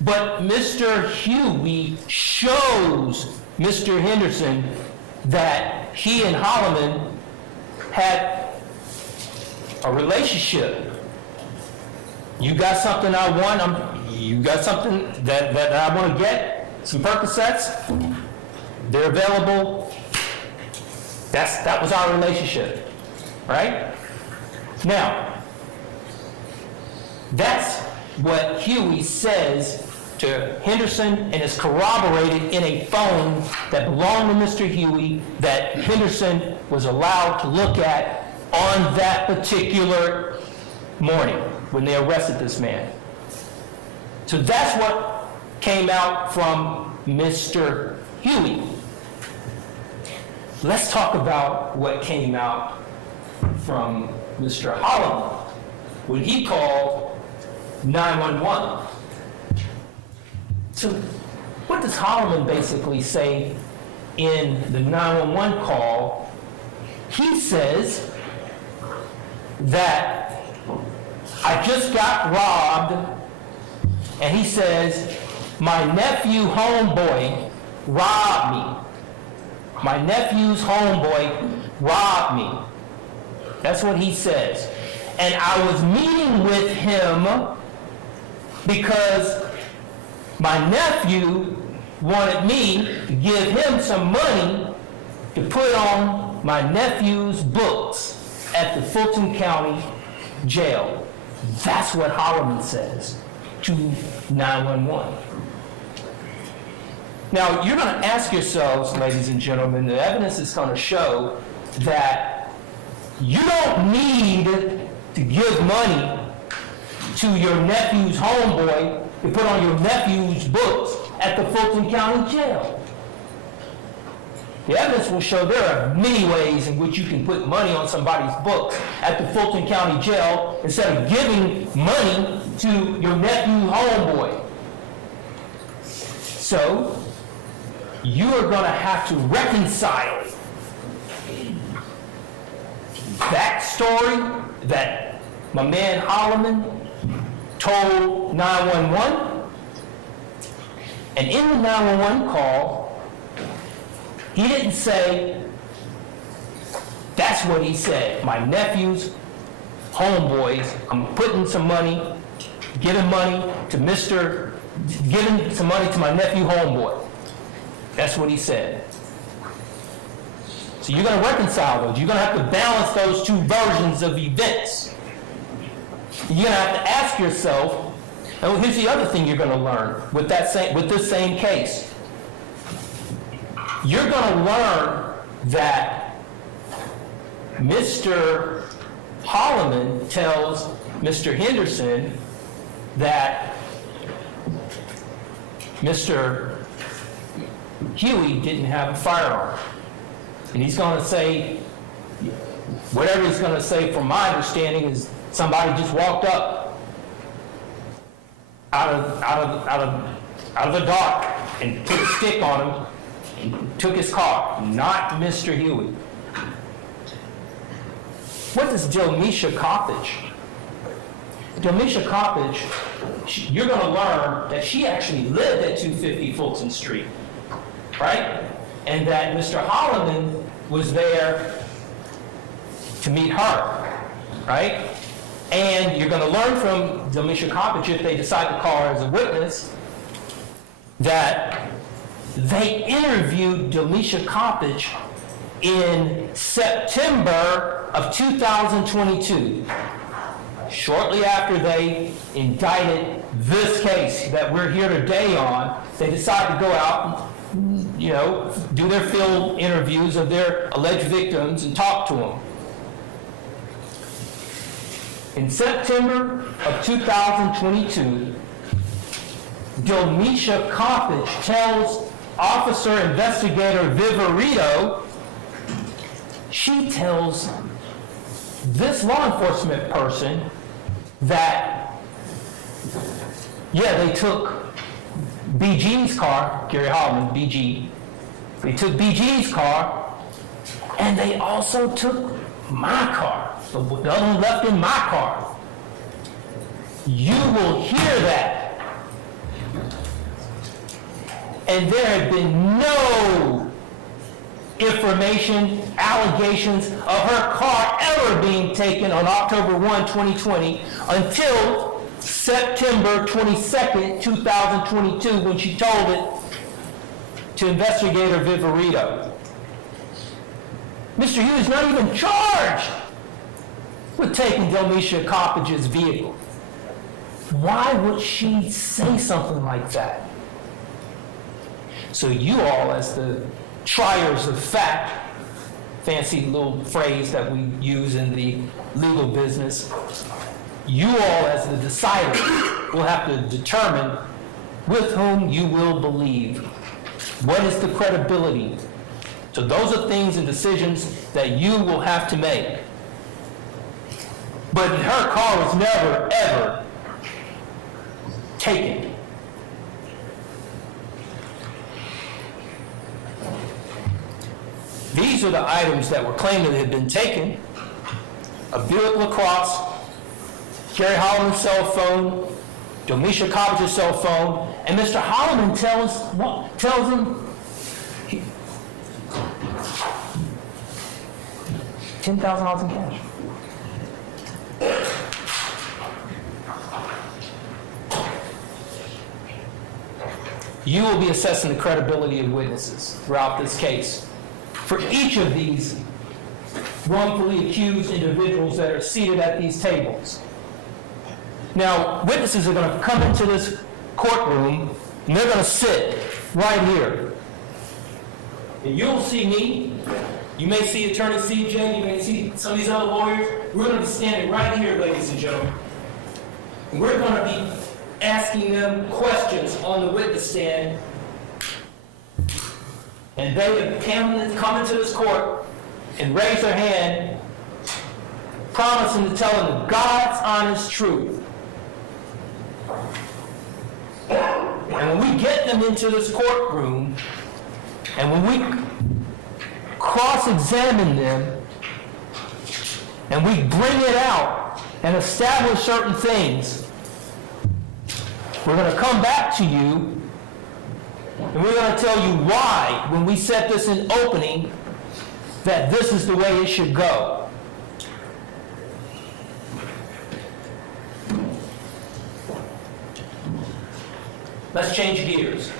But Mr. Huey shows Mr. Henderson that he and Holloman had a relationship. You got something I want, you got something that I want to get, some Percocets, they're available. That was our relationship, right? Now, that's what Huey says to Henderson, and is corroborated in a phone that belonged to Mr. Huey that Henderson was allowed to look at on that particular morning when they arrested this man. So that's what came out from Mr. Huey. Let's talk about what came out from Mr. Holloman when he called 911. So what does Holloman basically say in the 911 call? He says that I just got robbed, and he says my nephew homeboy robbed me. My nephew's homeboy robbed me. That's what he says. And I was meeting with him because my nephew wanted me to give him some money to put on my nephew's books at the Fulton County Jail. That's what Holloman says to 911. Now, you're going to ask yourselves, ladies and gentlemen, the evidence is going to show that you don't need to give money to your nephew's homeboy to put on your nephew's books at the Fulton County Jail. The evidence will show there are many ways in which you can put money on somebody's books at the Fulton County Jail instead of giving money to your nephew homeboy. So, you are going to have to reconcile that story that my man Holloman told 911. And in the 911 call, he didn't say, that's what he said. My nephew's homeboys, I'm putting some money, giving money to giving some money to my nephew homeboy. That's what he said. So you're going to reconcile those. You're going to have to balance those two versions of events. You're going to have to ask yourself, and here's the other thing you're going to learn with this same case. You're going to learn that Mr. Holloman tells Mr. Henderson that Mr. Huey didn't have a firearm. And he's going to say, whatever he's going to say from my understanding is somebody just walked up out of the dark and put a stick on him and took his car, not Mr. Huey. What is Delmisha Coppage? Delmisha Coppage, you're going to learn that she actually lived at 250 Fulton Street, right? And that Mr. Holloman was there to meet her, right? And you're going to learn from Delmisha Coppage, if they decide to call her as a witness, that they interviewed Delmisha Coppage in September of 2022, shortly after they indicted this case that we're here today on. They decided to go out and, do their field interviews of their alleged victims and talk to them. In September of 2022, Delmisha Coppage tells Officer Investigator Viverito, she tells this law enforcement person that, they took BG's car, Gary Holloman, BG. They took BG's car, and they also took my car, the other one left in my car. You will hear that. And there had been no information, allegations of her car ever being taken on October 1, 2020 until September 22nd, 2022, when she told it to Investigator Viverito. Mr. Hughes not even charged with taking Delmisha Coppage's vehicle. Why would she say something like that? So you all, as the triers of fact, fancy little phrase that we use in the legal business, you all, as the deciders, will have to determine with whom you will believe. What is the credibility? So those are things and decisions that you will have to make. But her car was never, ever taken. These are the items that were claimed that had been taken: a Buick LaCrosse, Gary Holloman's cell phone, Delmisha Coppage's cell phone, and Mr. Holloman tells him $10,000 in cash. You will be assessing the credibility of witnesses throughout this case. For each of these wrongfully accused individuals that are seated at these tables. Now, witnesses are going to come into this courtroom, and they're going to sit right here. And you'll see me. You may see Attorney CJ. You may see some of these other lawyers. We're going to be standing right here, ladies and gentlemen. And we're going to be asking them questions on the witness stand and they have come into this court and raised their hand, promising to tell them God's honest truth. And when we get them into this courtroom, and when we cross-examine them, and we bring it out and establish certain things, we're going to come back to you, and we're going to tell you why, when we set this in opening, that this is the way it should go. Let's change gears.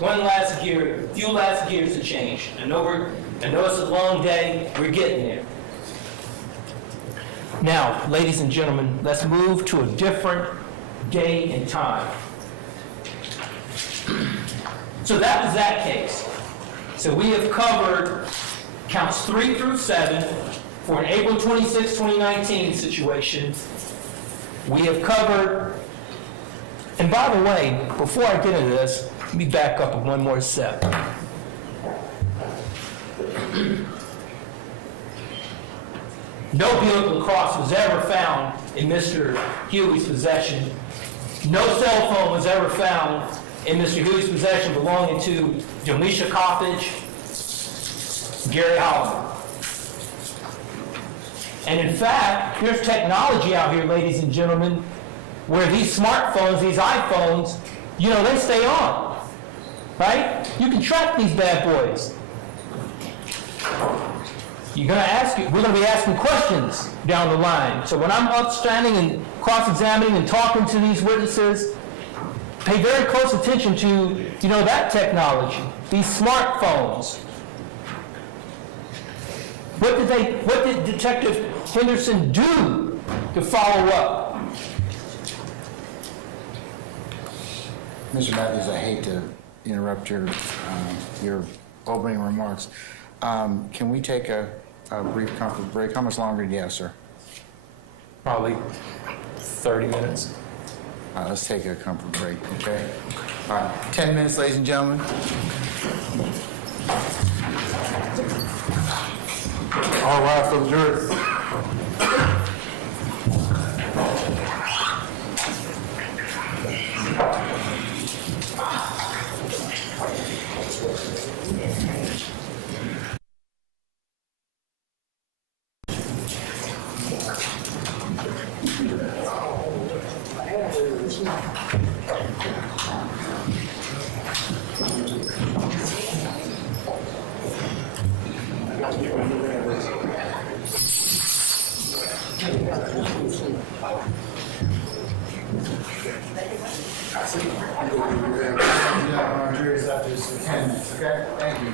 One last gear, a few last gears to change. I know it's a long day, we're getting there. Now, ladies and gentlemen, let's move to a different day and time. So that was that case. So we have covered counts 3 through 7 for an April 26, 2019 situation. We have covered, and by the way, before I get into this, let me back up one more step. No vehicle cross was ever found in Mr. Huey's possession. No cell phone was ever found in Mr. Huey's possession belonging to Demisha Coppage, Gary Holliman. And in fact, there's technology out here, ladies and gentlemen, where these smartphones, these iPhones, they stay on, right? You can track these bad boys. We're going to be asking questions down the line. So when I'm upstanding and cross-examining and talking to these witnesses, pay very close attention to, that technology, these smartphones. What did Detective Henderson do to follow up? Mr. Matthews, I hate to interrupt your opening remarks. Can we take a brief comfort break? How much longer do you have, sir? Probably 30 minutes. Let's take a comfort break, okay? All right, 10 minutes, ladies and gentlemen. All right, for the jury. Our jury's up to 10 minutes, okay? Thank you.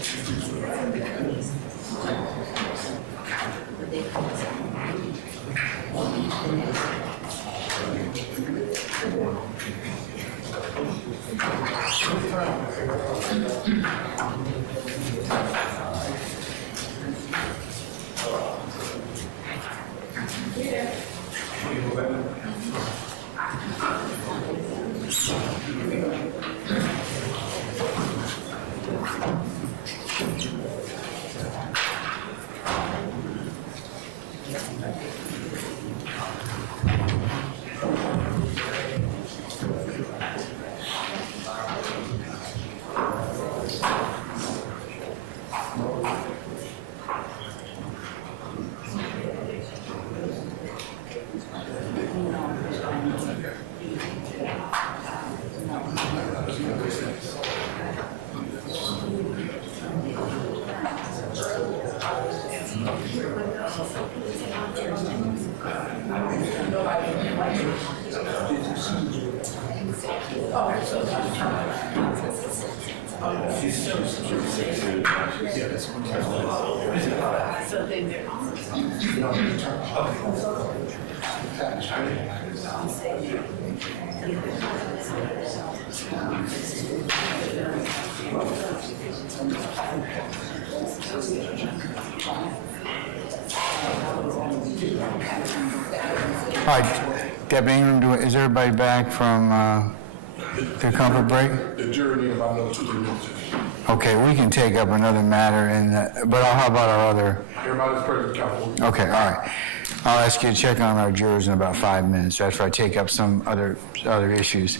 All right, Deputy Ingram, is everybody back from their comfort break? The jury need about another 2 to 3 minutes. Okay, we can take up another matter, but how about our other? Everybody's present, counsel. Okay, all right. I'll ask you to check on our jurors in about 5 minutes after I take up some other issues.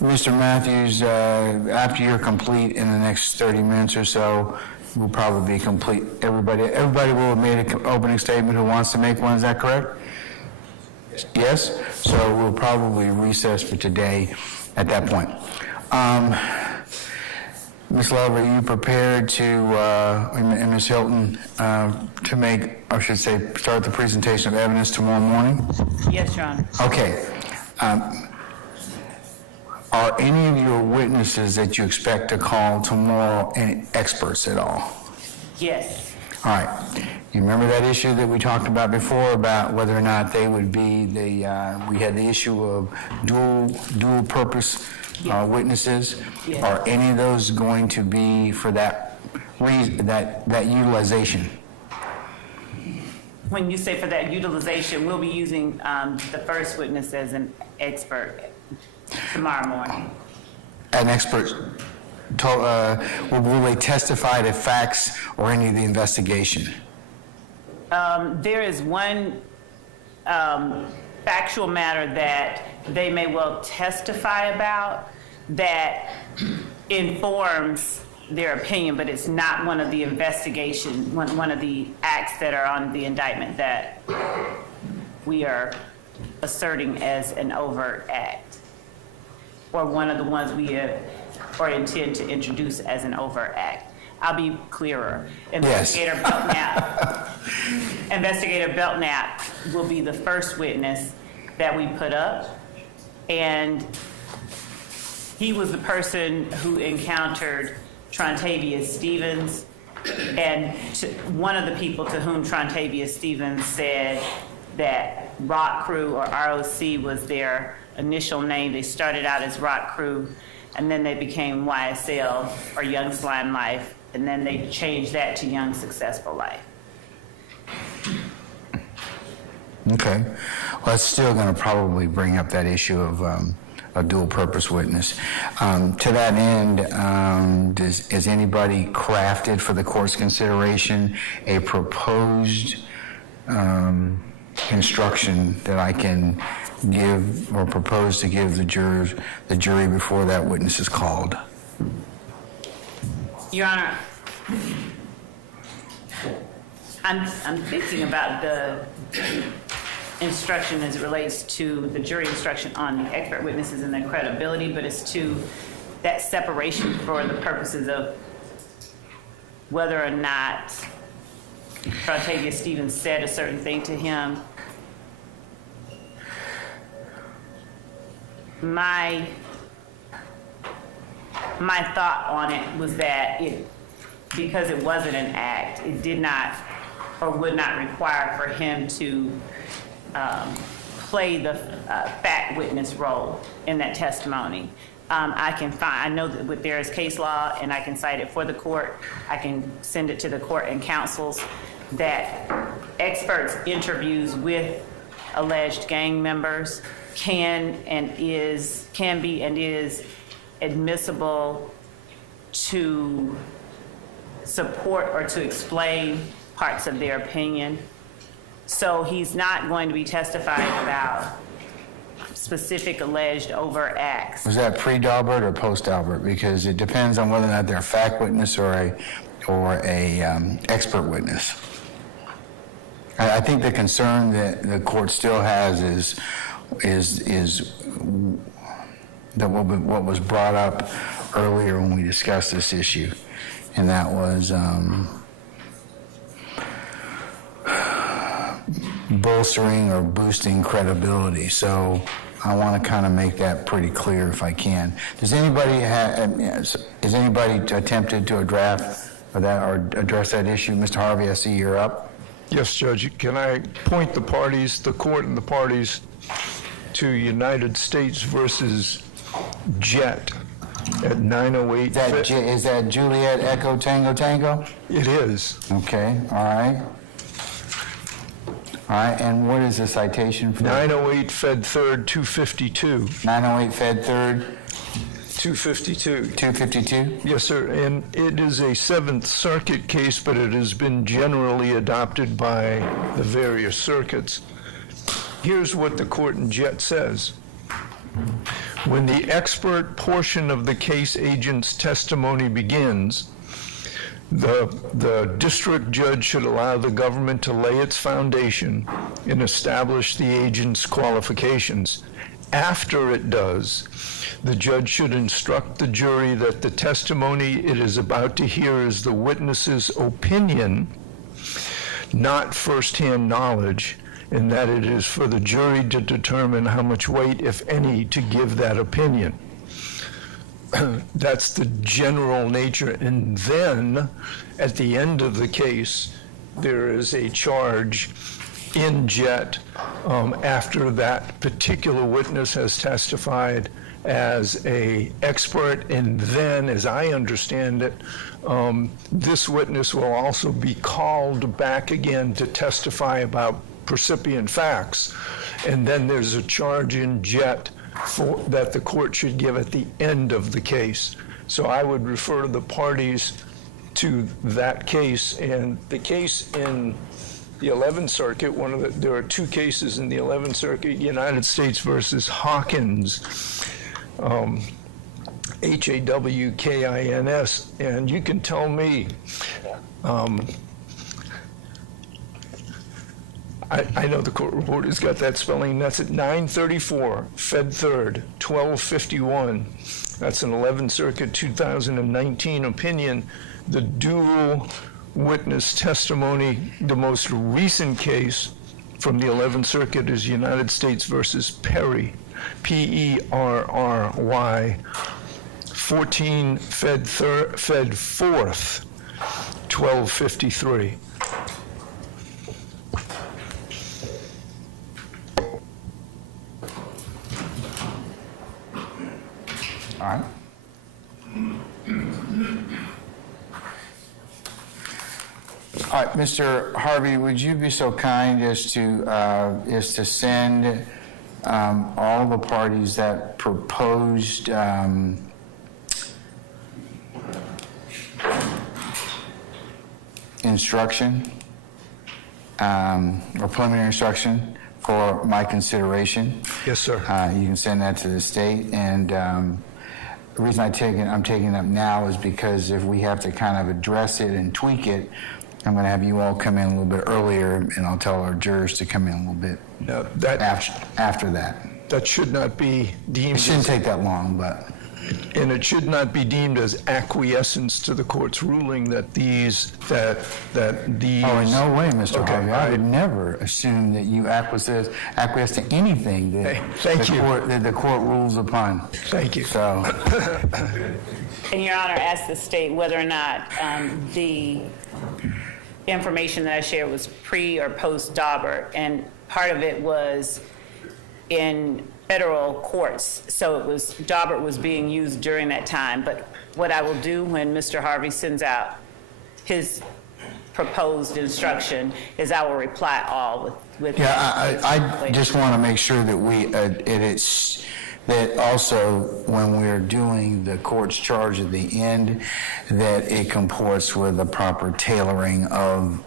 Mr. Matthews, after you're complete in the next 30 minutes or so, we'll probably be complete. Everybody will have made an opening statement who wants to make one, is that correct? Yes? So we'll probably recess for today at that point. Ms. Love, are you prepared to, and Ms. Hilton, to make, or should say, start the presentation of evidence tomorrow morning? Yes, Your Honor. Okay. Are any of your witnesses that you expect to call tomorrow any experts at all? Yes. All right. You remember that issue that we talked about before about whether or not they would be we had the issue of dual purpose witnesses? Yes. Are any of those going to be for that reason, that utilization? When you say for that utilization, we'll be using the first witness as an expert tomorrow morning. An expert, will they testify to facts or any of the investigation? There is one factual matter that they may well testify about that informs their opinion, but it's not one of the investigation, one of the acts that are on the indictment that we are asserting as an overt act, or one of the ones we have or intend to introduce as an overt act. I'll be clearer. Investigator Belknap will be the first witness that we put up, and he was the person who encountered Trontavia Stevens, and one of the people to whom Trontavia Stevens said that Rock Crew or ROC was their initial name. They started out as Rock Crew, and then they became YSL or Young Slime Life, and then they changed that to Young Successful Life. Okay. Well, that's still going to probably bring up that issue of a dual-purpose witness. To that end, has anybody crafted for the court's consideration a proposed instruction that I can give or propose to give the jury before that witness is called? Your Honor, I'm thinking about the instruction as it relates to the jury instruction on the expert witnesses and their credibility, but it's to that separation for the purposes of whether or not Trontavia Stevens said a certain thing to him. My my thought on it was that because it wasn't an act, it did not or would not require for him to play the fact witness role in that testimony. I know that there is case law, and I can cite it for the court. I can send it to the court and counsels that experts' interviews with alleged gang members can be and is admissible to support or to explain parts of their opinion. So he's not going to be testifying about specific alleged overt acts. Was that pre-Daubert or post-Daubert? Because it depends on whether or not they're a fact witness or a expert witness. I think the concern that the court still has is that what was brought up earlier when we discussed this issue, and that was bolstering or boosting credibility. So I want to kind of make that pretty clear if I can. Has anybody attempted to address that issue? Mr. Harvey, I see you're up. Yes, Judge. Can I point the court and the parties, to United States versus Jet at 908? Is that Juliet Echo Tango Tango? It is. Okay, all right. All right, and what is the citation for? 908 Fed 3rd 252. 908 Fed 3rd 252. 252? Yes, sir. And it is a Seventh Circuit case, but it has been generally adopted by the various circuits. Here's what the court in Jet says. When the expert portion of the case agent's testimony begins, the district judge should allow the government to lay its foundation and establish the agent's qualifications. After it does, the judge should instruct the jury that the testimony it is about to hear is the witness's opinion, not firsthand knowledge, and that it is for the jury to determine how much weight, if any, to give that opinion. That's the general nature. And then, at the end of the case, there is a charge in Jet after that particular witness has testified as an expert, and then, as I understand it, this witness will also be called back again to testify about percipient facts. And then there's a charge in Jet that the court should give at the end of the case. So I would refer the parties to that case. And the case in the 11th Circuit, there are two cases in the 11th Circuit, United States versus Hawkins, Hawkins, and you can tell me, I know the court report has got that spelling. That's at 934 Fed 3rd 1251. That's an 11th Circuit 2019 opinion. The dual witness testimony, the most recent case from the 11th Circuit is United States versus Perry, Perry, 14 Fed 4th 1253. All right. All right, Mr. Harvey, would you be so kind as to send all the parties that proposed instruction or preliminary instruction for my consideration? Yes, sir. You can send that to the state, and the reason I'm taking it up now is because if we have to kind of address it and tweak it, I'm going to have you all come in a little bit earlier, and I'll tell our jurors to come in a little bit after that. That should not be deemed. It shouldn't take that long, but And it should not be deemed as acquiescence to the court's ruling that these. Oh, in no way, Mr. Okay, Harvey. I would never assume that you acquiesce to anything that Thank you. the court rules upon. Thank you. So, And Your Honor, asked the state whether or not the information that I shared was pre or post Daubert, and part of it was in federal courts, so it was, Daubert was being used during that time. But what I will do when Mr. Harvey sends out his proposed instruction is I will reply all with. yeah, I just want to make sure that it's that also when we're doing the court's charge at the end, that it comports with the proper tailoring of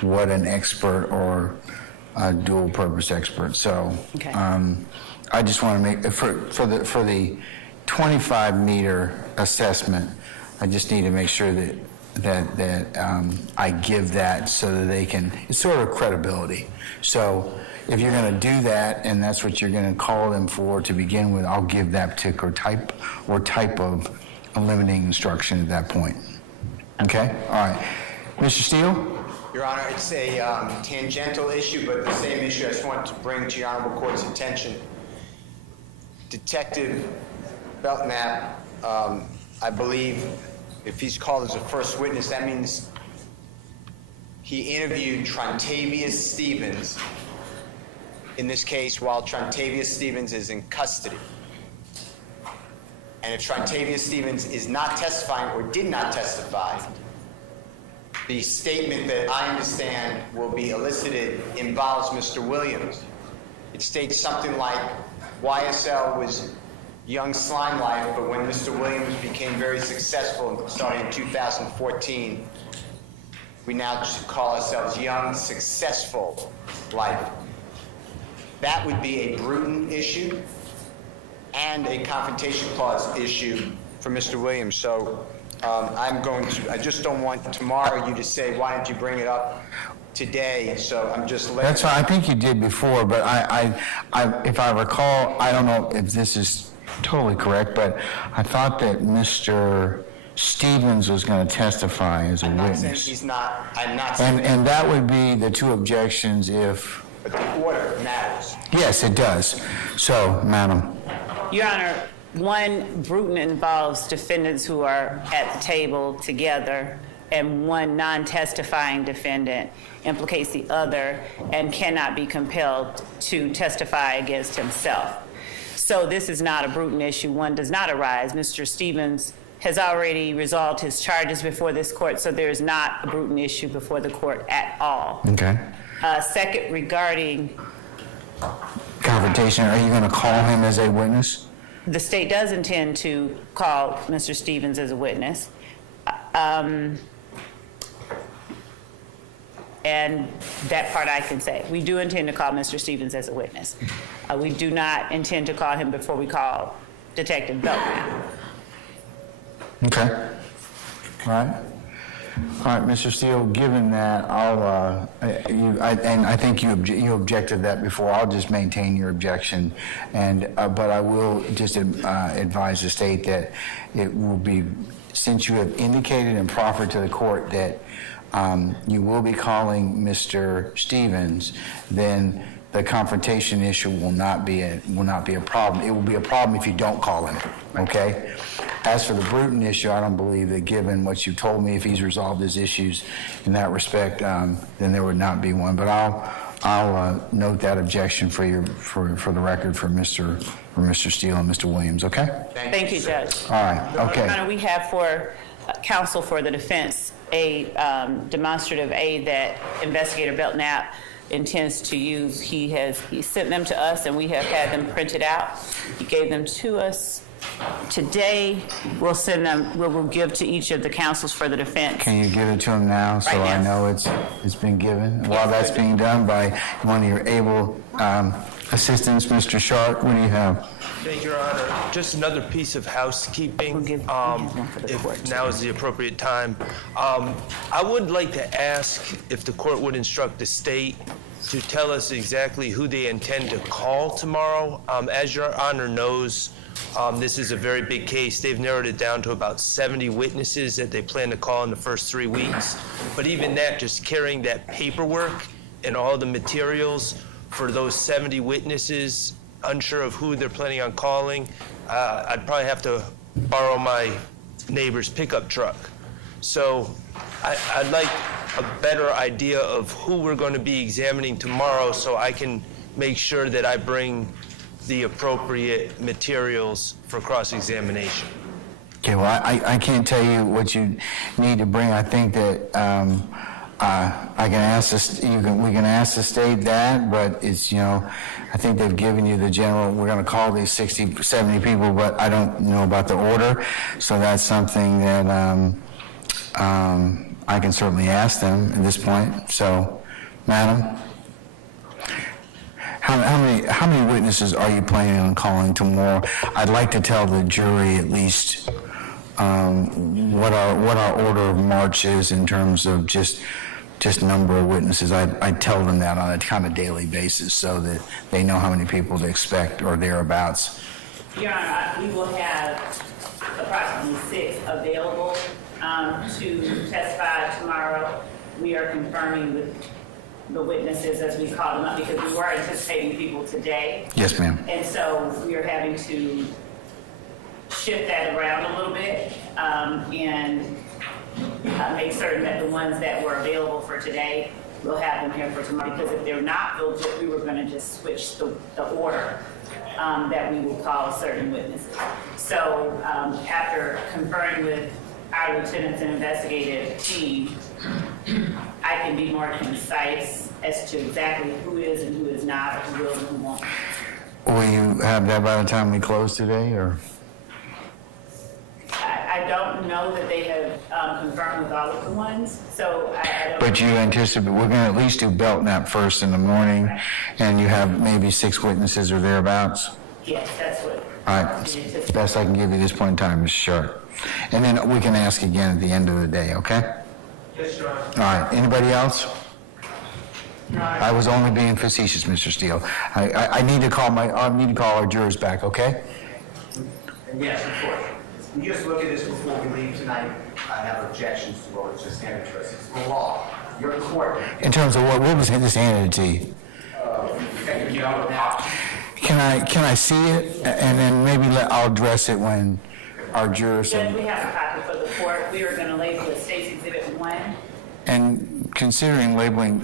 what an expert or a dual purpose expert. So, Okay. I just want to make for the 25 meter assessment, I just need to make sure that I give that so that they can, it's sort of credibility. So if you're going to do that and that's what you're going to call them for to begin with, I'll give that particular type of limiting instruction at that point. Okay? All right. Mr. Steele? Your Honor, it's a tangential issue, but the same issue I just want to bring to your honorable court's attention. Detective Belknap, I believe, if he's called as a first witness, that means he interviewed Trontavious Stevens, in this case, while Trontavious Stevens is in custody. And if Trontavious Stevens is not testifying or did not testify, the statement that I understand will be elicited involves Mr. Williams. It states something like, YSL was young slime life, but when Mr. Williams became very successful, starting in 2014, we now call ourselves young, successful life. That would be a Bruton issue and a confrontation clause issue for Mr. Williams. So I just don't want tomorrow you to say, why didn't you bring it up today? So I'm just letting. That's fine. I think you did before, but if I recall, I don't know if this is totally correct, but I thought that Mr. Stevens was going to testify as a I'm not saying witness. he's not. I'm not saying. And that would be the two objections if. But the order matters. Yes, it does. So, Madam. Your Honor, one, Bruton involves defendants who are at the table together, and one non-testifying defendant implicates the other and cannot be compelled to testify against himself. So this is not a Bruton issue. One does not arise. Mr. Stevens has already resolved his charges before this court, so there is not a Bruton issue before the court at all. Okay. Second, regarding Confrontation, are you going to call him as a witness? the state does intend to call Mr. Stevens as a witness. And that part I can say. We do intend to call Mr. Stevens as a witness. We do not intend to call him before we call Detective Belknap. Okay. All right. All right, Mr. Steele, given that, I think you objected to that before. I'll just maintain your objection, but I will just advise the state that it will be, since you have indicated and proffered to the court that you will be calling Mr. Stevens, then the confrontation issue will not be a problem. It will be a problem if you don't call him. Okay. As for the Bruton issue, I don't believe that, given what you told me, if he's resolved his issues in that respect, then there would not be one. But I'll note that objection for the record for Mr. Steele and Mr. Williams. Okay. Thank you, Judge. All right. Okay. Your Honor, we have for counsel for the defense a demonstrative aid that Investigator Belknap intends to use. He sent them to us, and we have had them printed out. He gave them to us today. We'll send them. We'll give to each of the counsels for the defense. Can you give it to him now so Right now. I know it's been given? While that's being done by one of your able assistants, Mr. Sharp, what do you have? Thank you, Your Honor. Just another piece of housekeeping, if now is the appropriate time. I would like to ask if the court would instruct the state to tell us exactly who they intend to call tomorrow. As Your Honor knows, This is a very big case. They've narrowed it down to about 70 witnesses that they plan to call in the first 3 weeks. But even that, just carrying that paperwork and all the materials for those 70 witnesses, unsure of who they're planning on calling, I'd probably have to borrow my neighbor's pickup truck. So I'd like a better idea of who we're going to be examining tomorrow so I can make sure that I bring the appropriate materials for cross-examination. Okay, well, I can't tell you what you need to bring. I think that I can ask this, we can ask the state that, but it's, I think they've given you the general, we're going to call these 60, 70 people, but I don't know about the order. So that's something that I can certainly ask them at this point. So, Madam, how many witnesses are you planning on calling tomorrow? I'd like to tell the jury at least what our order of march is in terms of just number of witnesses. I tell them that on a kind of daily basis so that they know how many people to expect or thereabouts. Your Honor, we will have approximately 6 available to testify tomorrow. We are confirming with the witnesses as we call them up because we were anticipating people today. Yes, ma'am. And so we are having to shift that around a little bit and make certain that the ones that were available for today, we'll have them here for tomorrow. Because if they're not, we were going to just switch the order that we will call certain witnesses. So after conferring with our lieutenants and investigative team, I can be more concise as to exactly who is and who is not, or who will and who won't. Will you have that by the time we close today, or? I don't know that they have confirmed with all of the ones, so I don't. But you anticipate, we're going to at least do Belknap first in the morning, Right. and you have maybe 6 witnesses or thereabouts? Yes, that's what. All right, best I can give you at this point in time, Mr. Sharp. And then we can ask again at the end of the day, okay? Yes, Your Honor. All right, anybody else? I was only being facetious, Mr. Steele. I need to call our jurors back, okay? And yes, of course. We just look at this before we leave tonight. I have objections to what was just handed to us. It's the law. Your court. In terms of what was just handed to you? Can I see it? And then maybe I'll address it when our jurors Judge, we have a copy for the court. We are going to label it State's Exhibit 1. And considering labeling,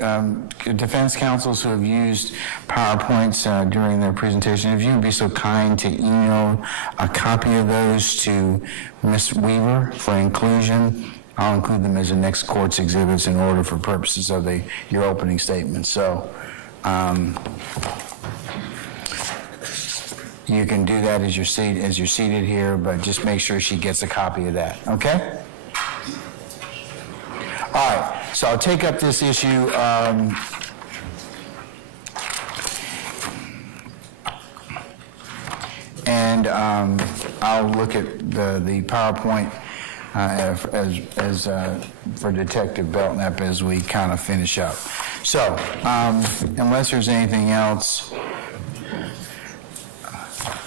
defense counsels who have used PowerPoints during their presentation, if you would be so kind to email a copy of those to Ms. Weaver for inclusion, I'll include them as the next court's exhibits in order for purposes of your opening statement. So you can do that as you're seated here, but just make sure she gets a copy of that, okay? All right, so I'll take up this issue. And I'll look at the PowerPoint as for Detective Belknap as we kind of finish up. So, unless there's anything else.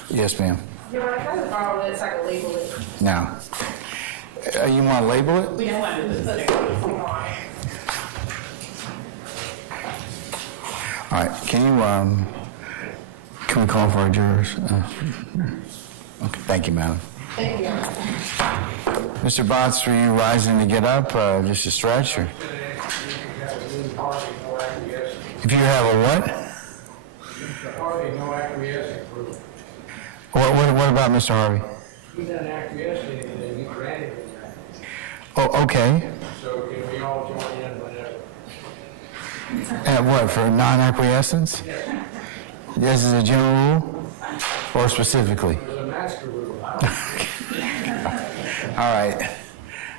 Yes, ma'am. Your Honor, can I borrow it so I can label it? Now, you want to label it? We don't want to put it. All right, can we call for our jurors? Okay, thank you, madam. Thank you, Your Honor. Mr. Botts, were you rising to get up, just a stretch, or? If you have a what? Mr. Harvey, no acquiescing proof. What about Mr. Harvey? He doesn't acquiesce to anything, he granted it. Oh, okay. So can we all join in whenever? At what, for non-acquiescence? This is a general rule, or specifically? There's a master rule. All right.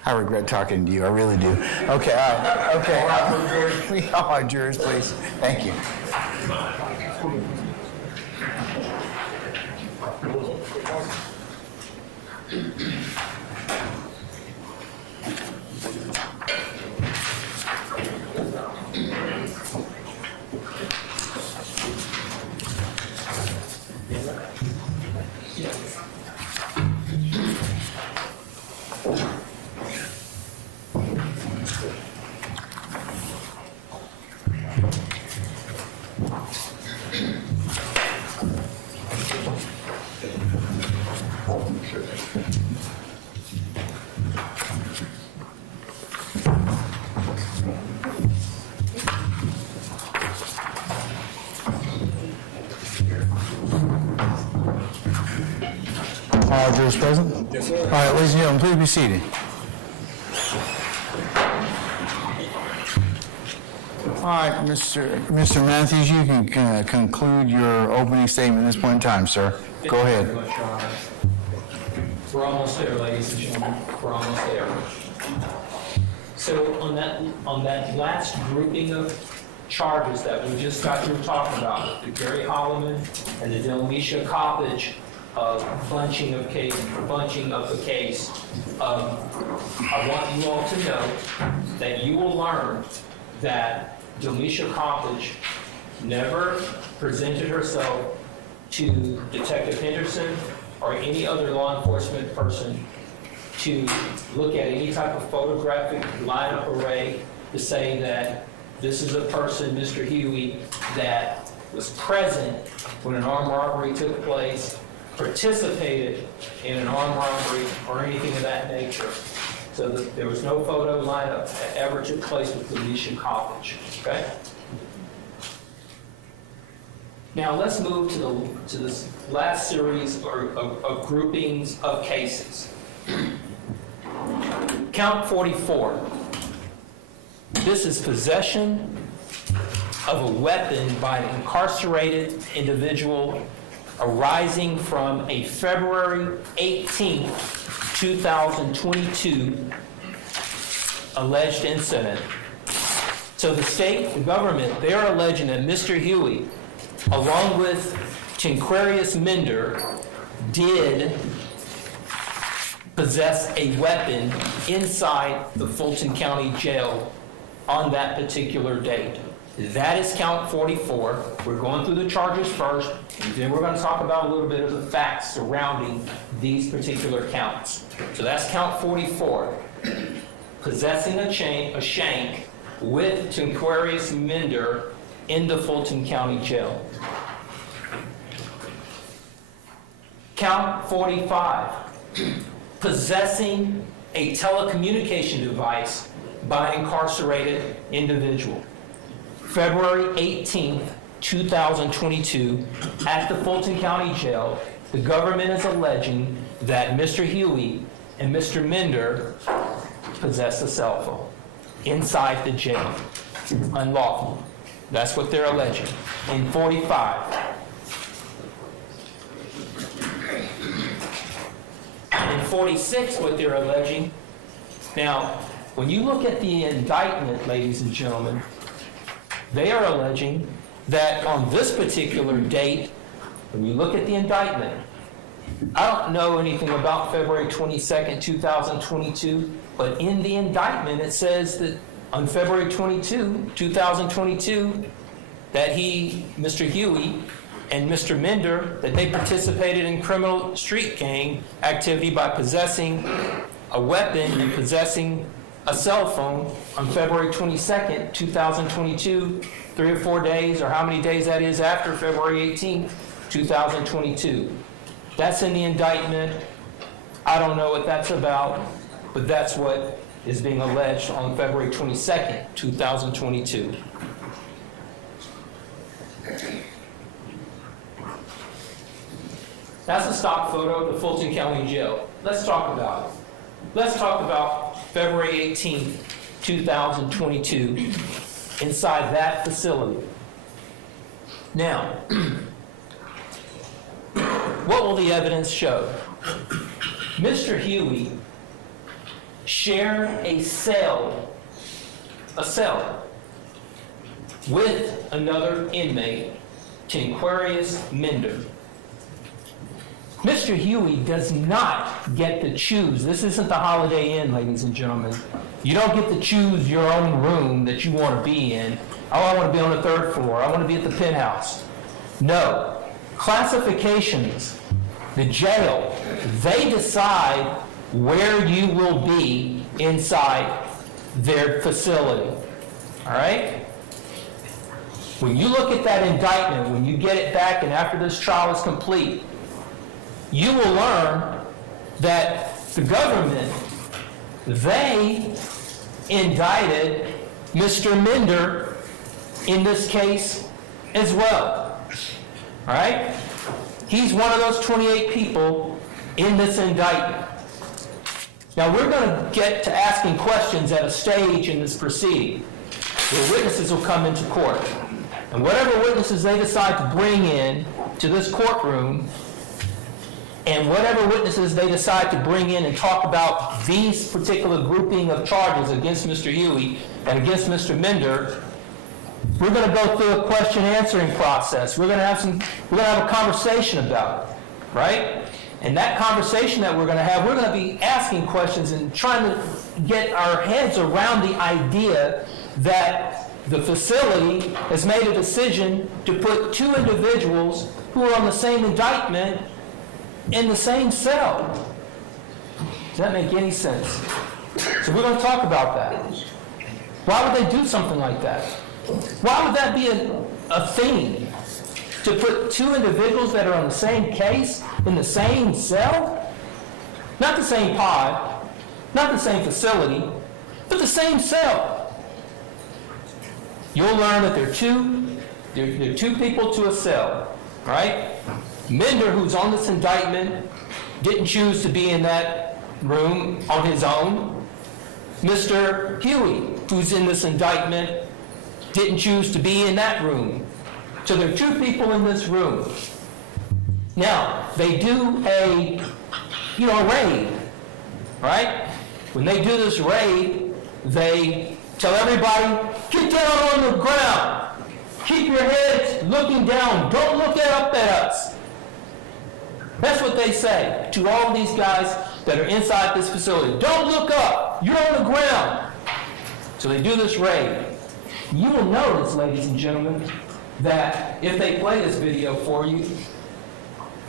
I regret talking to you, I really do. Okay, all right, okay. We call our jurors, please. Thank you. All those present? Yes, sir. All right, ladies and gentlemen, please be seated. All right, Mr. Matthews, you can conclude your opening statement at this point in time, sir. Go ahead. Thank you very much, Your Honor. We're almost there, ladies and gentlemen. We're almost there. So on that last grouping of charges that we just got through talking about, the Gary Holloman and the Delmisha Coppage bunching of the case, I want you all to know that you will learn that Delmisha Coppage never presented herself to Detective Henderson or any other law enforcement person to look at any type of photographic lineup array to say that this is a person, Mr. Huey, that was present when an armed robbery took place, participated in an armed robbery, or anything of that nature. So that there was no photo lineup that ever took place with Delmisha Coppage, okay? Now let's move to this last series of groupings of cases. Count 44. This is possession of a weapon by an incarcerated individual arising from a February 18, 2022 alleged incident. So the government, they are alleging that Mr. Huey, along with Tinquarius Minder, did possess a weapon inside the Fulton County Jail on that particular date. That is count 44. We're going through the charges first, and then we're going to talk about a little bit of the facts surrounding these particular counts. So that's count 44. Possessing a shank with Tinquarius Minder in the Fulton County Jail. Count 45. Possessing a telecommunication device by an incarcerated individual. February 18th, 2022, at the Fulton County Jail, the government is alleging that Mr. Huey and Mr. Minder possessed a cell phone inside the jail. Unlawful. That's what they're alleging. In 45. And in 46, what they're alleging. Now, when you look at the indictment, ladies and gentlemen, they are alleging that on this particular date, when you look at the indictment, I don't know anything about February 22nd, 2022, but in the indictment it says that on February 22, 2022, that Mr. Huey, and Mr. Minder, that they participated in criminal street gang activity by possessing a weapon and possessing a cell phone on February 22nd, 2022, 3 or 4 days, or how many days that is after February 18th, 2022. That's in the indictment. I don't know what that's about, but that's what is being alleged on February 22nd, 2022. That's a stock photo of the Fulton County Jail. Let's talk about it. Let's talk about February 18th, 2022, inside that facility. Now, what will the evidence show? Mr. Huey shared a cell with another inmate, Tinquarius Minder. Mr. Huey does not get to choose. This isn't the Holiday Inn, ladies and gentlemen. You don't get to choose your own room that you want to be in. Oh, I want to be on the 3rd floor. I want to be at the penthouse. No. Classifications, the jail, they decide where you will be inside their facility. All right? When you look at that indictment, when you get it back and after this trial is complete, you will learn that the government, they indicted Mr. Minder in this case as well. All right? He's one of those 28 people in this indictment. Now, we're going to get to asking questions at a stage in this proceeding where witnesses will come into court. And whatever witnesses they decide to bring in to this courtroom, and whatever witnesses they decide to bring in and talk about these particular grouping of charges against Mr. Huey and against Mr. Minder, we're going to go through a question-answering process. We're going to have a conversation about it, right? And that conversation that we're going to have, we're going to be asking questions and trying to get our heads around the idea that the facility has made a decision to put two individuals who are on the same indictment in the same cell. Does that make any sense? So we're going to talk about that. Why would they do something like that? Why would that be a thing? To put two individuals that are on the same case in the same cell? Not the same pod, not the same facility, but the same cell. You'll learn that there are two people to a cell, right? Minder, who's on this indictment, didn't choose to be in that room on his own. Mr. Huey, who's in this indictment, didn't choose to be in that room. So there are two people in this room. Now, they do a raid, right? When they do this raid, they tell everybody, get down on the ground. Keep your heads looking down. Don't look up at us. That's what they say to all these guys that are inside this facility. Don't look up. You're on the ground. So they do this raid. You will notice, ladies and gentlemen, that if they play this video for you,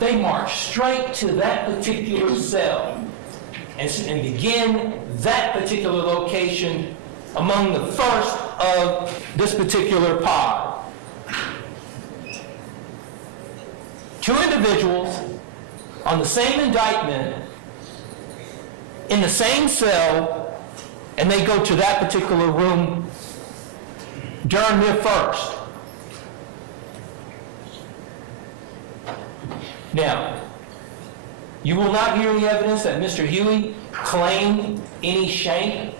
they march straight to that particular cell and begin that particular location among the first of this particular pod. Two individuals on the same indictment in the same cell, and they go to that particular room during their first. Now, you will not hear any evidence that Mr. Huey claimed any shank.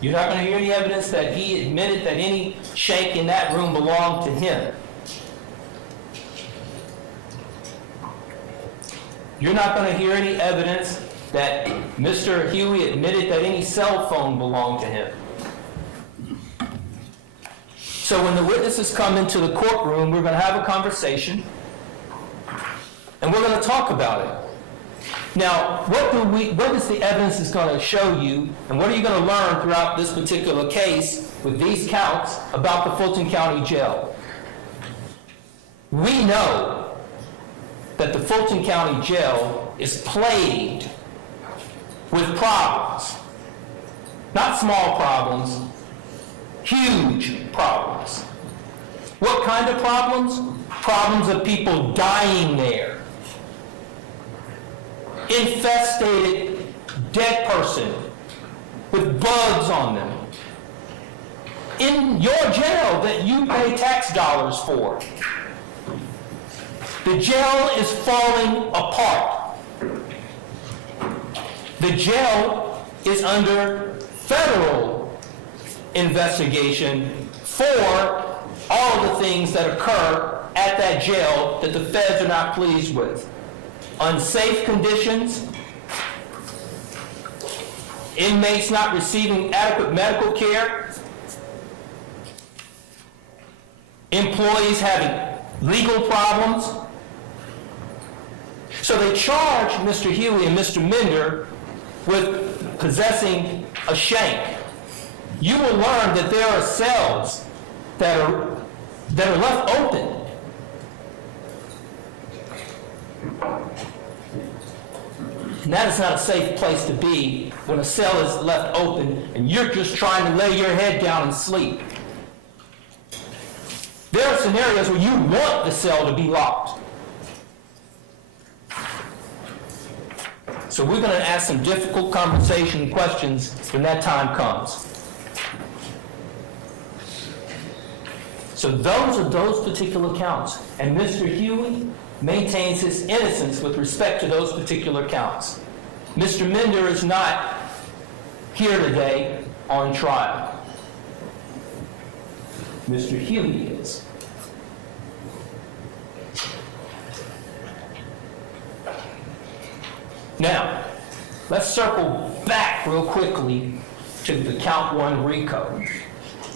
You're not going to hear any evidence that he admitted that any shank in that room belonged to him. You're not going to hear any evidence that Mr. Huey admitted that any cell phone belonged to him. So when the witnesses come into the courtroom, we're going to have a conversation, and we're going to talk about it. Now, what is the evidence is going to show you, and what are you going to learn throughout this particular case with these counts about the Fulton County Jail? We know that the Fulton County Jail is plagued with problems. Not small problems, huge problems. What kind of problems? Problems of people dying there. Infested dead person with bugs on them. In your jail that you pay tax dollars for. The jail is falling apart. The jail is under federal investigation for all of the things that occur at that jail that the feds are not pleased with. Unsafe conditions, inmates not receiving adequate medical care, employees having legal problems. So they charge Mr. Huey and Mr. Minder with possessing a shank. You will learn that there are cells that are left open. And that is not a safe place to be when a cell is left open and you're just trying to lay your head down and sleep. There are scenarios where you want the cell to be locked. So we're going to ask some difficult conversation questions when that time comes. So those are those particular counts. And Mr. Huey maintains his innocence with respect to those particular counts. Mr. Minder is not here today on trial. Mr. Huey is. Now, let's circle back real quickly to the count 1 RICO.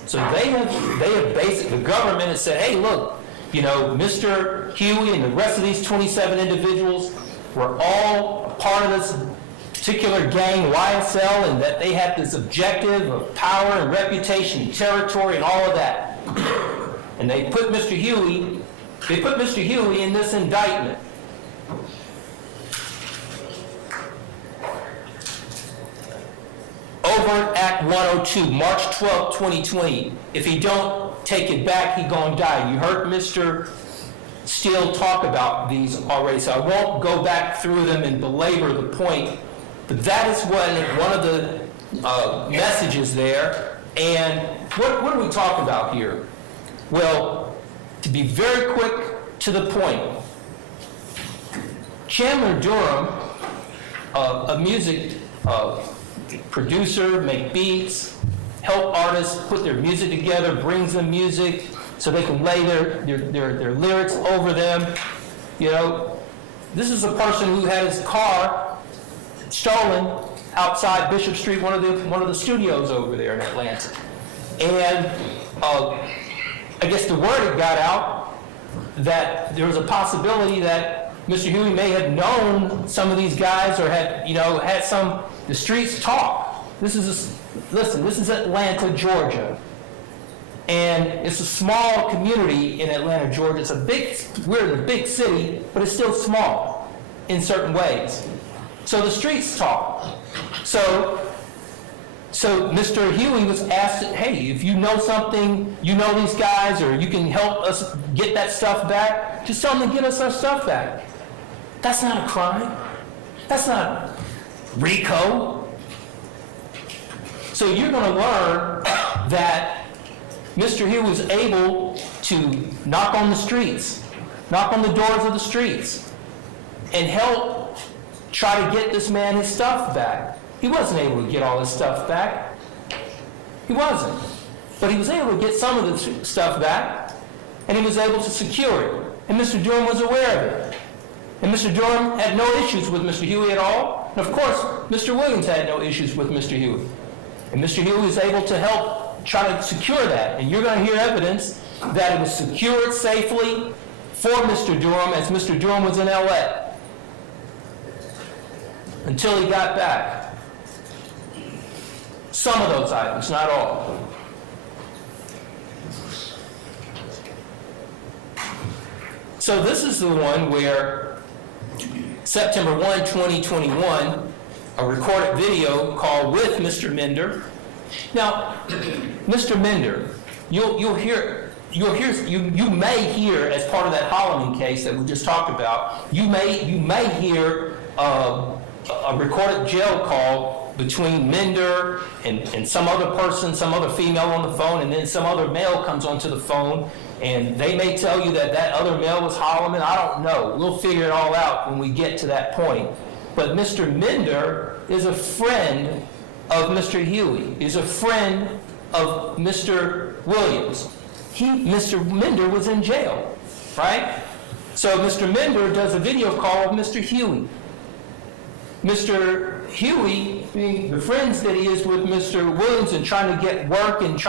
So they have basically, the government has said, hey, look, you know, Mr. Huey and the rest of these 27 individuals were all part of this particular gang, YSL, and that they had this objective of power and reputation and territory and all of that. And they put Mr. Huey in this indictment. Over at 102, March 12, 2020. If he don't take it back, he gonna die. You heard Mr. Steele talk about these already, so I won't go back through them and belabor the point. But that is one of the messages there. And what are we talking about here? Well, to be very quick to the point, Chandler Durham, a music producer, make beats, help artists put their music together, brings them music so they can lay their lyrics over them. You know, this is a person who had his car stolen outside Bishop Street, one of the studios over there in Atlanta. And I guess the word had got out that there was a possibility that Mr. Huey may have known some of these guys or had the streets talk. This is Atlanta, Georgia. And it's a small community in Atlanta, Georgia. We're in a big city, but it's still small in certain ways. So the streets talk. So Mr. Huey was asked, hey, if you know something, you know these guys, or you can help us get that stuff back, just tell them to get us our stuff back. That's not a crime. That's not RICO. So you're going to learn that Mr. Huey was able to knock on the streets, knock on the doors of the streets, and help try to get this man his stuff back. He wasn't able to get all his stuff back. He wasn't. But he was able to get some of the stuff back, and he was able to secure it. And Mr. Durham was aware of it. And Mr. Durham had no issues with Mr. Huey at all. And of course, Mr. Williams had no issues with Mr. Huey. And Mr. Huey was able to help try to secure that. And you're going to hear evidence that it was secured safely for Mr. Durham as Mr. Durham was in LA until he got back. Some of those items, not all. So this is the one where September 1, 2021, a recorded video called With Mr. Minder. Now, Mr. Minder, you may hear as part of that Holloman case that we just talked about, you may hear a recorded jail call between Minder and some other person, some other female on the phone, and then some other male comes onto the phone, and they may tell you that that other male was Holloman. I don't know. We'll figure it all out when we get to that point. But Mr. Minder is a friend of Mr. Huey, is a friend of Mr. Williams. Mr. Minder was in jail, right? So Mr. Minder does a video call of Mr. Huey. Mr. Huey, the friends that he is with Mr. Williams and trying to get work and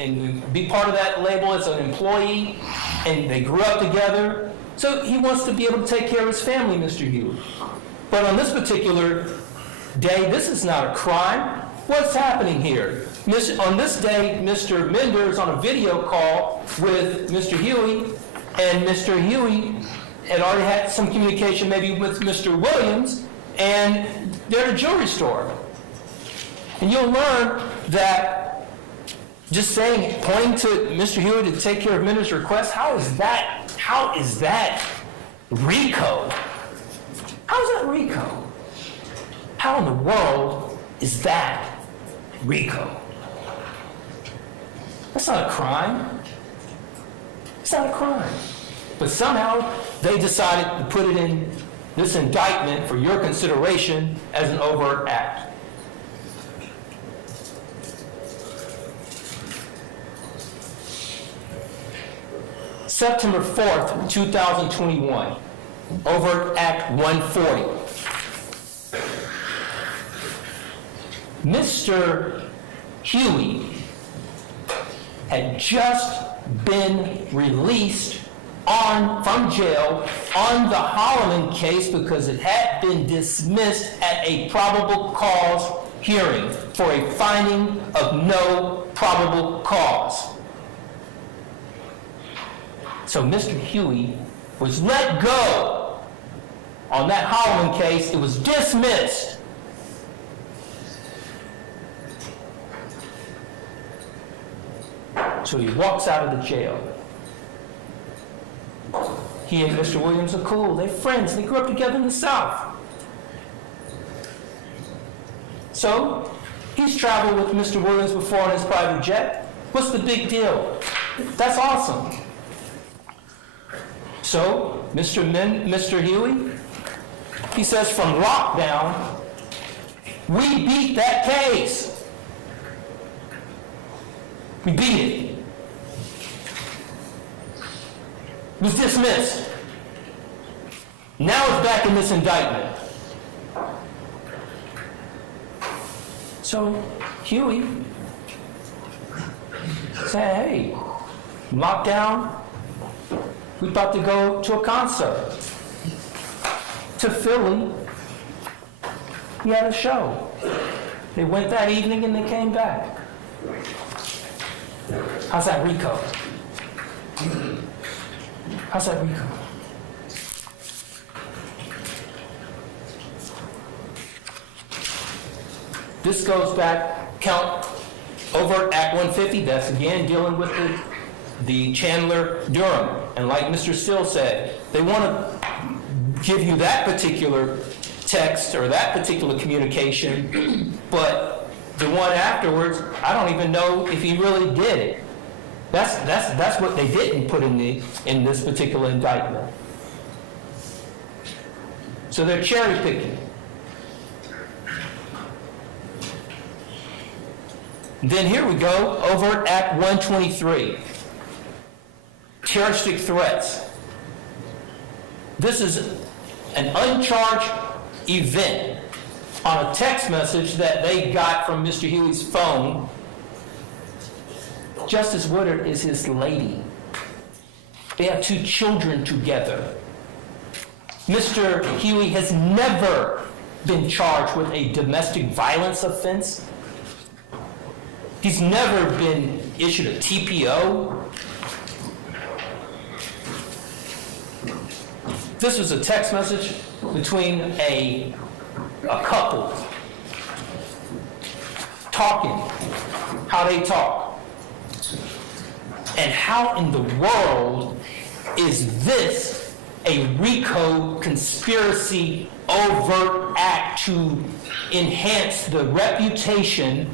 and be part of that label as an employee, and they grew up together. So he wants to be able to take care of his family, Mr. Huey. But on this particular day, this is not a crime. What's happening here? On this day, Mr. Minder is on a video call with Mr. Huey, and Mr. Huey had already had some communication maybe with Mr. Williams, and they're at a jewelry store. And you'll learn that just saying, pointing to Mr. Huey to take care of Minna's request, how is that RICO? How is that RICO? How in the world is that RICO? That's not a crime. It's not a crime. But somehow they decided to put it in this indictment for your consideration as an overt act. September 4th, 2021, overt act 140. Mr. Huey had just been released from jail on the Holloman case because it had been dismissed at a probable cause hearing for a finding of no probable cause. So Mr. Huey was let go on that Holloman case. It was dismissed. So he walks out of the jail. He and Mr. Williams are cool. They're friends. They grew up together in the South. So he's traveled with Mr. Williams before on his private jet. What's the big deal? That's awesome. So Mr. Huey, he says, from lockdown, we beat that case. We beat it. It was dismissed. Now it's back in this indictment. So Huey said, hey, lockdown, we're about to go to a concert. To Philly. He had a show. They went that evening and they came back. How's that RICO? How's that RICO? This goes back, count overt act 150, that's again dealing with the Chandler Durham. And like Mr. Still said, they want to give you that particular text or that particular communication, but the one afterwards, I don't even know if he really did it. That's what they didn't put in this particular indictment. So they're cherry picking. Then here we go, overt act 123. Terroristic threats. This is an uncharged event on a text message that they got from Mr. Huey's phone. Justice Woodard is his lady. They have 2 children together. Mr. Huey has never been charged with a domestic violence offense. He's never been issued a TPO. This was a text message between a couple talking, how they talk. And how in the world is this a RICO conspiracy overt act to enhance the reputation,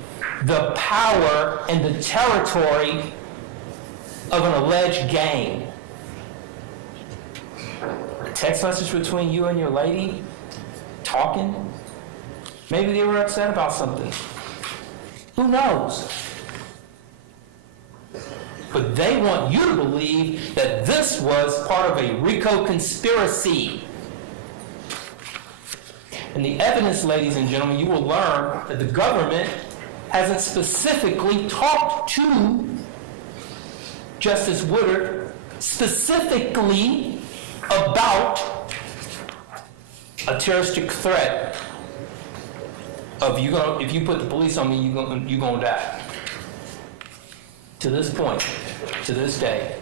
the power, and the territory of an alleged gang? A text message between you and your lady talking? Maybe they were upset about something. Who knows? But they want you to believe that this was part of a RICO conspiracy. And the evidence, ladies and gentlemen, you will learn that the government hasn't specifically talked to Justice Woodard specifically about a terroristic threat of if you put the police on me, you're gonna die. To this point, to this day.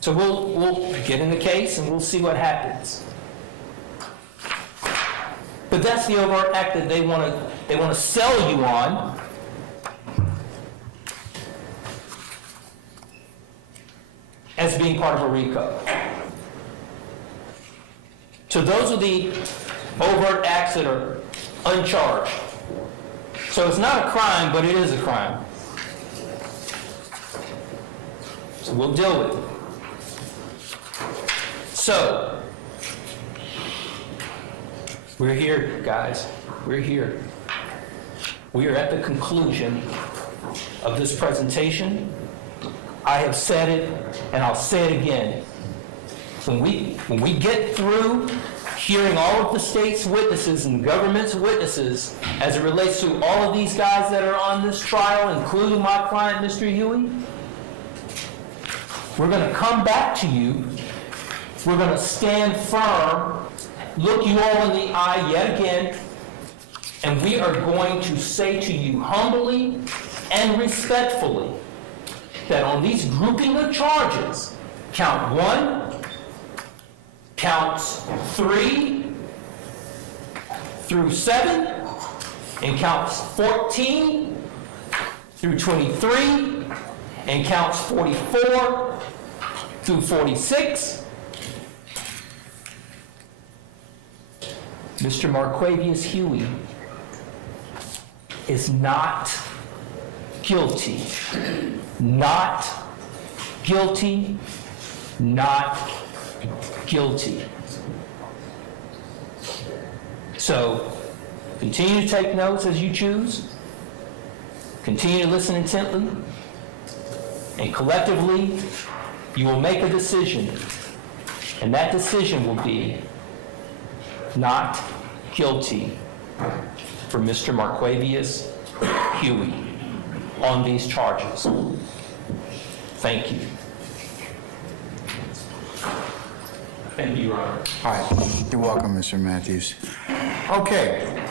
So we'll get in the case and we'll see what happens. But that's the overt act that they want to sell you on. As being part of a RICO. So those are the overt acts that are uncharged. So it's not a crime, but it is a crime. So we'll deal with it. So, we're here, guys. We're here. We are at the conclusion of this presentation. I have said it, and I'll say it again. When we get through hearing all of the state's witnesses and the government's witnesses as it relates to all of these guys that are on this trial, including my client, Mr. Huey, we're going to come back to you. We're going to stand firm, look you all in the eye yet again, and we are going to say to you humbly and respectfully that on these grouping of charges, count 1, counts 3 through 7, and counts 14 through 23, and counts 44 through 46, Mr. Marquavius Huey is not guilty. Not guilty. Not guilty. So, continue to take notes as you choose. Continue to listen intently. And collectively, you will make a decision. And that decision will be not guilty for Mr. Marquavius Huey on these charges. Thank you. Thank you, Your Honor. All right, you're welcome, Mr. Matthews. Okay.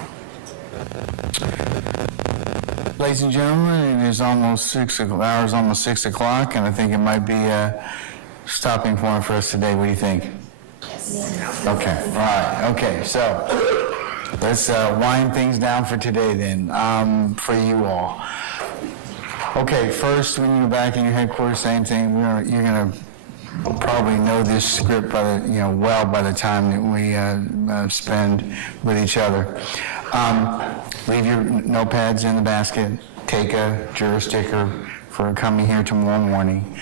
Ladies and gentlemen, it is almost 6 o'clock, and I think it might be a stopping point for us today. What do you think? Okay, all right, okay, so let's wind things down for today then, for you all. Okay, first, when you go back in your headquarters, same thing, you're gonna probably know this script by the, well by the time that we spend with each other. Leave your notepads in the basket, take a juror sticker for coming here tomorrow morning.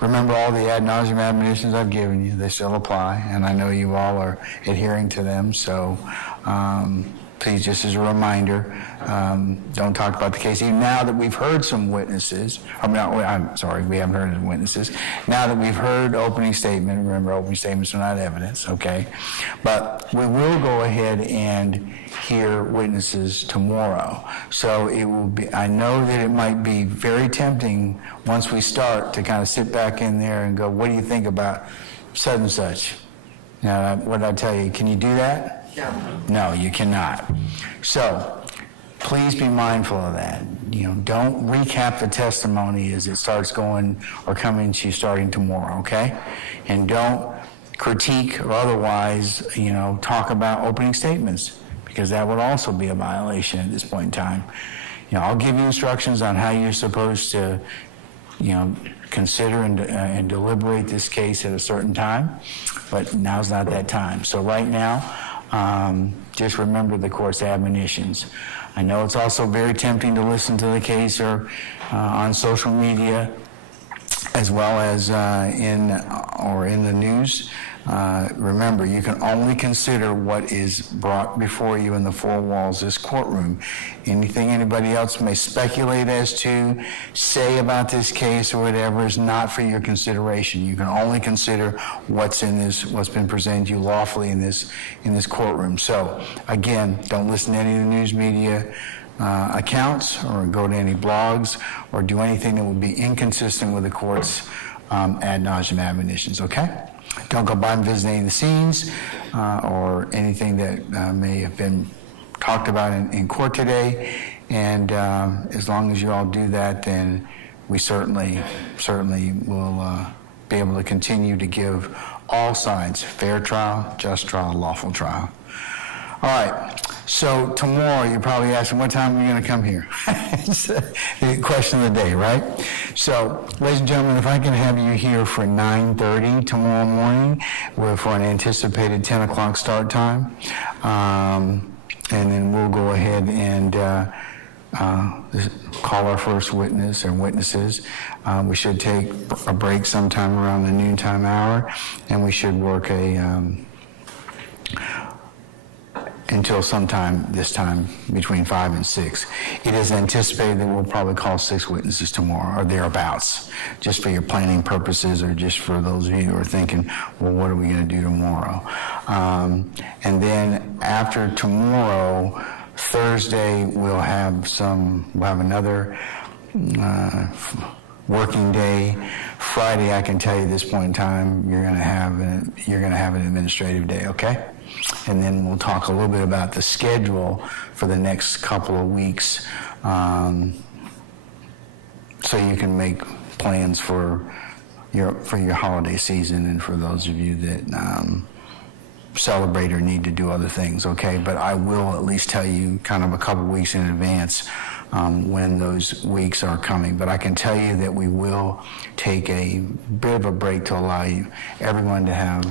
Remember all the ad nauseum admonitions I've given you. They still apply, and I know you all are adhering to them. So please, just as a reminder, don't talk about the case. Even now that we've heard some witnesses, I'm sorry, we haven't heard any witnesses. Now that we've heard opening statement, remember opening statements are not evidence, okay? But we will go ahead and hear witnesses tomorrow. So it will be, I know that it might be very tempting once we start to kind of sit back in there and go, what do you think about such and such? Now, what did I tell you? Can you do that? No, you cannot. So please be mindful of that. Don't recap the testimony as it starts going or coming to you starting tomorrow, okay? And don't critique or otherwise, talk about opening statements, because that would also be a violation at this point in time. I'll give you instructions on how you're supposed to, consider and deliberate this case at a certain time, but now's not that time. So right now, just remember the court's admonitions. I know it's also very tempting to listen to the case or on social media, as well as in the news. Remember, you can only consider what is brought before you in the four walls of this courtroom. Anything anybody else may speculate as to, say about this case or whatever is not for your consideration. You can only consider what's been presented to you lawfully in this courtroom. So again, don't listen to any of the news media accounts or go to any blogs or do anything that would be inconsistent with the court's ad nauseum admonitions, okay? Don't go by and visit any of the scenes or anything that may have been talked about in court today. And as long as you all do that, then we certainly will be able to continue to give all sides fair trial, just trial, lawful trial. All right, so tomorrow you're probably asking, what time are you going to come here? It's the question of the day, right? So, ladies and gentlemen, if I can have you here for 9:30 tomorrow morning for an anticipated 10 o'clock start time, and then we'll go ahead and call our first witness or witnesses. We should take a break sometime around the noontime hour, and we should work until sometime this time between 5 and 6. It is anticipated that we'll probably call 6 witnesses tomorrow or thereabouts, just for your planning purposes or just for those of you who are thinking, well, what are we going to do tomorrow? And then after tomorrow, Thursday, we'll have another working day. Friday, I can tell you at this point in time, you're going to have an administrative day, okay? And then we'll talk a little bit about the schedule for the next couple of weeks, so you can make plans for your holiday season and for those of you that celebrate or need to do other things, okay? But I will at least tell you kind of a couple weeks in advance when those weeks are coming. But I can tell you that we will take a bit of a break to allow everyone to have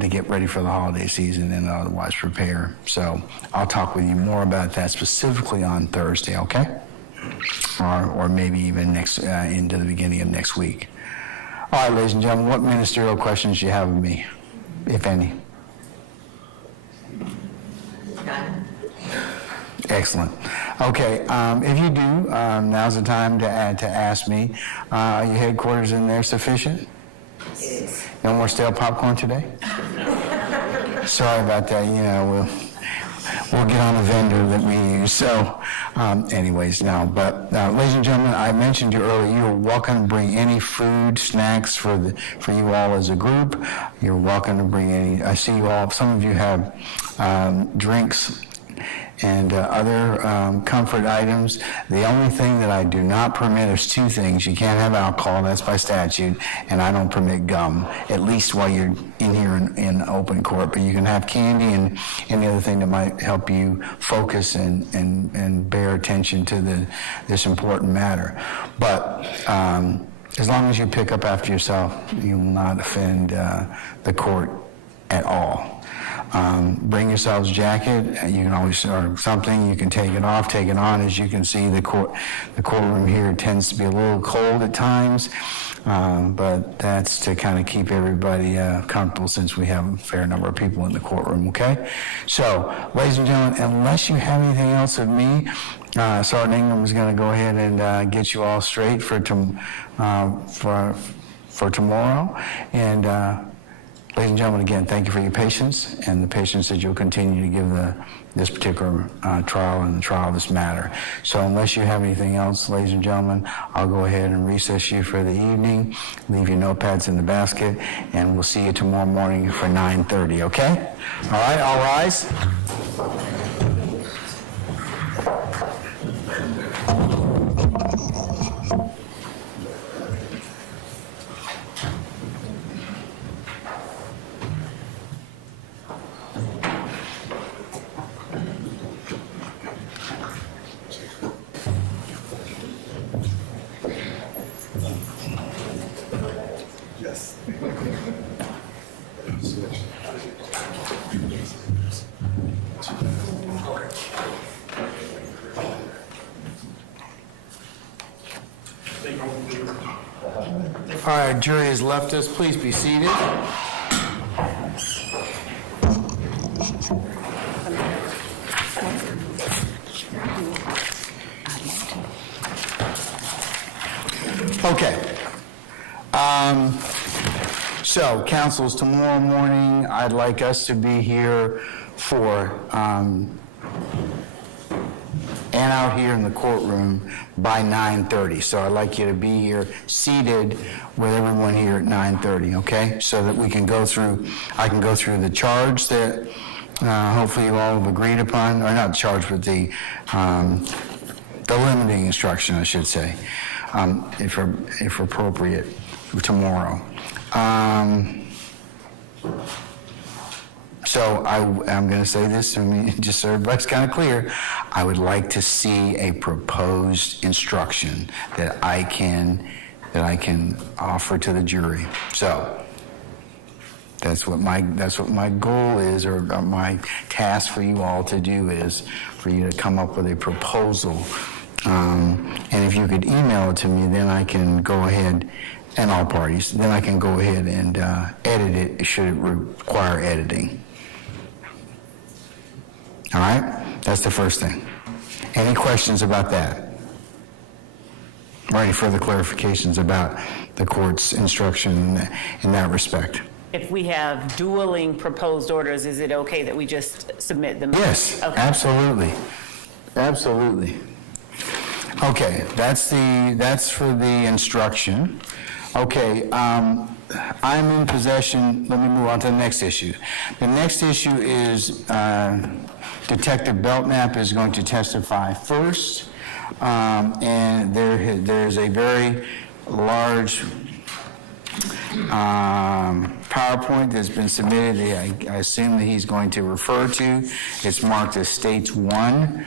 to get ready for the holiday season and otherwise prepare. So I'll talk with you more about that specifically on Thursday, okay? Or maybe even into the beginning of next week. All right, ladies and gentlemen, what ministerial questions do you have of me, if any? Excellent. Okay, if you do, now's the time to ask me. Are your headquarters in there sufficient? Yes. No more stale popcorn today? Sorry about that. We'll get on a vendor that we use. So, anyways, no. But, ladies and gentlemen, I mentioned to you earlier, you're welcome to bring any food, snacks for you all as a group. You're welcome to bring any. I see you all. Some of you have drinks and other comfort items. The only thing that I do not permit is 2 things. You can't have alcohol, that's by statute, and I don't permit gum, at least while you're in here in open court. But you can have candy and any other thing that might help you focus and bear attention to this important matter. But as long as you pick up after yourself, you will not offend the court at all. Bring yourselves a jacket. You can always, or something, you can take it off, take it on. As you can see, the courtroom here tends to be a little cold at times, but that's to kind of keep everybody comfortable since we have a fair number of people in the courtroom, okay? So, ladies and gentlemen, unless you have anything else of me, Sergeant Ingram is going to go ahead and get you all straight for tomorrow. And ladies and gentlemen, again, thank you for your patience and the patience that you'll continue to give this particular trial and the trial of this matter. So unless you have anything else, ladies and gentlemen, I'll go ahead and recess you for the evening, leave your notepads in the basket, and we'll see you tomorrow morning for 9:30, okay? All right, all rise. All right, jury has left us. Please be seated. Okay. So, councils, tomorrow morning, I'd like us to be here for and out here in the courtroom by 9:30. So I'd like you to be here seated with everyone here at 9:30, okay? So that I can go through the charge that hopefully you all have agreed upon, or not the charge, but the limiting instruction, I should say. if appropriate, tomorrow. So I'm going to say this, just so everybody's kind of clear. I would like to see a proposed instruction that I can offer to the jury. So that's what my goal is, or my task for you all to do is for you to come up with a proposal. And if you could email it to me, then I can go ahead, and all parties, then I can go ahead and edit it should it require editing. All right? That's the first thing. Any questions about that? Or any further clarifications about the court's instruction in that respect? If we have dueling proposed orders, is it okay that we just submit them? Yes, Okay. absolutely. Absolutely. Okay, that's for the instruction. Okay, I'm in possession. Let me move on to the next issue. The next issue is Detective Belknap is going to testify first, and there's a very large PowerPoint that's been submitted. I assume that he's going to refer to. It's marked as States 1.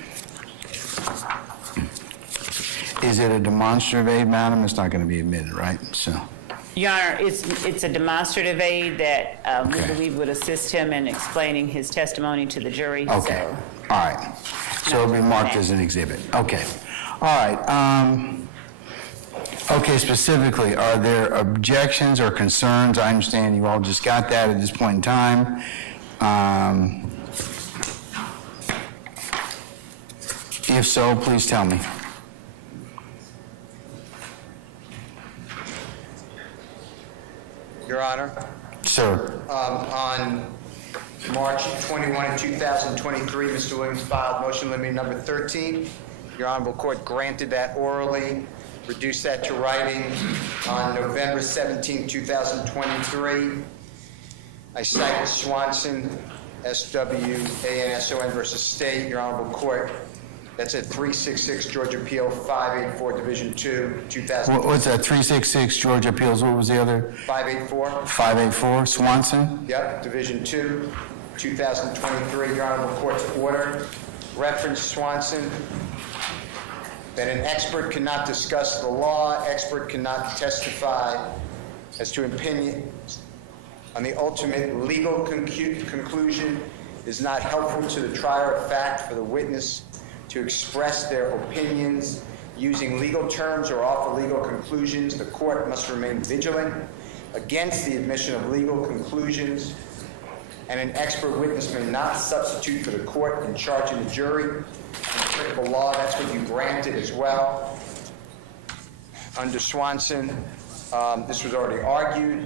Is it a demonstrative aid, madam? It's not going to be admitted, right? So. Your Honor, it's a demonstrative aid that we Okay. believe would assist him in explaining his testimony to the jury. Okay, So, all right. So it'll be marked as an exhibit. Okay, all right. Okay, specifically, are there objections or concerns? I understand you all just got that at this point in time. If so, please tell me. Your Honor, Sir. on March 21, 2023, Mr. Williams filed motion limiting number 13. Your Honorable Court granted that orally, reduced that to writing on November 17, 2023. I cite Swanson, SWANSON versus State, Your Honorable Court. That's at 366 Georgia Appeal 584 Division 2, 2000. What's that, 366 Georgia Appeals? What was the other? 584. 584, Swanson? Yep, Division 2, 2023, Your Honorable Court's order. Reference Swanson, that an expert cannot discuss the law, expert cannot testify as to opinions on the ultimate legal conclusion is not helpful to the trier of fact for the witness to express their opinions using legal terms or offer legal conclusions. The court must remain vigilant against the admission of legal conclusions, and an expert witness may not substitute for the court in charging the jury. In critical law, that's what you granted as well. Under Swanson, this was already argued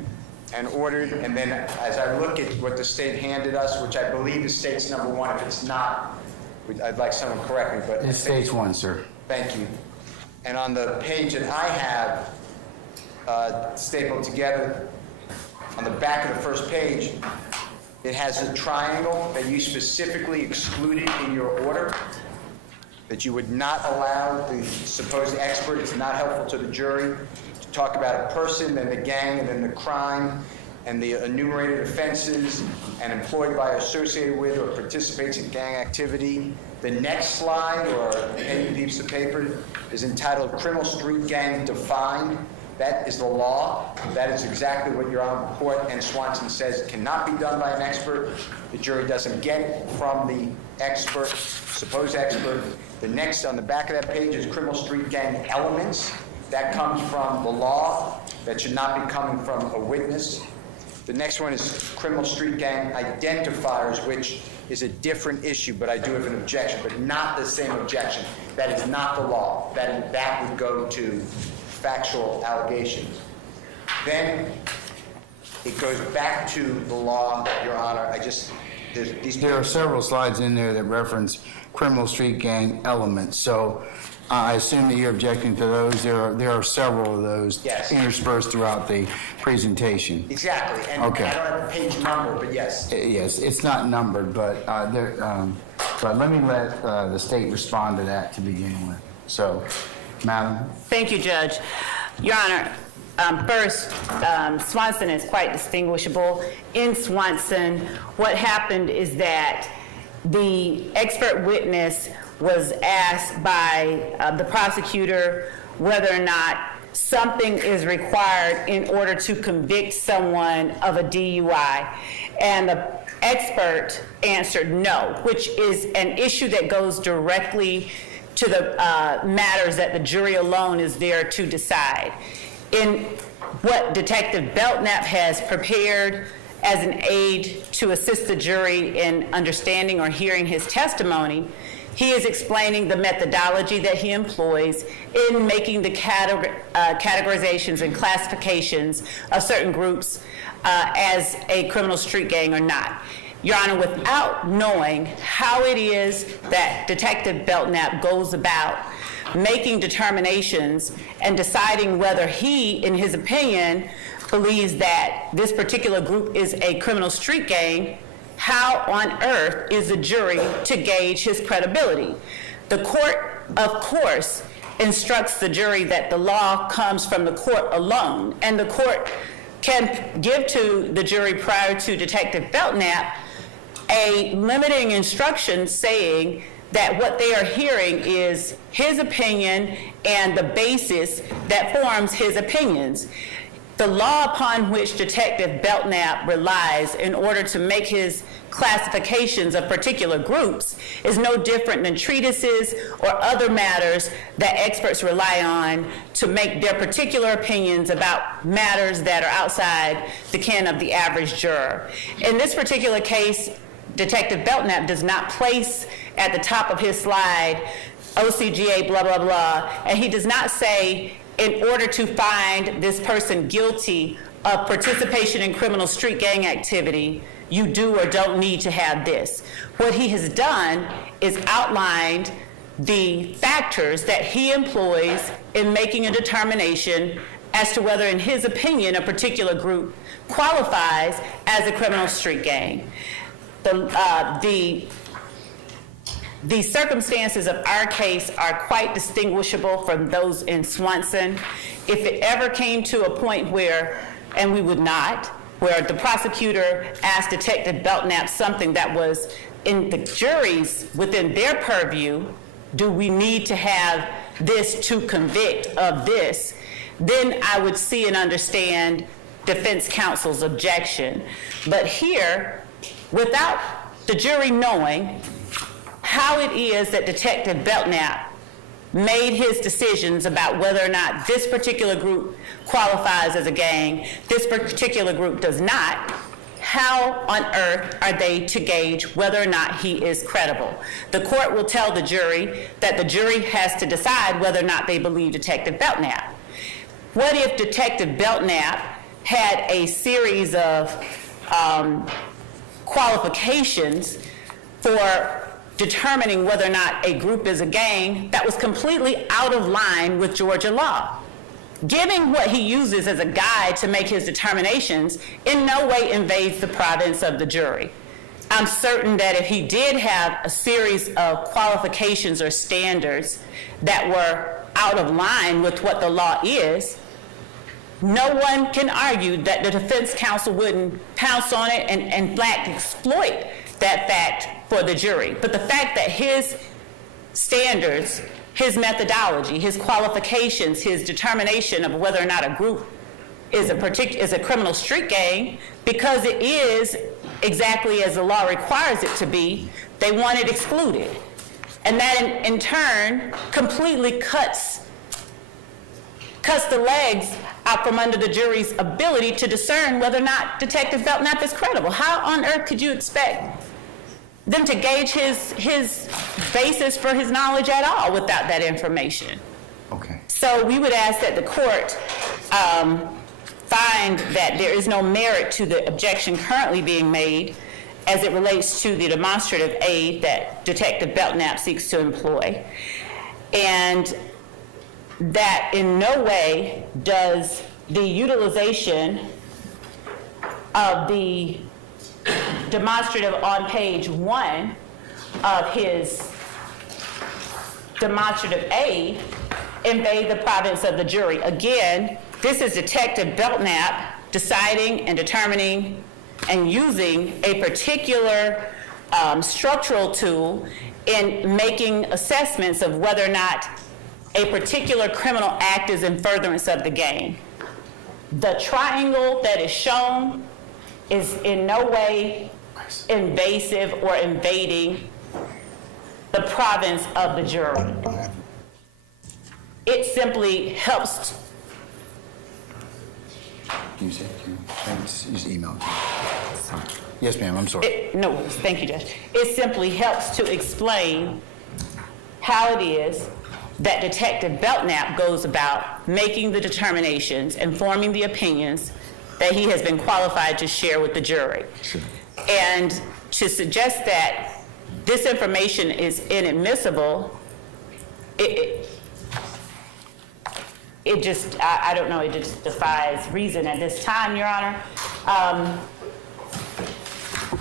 and ordered, and then as I look at what the state handed us, which I believe is State's number 1, if it's not, I'd like someone to correct me, but... It's States 1, sir. Thank you. And on the page that I have stapled together, on the back of the first page, it has a triangle that you specifically excluded in your order, that you would not allow the supposed expert, it's not helpful to the jury, to talk about a person, then the gang, and then the crime, and the enumerated offenses, and employed by, associated with, or participates in gang activity. The next slide, or any piece of paper, is entitled Criminal Street Gang Defined. That is the law. That is exactly what Your Honorable Court and Swanson says cannot be done by an expert. The jury doesn't get it from the expert, supposed expert. The next on the back of that page is Criminal Street Gang Elements. That comes from the law. That should not be coming from a witness. The next one is Criminal Street Gang Identifiers, which is a different issue, but I do have an objection, but not the same objection. That is not the law. That would go to factual allegations. Then it goes back to the law, Your Honor. There are several slides in there that reference Criminal Street Gang elements. So I assume that you're objecting to those. There are several of those interspersed throughout the presentation. Exactly. And okay. I don't have a page number, but yes. Yes, it's not numbered, but but let me let the state respond to that to begin with. So Madam? Thank you, Judge. Your Honor, first, Swanson is quite distinguishable. In Swanson, what happened is that the expert witness was asked by the prosecutor whether or not something is required in order to convict someone of a DUI. And the expert answered no, which is an issue that goes directly to the matters that the jury alone is there to decide. In what Detective Belknap has prepared as an aid to assist the jury in understanding or hearing his testimony, he is explaining the methodology that he employs in making the categorizations and classifications of certain groups as a criminal street gang or not. Your Honor, without knowing how it is that Detective Belknap goes about making determinations and deciding whether he, in his opinion, believes that this particular group is a criminal street gang, how on earth is the jury to gauge his credibility? The court, of course, instructs the jury that the law comes from the court alone, and the court can give to the jury prior to Detective Belknap a limiting instruction saying that what they are hearing is his opinion and the basis that forms his opinions. The law upon which Detective Belknap relies in order to make his classifications of particular groups is no different than treatises or other matters that experts rely on to make their particular opinions about matters that are outside the ken of the average juror. In this particular case, Detective Belknap does not place at the top of his slide OCGA blah, blah, blah, and he does not say, in order to find this person guilty of participation in criminal street gang activity, you do or don't need to have this. What he has done is outlined the factors that he employs in making a determination as to whether, in his opinion, a particular group qualifies as a criminal street gang. The circumstances of our case are quite distinguishable from those in Swanson. If it ever came to a point where, and we would not, where the prosecutor asked Detective Belknap something that was in the jury's, within their purview, do we need to have this to convict of this, then I would see and understand defense counsel's objection. But here, without the jury knowing how it is that Detective Belknap made his decisions about whether or not this particular group qualifies as a gang, this particular group does not, how on earth are they to gauge whether or not he is credible? The court will tell the jury that the jury has to decide whether or not they believe Detective Belknap. What if Detective Belknap had a series of qualifications for determining whether or not a group is a gang that was completely out of line with Georgia law? Giving what he uses as a guide to make his determinations in no way invades the province of the jury. I'm certain that if he did have a series of qualifications or standards that were out of line with what the law is, no one can argue that the defense counsel wouldn't pounce on it and in fact exploit that fact for the jury. But the fact that his standards, his methodology, his qualifications, his determination of whether or not a group is a criminal street gang, because it is exactly as the law requires it to be, they want it excluded. And that in turn completely cuts the legs out from under the jury's ability to discern whether or not Detective Belknap is credible. How on earth could you expect them to gauge his basis for his knowledge at all without that information? Okay. So we would ask that the court find that there is no merit to the objection currently being made as it relates to the demonstrative aid that Detective Belknap seeks to employ, and that in no way does the utilization of the demonstrative on page 1 of his demonstrative aid invade the province of the jury. Again, this is Detective Belknap deciding and determining and using a particular structural tool in making assessments of whether or not a particular criminal act is in furtherance of the game. The triangle that is shown is in no way invasive or invading the province of the jury. It simply helps. Can you say, just email it. Yes, ma'am, I'm sorry. No, thank you, Judge. It simply helps to explain how it is that Detective Belknap goes about making the determinations and forming the opinions that he has been qualified to share with the jury. Sure. And to suggest that this information is inadmissible, it just, I don't know, it just defies reason at this time, Your Honor.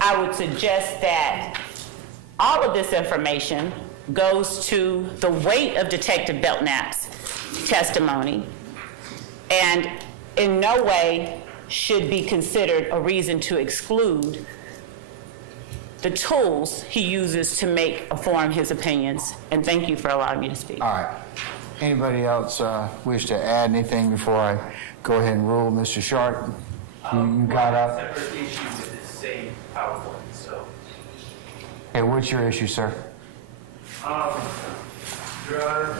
I would suggest that all of this information goes to the weight of Detective Belknap's testimony and in no way should be considered a reason to exclude the tools he uses to form his opinions. And thank you for allowing me to speak. All right. Anybody else wish to add anything before I go ahead and rule? Mr. Sharp, you got up. Separate issue with the same PowerPoint, so. Hey, what's your issue, sir? Your Honor,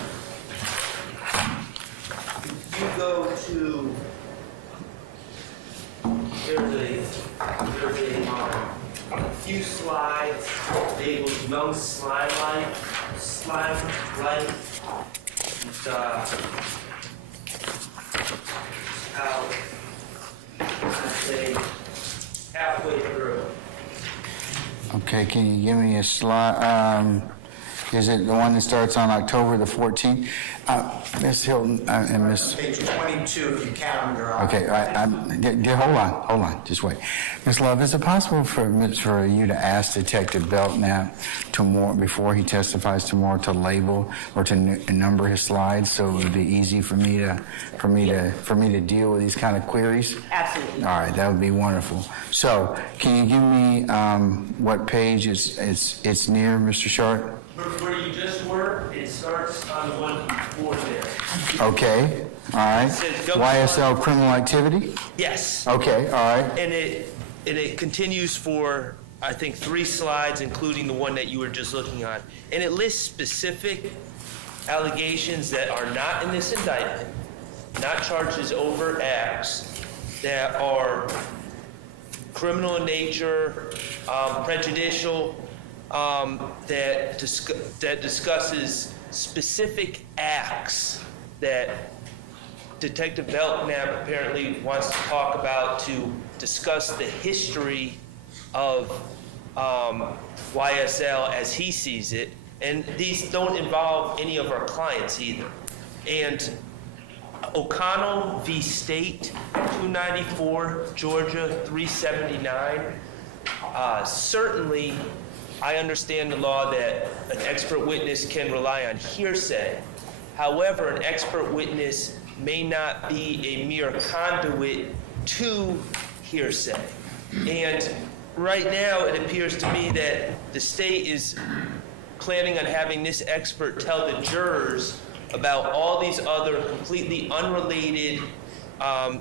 if you go to, there's a few slides labeled young slime light. It's about, I'd say, halfway through. Okay, can you give me a slide? Is it the one that starts on October the 14th? Ms. Hilton and Ms. Page 22, if you count, Your Honor. Okay, hold on, just wait. Ms. Love, is it possible for you to ask Detective Belknap tomorrow, before he testifies tomorrow, to label or to number his slides so it would be easy for me to deal with these kind of queries? Absolutely. All right, that would be wonderful. So, can you give me what page it's near, Mr. Sharp? Where you just were, it starts on the one before there. Okay, all right. It says YSL criminal activity? Yes. Okay, all right. And it continues for, I think, 3 slides, including the one that you were just looking on. And it lists specific allegations that are not in this indictment, not charged as overt acts, that are criminal in nature, prejudicial, that discusses specific acts that Detective Belknap apparently wants to talk about to discuss the history of YSL as he sees it. And these don't involve any of our clients either. And O'Connell v. State, 294, Georgia, 379, certainly I understand the law that an expert witness can rely on hearsay. However, an expert witness may not be a mere conduit to hearsay. And right now, it appears to me that the state is planning on having this expert tell the jurors about all these other completely unrelated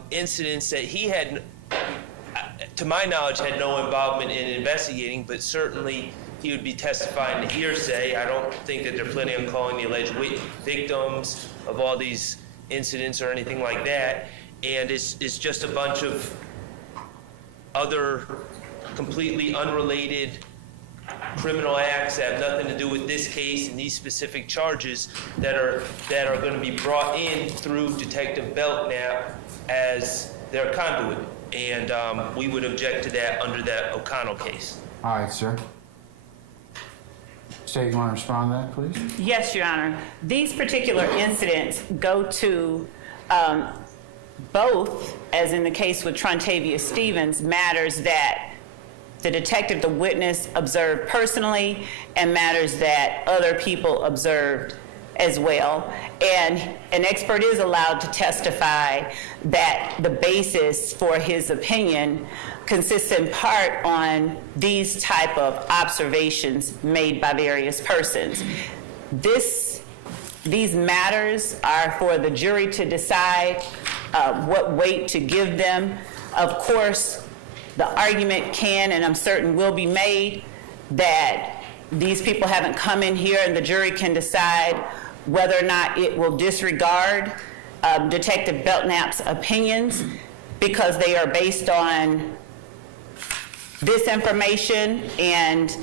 incidents that he had, to my knowledge, had no involvement in investigating, but certainly he would be testifying to hearsay. I don't think that they're planning on calling the alleged victims of all these incidents or anything like that. And it's just a bunch of other completely unrelated criminal acts that have nothing to do with this case and these specific charges that are going to be brought in through Detective Belknap as their conduit. And we would object to that under that O'Connell case. All right, sir. State, you want to respond to that, please? Yes, Your Honor. These particular incidents go to both, as in the case with Trontavia Stevens, matters that the detective, the witness, observed personally, and matters that other people observed as well. And an expert is allowed to testify that the basis for his opinion consists in part on these type of observations made by various persons. These matters are for the jury to decide what weight to give them. Of course, the argument can, and I'm certain will be made, that these people haven't come in here and the jury can decide whether or not it will disregard Detective Belknap's opinions because they are based on this information and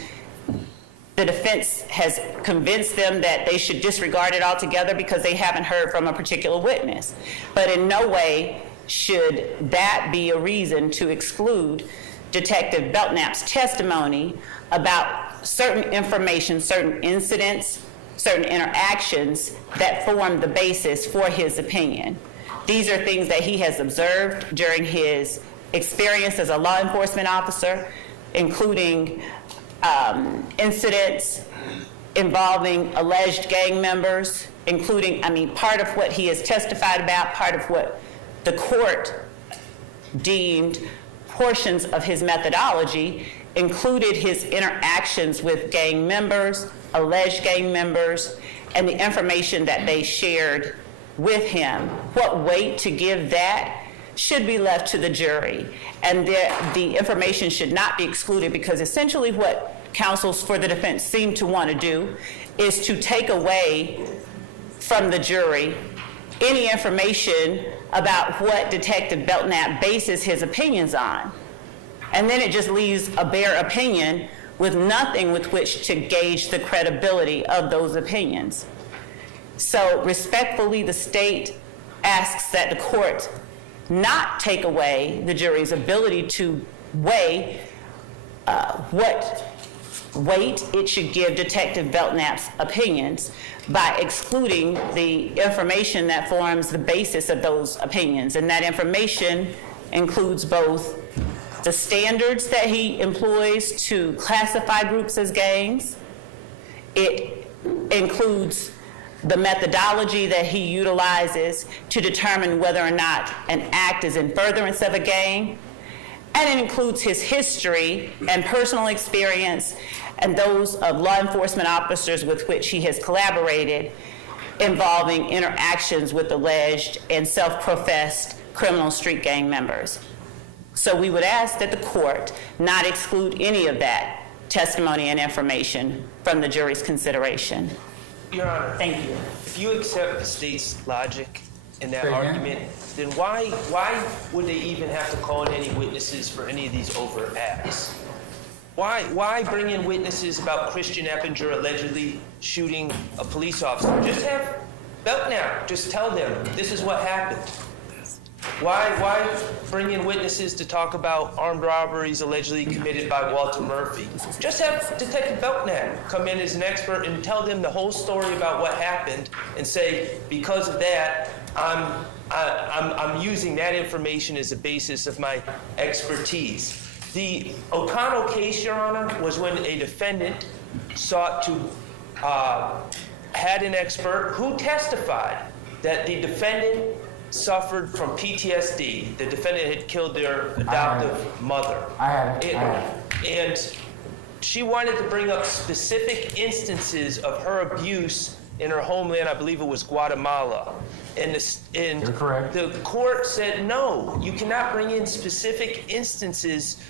the defense has convinced them that they should disregard it altogether because they haven't heard from a particular witness. But in no way should that be a reason to exclude Detective Belknap's testimony about certain information, certain incidents, certain interactions that form the basis for his opinion. These are things that he has observed during his experience as a law enforcement officer, including incidents involving alleged gang members, including, part of what he has testified about, part of what the court deemed portions of his methodology included his interactions with gang members, alleged gang members, and the information that they shared with him. What weight to give that should be left to the jury, and the information should not be excluded because essentially what counsels for the defense seem to want to do is to take away from the jury any information about what Detective Belknap bases his opinions on. And then it just leaves a bare opinion with nothing with which to gauge the credibility of those opinions. So respectfully, the state asks that the court not take away the jury's ability to weigh what weight it should give Detective Belknap's opinions by excluding the information that forms the basis of those opinions. And that information includes both the standards that he employs to classify groups as gangs. It includes the methodology that he utilizes to determine whether or not an act is in furtherance of a gang. And it includes his history and personal experience and those of law enforcement officers with which he has collaborated involving interactions with alleged and self-professed criminal street gang members. So we would ask that the court not exclude any of that testimony and information from the jury's consideration. Your Honor. Thank you. If you accept the state's logic in that Say again? argument, then why would they even have to call in any witnesses for any of these overt acts? Why bring in witnesses about Christian Eppinger allegedly shooting a police officer? Just have Belknap just tell them this is what happened. Why bring in witnesses to talk about armed robberies allegedly committed by Walter Murphy? Just have Detective Belknap come in as an expert and tell them the whole story about what happened and say, because of that, I'm using that information as a basis of my expertise. The O'Connell case, Your Honor, was when a defendant sought to had an expert who testified that the defendant suffered from PTSD. The defendant had killed their adoptive mother. And she wanted to bring up specific instances of her abuse in her homeland. I believe it was Guatemala. And You're correct. The court said, no, you cannot bring in specific instances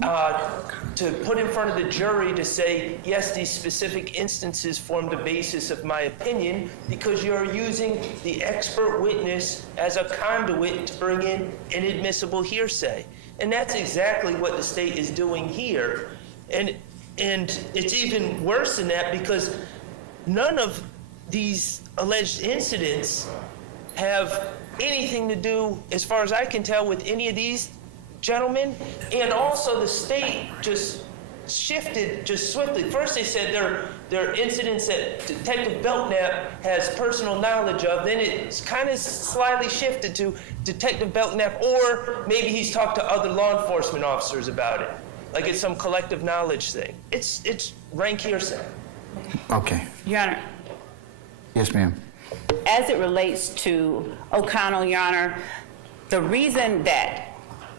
to put in front of the jury to say, yes, these specific instances form the basis of my opinion, because you're using the expert witness as a conduit to bring in inadmissible hearsay. And that's exactly what the state is doing here. And it's even worse than that, because none of these alleged incidents have anything to do, as far as I can tell, with any of these gentlemen. And also the state just shifted just swiftly. First they said there are incidents that Detective Belknap has personal knowledge of. Then it's kind of slightly shifted to Detective Belknap, or maybe he's talked to other law enforcement officers about it. Like it's some collective knowledge thing. It's rank hearsay. Okay. Your Honor, Yes, ma'am. As it relates to O'Connell, Your Honor, the reason that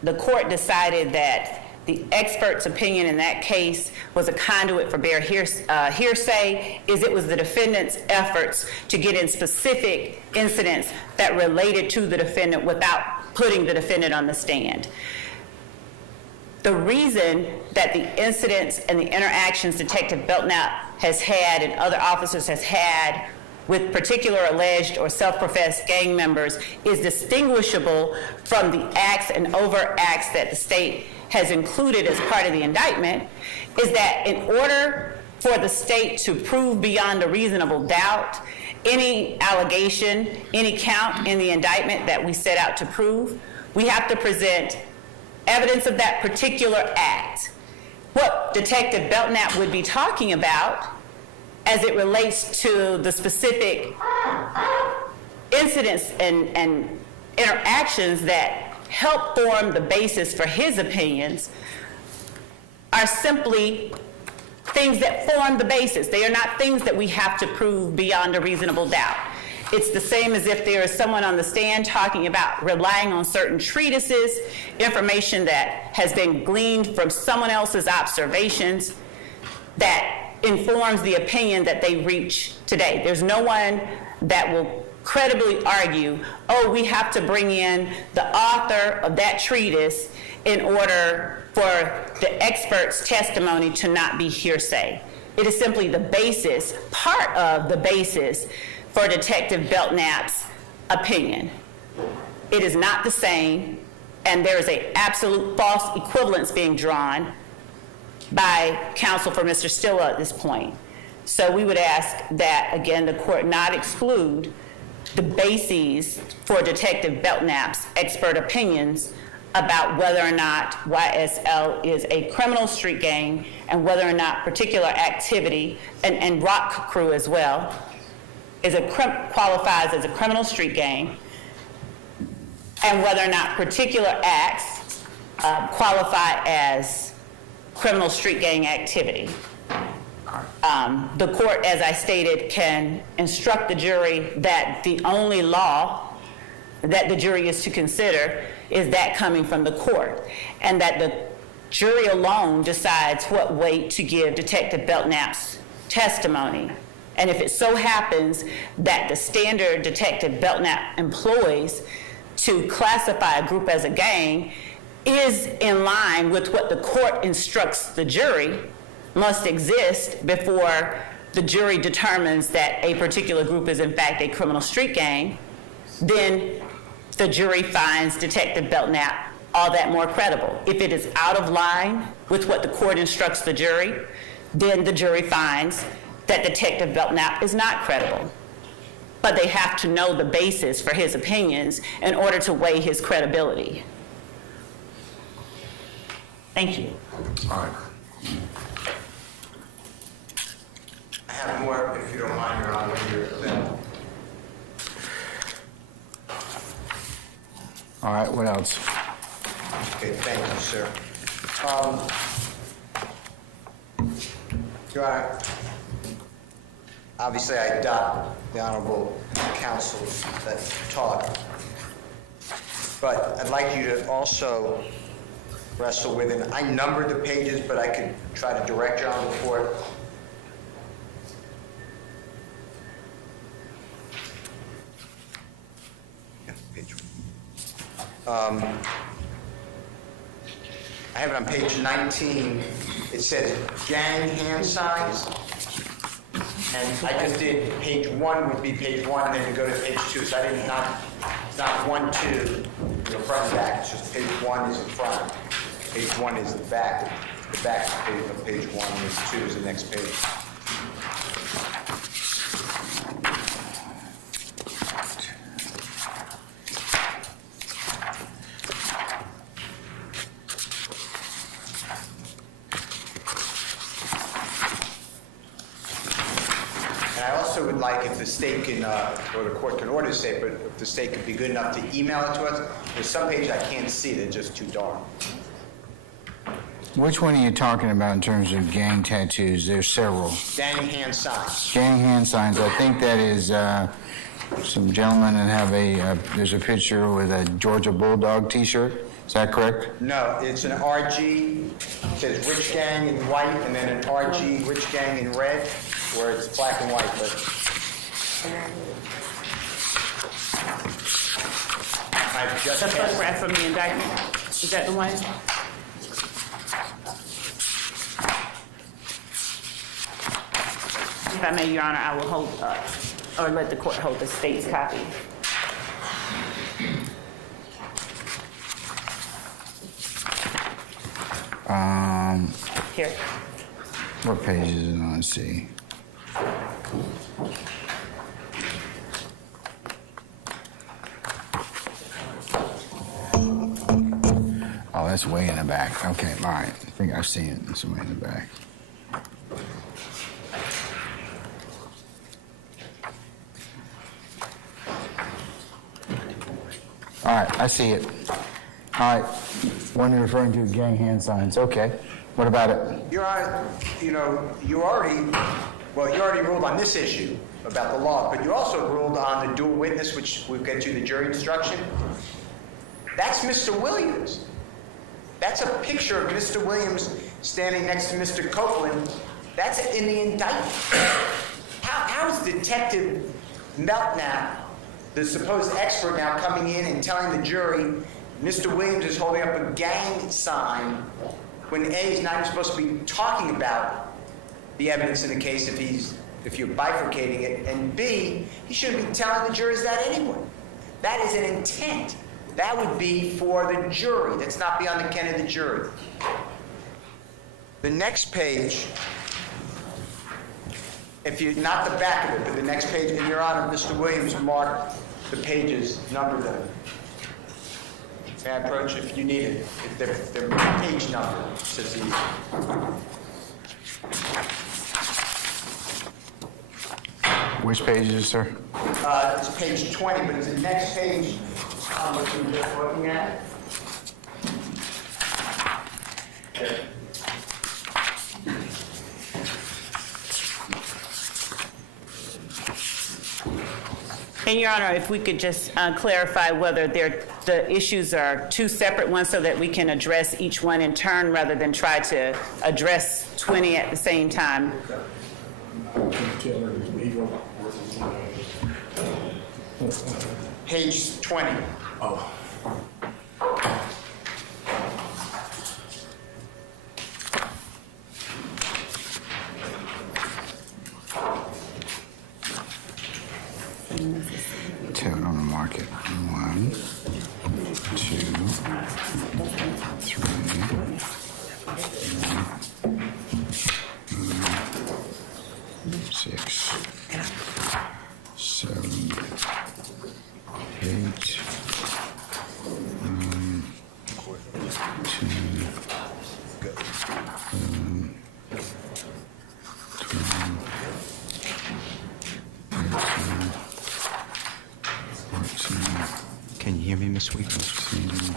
the court decided that the expert's opinion in that case was a conduit for bare hearsay is it was the defendant's efforts to get in specific incidents that related to the defendant without putting the defendant on the stand. The reason that the incidents and the interactions Detective Belknap has had and other officers has had with particular alleged or self-professed gang members is distinguishable from the acts and overt acts that the state has included as part of the indictment is that in order for the state to prove beyond a reasonable doubt any allegation, any count in the indictment that we set out to prove, we have to present evidence of that particular act. What Detective Belknap would be talking about as it relates to the specific incidents and interactions that help form the basis for his opinions are simply things that form the basis. They are not things that we have to prove beyond a reasonable doubt. It's the same as if there is someone on the stand talking about relying on certain treatises, information that has been gleaned from someone else's observations that informs the opinion that they reach today. There's no one that will credibly argue, oh, we have to bring in the author of that treatise in order for the expert's testimony to not be hearsay. It is simply the basis, part of the basis for Detective Belknap's opinion. It is not the same, and there is an absolute false equivalence being drawn by counsel for Mr. Stilla at this point. So we would ask that, again, the court not exclude the bases for Detective Belknap's expert opinions about whether or not YSL is a criminal street gang and whether or not particular activity, and Rock Crew as well, qualifies as a criminal street gang, and whether or not particular acts qualify as criminal street gang activity. The court, as I stated, can instruct the jury that the only law that the jury is to consider is that coming from the court, and that the jury alone decides what weight to give Detective Belknap's testimony. And if it so happens that the standard Detective Belknap employs to classify a group as a gang is in line with what the court instructs the jury must exist before the jury determines that a particular group is in fact a criminal street gang, then the jury finds Detective Belknap all that more credible. If it is out of line with what the court instructs the jury, then the jury finds that Detective Belknap is not credible. But they have to know the basis for his opinions in order to weigh his credibility. Thank you. All right. I have more, if you don't mind, Your Honor, when you're available. All right, what else? Okay, thank you, sir. Your Honor, obviously I adopt the honorable counsels that taught, but I'd like you to also wrestle with, and I numbered the pages, but I could try to direct you on before it. Yeah, page one. I have it on page 19. It says gang hand signs. And I just did page 1 would be page 1, and then you go to page 2. So I did not, it's not 1, 2, the front and back. It's just page 1 is in front. Page 1 is the back. The back of page 1 is 2 is the next page. Would like if the state can, or the court can order the state, but if the state could be good enough to email it to us. There's some pages I can't see, they're just too dark. Which one are you talking about in terms of gang tattoos? There's several. Gang hand signs. Gang hand signs, I think that is some gentlemen that have there's a picture with a Georgia Bulldog t-shirt. Is that correct? No, it's an RG, it says Rich Gang in white, and then an RG Rich Gang in red, where it's black and white, but I've just The passed. photograph from the indictment, is that the one? If I may, Your Honor, I will hold, or let the court hold the state's copy. Here. What page is it on? Let's see. Oh, that's way in the back. Okay, all right. I think I've seen it. It's way in the back. All right, I see it. All right, one you're referring to, gang hand signs. Okay, what about it? Your Honor, you already ruled on this issue about the law, but you also ruled on the dual witness, which we'll get to the jury instruction. That's Mr. Williams. That's a picture of Mr. Williams standing next to Mr. Copeland. That's in the indictment. How is Detective Meltnap, the supposed expert, now coming in and telling the jury Mr. Williams is holding up a gang sign when A, is not even supposed to be talking about the evidence in the case if you're bifurcating it, and B, he shouldn't be telling the jurors that anyway. That is an intent. That would be for the jury. That's not beyond the ken of the jury. The next page, if you, not the back of it, but the next page, in Your Honor, Mr. Williams marked the pages, numbered them. May I approach if you need it? If they're page number, says he. Which page is it, sir? It's page 20, but it's the next page on what you were just looking at. Okay. And Your Honor, if we could just clarify whether the issues are two separate ones so that we can address each one in turn rather than try to address 20 at the same time. Page 20. Oh. Two, I'm gonna mark it. 1, 2, 3, 6, 7, 8, 14. Can you hear me, Miss Weeks? 15.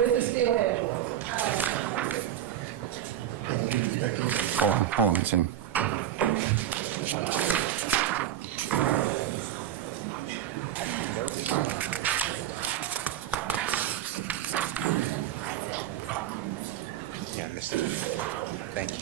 Mr. Steelhead. Hold on, Tim. Yeah, Mr. Thank you.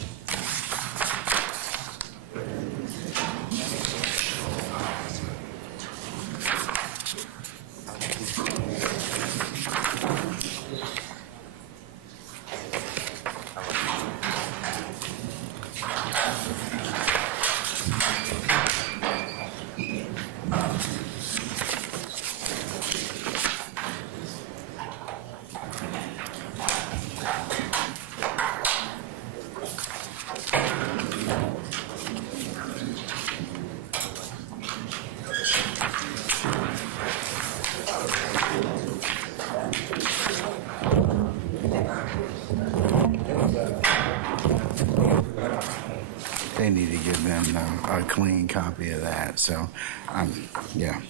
They need to give them a clean copy of that, so, yeah.